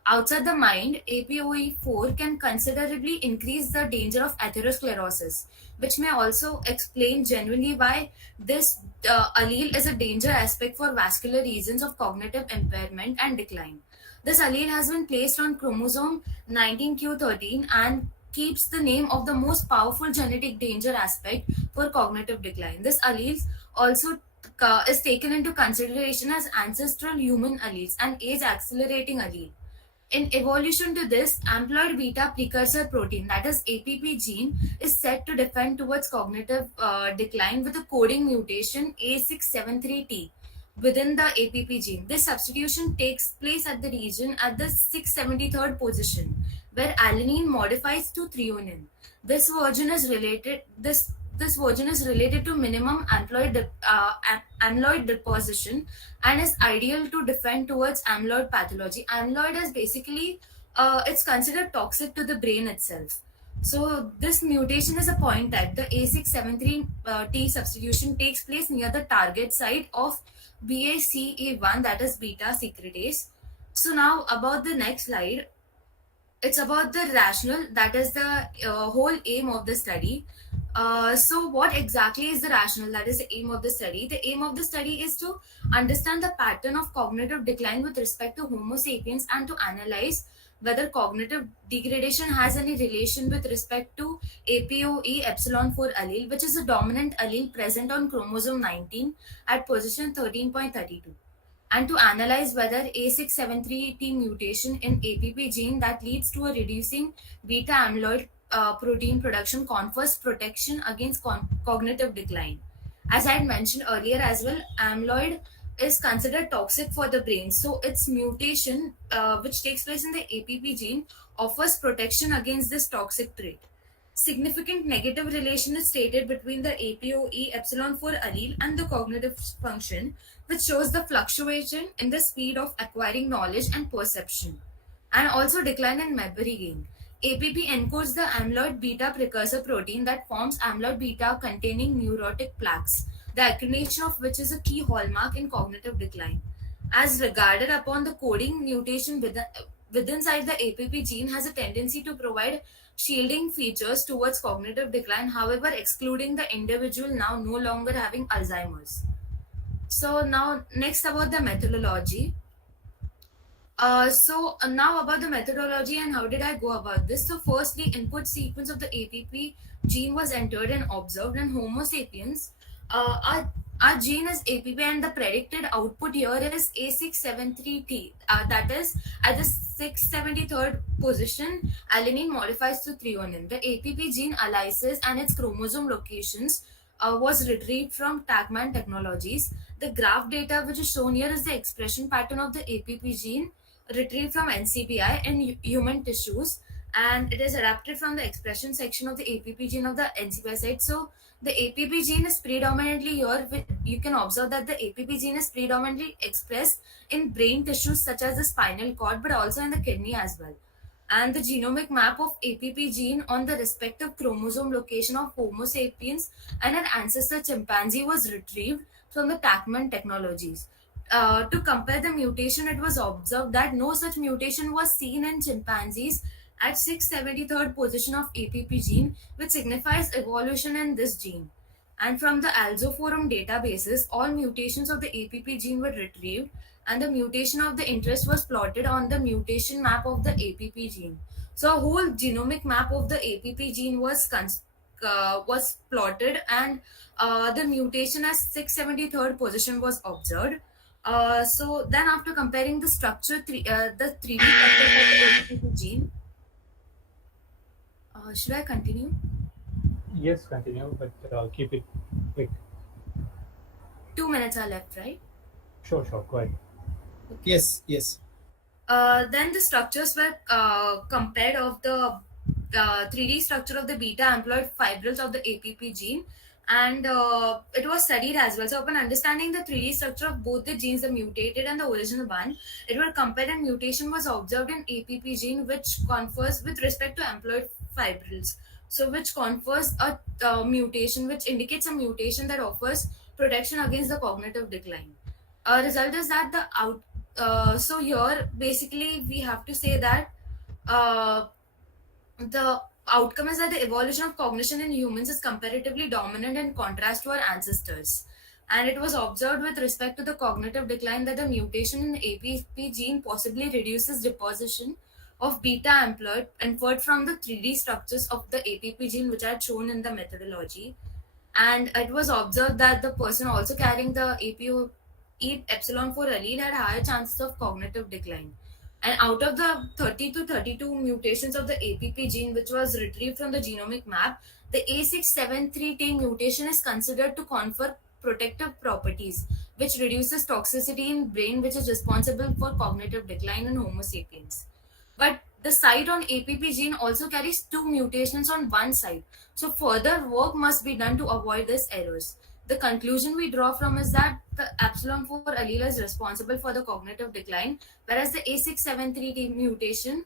Outside the mind, APOE4 can considerably increase the danger of atherosclerosis, which may also explain genuinely why this allele is a danger aspect for vascular reasons of cognitive impairment and decline. This allele has been placed on chromosome 19q13 and keeps the name of the most powerful genetic danger aspect for cognitive decline. This allele also is taken into consideration as ancestral human alleles and age accelerating allele. In evolution to this, amyloid beta precursor protein, that is APP gene, is said to defend towards cognitive decline with a coding mutation A673T within the APP gene. This substitution takes place at the region at the 673rd position, where alanine modifies to threonine. This version is related. This version is related to minimum amyloid deposition and is ideal to defend towards amyloid pathology. Amyloid is basically it's considered toxic to the brain itself. So this mutation is a point type. The A673T substitution takes place near the target site of BACA1, that is beta secretase. So now about the next slide, it's about the rationale, that is the whole aim of the study. So what exactly is the rationale, that is the aim of the study? The aim of the study is to understand the pattern of cognitive decline with respect to Homo sapiens and to analyze whether cognitive degradation has any relation with respect to APOE epsilon 4 allele, which is a dominant allele present on chromosome 19 at position 13.32, and to analyze whether A673T mutation in APP gene that leads to a reducing beta amyloid protein production confers protection against cognitive decline. As I had mentioned earlier as well, amyloid is considered toxic for the brain. So its mutation, which takes place in the APP gene, offers protection against this toxic trait. Significant negative relation is stated between the APOE epsilon 4 allele and the cognitive function, which shows the fluctuation in the speed of acquiring knowledge and perception, and also decline in memory gain. APP encodes the amyloid beta precursor protein that forms amyloid beta containing neurotic plaques, the accumulation of which is a key hallmark in cognitive decline. As regarded upon, the coding mutation within inside the APP gene has a tendency to provide shielding features towards cognitive decline, however, excluding the individual now no longer having Alzheimer's. So now next about the methodology. Now about the methodology and how did I go about this. So firstly, input sequence of the APP gene was entered and observed in Homo sapiens. Our gene is APP and the predicted output here is A673T. That is at the 673rd position, alanine modifies to threonine. The APP gene analysis and its chromosome locations was retrieved from Tagman Technologies. The graph data which is shown here is the expression pattern of the APP gene retrieved from NCBI in human tissues, and it is adapted from the expression section of the APP gene of the NCBI site. So the APP gene is predominantly here. You can observe that the APP gene is predominantly expressed in brain tissues such as the spinal cord, but also in the kidney as well. And the genomic map of APP gene on the respective chromosome location of Homo sapiens and an ancestor chimpanzee was retrieved from the Tachman Technologies. To compare the mutation, it was observed that no such mutation was seen in chimpanzees at 673rd position of APP gene, which signifies evolution in this gene. And from the Alzoforum databases, all mutations of the APP gene were retrieved, and the mutation of the interest was plotted on the mutation map of the APP gene. So a whole genomic map of the APP gene was plotted, and the mutation at 673rd position was observed. So then after comparing the structure, the 3D structure of the APP gene, should I continue? Yes, continue, but keep it quick. 2 minutes are left, right? Sure, go ahead. Yes, yes. Then the structures were compared of the 3D structure of the beta amyloid fibrils of the APP gene, and it was studied as well. So upon understanding the 3D structure of both the genes, the mutated and the original one, it was compared and mutation was observed in APP gene, which confers with respect to amyloid fibrils. So which confers a mutation, which indicates a mutation that offers protection against the cognitive decline. Result is that so here basically we have to say that uh, the outcome is that the evolution of cognition in humans is comparatively dominant in contrast to our ancestors, and it was observed with respect to the cognitive decline that the mutation in the APP gene possibly reduces deposition of beta amyloid inferred from the 3D structures of the APP gene, which I had shown in the methodology. And it was observed that the person also carrying the APOE epsilon 4 allele had higher chances of cognitive decline. And out of the 30 to 32 mutations of the APP gene, which was retrieved from the genomic map, the A673T mutation is considered to confer protective properties, which reduces toxicity in brain, which is responsible for cognitive decline in Homo sapiens. But the site on APP gene also carries two mutations on one side. So further work must be done to avoid these errors. The conclusion we draw from is that the epsilon 4 allele is responsible for the cognitive decline, whereas the A673T mutation,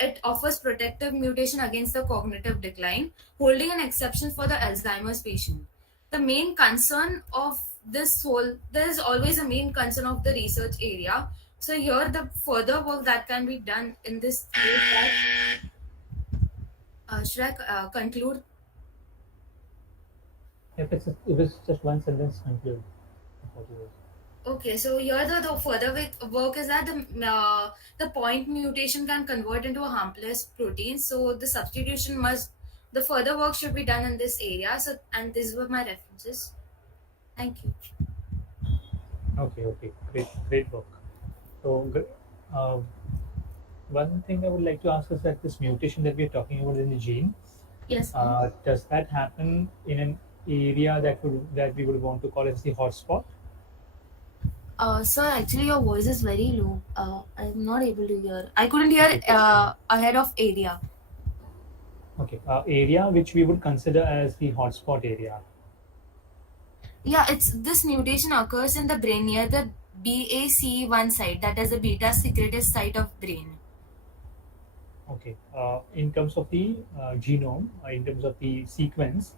it offers protective mutation against the cognitive decline, holding an exception for the Alzheimer's patient. The main concern of this whole, there is always a main concern of the research area. So here the further work that can be done in this is that, should I conclude? If it was just one sentence, conclude. Okay, so here the further work is that the point mutation can convert into a harmless protein. So the substitution the further work should be done in this area. So, and these were my references. Thank you. Okay, great work. So, one thing I would like to ask is that this mutation that we are talking about in the gene, yes, does that happen in an area that we would want to call as the hotspot? Sir, actually your voice is very low. I'm not able to hear. I couldn't hear ahead of area. Okay, area which we would consider as the hotspot area. Yeah, it's this mutation occurs in the brain near the BACE1 site, that is the beta secretase site of brain. Okay, in terms of the genome, in terms of the sequence,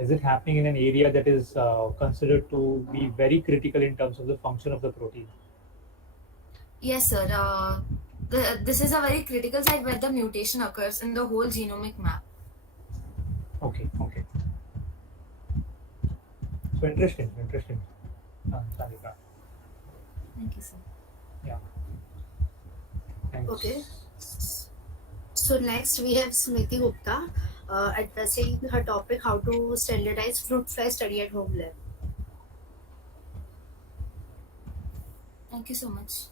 is it happening in an area that is considered to be very critical in terms of the function of the protein? Yes, sir. This is a very critical site where the mutation occurs in the whole genomic map. Okay. So interesting. Sarika. Thank you, sir. Yeah. Thanks. Okay. So next we have Smriti Gupta. addressing her topic, how to standardize fruit fly study at home lab. Thank you so much.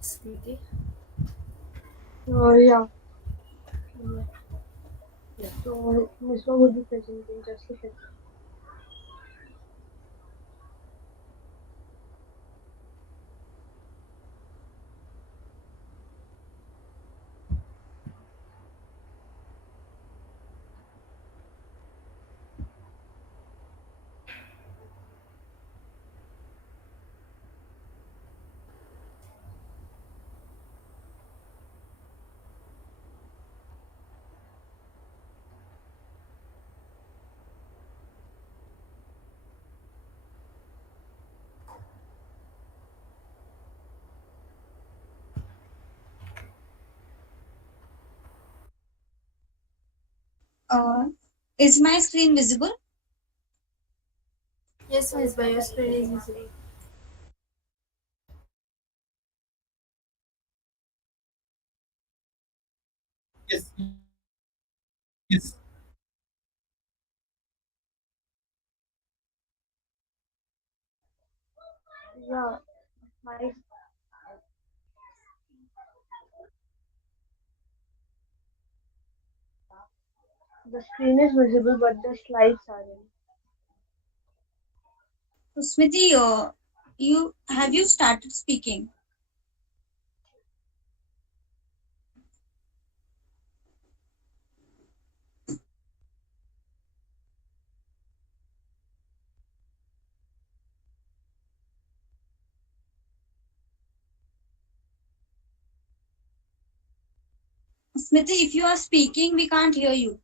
Smriti? Yeah. Yeah. So Misra will be presenting just a second. Uh, is my screen visible? Yes, Miss Bio screen is visible. Yes. Yes. Yeah, my the screen is visible, but the slides aren't. So, Smriti, you have you started speaking? Smriti, if you are speaking, we can't hear you.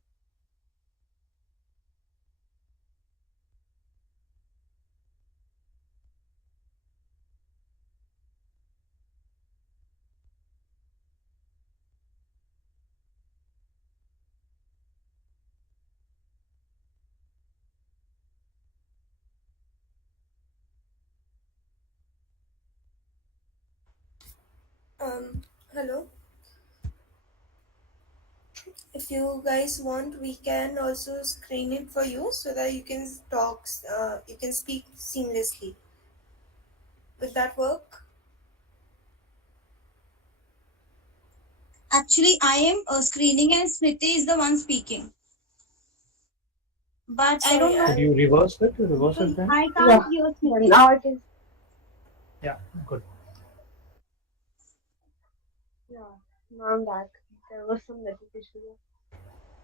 Hello. If you guys want, we can also screen it for you so that you can talk, you can speak seamlessly. Will that work? Actually, I am screening and Smriti is the one speaking. But I don't Sorry, know. Could you reverse it? Reverse it So then? I can't Yeah, hear yeah, Smriti. now I can. Yeah, good. Yeah, now I'm back. There was some network issue.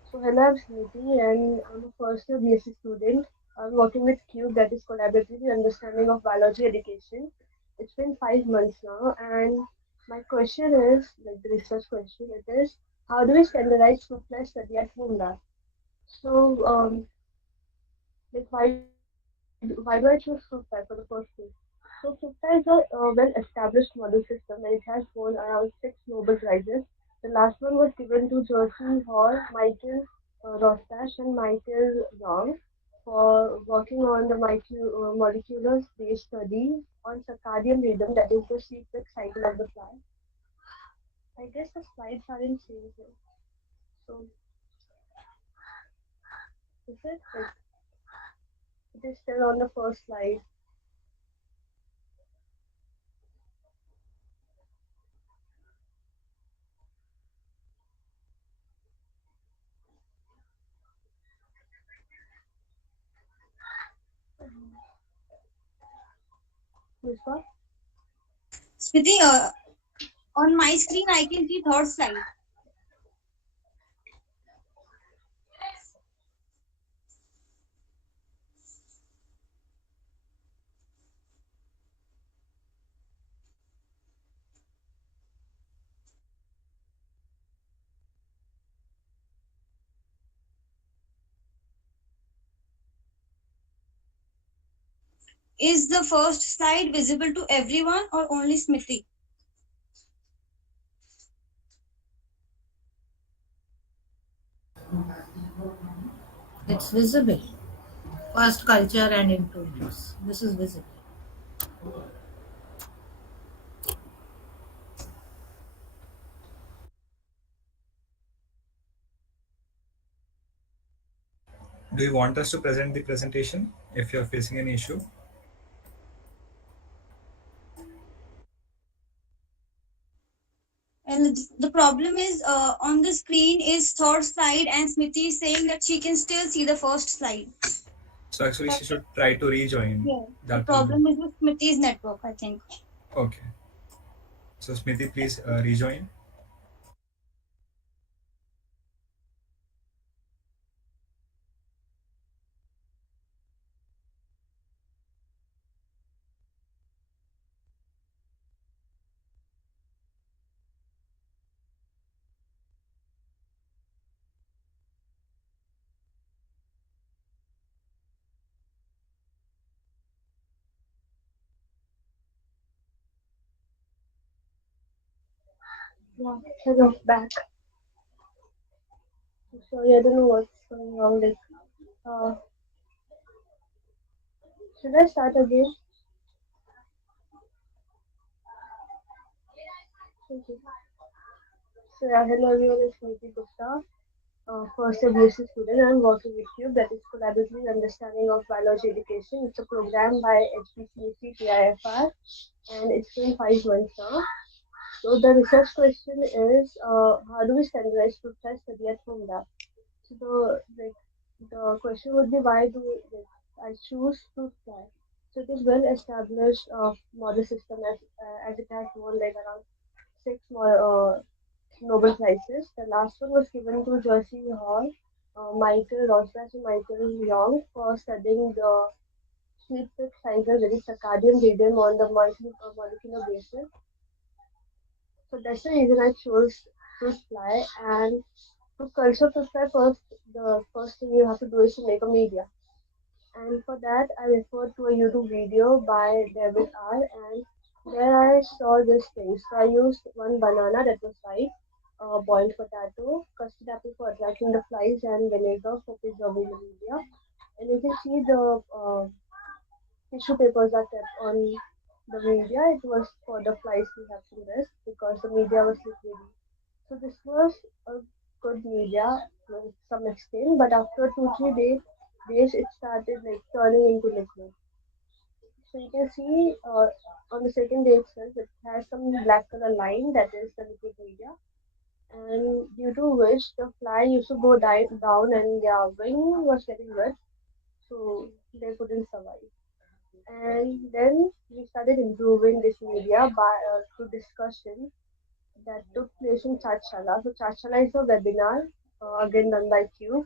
So hello, I'm Smriti, and I'm a first year BSc student. I'm working with CUBE, that is Collaborative Understanding of Biology Education. It's been 5 months now, and my question is, like the research question, it is, how do we standardize food plus study at home lab? So, like why do I choose FruitFly for the first place? So FruitFly is a well-established model system and it has won around 6 Nobel Prizes. The last one was given to Jersey Hall, Michael Rosbash and Michael Young for working on the molecular-based study on circadian rhythm, that is the sleep-wake cycle of the fly. I guess the slides aren't changing. So is it like it is still on the first slide? This one? Smriti, on my screen, I can see third slide. Is the first slide visible to everyone or only Smriti? It's visible. First culture and into use. This is visible. Do you want us to present the presentation if you're facing any issue? And the problem is on the screen is third slide, and Smriti is saying that she can still see the first slide. So actually, she should try to rejoin. Yeah, the That will be problem is with Smriti's network, I think. okay. So Smriti, please rejoin. Yeah, hello, back. Sorry, I don't know what's going on. Like, uh, should I start again? Thank you. So, yeah, hello everyone, it's Niti Gupta. First year BSc student. I'm working with you. That is Collaborative Understanding of Biology Education. It's a program by HPCAC TIFR, and it's been 5 months now. So the research question is, how do we standardize fruit fly study at home lab? So the question would be, why do I choose fruit fly? So it is well established model system as it has won like around six more Nobel Prizes. The last one was given to Jersey Hall, Michael Rosbash and Michael Young for studying the sleep cycle, that is circadian rhythm on the molecular basis. So that's the reason I chose fruit fly. And to culture fruit fly, the first thing you have to do is to make a media. And for that, I referred to a YouTube video by David R. And there I saw this thing. So I used one banana that was ripe, boiled potato, custard apple for attracting the flies, and vinegar for preserving the media. And you can see the tissue papers are kept on the media. It was for the flies to have some rest because the media was liquidy. So this was a good media to some extent, but after 2 3 days it started like turning into liquid. So you can see on the second day itself it has some black color line, that is the liquid media, and due to which the fly used to go down and their wing was getting wet, so they couldn't survive. And then we started improving this media by through discussion that took place in Chatshala. So Chatshala is a webinar again done by Q.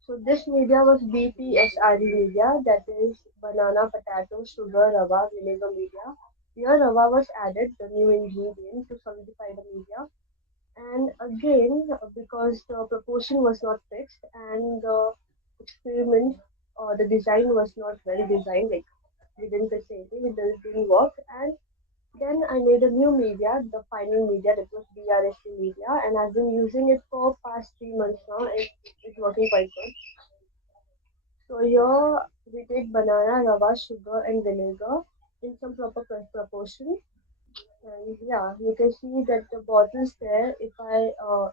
So this media was BPSRE media, that is banana, potato, sugar, rava, vinegar media. Here rava was added, the new ingredient, to solidify the media. And again, because the proportion was not fixed and the experiment or the design was not well designed, like we didn't fix anything, it didn't work. And then I made a new media, the final media, that was BRSC media, and I've been using it for past 3 months now. It's working quite good. So here we take banana, rava, sugar, and vinegar in some proper proportion. And yeah, you can see that the bottles there, if I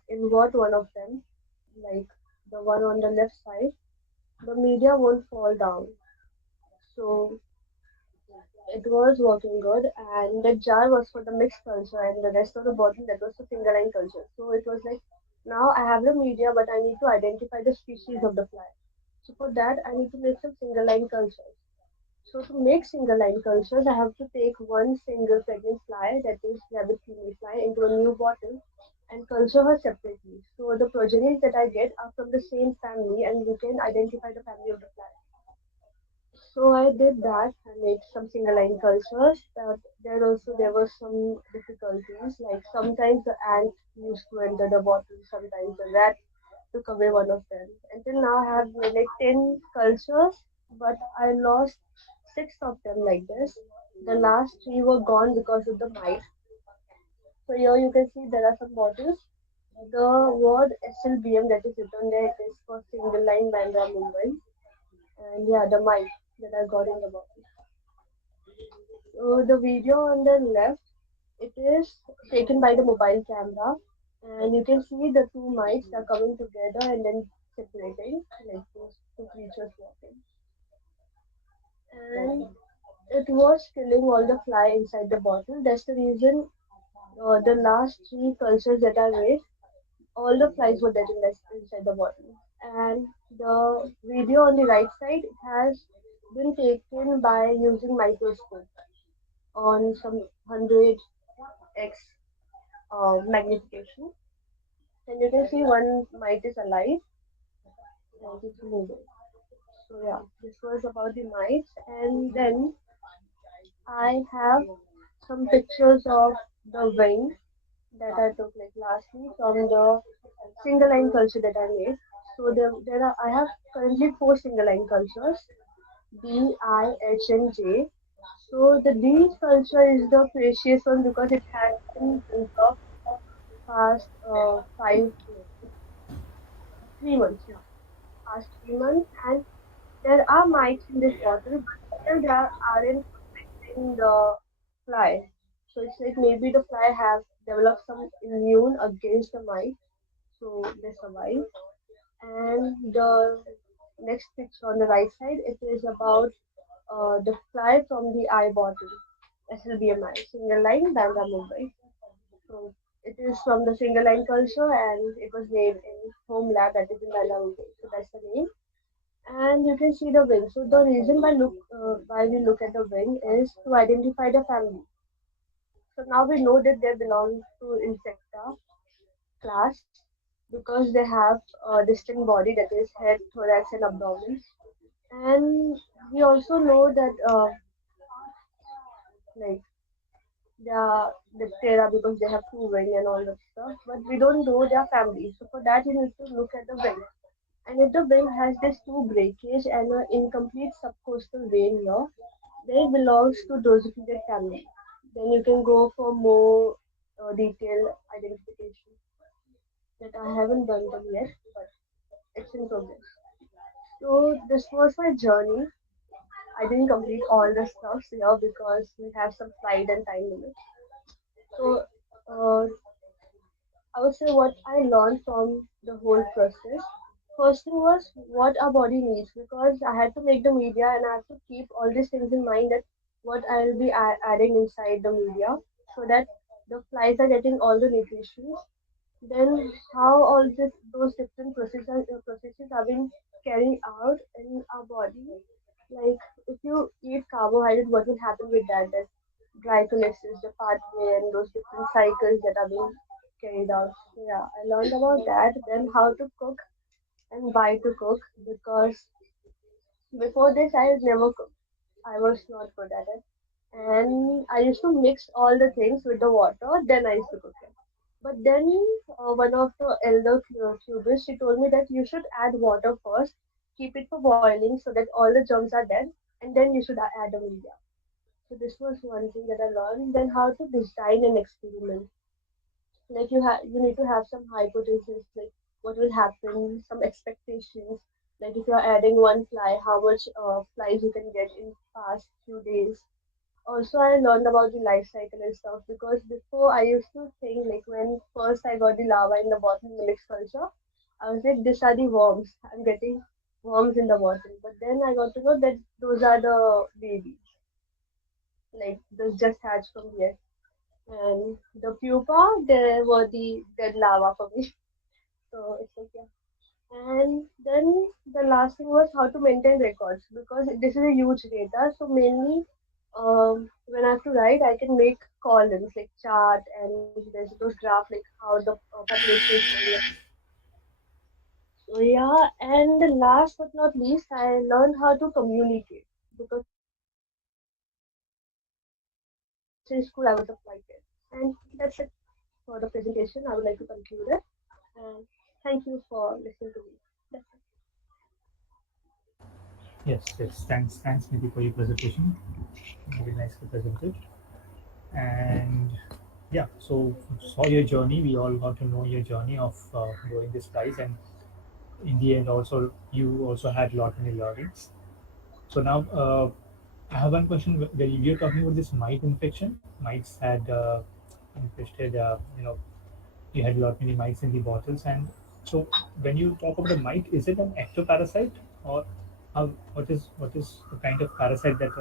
invert one of them, like the one on the left side, the media won't fall down. So it was working good, and the jar was for the mixed culture, and the rest of the bottle that was for single line culture. So it was like, now I have the media, but I need to identify the species of the fly. So for that, I need to make some single line cultures. So to make single line cultures, I have to take one single pregnant fly, that is rabbit female fly, into a new bottle and culture her separately. So the progenies that I get are from the same family, and we can identify the family of the fly. So I did that. I made some single line cultures. There were some difficulties. Like sometimes the ant used to enter the bottle, sometimes the rat took away one of them. Until now I have made like 10 cultures, but I lost 6 of them like this. The last 3 were gone because of the mice. So here you can see there are some bottles. The word SLBM that is written there, it is for single line Bandra Mumbai. And yeah, the mic that I got in the bottle. So the video on the left, it is taken by the mobile camera, and you can see the two mice are coming together and then separating, like those two creatures walking. And it was killing all the fly inside the bottle. That's the reason the last three cultures that I made, all the flies were dead inside the bottle. And the video on the right side has been taken by using microscope on some 100x magnification. And you can see one mite is alive and it's moving. So yeah, this was about the mites. And then I have some pictures of the wing that I took like lastly from the single line culture that I made. So there are I have currently four single line cultures, D, I, H, and J. So the D culture is the precious one because it has been preserved past 3 months now. Past 3 months, and there are mites in this bottle, but still there aren't affecting the fly. So it's like maybe the fly have developed some immune against the mite, so they survive. And the next picture on the right side, it is about the fly from the eye bottle, SLBMI, single line Banga Mumbai. So it is from the single line culture and it was made in home lab that is in Banga Mumbai. So that's the name. And you can see the wing. So the reason why we look at the wing is to identify the family. So now we know that they belong to insecta class because they have a distinct body that is head, thorax, and abdomen. And we also know that like they are diphtheria because they have two wing and all that stuff, but we don't know their family. So for that you need to look at the wing. And if the wing has this two breakage and an incomplete subcostal vein here, then it belongs to Drosophidae family. Then you can go for more detailed identification that I haven't done them yet, but it's in progress. So this was my journey. I didn't complete all the stuff here because we have some slide and time limits. So uh, I would say what I learned from the whole process. First thing was what our body needs because I had to make the media and I have to keep all these things in mind that what I will be adding inside the media so that the flies are getting all the nutrition. Then how all those different processes are being carried out in our body. Like if you eat carbohydrate, what will happen with that? That glycolysis, the pathway, and those different cycles that are being carried out. So yeah, I learned about that. Then how to cook and why to cook because before this I never cooked. I was not good at it. And I used to mix all the things with the water, then I used to cook it. But then one of the elder cubers, she told me that you should add water first, keep it for boiling so that all the germs are dead, and then you should add the media. So this was one thing that I learned. Then how to design an experiment. Like you need to have some hypothesis, like what will happen, some expectations. Like if you're adding one fly, how much flies you can get in past few days. Also, I learned about the life cycle and stuff because before I used to think like when first I got the lava in the bottle in the mixed culture, I was like, these are the worms. I'm getting worms in the bottle. But then I got to know that those are the babies. Like those just hatched from the egg. And the pupa, they were the dead lava for me. So it's like yeah. And then the last thing was how to maintain records because this is a huge data. So mainly, when I have to write, I can make columns like chart and there's those graph like how the population is going. So yeah, and the last but not least, I learned how to communicate because in school I was a flight kid. And that's it for the presentation. I would like to conclude it. And thank you for listening to me. That's it. Yes, yes. Thanks, Nidhi, for your presentation. Very nicely presented. And yeah, so saw your journey. We all got to know your journey of doing this prize, and in the end, also you also had a lot many learnings. So now, I have one question. When you're talking about this mite infection, mites had infested. You had a lot many mites in the bottles, and so when you talk about a mite, is it an ectoparasite or how? What is the kind of parasite that?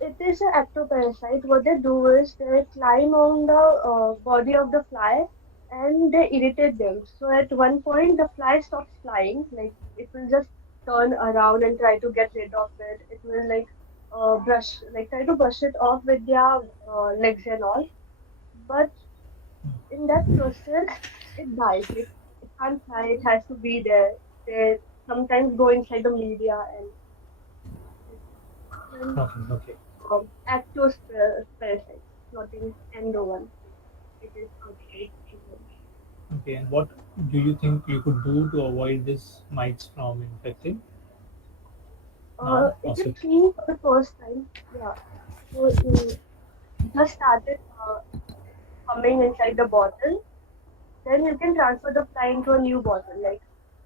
It is an ectoparasite. What they do is they climb on the body of the fly and they irritate them. So at one point, the fly stops flying. Like it will just turn around and try to get rid of it. It will try to brush it off with their legs and all. But in that process, it dies. Like it can't fly. It has to be there. They sometimes go inside the media and then Okay, okay, actose parasites, not in endo one. It is outside. okay. And what do you think you could do to avoid this mites from infecting now? If Also, it's seen for the first time, yeah. So just started coming inside the bottle, then you can transfer the fly into a new bottle. Like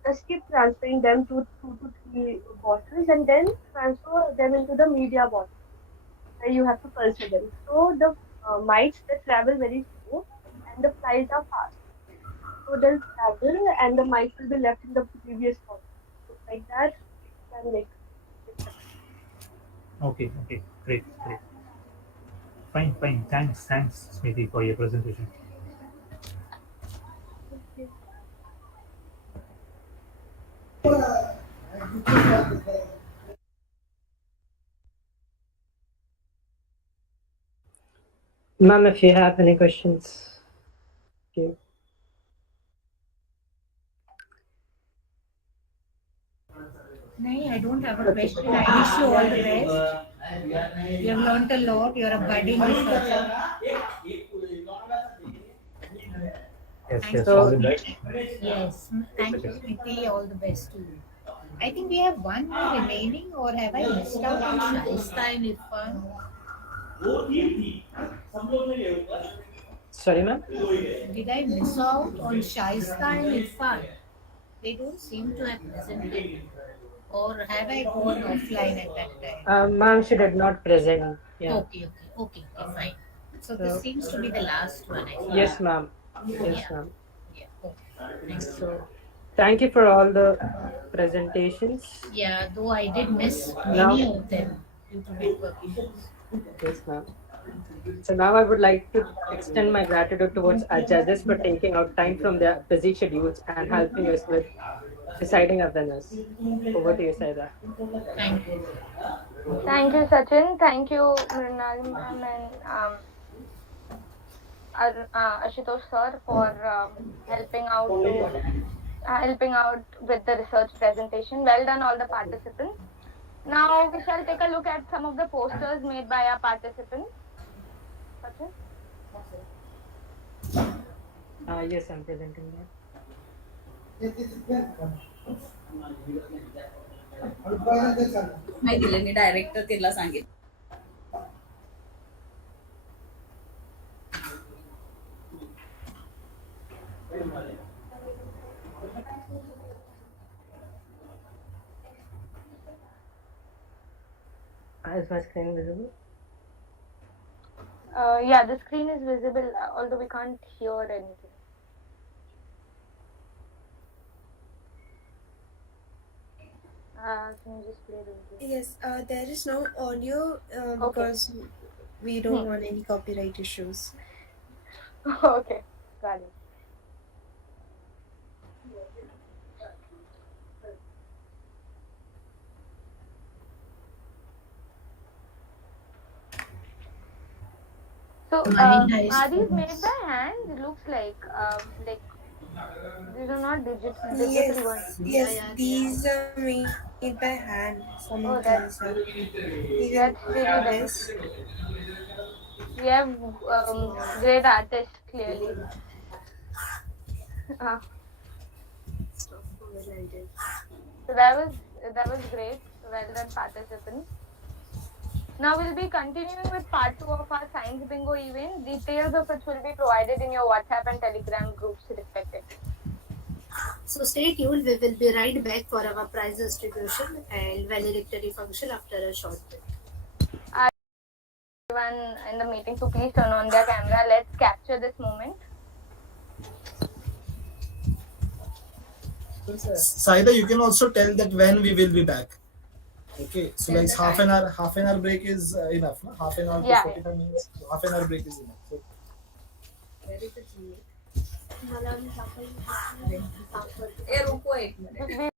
just keep transferring them to 2 to 3 bottles, and then transfer them into the media bottle where you have to culture them. So the mites they travel very slow, and the flies are fast. So they'll travel and the mice will be left in the previous bottle. So like that, it can like get success. okay, okay, great, great, fine, fine. Thanks, Smriti, for your presentation. Okay. Ma'am, if you have any questions. Okay. No, I don't have a question. I wish you all the best. You have learned a lot. You're a budding researcher. Yes, Thank yes, you. all the best. Yes, thank you, Smriti. All the best to you. I think we have one more remaining, or have I missed out on Shaista and Irfan? Sorry, ma'am? Did I miss out on Shaista and Irfan? They don't seem to have presented. Or have I gone offline at that time? Ma'am, she did not present. Yeah. Okay, fine. So this So, seems to be the last one, I think. yes, ma'am. Yes, Yeah, ma'am. yeah. Okay. Thank you. So, thank you for all the presentations. Yeah, though I did miss Now, many of them due to network issues. yes, ma'am. So now I would like to extend my gratitude towards our judges for taking out time from their busy schedules and helping us with deciding our winners. Over to you, Saida. Thank you. Thank you, Sachin. Thank you, Mrinal ma'am and Ashutosh sir for helping out with the research presentation. Well done, all the participants. Now we shall take a look at some of the posters made by our participants. Sachin? Yes, I'm presenting that. नाही दिलं मी direct तिला सांगितलं Is my screen visible? Yeah, the screen is visible, although we can't hear anything. Can you just play the video? Yes, there is no audio Okay. because we don't want any copyright issues. Okay, got it. So, Nice are these made photos. by hand? It looks like these are not digitally ones. Yes, these are made by hand. Some of these Oh, are even that's really this. nice. We have great artists, clearly. So that was great. Well done, participants. Now we'll be continuing with part 2 of our Science Bingo event, details of which will be provided in your WhatsApp and Telegram groups respectively. So stay tuned. We will be right back for our prize distribution and valedictory function after a short break. Everyone in the meeting to please turn on their camera. Let's capture this moment. Saida, you can also tell that when we will be back. Okay, so Till like the time. half an hour break is enough. No? Half an hour to Yeah. 45 minutes. Half an hour break is enough. So, Where is the tea? ए रुको एक minute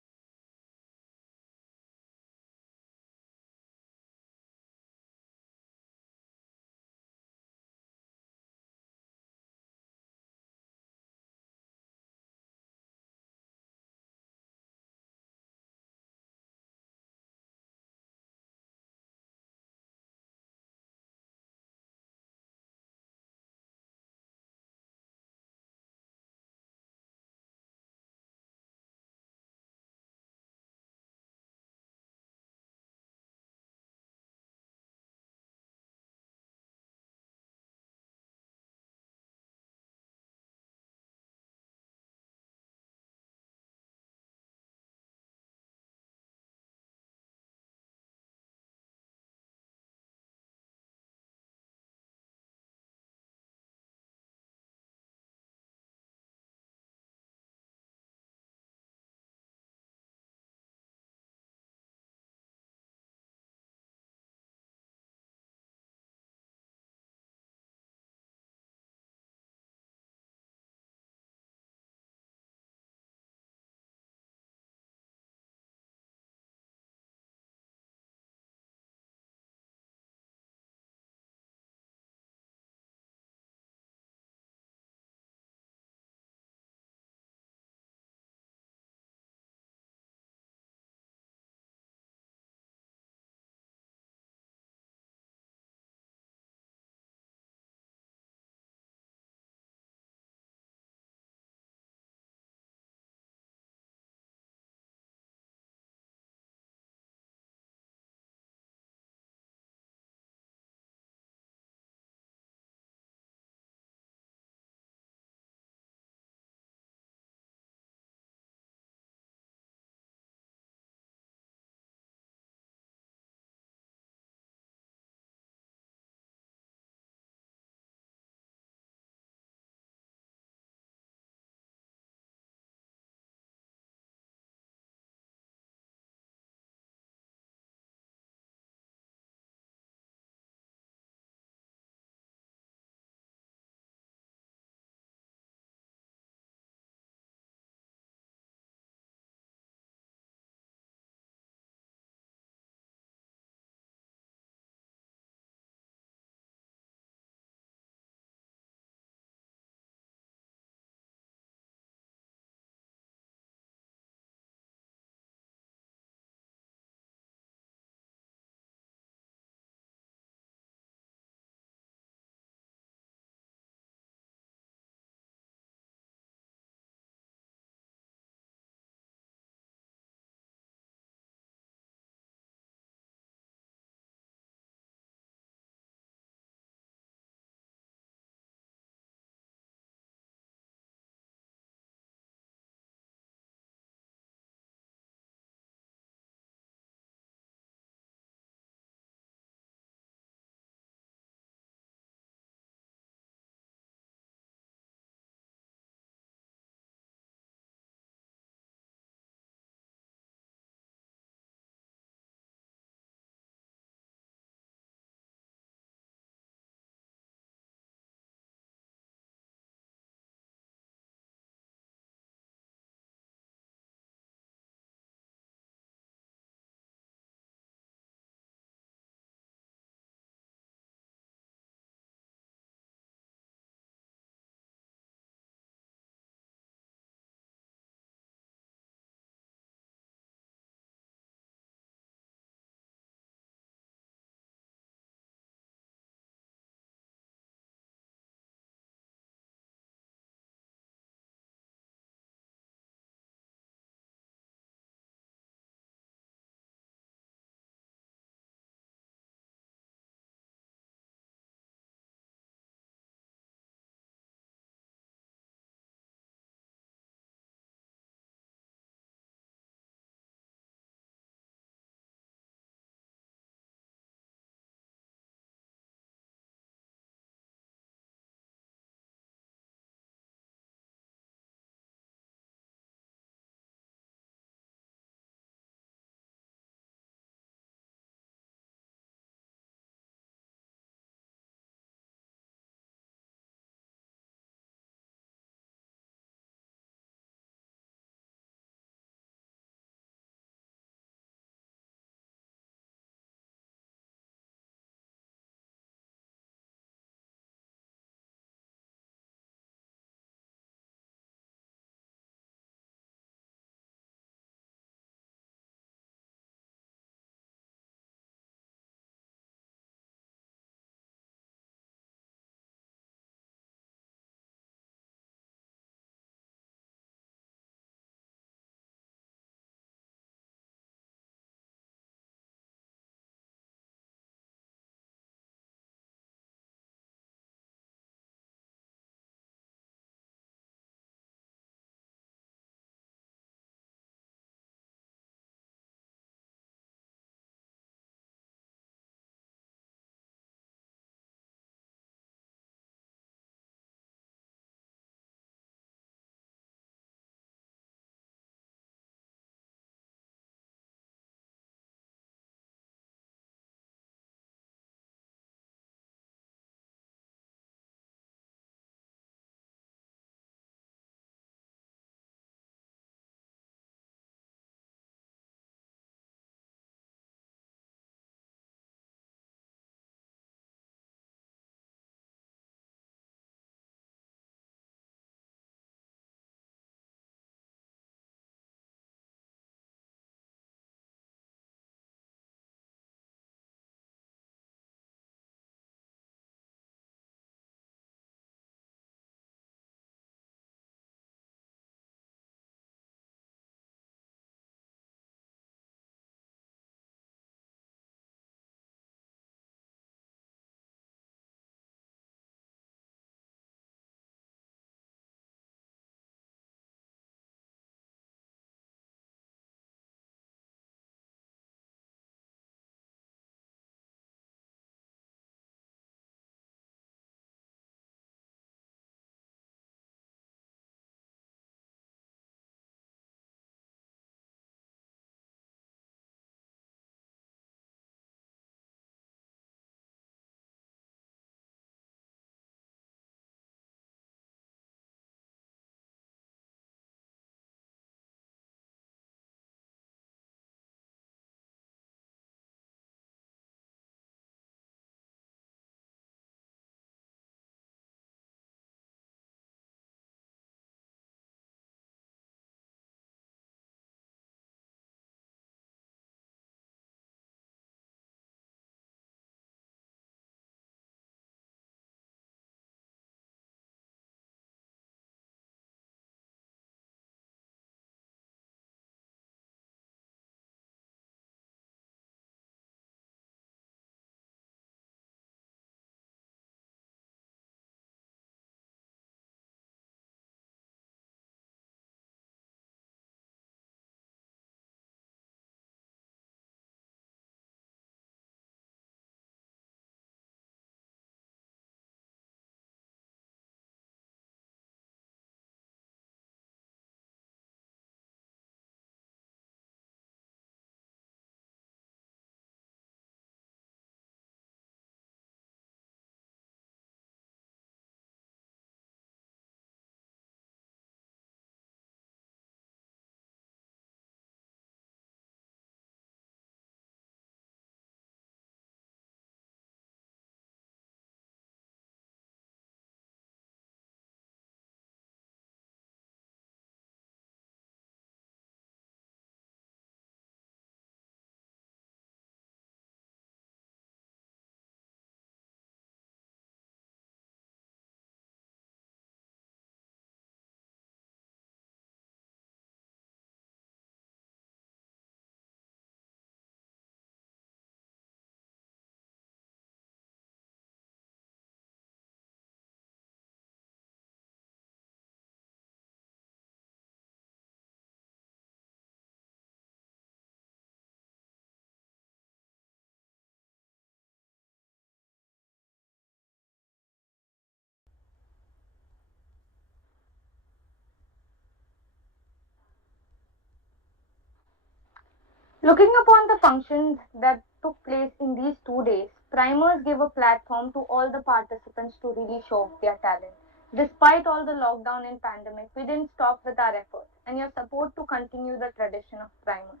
Looking upon the functions that took place in these 2 days, primers gave a platform to all the participants to really show off their talent. Despite all the lockdown and pandemic, we didn't stop with our efforts and your support to continue the tradition of primers,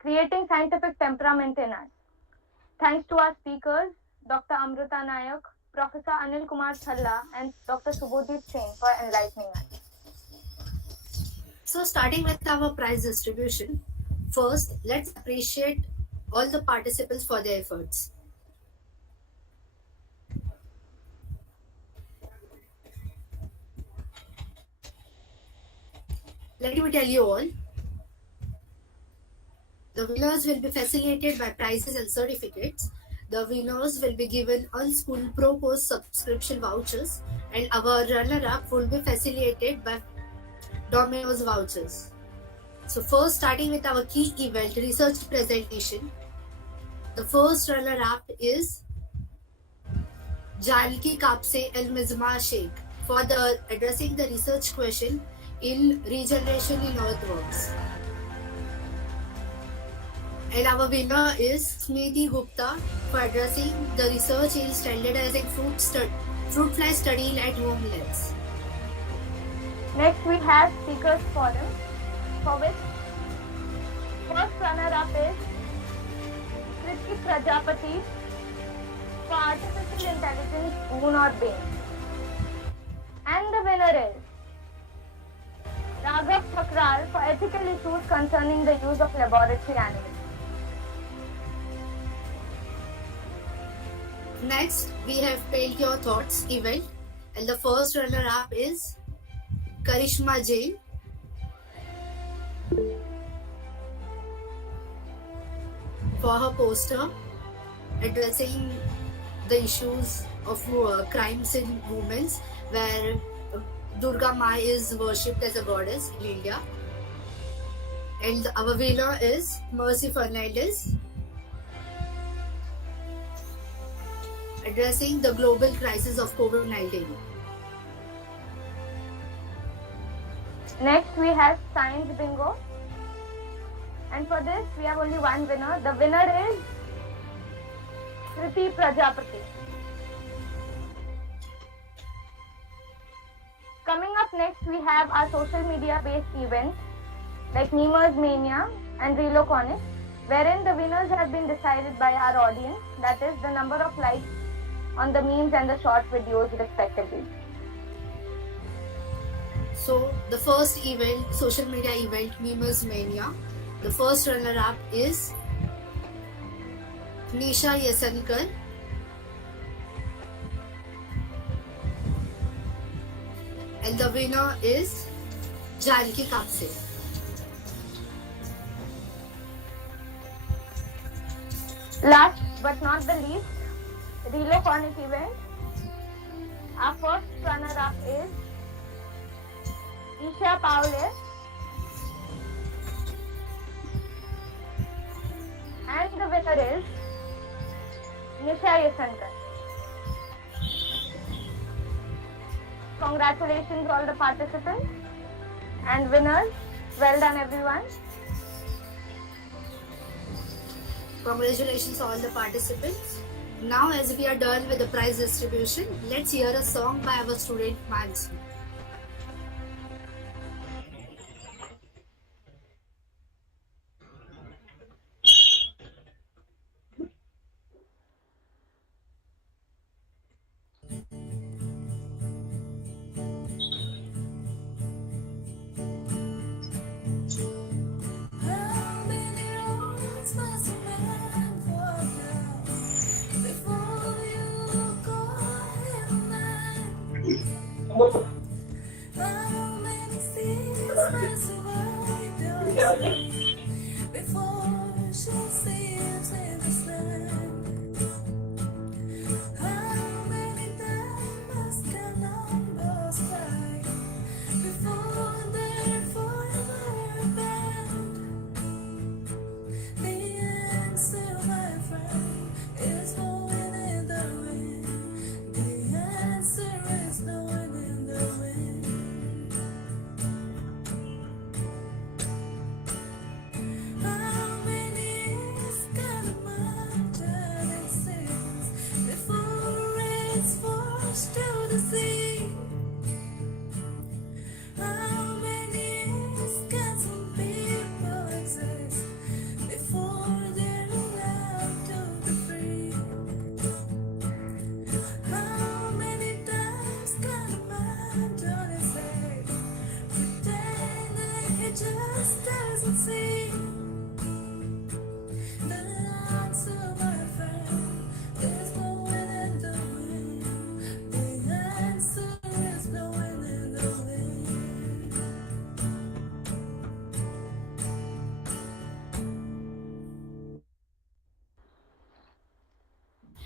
creating scientific temperament in us. Thanks to our speakers, Dr. Amruta Nayak, Professor Anil Kumar Challa, and Dr. Subodhit Singh for enlightening us. So, starting with our prize distribution, first let's appreciate all the participants for their efforts. Let me tell you all, the winners will be facilitated by prizes and certificates. The winners will be given all school pro course subscription vouchers, and our runner-up will be facilitated by Domino's vouchers. So first, starting with our key event research presentation, the first runner-up is Jalki Kapse El Mizma Sheikh for addressing the research question in regeneration in earthworms. And our winner is Smriti Gupta for addressing the research in standardizing fruit fly study at home labs. Next we have Speakers Forum, for which first runner-up is Kriti Prajapati for Artificial Intelligence Boon or Bane. And the winner is Raghav Thakral for ethical issues concerning the use of laboratory animals. Next, we have Paint Your Thoughts event, and the first runner-up is Karishma Jain for her poster addressing the issues of crimes in women, where Durga Ma is worshipped as a goddess in India. And our winner is Mercy Fernandez, addressing the global crisis of COVID-19. Next we have Science Bingo, and for this we have only one winner. The winner is Kriti Prajapati. Coming up next we have our social media based events like Memers Mania and Reloconic, wherein the winners have been decided by our audience, that is the number of likes on the memes and the short videos respectively. So the first event, social media event, Memers Mania, the first runner-up is Nisha Yesankar, and the winner is Janki Kapse. Last but not the least, Reloconic event. Our first runner-up is Isha Paule, and the winner is Nisha Yesankar. Congratulations all the participants and winners. Well done everyone. Congratulations all the participants. Now, as we are done with the prize distribution, let's hear a song by our student Mansi.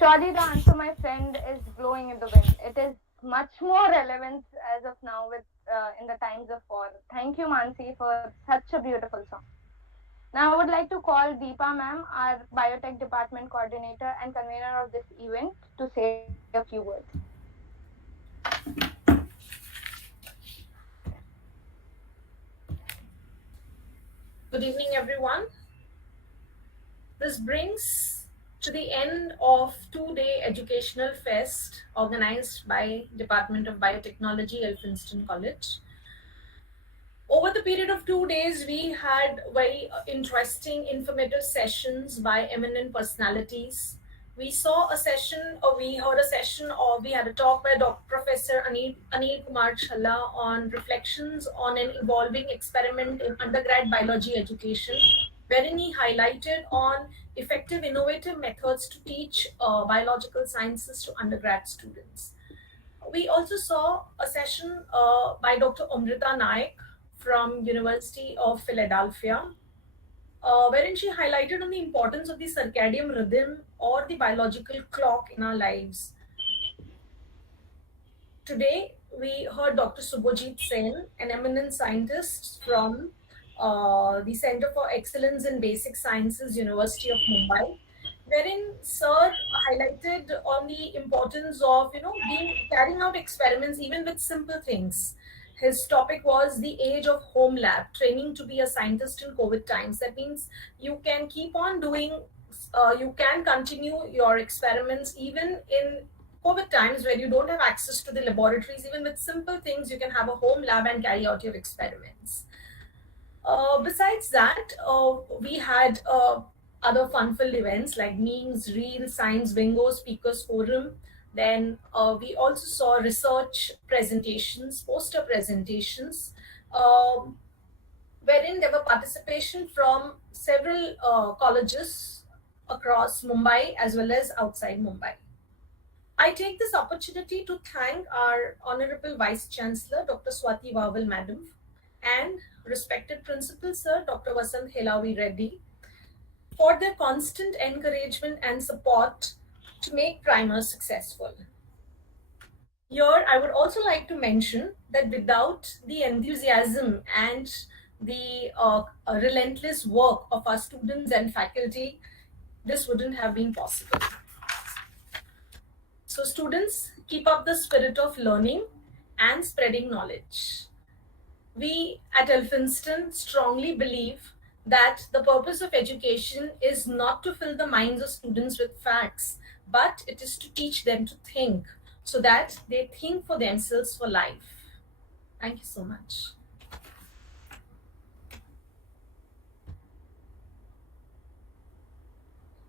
Surely the answer, my friend, is blowing in the wind. It is much more relevant as of now with in the times of war. Thank you, Mansi, for such a beautiful song. Now, I would like to call Deepa ma'am, our biotech department coordinator and convener of this event, to say a few words. Good evening, everyone. This brings to the end of two-day educational fest organized by Department of Biotechnology, Elphinstone College. Over the period of 2 days, we had very interesting, informative sessions by eminent personalities. We saw a session, or we heard a session, or we had a talk by Professor Anil Kumar Challa on reflections on an evolving experiment in undergrad biology education, wherein he highlighted on effective, innovative methods to teach biological sciences to undergrad students. We also saw a session by Dr. Amrita Naik from University of Philadelphia, wherein she highlighted on the importance of the circadian rhythm or the biological clock in our lives. Today, we heard Dr. Subhojit Sen, an eminent scientist from the Center for Excellence in Basic Sciences, University of Mumbai, wherein Sir highlighted on the importance of being carrying out experiments even with simple things. His topic was the age of home lab, training to be a scientist in COVID times. That means you can keep on doing, you can continue your experiments even in COVID times where you don't have access to the laboratories. Even with simple things, you can have a home lab and carry out your experiments. Besides that, we had other fun-filled events like memes, reels, science bingo, speakers forum. Then we also saw research presentations, poster presentations, wherein there were participation from several colleges across Mumbai as well as outside Mumbai. I take this opportunity to thank our Honorable Vice Chancellor, Dr. Swati Vaval Madam, and respected Principal Sir, Dr. Vasant Helavi Reddy, for their constant encouragement and support to make primers successful. Here, I would also like to mention that without the enthusiasm and the relentless work of our students and faculty, this wouldn't have been possible. So students, keep up the spirit of learning and spreading knowledge. We at Elphinstone strongly believe that the purpose of education is not to fill the minds of students with facts, but it is to teach them to think so that they think for themselves for life. Thank you so much.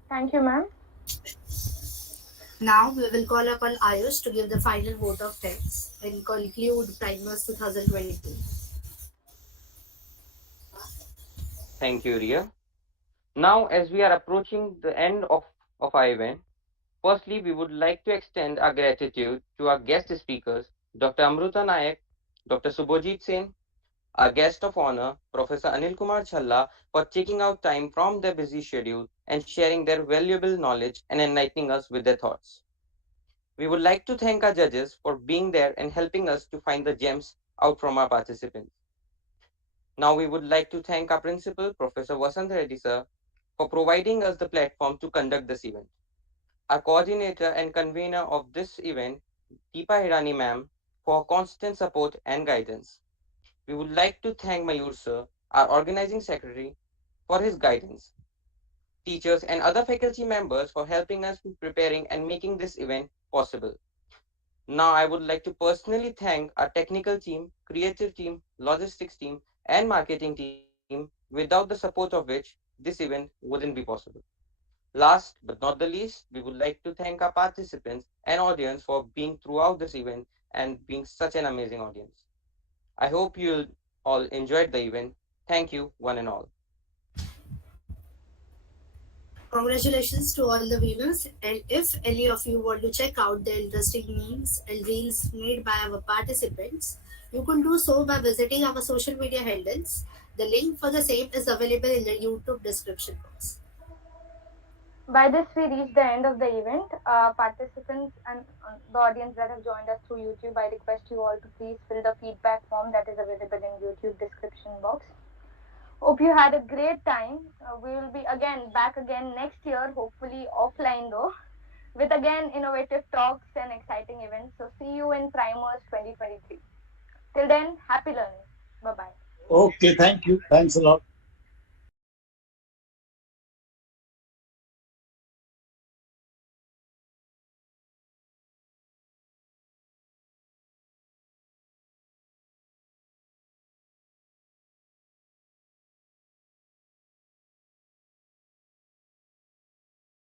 Thank you, ma'am. Now we will call upon Ayush to give the final vote of thanks and conclude Primers 2022. Thank you, Ria. Now, as we are approaching the end of our event, firstly, we would like to extend our gratitude to our guest speakers, Dr. Amruta Nayak, Dr. Subhojit Sen, our guest of honor, Professor Anil Kumar Challa, for taking out time from their busy schedule and sharing their valuable knowledge and enlightening us with their thoughts. We would like to thank our judges for being there and helping us to find the gems out from our participants. Now we would like to thank our principal, Professor Vasant Reddy sir, for providing us the platform to conduct this event. Our coordinator and convener of this event, Deepa Hirani ma'am, for constant support and guidance. We would like to thank Mayur sir, our organizing secretary, for his guidance. Teachers and other faculty members for helping us in preparing and making this event possible. Now I would like to personally thank our technical team, creative team, logistics team, and marketing team, without the support of which this event wouldn't be possible. Last but not the least, we would like to thank our participants and audience for being throughout this event and being such an amazing audience. I hope you all enjoyed the event. Thank you, one and all. Congratulations to all the winners, and if any of you want to check out the interesting memes and reels made by our participants, you can do so by visiting our social media handles. The link for the same is available in the YouTube description box. By this, we reach the end of the event. Participants and the audience that have joined us through YouTube, I request you all to please fill the feedback form that is available in YouTube description box. Hope you had a great time. We will be back again next year, hopefully offline though, with again innovative talks and exciting events. So see you in Primers 2023. Till then, happy learning. Bye-bye. Okay, thank you. Thanks a lot.